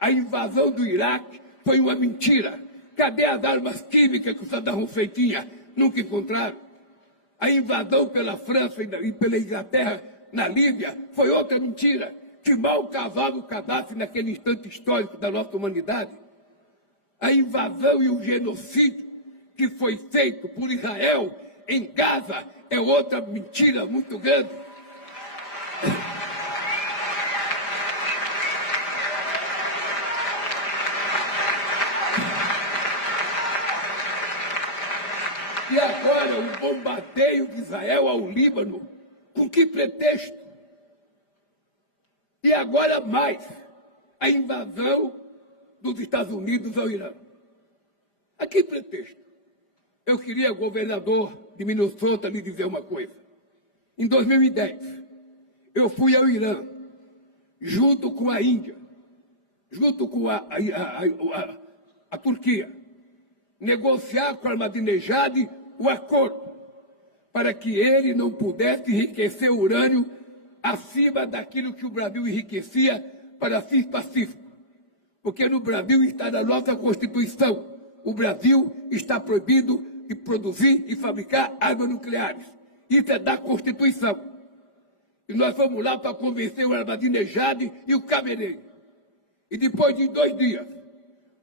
A invasão do Iraque foi uma mentira. Cadê as armas químicas que o Saddam Hussein tinha? Nunca encontraram. A invasão pela França e pela Inglaterra na Líbia foi outra mentira, que mal cavava o Gaddafi naquele instante histórico da nossa humanidade. A invasão e o genocídio que foi feito por Israel em Gaza é outra mentira muito grande. E agora o bombardeio de Israel ao Líbano, com que pretexto? E agora mais, a invasão dos Estados Unidos ao Irã. A que pretexto? Eu queria, governador de Minnesota, lhe dizer uma coisa. Em 2010, eu fui ao Irã, junto com a Índia, junto com a Turquia, negociar com Ahmadinejad o acordo para que ele não pudesse enriquecer o urânio acima daquilo que o Brasil enriquecia para fins pacíficos. Porque no Brasil está na nossa Constituição. O Brasil está proibido de produzir e fabricar armas nucleares. Isso é da Constituição. E nós fomos lá para convencer o Ahmadinejad e o Khamenei. E depois de 2 dias,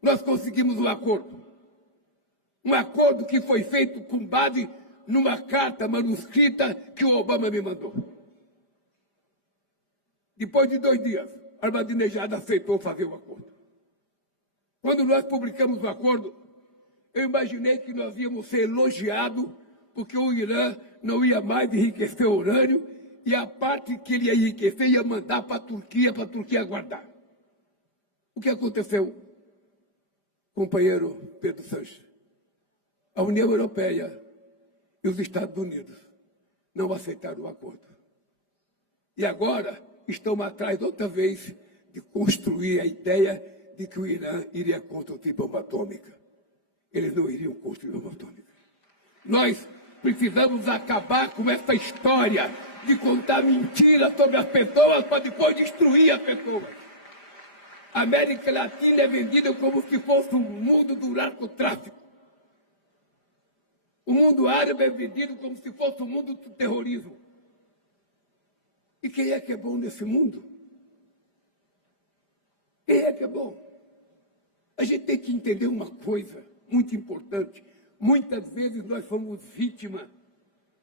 nós conseguimos um acordo. Um acordo que foi feito com base numa carta manuscrita que o Obama me mandou. Depois de 2 dias, Ahmadinejad aceitou fazer o acordo. Quando nós publicamos o acordo, eu imaginei que nós íamos ser elogiados porque o Irã não ia mais enriquecer o urânio e a parte que ele ia enriquecer ia mandar para a Turquia guardar. O que aconteceu, companheiro Pedro Sanches? A União Europeia e os Estados Unidos não aceitaram o acordo. E agora estão atrás, outra vez, de construir a ideia de que o Irã iria construir bomba atômica. Eles não iriam construir bomba atômica. Nós precisamos acabar com essa história de contar mentiras sobre as pessoas para depois destruir as pessoas. A América Latina é vendida como se fosse um mundo do narcotráfico. O mundo árabe é vendido como se fosse um mundo do terrorismo. E quem é que é bom nesse mundo? Quem é que é bom? A gente tem que entender uma coisa muito importante. Muitas vezes nós somos vítimas,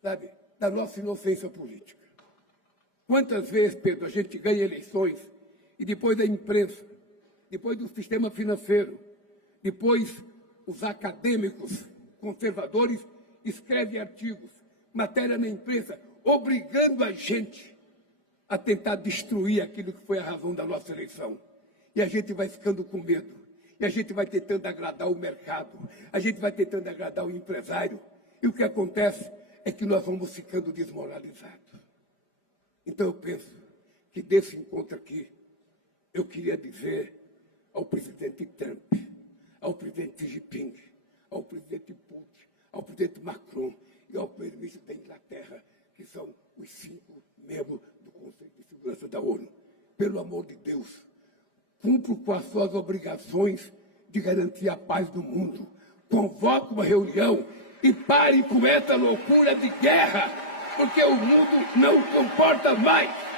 sabe, da nossa inocência política. Quantas vezes, Pedro, a gente ganha eleições e depois a imprensa, depois do sistema financeiro, depois os acadêmicos conservadores escrevem artigos, matéria na imprensa, obrigando a gente a tentar destruir aquilo que foi a razão da nossa eleição. E a gente vai ficando com medo. E a gente vai tentando agradar o mercado. A gente vai tentando agradar o empresário. E o que acontece é que nós vamos ficando desmoralizados. Então eu penso que desse encontro aqui, eu queria dizer ao presidente Trump, ao presidente Xi Jinping, ao presidente Putin, ao presidente Macron e ao primeiro-ministro da Inglaterra, que são os 5 membros do Conselho de Segurança da ONU. Pelo amor de Deus, cumpram com as suas obrigações de garantir a paz do mundo. Convoque uma reunião e parem com essa loucura de guerra, porque o mundo não comporta mais.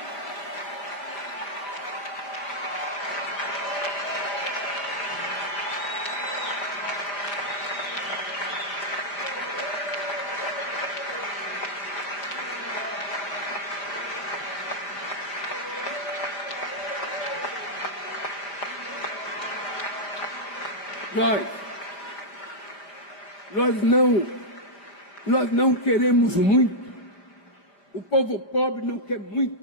Nós não queremos muito. O povo pobre não quer muito.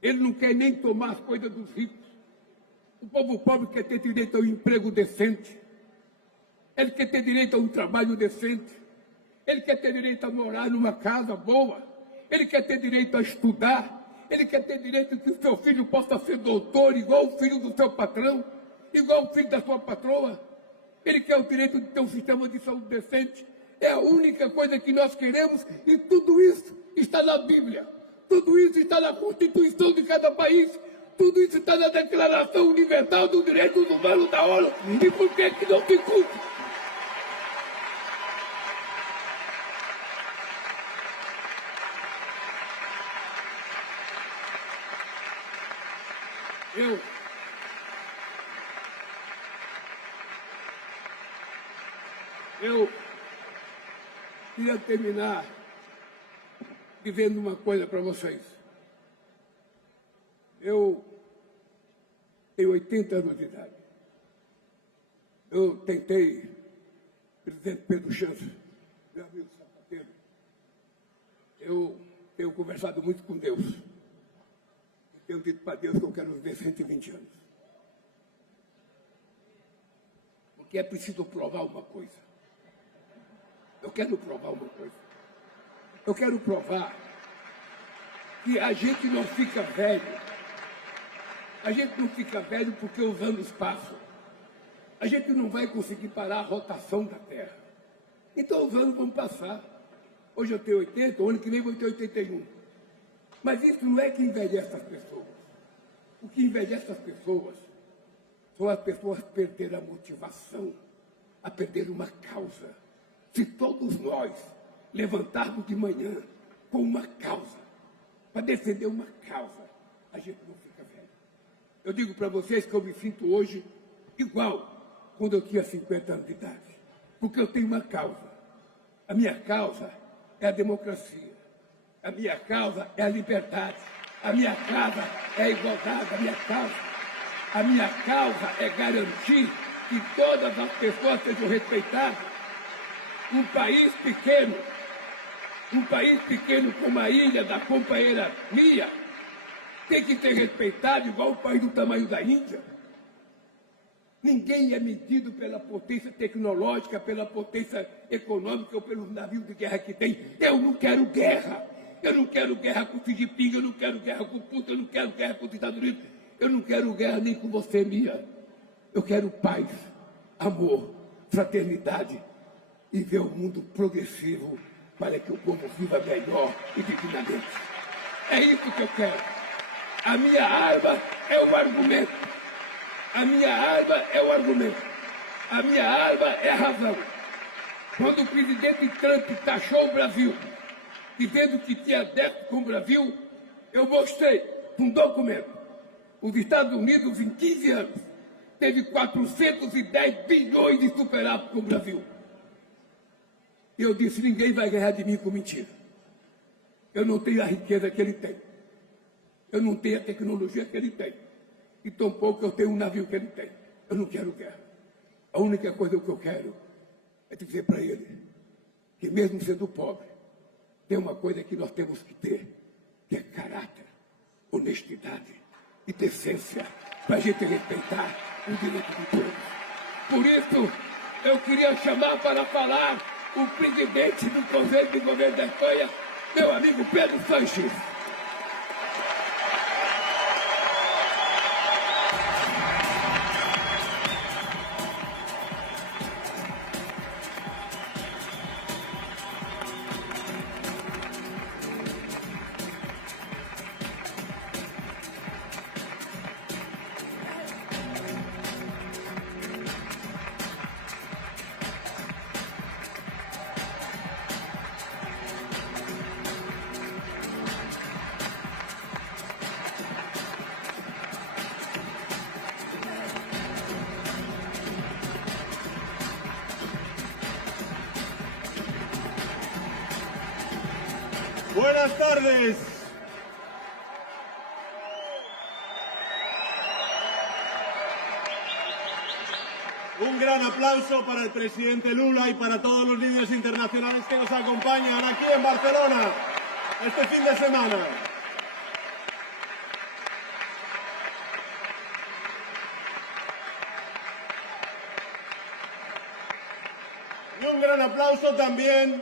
Ele não quer nem tomar as coisas dos ricos. O povo pobre quer ter direito a um emprego decente. Ele quer ter direito a um trabalho decente. Ele quer ter direito a morar numa casa boa. Ele quer ter direito a estudar. Ele quer ter direito que o seu filho possa ser doutor, igual o filho do seu patrão, igual o filho da sua patroa. Ele quer o direito de ter um sistema de saúde decente. É a única coisa que nós queremos, e tudo isso está na Bíblia. Tudo isso está na Constituição de cada país. Tudo isso está na Declaração Universal dos Direitos Humanos da ONU. E por que não se cumpre? Eu queria terminar dizendo uma coisa para vocês. Eu tenho 80 anos de idade. Eu tentei, presidente Pedro Chances, meu amigo sapateiro, eu tenho conversado muito com Deus. E tenho dito para Deus que eu quero viver 120 anos. Porque é preciso provar uma coisa. Eu quero provar uma coisa. Eu quero provar que a gente não fica velho. A gente não fica velho porque os anos passam. A gente não vai conseguir parar a rotação da Terra. Então os anos vão passar. Hoje eu tenho 80, o ano que vem eu vou ter 81. Mas isso não é que envelhece as pessoas. O que envelhece as pessoas são as pessoas perderem a motivação, a perder uma causa. Se todos nós levantarmos de manhã com uma causa, para defender uma causa, a gente não fica velho. Eu digo para vocês que eu me sinto hoje igual quando eu tinha 50 anos de idade, porque eu tenho uma causa. A minha causa é a democracia. A minha causa é a liberdade. A minha causa é a igualdade. A minha causa é garantir que todas as pessoas sejam respeitadas. Um país pequeno como a ilha da companheira minha, tem que ser respeitado igual o país do tamanho da Índia. Ninguém é medido pela potência tecnológica, pela potência econômica ou pelos navios de guerra que tem. Eu não quero guerra. Eu não quero guerra com o Xi Jinping, eu não quero guerra com o Putin, eu não quero guerra com os Estados Unidos. Eu não quero guerra nem com você, Mia. Eu quero paz, amor, fraternidade e ver o mundo progressivo para que o povo viva melhor e dignamente. É isso que eu quero. A minha arma é o argumento. A minha arma é o argumento. A minha arma é a razão. Quando o presidente Trump taxou o Brasil, dizendo que tinha débito com o Brasil, eu mostrei um documento. Os Estados Unidos, em 15 anos, teve 410 bilhões de superávit com o Brasil. E eu disse, ninguém vai ganhar de mim com mentira. Eu não tenho a riqueza que ele tem. Eu não tenho a tecnologia que ele tem. E tampouco eu tenho um navio que ele tem. Eu não quero guerra. A única coisa que eu quero é dizer para ele que mesmo sendo pobre, tem uma coisa que nós temos que ter, que é caráter, honestidade e decência, para a gente respeitar o direito de todos. Por isso, eu queria chamar para falar o presidente do Conselho de Governo da Espanha, meu amigo Pedro Sánchez. Buenas tardes. Un gran aplauso para el presidente Lula y para todos los líderes internacionales que nos acompañan aquí en Barcelona este fin de semana. un gran aplauso también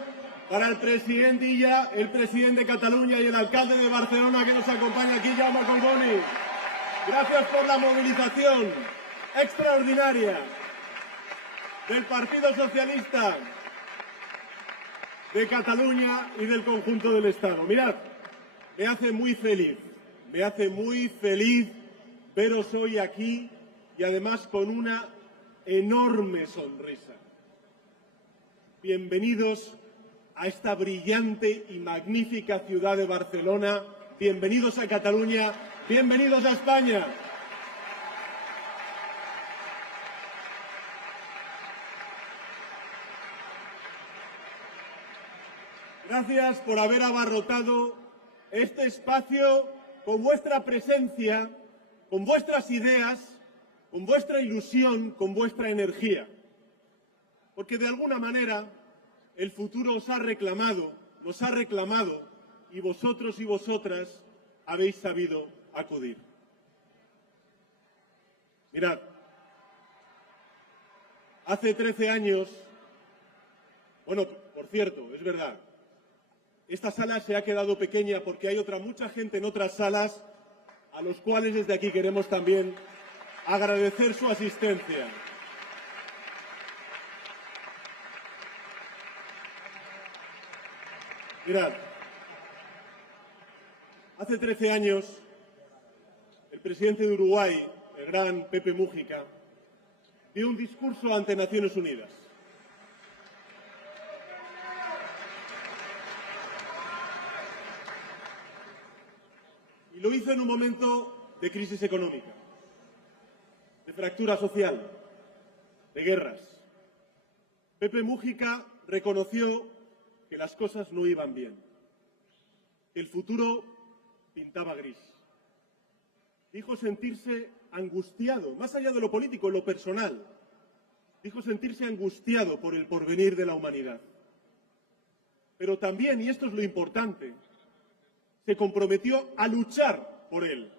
para el presidente Illa, el presidente de Cataluña y el alcalde de Barcelona que nos acompaña aquí, Jaume Collboni. Gracias por la movilización extraordinaria del Partido Socialista de Cataluña y del conjunto del Estado. Mirad, me hace muy feliz veros hoy aquí y además con una enorme sonrisa. Bienvenidos a esta brillante y magnífica ciudad de Barcelona, bienvenidos a Cataluña, bienvenidos a España. Gracias por haber abarrotado este espacio con vuestra presencia, con vuestras ideas, con vuestra ilusión, con vuestra energía. Porque de alguna manera el futuro os ha reclamado, nos ha reclamado, y vosotros y vosotras habéis sabido acudir. Mirad, hace 13 años, bueno, por cierto, es verdad, esta sala se ha quedado pequeña porque hay mucha gente en otras salas a los cuales desde aquí queremos también agradecer su asistencia. Mirad, hace 13 años el presidente de Uruguay, el gran Pepe Mújica, dio un discurso ante Naciones Unidas. Y lo hizo en un momento de crisis económica, de fractura social, de guerras. Pepe Mújica reconoció que las cosas no iban bien, que el futuro pintaba gris. Dijo sentirse angustiado, más allá de lo político, en lo personal. Dijo sentirse angustiado por el porvenir de la humanidad. Pero también, y esto es lo importante, se comprometió a luchar por él,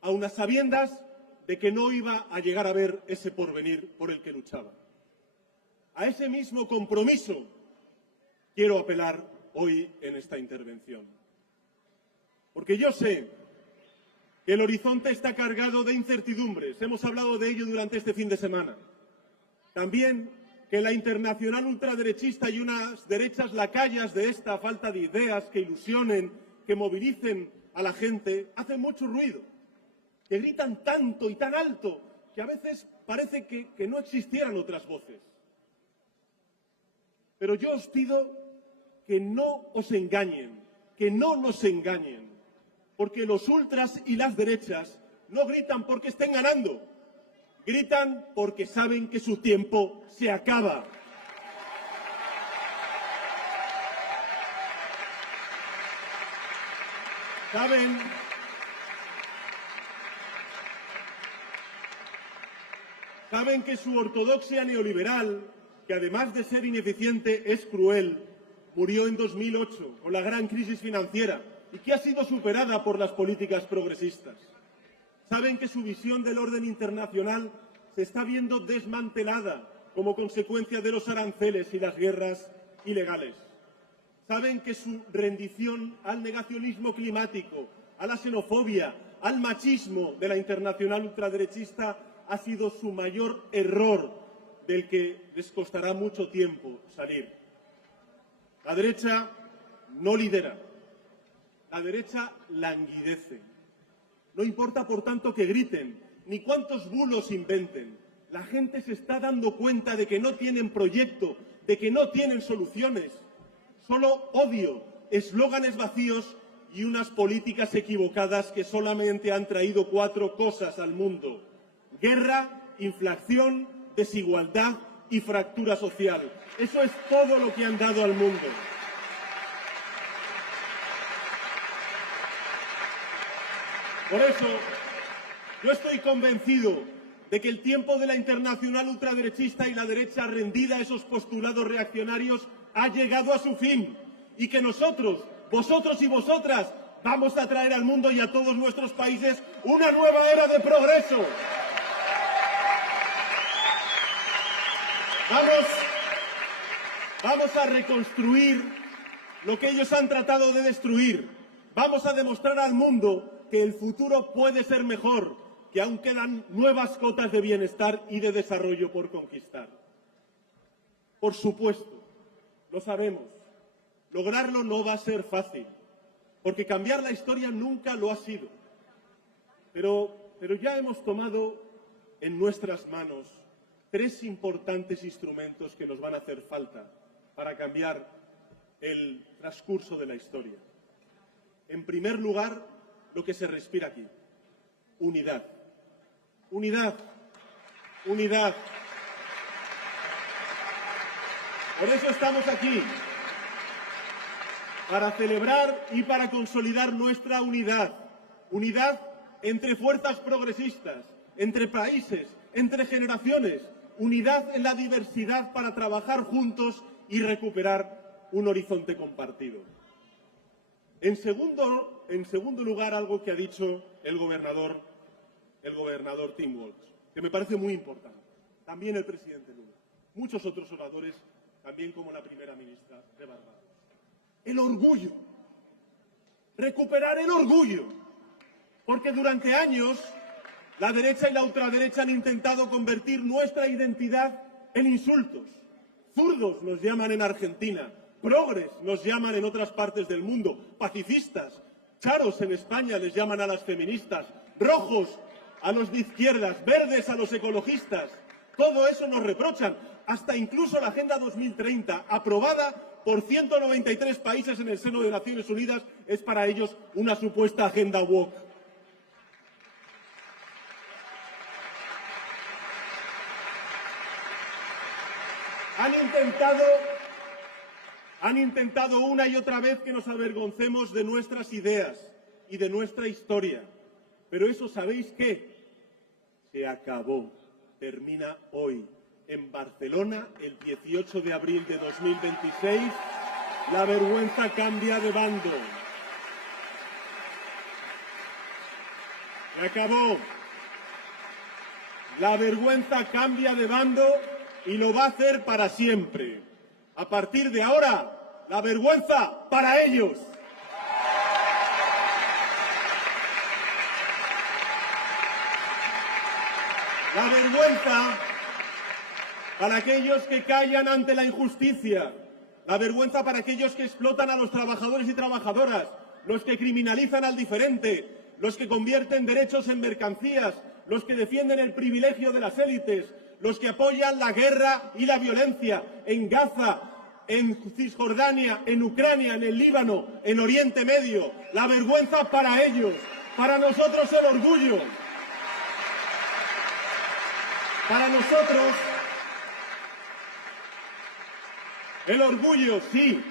aun a sabiendas de que no iba a llegar a ver ese porvenir por el que luchaba. A ese mismo compromiso quiero apelar hoy en esta intervención. Porque yo sé que el horizonte está cargado de incertidumbres. Hemos hablado de ello durante este fin de semana. También que la internacional ultraderechista y unas derechas lacayas de esta falta de ideas que ilusionen, que movilicen a la gente, hacen mucho ruido. Que gritan tanto y tan alto que a veces parece que no existieran otras voces. Pero yo os pido que no os engañen, que no nos engañen, porque los ultras y las derechas no gritan porque estén ganando, gritan porque saben que su tiempo se acaba. Saben que su ortodoxia neoliberal, que además de ser ineficiente es cruel, murió en 2008 con la gran crisis financiera y que ha sido superada por las políticas progresistas. Saben que su visión del orden internacional se está viendo desmantelada como consecuencia de los aranceles y las guerras ilegales. Saben que su rendición al negacionismo climático, a la xenofobia, al machismo de la internacional ultraderechista ha sido su mayor error, del que les costará mucho tiempo salir. La derecha no lidera, la derecha languidece. No importa, por tanto, que griten, ni cuántos bulos inventen. La gente se está dando cuenta de que no tienen proyecto, de que no tienen soluciones. Solo odio, eslóganes vacíos y unas políticas equivocadas que solamente han traído 4 cosas al mundo: guerra, inflación, desigualdad y fractura social. Eso es todo lo que han dado al mundo. Por eso, yo estoy convencido de que el tiempo de la internacional ultraderechista y la derecha rendida a esos postulados reaccionarios ha llegado a su fin y que nosotros, vosotros y vosotras, vamos a traer al mundo y a todos nuestros países una nueva era de progreso. Vamos a reconstruir lo que ellos han tratado de destruir. Vamos a demostrar al mundo que el futuro puede ser mejor, que aún quedan nuevas cotas de bienestar y de desarrollo por conquistar. Por supuesto, lo sabemos, lograrlo no va a ser fácil, porque cambiar la historia nunca lo ha sido. Pero ya hemos tomado en nuestras manos 3 importantes instrumentos que nos van a hacer falta para cambiar el transcurso de la historia. En primer lugar, lo que se respira aquí: unidad. Unidad. Unidad. Por eso estamos aquí, para celebrar y para consolidar nuestra unidad. Unidad entre fuerzas progresistas, entre países, entre generaciones. Unidad en la diversidad para trabajar juntos y recuperar un horizonte compartido. En segundo lugar, algo que ha dicho el gobernador Tim Walz, que me parece muy importante. También el presidente Lula. Muchos otros oradores, también como la primera ministra de Barbados. El orgullo. Recuperar el orgullo. Porque durante años la derecha y la ultraderecha han intentado convertir nuestra identidad en insultos. Zurdos nos llaman en Argentina, progres nos llaman en otras partes del mundo, pacifistas, charos en España les llaman a las feministas, rojos a los de izquierdas, verdes a los ecologistas. Todo eso nos reprochan. Hasta incluso la Agenda 2030, aprobada por 193 países en el seno de Naciones Unidas, es para ellos una supuesta agenda woke. Han intentado una y otra vez que nos avergoncemos de nuestras ideas y de nuestra historia. Pero eso, ¿sabéis qué? Se acabó. Termina hoy. En Barcelona, el 18 de abril de 2026, la vergüenza cambia de bando. Se acabó. La vergüenza cambia de bando y lo va a hacer para siempre. A partir de ahora, la vergüenza para ellos. La vergüenza para aquellos que callan ante la injusticia. La vergüenza para aquellos que explotan a los trabajadores y trabajadoras, los que criminalizan al diferente, los que convierten derechos en mercancías, los que defienden el privilegio de las élites, los que apoyan la guerra y la violencia en Gaza, en Cisjordania, en Ucrania, en el Líbano, en Oriente Medio. La vergüenza para ellos, para nosotros el orgullo. Para nosotros, el orgullo, sí.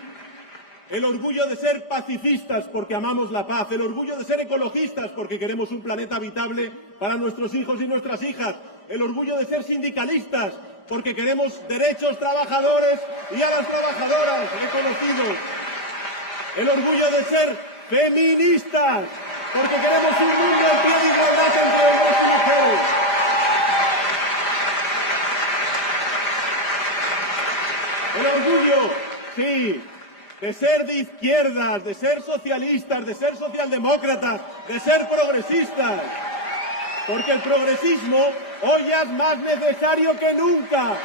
El orgullo de ser pacifistas porque amamos la paz. El orgullo de ser ecologistas porque queremos un planeta habitable para nuestros hijos y nuestras hijas. El orgullo de ser sindicalistas porque queremos derechos trabajadores y a las trabajadoras reconocidos. El orgullo de ser feministas porque queremos un mundo en pie de igualdad entre hombres y mujeres. El orgullo, sí, de ser de izquierdas, de ser socialistas, de ser socialdemócratas, de ser progresistas. Porque el progresismo hoy es más necesario que nunca.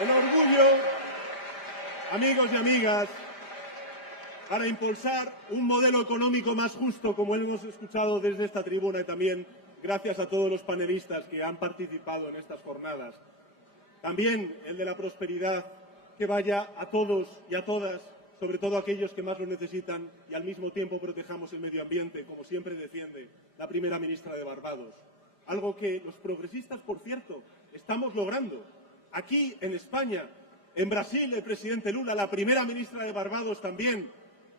El orgullo, amigos y amigas, para impulsar un modelo económico más justo, como hemos escuchado desde esta tribuna y también gracias a todos los panelistas que han participado en estas jornadas. También el de la prosperidad, que vaya a todos y a todas, sobre todo a aquellos que más lo necesitan, y al mismo tiempo protejamos el medio ambiente, como siempre defiende la primera ministra de Barbados. Algo que los progresistas, por cierto, estamos logrando. Aquí, en España, en Brasil, el presidente Lula, la primera ministra de Barbados también,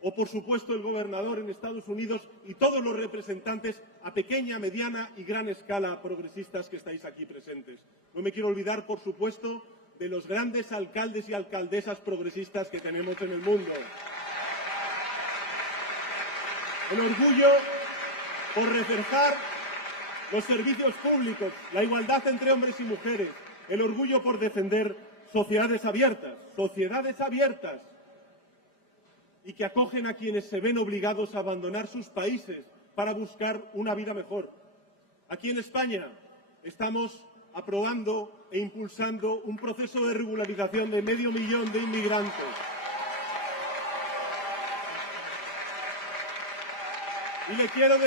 o por supuesto el gobernador en Estados Unidos y todos los representantes a pequeña, mediana y gran escala progresistas que estáis aquí presentes. No me quiero olvidar, por supuesto, de los grandes alcaldes y alcaldesas progresistas que tenemos en el mundo. El orgullo por reforzar los servicios públicos, la igualdad entre hombres y mujeres, el orgullo por defender sociedades abiertas y que acogen a quienes se ven obligados a abandonar sus países para buscar una vida mejor. Aquí en España estamos aprobando e impulsando un proceso de regularización de 500.000 de inmigrantes. Y le quiero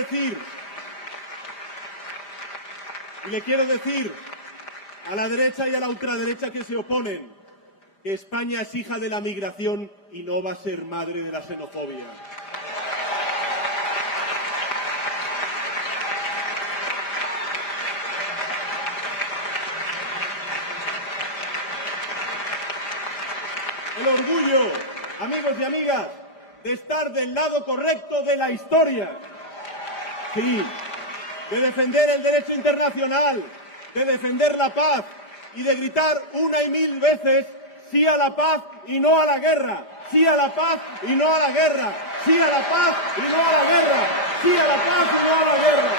decir a la derecha y a la ultraderecha que se oponen que España es hija de la migración y no va a ser madre de la xenofobia. El orgullo, amigos y amigas, de estar del lado correcto de la historia. Sí, de defender el derecho internacional, de defender la paz y de gritar una y mil veces sí a la paz y no a la guerra, sí a la paz y no a la guerra, sí a la paz y no a la guerra, sí a la paz y no a la guerra.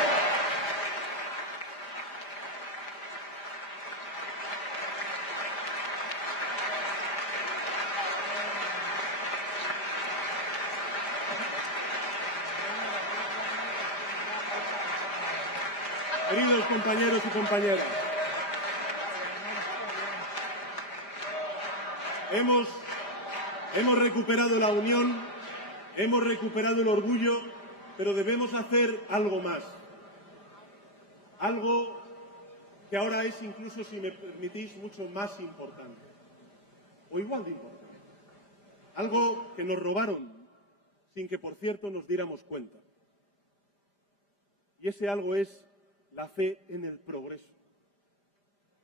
Queridos compañeros y compañeras, hemos recuperado la unión, hemos recuperado el orgullo, pero debemos hacer algo más. Algo que ahora es incluso, si me permitís, mucho más importante, o igual de importante. Algo que nos robaron sin que, por cierto, nos diéramos cuenta. Y ese algo es la fe en el progreso.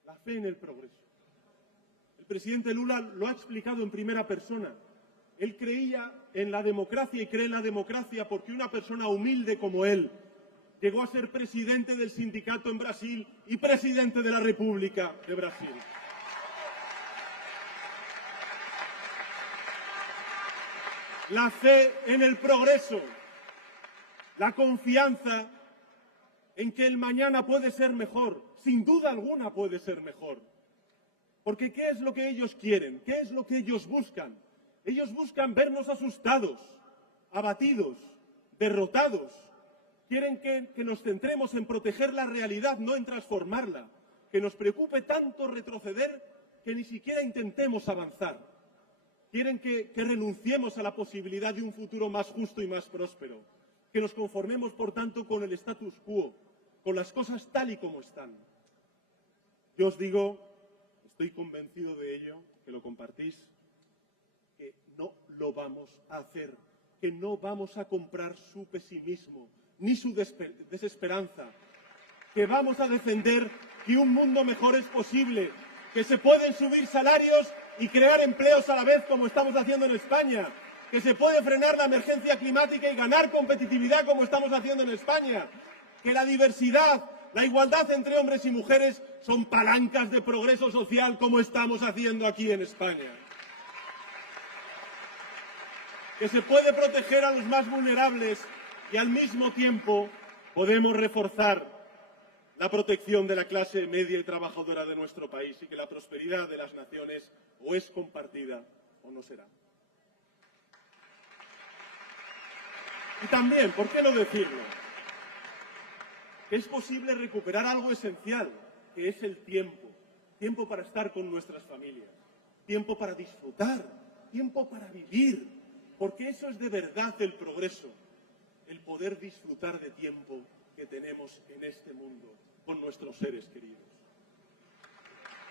La fe en el progreso. El presidente Lula lo ha explicado en primera persona. Él creía en la democracia y cree en la democracia porque una persona humilde como él llegó a ser presidente del sindicato en Brasil y presidente de la República de Brasil. La fe en el progreso, la confianza en que el mañana puede ser mejor, sin duda alguna puede ser mejor. Porque ¿qué es lo que ellos quieren? ¿Qué es lo que ellos buscan? Ellos buscan vernos asustados, abatidos, derrotados. Quieren que nos centremos en proteger la realidad, no en transformarla. Que nos preocupe tanto retroceder que ni siquiera intentemos avanzar. Quieren que renunciemos a la posibilidad de un futuro más justo y más próspero. Que nos conformemos, por tanto, con el status quo, con las cosas tal y como están. Yo os digo, estoy convencido de ello, que lo compartís, que no lo vamos a hacer, que no vamos a comprar su pesimismo ni su desesperanza, que vamos a defender que un mundo mejor es posible, que se pueden subir salarios y crear empleos a la vez como estamos haciendo en España, que se puede frenar la emergencia climática y ganar competitividad como estamos haciendo en España, que la diversidad, la igualdad entre hombres y mujeres son palancas de progreso social como estamos haciendo aquí en España. Que se puede proteger a los más vulnerables y al mismo tiempo podemos reforzar la protección de la clase media y trabajadora de nuestro país y que la prosperidad de las naciones o es compartida o no será. Y también, ¿por qué no decirlo? Que es posible recuperar algo esencial, que es el tiempo. Tiempo para estar con nuestras familias, tiempo para disfrutar, tiempo para vivir, porque eso es de verdad el progreso, el poder disfrutar de tiempo que tenemos en este mundo con nuestros seres queridos.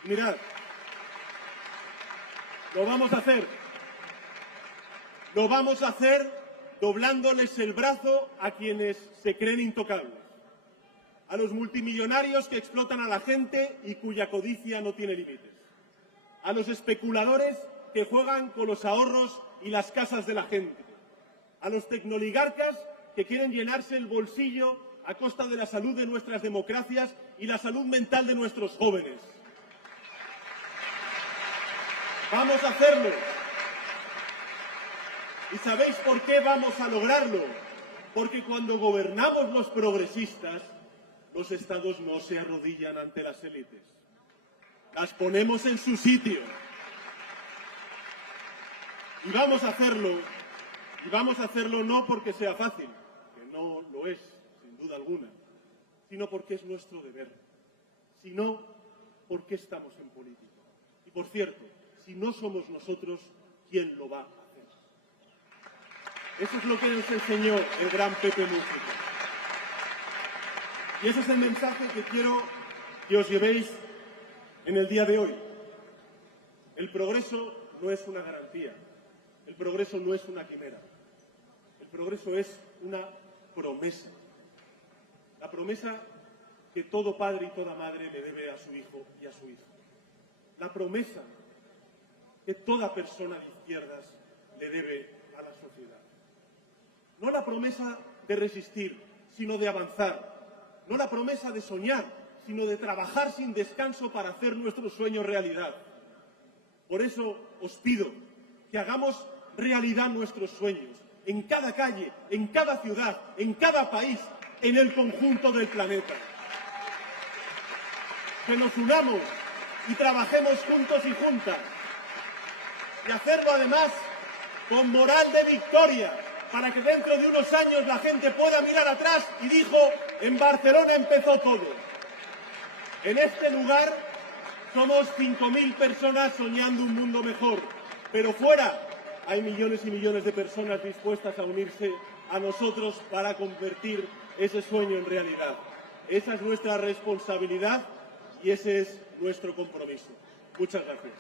Y mirad, lo vamos a hacer. Lo vamos a hacer doblándoles el brazo a quienes se creen intocables, a los multimillonarios que explotan a la gente y cuya codicia no tiene límites, a los especuladores que juegan con los ahorros y las casas de la gente, a los tecnoligarcas que quieren llenarse el bolsillo a costa de la salud de nuestras democracias y la salud mental de nuestros jóvenes. Vamos a hacerlo. ¿Y sabéis por qué vamos a lograrlo? Porque cuando gobernamos los progresistas, los estados no se arrodillan ante las élites. Las ponemos en su sitio. Y vamos a hacerlo no porque sea fácil, que no lo es, sin duda alguna, sino porque es nuestro deber, sino porque estamos en política. Y por cierto, si no somos nosotros, ¿quién lo va a hacer? Eso es lo que nos enseñó el gran Pepe Mújica. Y ese es el mensaje que quiero que os llevéis en el día de hoy. El progreso no es una garantía. El progreso no es una quimera. El progreso es una promesa. La promesa que todo padre y toda madre le debe a su hijo y a su hija. La promesa que toda persona de izquierdas le debe a la sociedad. No la promesa de resistir, sino de avanzar. No la promesa de soñar, sino de trabajar sin descanso para hacer nuestros sueños realidad. Por eso os pido que hagamos realidad nuestros sueños, en cada calle, en cada ciudad, en cada país, en el conjunto del planeta. Que nos unamos y trabajemos juntos y juntas. Y hacerlo además con moral de victoria, para que dentro de unos años la gente pueda mirar atrás y dijo, en Barcelona empezó todo. En este lugar somos 5.000 personas soñando un mundo mejor, pero fuera hay millones y millones de personas dispuestas a unirse a nosotros para convertir ese sueño en realidad. Esa es nuestra responsabilidad y ese es nuestro compromiso. Muchas gracias.